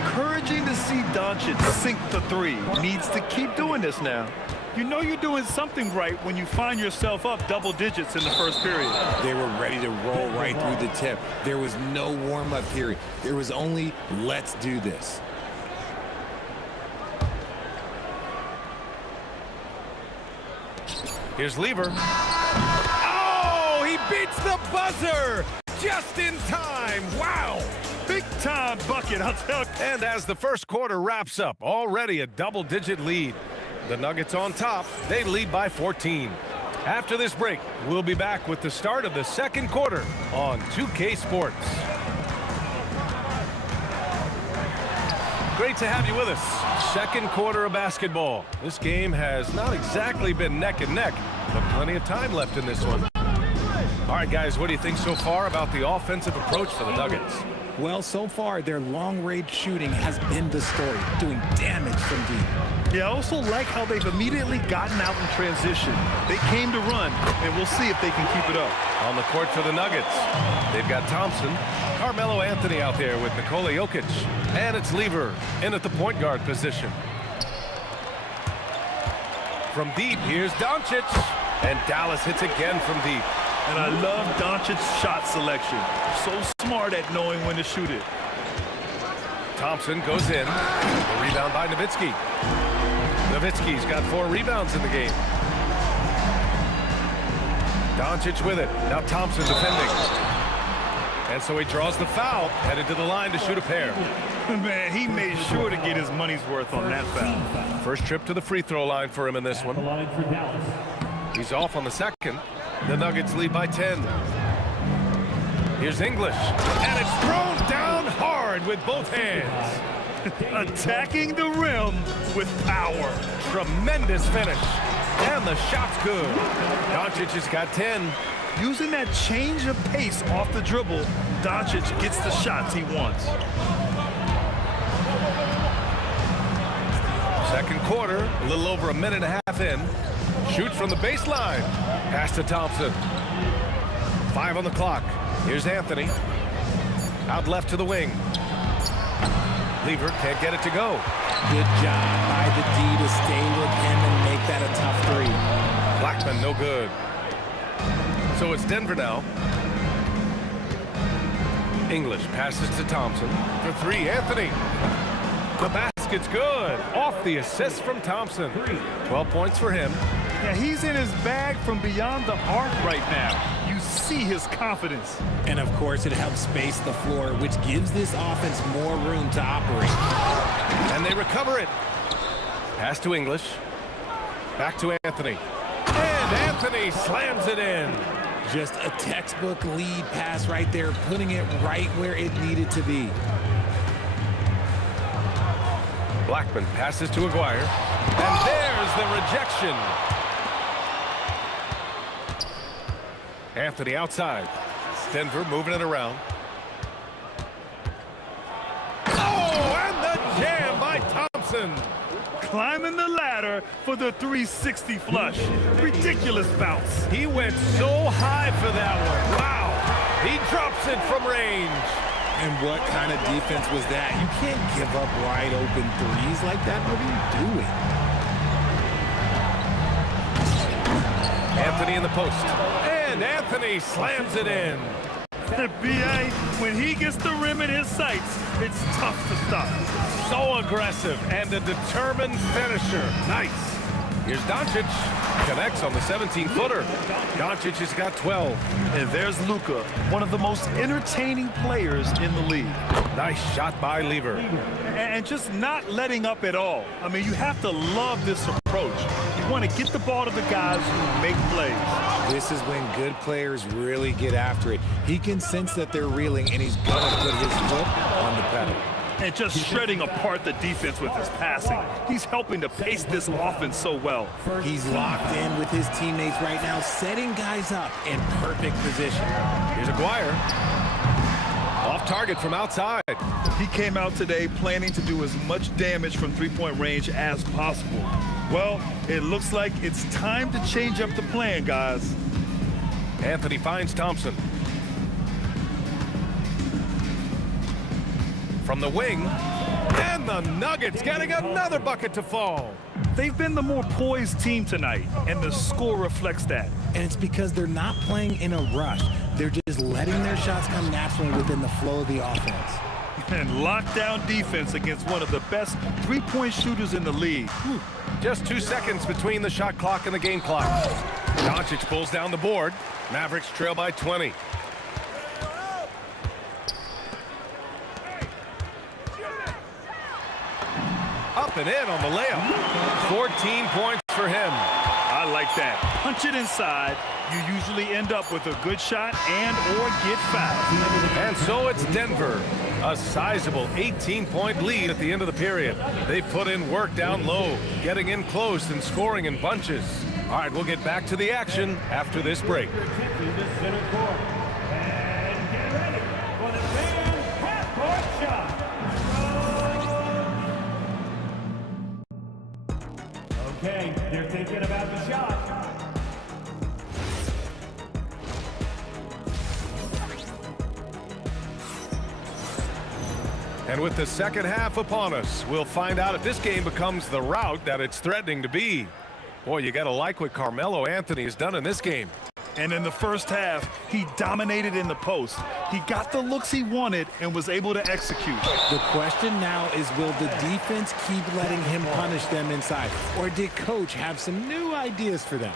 Encouraging to see Doncic sink the three. Needs to keep doing this now. You know you're doing something right when you find yourself up double digits in the first period. They were ready to roll right through the tip. There was no warm-up period. There was only, let's do this. Here's Lever. Oh, he beats the buzzer just in time. Wow. Big-time bucket, I'll tell you. And as the first quarter wraps up, already a double-digit lead. The Nuggets on top. They lead by 14. After this break, we'll be back with the start of the second quarter on 2K Sports. Great to have you with us. Second quarter of basketball. This game has not exactly been neck and neck, but plenty of time left in this one. All right, guys, what do you think so far about the offensive approach for the Nuggets? Well, so far, their long-range shooting has been the story, doing damage from deep. Yeah, I also like how they've immediately gotten out in transition. They came to run, and we'll see if they can keep it up. On the court for the Nuggets, they've got Thompson, Carmelo Anthony out there with Nikola Jokic, and it's Lever in at the point guard position. From deep, here's Doncic, and Dallas hits again from deep. And I love Doncic's shot selection. So smart at knowing when to shoot it. Thompson goes in. The rebound by Nowitzki. Nowitzki's got 4 rebounds in the game. Doncic with it. Now Thompson defending. And so he draws the foul, headed to the line to shoot a pair. Man, he made sure to get his money's worth on that foul. First trip to the free throw line for him in this one. He's off on the second. The Nuggets lead by 10. Here's English. And it's thrown down hard with both hands. Attacking the rim with power. Tremendous finish. And the shot's good. Doncic has got 10. Using that change of pace off the dribble, Doncic gets the shots he wants. Second quarter, a little over a minute and a half in. Shoot from the baseline. Pass to Thompson. 5 on the clock. Here's Anthony. Out left to the wing. Lever can't get it to go. Good job by the D to stay with him and make that a tough 3. Blackman, no good. So it's Denver now. English passes to Thompson. For 3, Anthony. The basket's good. Off the assist from Thompson. 12 points for him. Yeah, he's in his bag from beyond the arc right now. You see his confidence. And, of course, it helps space the floor, which gives this offense more room to operate. And they recover it. Pass to English. Back to Anthony. And Anthony slams it in. Just a textbook lead pass right there, putting it right where it needed to be. Blackman passes to Aguirre. And there's the rejection. Anthony outside. Denver moving it around. Oh, and the jam by Thompson. Climbing the ladder for the 360 flush. Ridiculous bounce. He went so high for that one. Wow. He drops it from range. And what kind of defense was that? You can't give up wide open threes like that. What are you doing? Anthony in the post. And Anthony slams it in. B.A., when he gets the rim in his sights, it's tough to stop. So aggressive and a determined finisher. Nice. Here's Doncic. Connects on the 17-footer. Doncic has got 12. And there's Luka, one of the most entertaining players in the league. Nice shot by Lever. And just not letting up at all. I mean, you have to love this approach. You want to get the ball to the guys who make plays. This is when good players really get after it. He can sense that they're reeling, and he's going to put his foot on the pedal. And just shredding apart the defense with his passing. He's helping to pace this offense so well. He's locked in with his teammates right now, setting guys up in perfect position. Here's Aguirre. Off target from outside. He came out today planning to do as much damage from three-point range as possible. Well, it looks like it's time to change up the plan, guys. Anthony finds Thompson. From the wing, and the Nuggets getting another bucket to fall. They've been the more poised team tonight, and the score reflects that. And it's because they're not playing in a rush. They're just letting their shots come naturally within the flow of the offense. And lockdown defense against one of the best three-point shooters in the league. Whew. Just 2 seconds between the shot clock and the game clock. Doncic pulls down the board. Mavericks trail by 20. Up and in on the layup. 14 points for him. I like that. Punch it inside. You usually end up with a good shot and or get fouled. And so it's Denver A sizable 18-point lead at the end of the period. They put in work down low, getting in close and scoring in bunches. All right, we'll get back to the action after this break. Okay, they're thinking about the shot. And with the second half upon us, we'll find out if this game becomes the rout that it's threatening to be. Boy, you got to like what Carmelo Anthony has done in this game. And in the first half, he dominated in the post. He got the looks he wanted and was able to execute. The question now is, will the defense keep letting him punish them inside? Or did Coach have some new ideas for them?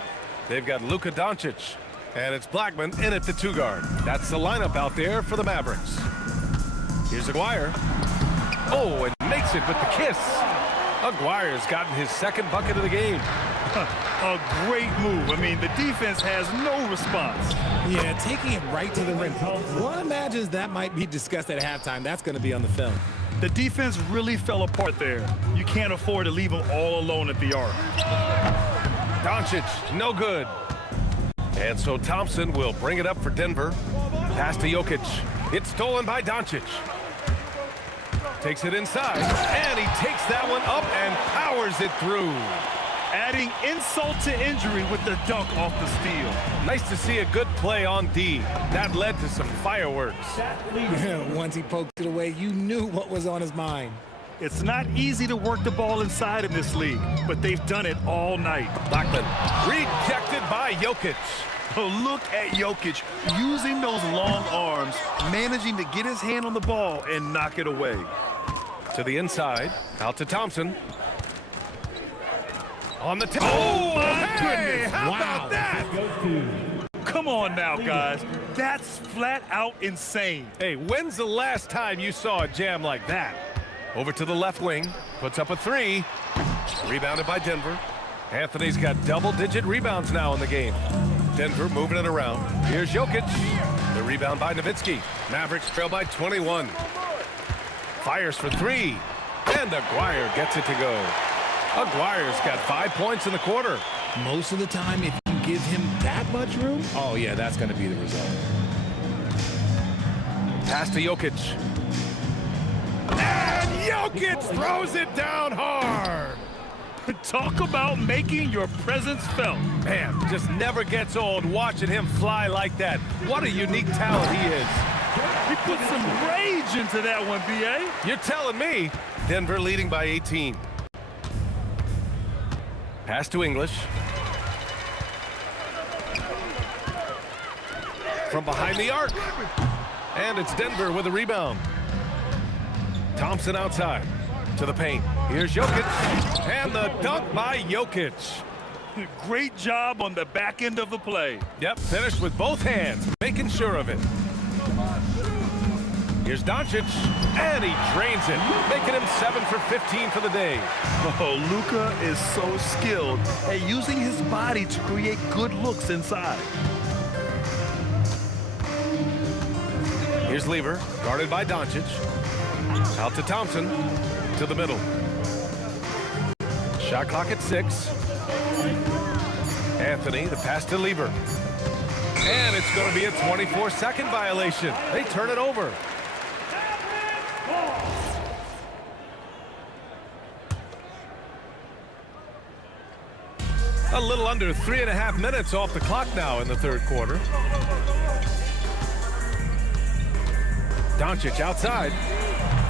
They've got Luka Doncic, and it's Blackman in at the 2-guard. That's the lineup out there for the Mavericks. Here's Aguirre. Oh, and makes it with the kiss. Aguirre's gotten his second bucket of the game. A great move. I mean, the defense has no response. Yeah, taking it right to the rim. One imagines that might be discussed at halftime. That's going to be on the film. The defense really fell apart there. You can't afford to leave them all alone at the arc. Doncic, no good. And so Thompson will bring it up for Denver. Pass to Jokic. It's stolen by Doncic. Takes it inside, and he takes that one up and powers it through. Adding insult to injury with the dunk off the steal. Nice to see a good play on D. That led to some fireworks. Once he poked it away, you knew what was on his mind. It's not easy to work the ball inside in this league, but they've done it all night. Blackman rejected by Jokic. Oh, look at Jokic using those long arms, managing to get his hand on the ball and knock it away. To the inside, out to Thompson. On the oh, my goodness! How about that? Come on now, guys. That's flat out insane. Hey, when's the last time you saw a jam like that? Over to the left wing, puts up a 3. Rebounded by Denver. Anthony's got double-digit rebounds now in the game. Denver moving it around. Here's Jokic. The rebound by Nowitzki. Mavericks trail by 21. Fires for 3. And Aguirre gets it to go. Aguirre's got 5 points in the quarter. Most of the time, if you give him that much room, oh yeah, that's going to be the result. Pass to Jokic. And Jokic throws it down hard. Talk about making your presence felt. Man, just never gets old watching him fly like that. What a unique talent he is. He put some rage into that one, B.A. You're telling me. Denver leading by 18. Pass to English. From behind the arc. And it's Denver with a rebound. Thompson outside to the paint. Here's Jokic. And the dunk by Jokic. Great job on the back end of the play. Yep, finished with both hands, making sure of it. Here's Doncic, and he drains it, making him 7 for 15 for the day. Oh, Luka is so skilled at using his body to create good looks inside. Here's Lever, guarded by Doncic. Out to Thompson, to the middle. Shot clock at 6. Anthony, the pass to Lever. And it's going to be a 24-second violation. They turn it over. A little under 3.5 minutes off the clock now in the third quarter. Doncic outside.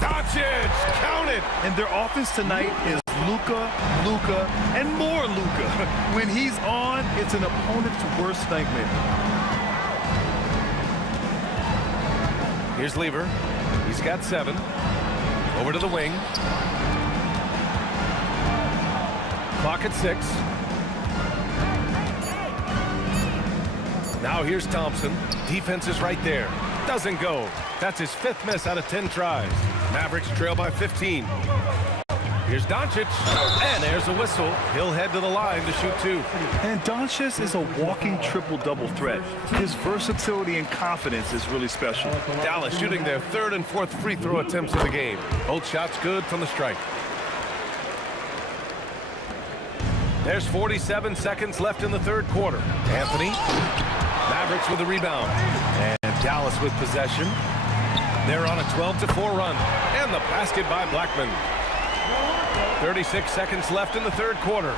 Doncic, count it! And their offense tonight is Luka, Luka, and more Luka. When he's on, it's an opponent's worst nightmare. Here's Lever. He's got 7. Over to the wing. Clock at 6. Now here's Thompson. Defense is right there. Doesn't go. That's his 5th miss out of 10 tries. Mavericks trail by 15. Here's Doncic, and there's a whistle. He'll head to the line to shoot 2. And Doncic is a walking triple-double threat. His versatility and confidence is really special. Dallas shooting their 3rd and 4th free throw attempts of the game. Both shots good from the stripe. There's 47 seconds left in the 3rd quarter. Anthony. Mavericks with the rebound. And Dallas with possession. They're on a 12-4 run. And the basket by Blackman. 36 seconds left in the 3rd quarter.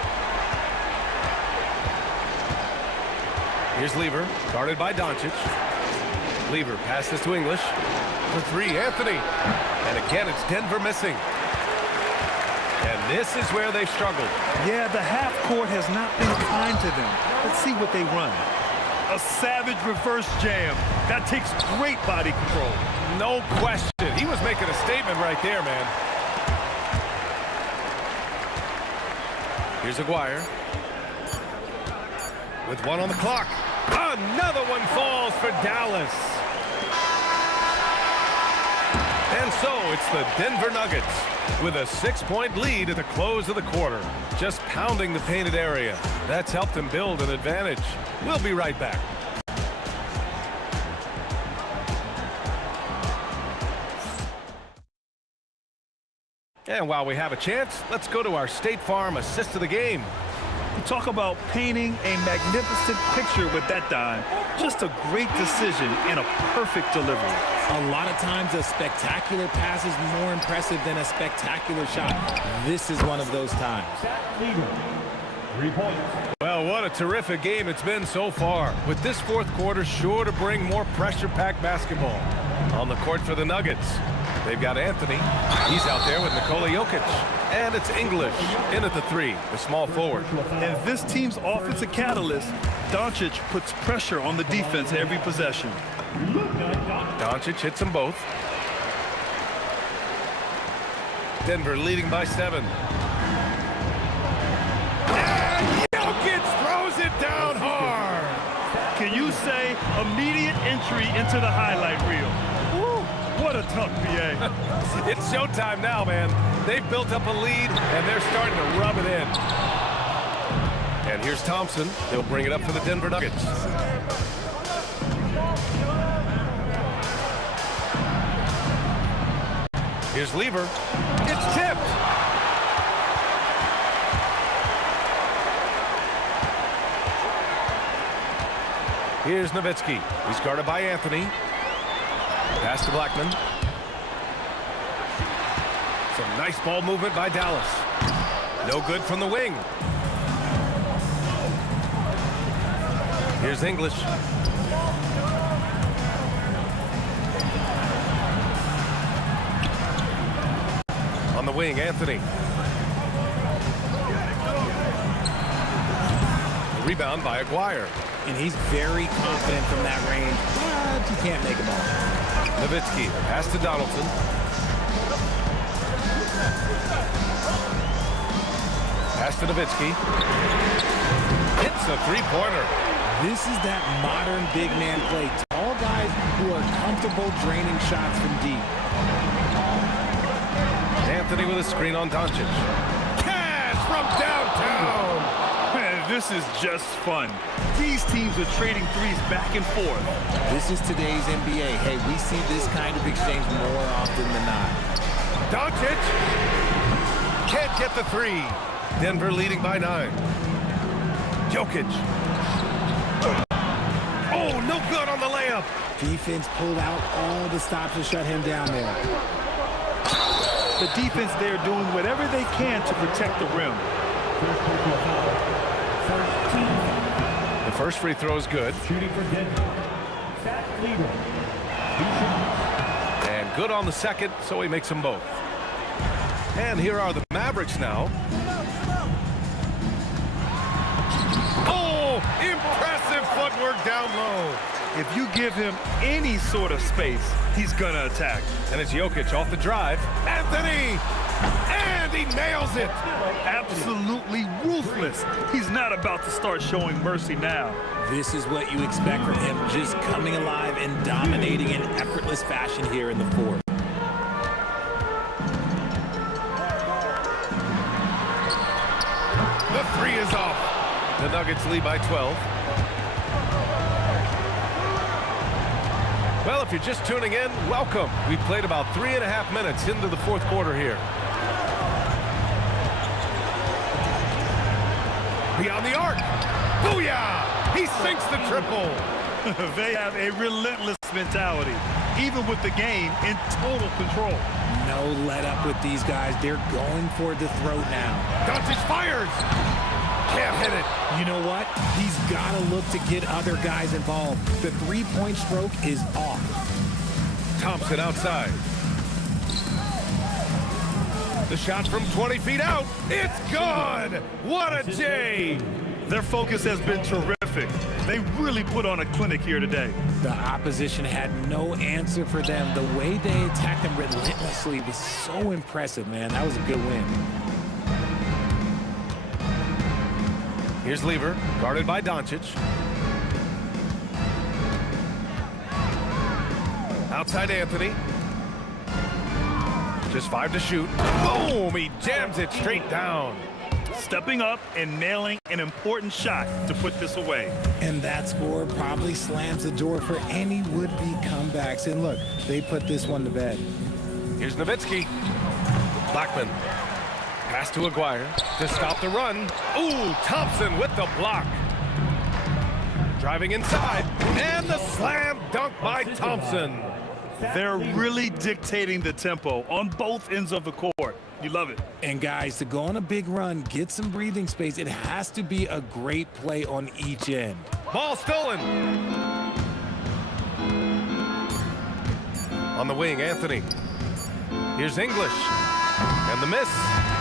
Here's Lever, guarded by Doncic. Lever passes to English. For 3, Anthony. And again, it's Denver missing. And this is where they've struggled. Yeah, the half court has not been kind to them. Let's see what they run. A savage reverse jam. That takes great body control. No question. He was making a statement right there, man. Here's Aguirre. With 1 on the clock. Another one falls for Dallas. And so it's the Denver Nuggets with a 6-point lead at the close of the quarter. Just pounding the painted area. That's helped them build an advantage. We'll be right back. And while we have a chance, let's go to our State Farm assist of the game. Talk about painting a magnificent picture with that dime. Just a great decision and a perfect delivery. A lot of times a spectacular pass is more impressive than a spectacular shot. This is one of those times. 3 points. Well, what a terrific game it's been so far. With this 4th quarter sure to bring more pressure-packed basketball. On the court for the Nuggets, they've got Anthony. He's out there with Nikola Jokic. And it's English in at the 3, the small forward. And this team's offensive catalyst, Doncic puts pressure on the defense every possession. Doncic hits them both. Denver leading by 7. And Jokic throws it down hard. Can you say immediate entry into the highlight reel? Woo, what a tough PA. It's showtime now, man. They've built up a lead, and they're starting to rub it in. And here's Thompson. He'll bring it up for the Denver Nuggets. Here's Lever. It's tipped. Here's Nowitzki. He's guarded by Anthony. Pass to Blackman. Some nice ball movement by Dallas. No good from the wing. Here's English. On the wing, Anthony. Rebound by Aguirre. And he's very confident from that range, but you can't make him all. Nowitzki, pass to Donaldson. Pass to Nowitzki. Hits a 3-pointer. This is that modern big man play. Tall guys who are comfortable draining shots from deep. Anthony with a screen on Doncic. Cash from downtown. Man, this is just fun. These teams are trading threes back and forth. This is today's NBA. Hey, we see this kind of exchange more often than not. Doncic can't get the 3. Denver leading by 9. Jokic. Oh, no good on the layup. Defense pulled out all the stops to shut him down there. The defense there doing whatever they can to protect the rim. The first free throw is good. Shooting for Denver. And good on the second, so he makes them both. And here are the Mavericks now. Oh, impressive footwork down low. If you give him any sort of space, he's gonna attack. And it's Jokic off the drive. Anthony! And he nails it! Absolutely ruthless. He's not about to start showing mercy now. This is what you expect from him, just coming alive and dominating in effortless fashion here in the 4th. three is off. The Nuggets lead by 12. Well, if you're just tuning in, welcome. We've played about 3.5 minutes into the fourth quarter here. Beyond the arc. Booyah! He sinks the triple. They have a relentless mentality, even with the game in total control. No let up with these guys. They're going for the throat now. Doncic fires. Can't hit it. You know what? He's got to look to get other guys involved. The three-point stroke is off. Thompson outside. The shot from 20 feet out. It's good. What a J. Their focus has been terrific. They really put on a clinic here today. The opposition had no answer for them. The way they attacked them relentlessly was so impressive, man. That was a good win. Here's Lever, guarded by Doncic. Outside Anthony. Just 5 to shoot. Boom! He jams it straight down. Stepping up and nailing an important shot to put this away. And that score probably slams the door for any would-be comebacks. And look, they put this one to bed. Here's Nowitzki. Blackman. Pass to Aguirre to stop the run. Ooh, Thompson with the block. Driving inside. And the slam dunk by Thompson. They're really dictating the tempo on both ends of the court. You love it. And guys, to go on a big run, get some breathing space, it has to be a great play on each end. Ball stolen. On the wing, Anthony. Here's English. And the miss.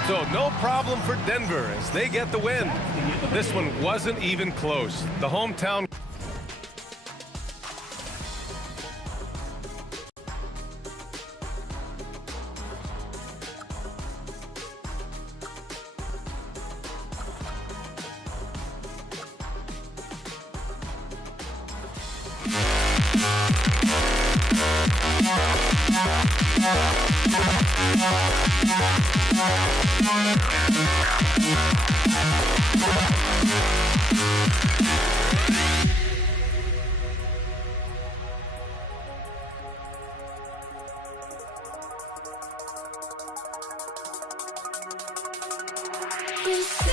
So no problem for Denver as they get the win. This one wasn't even close. The hometown. This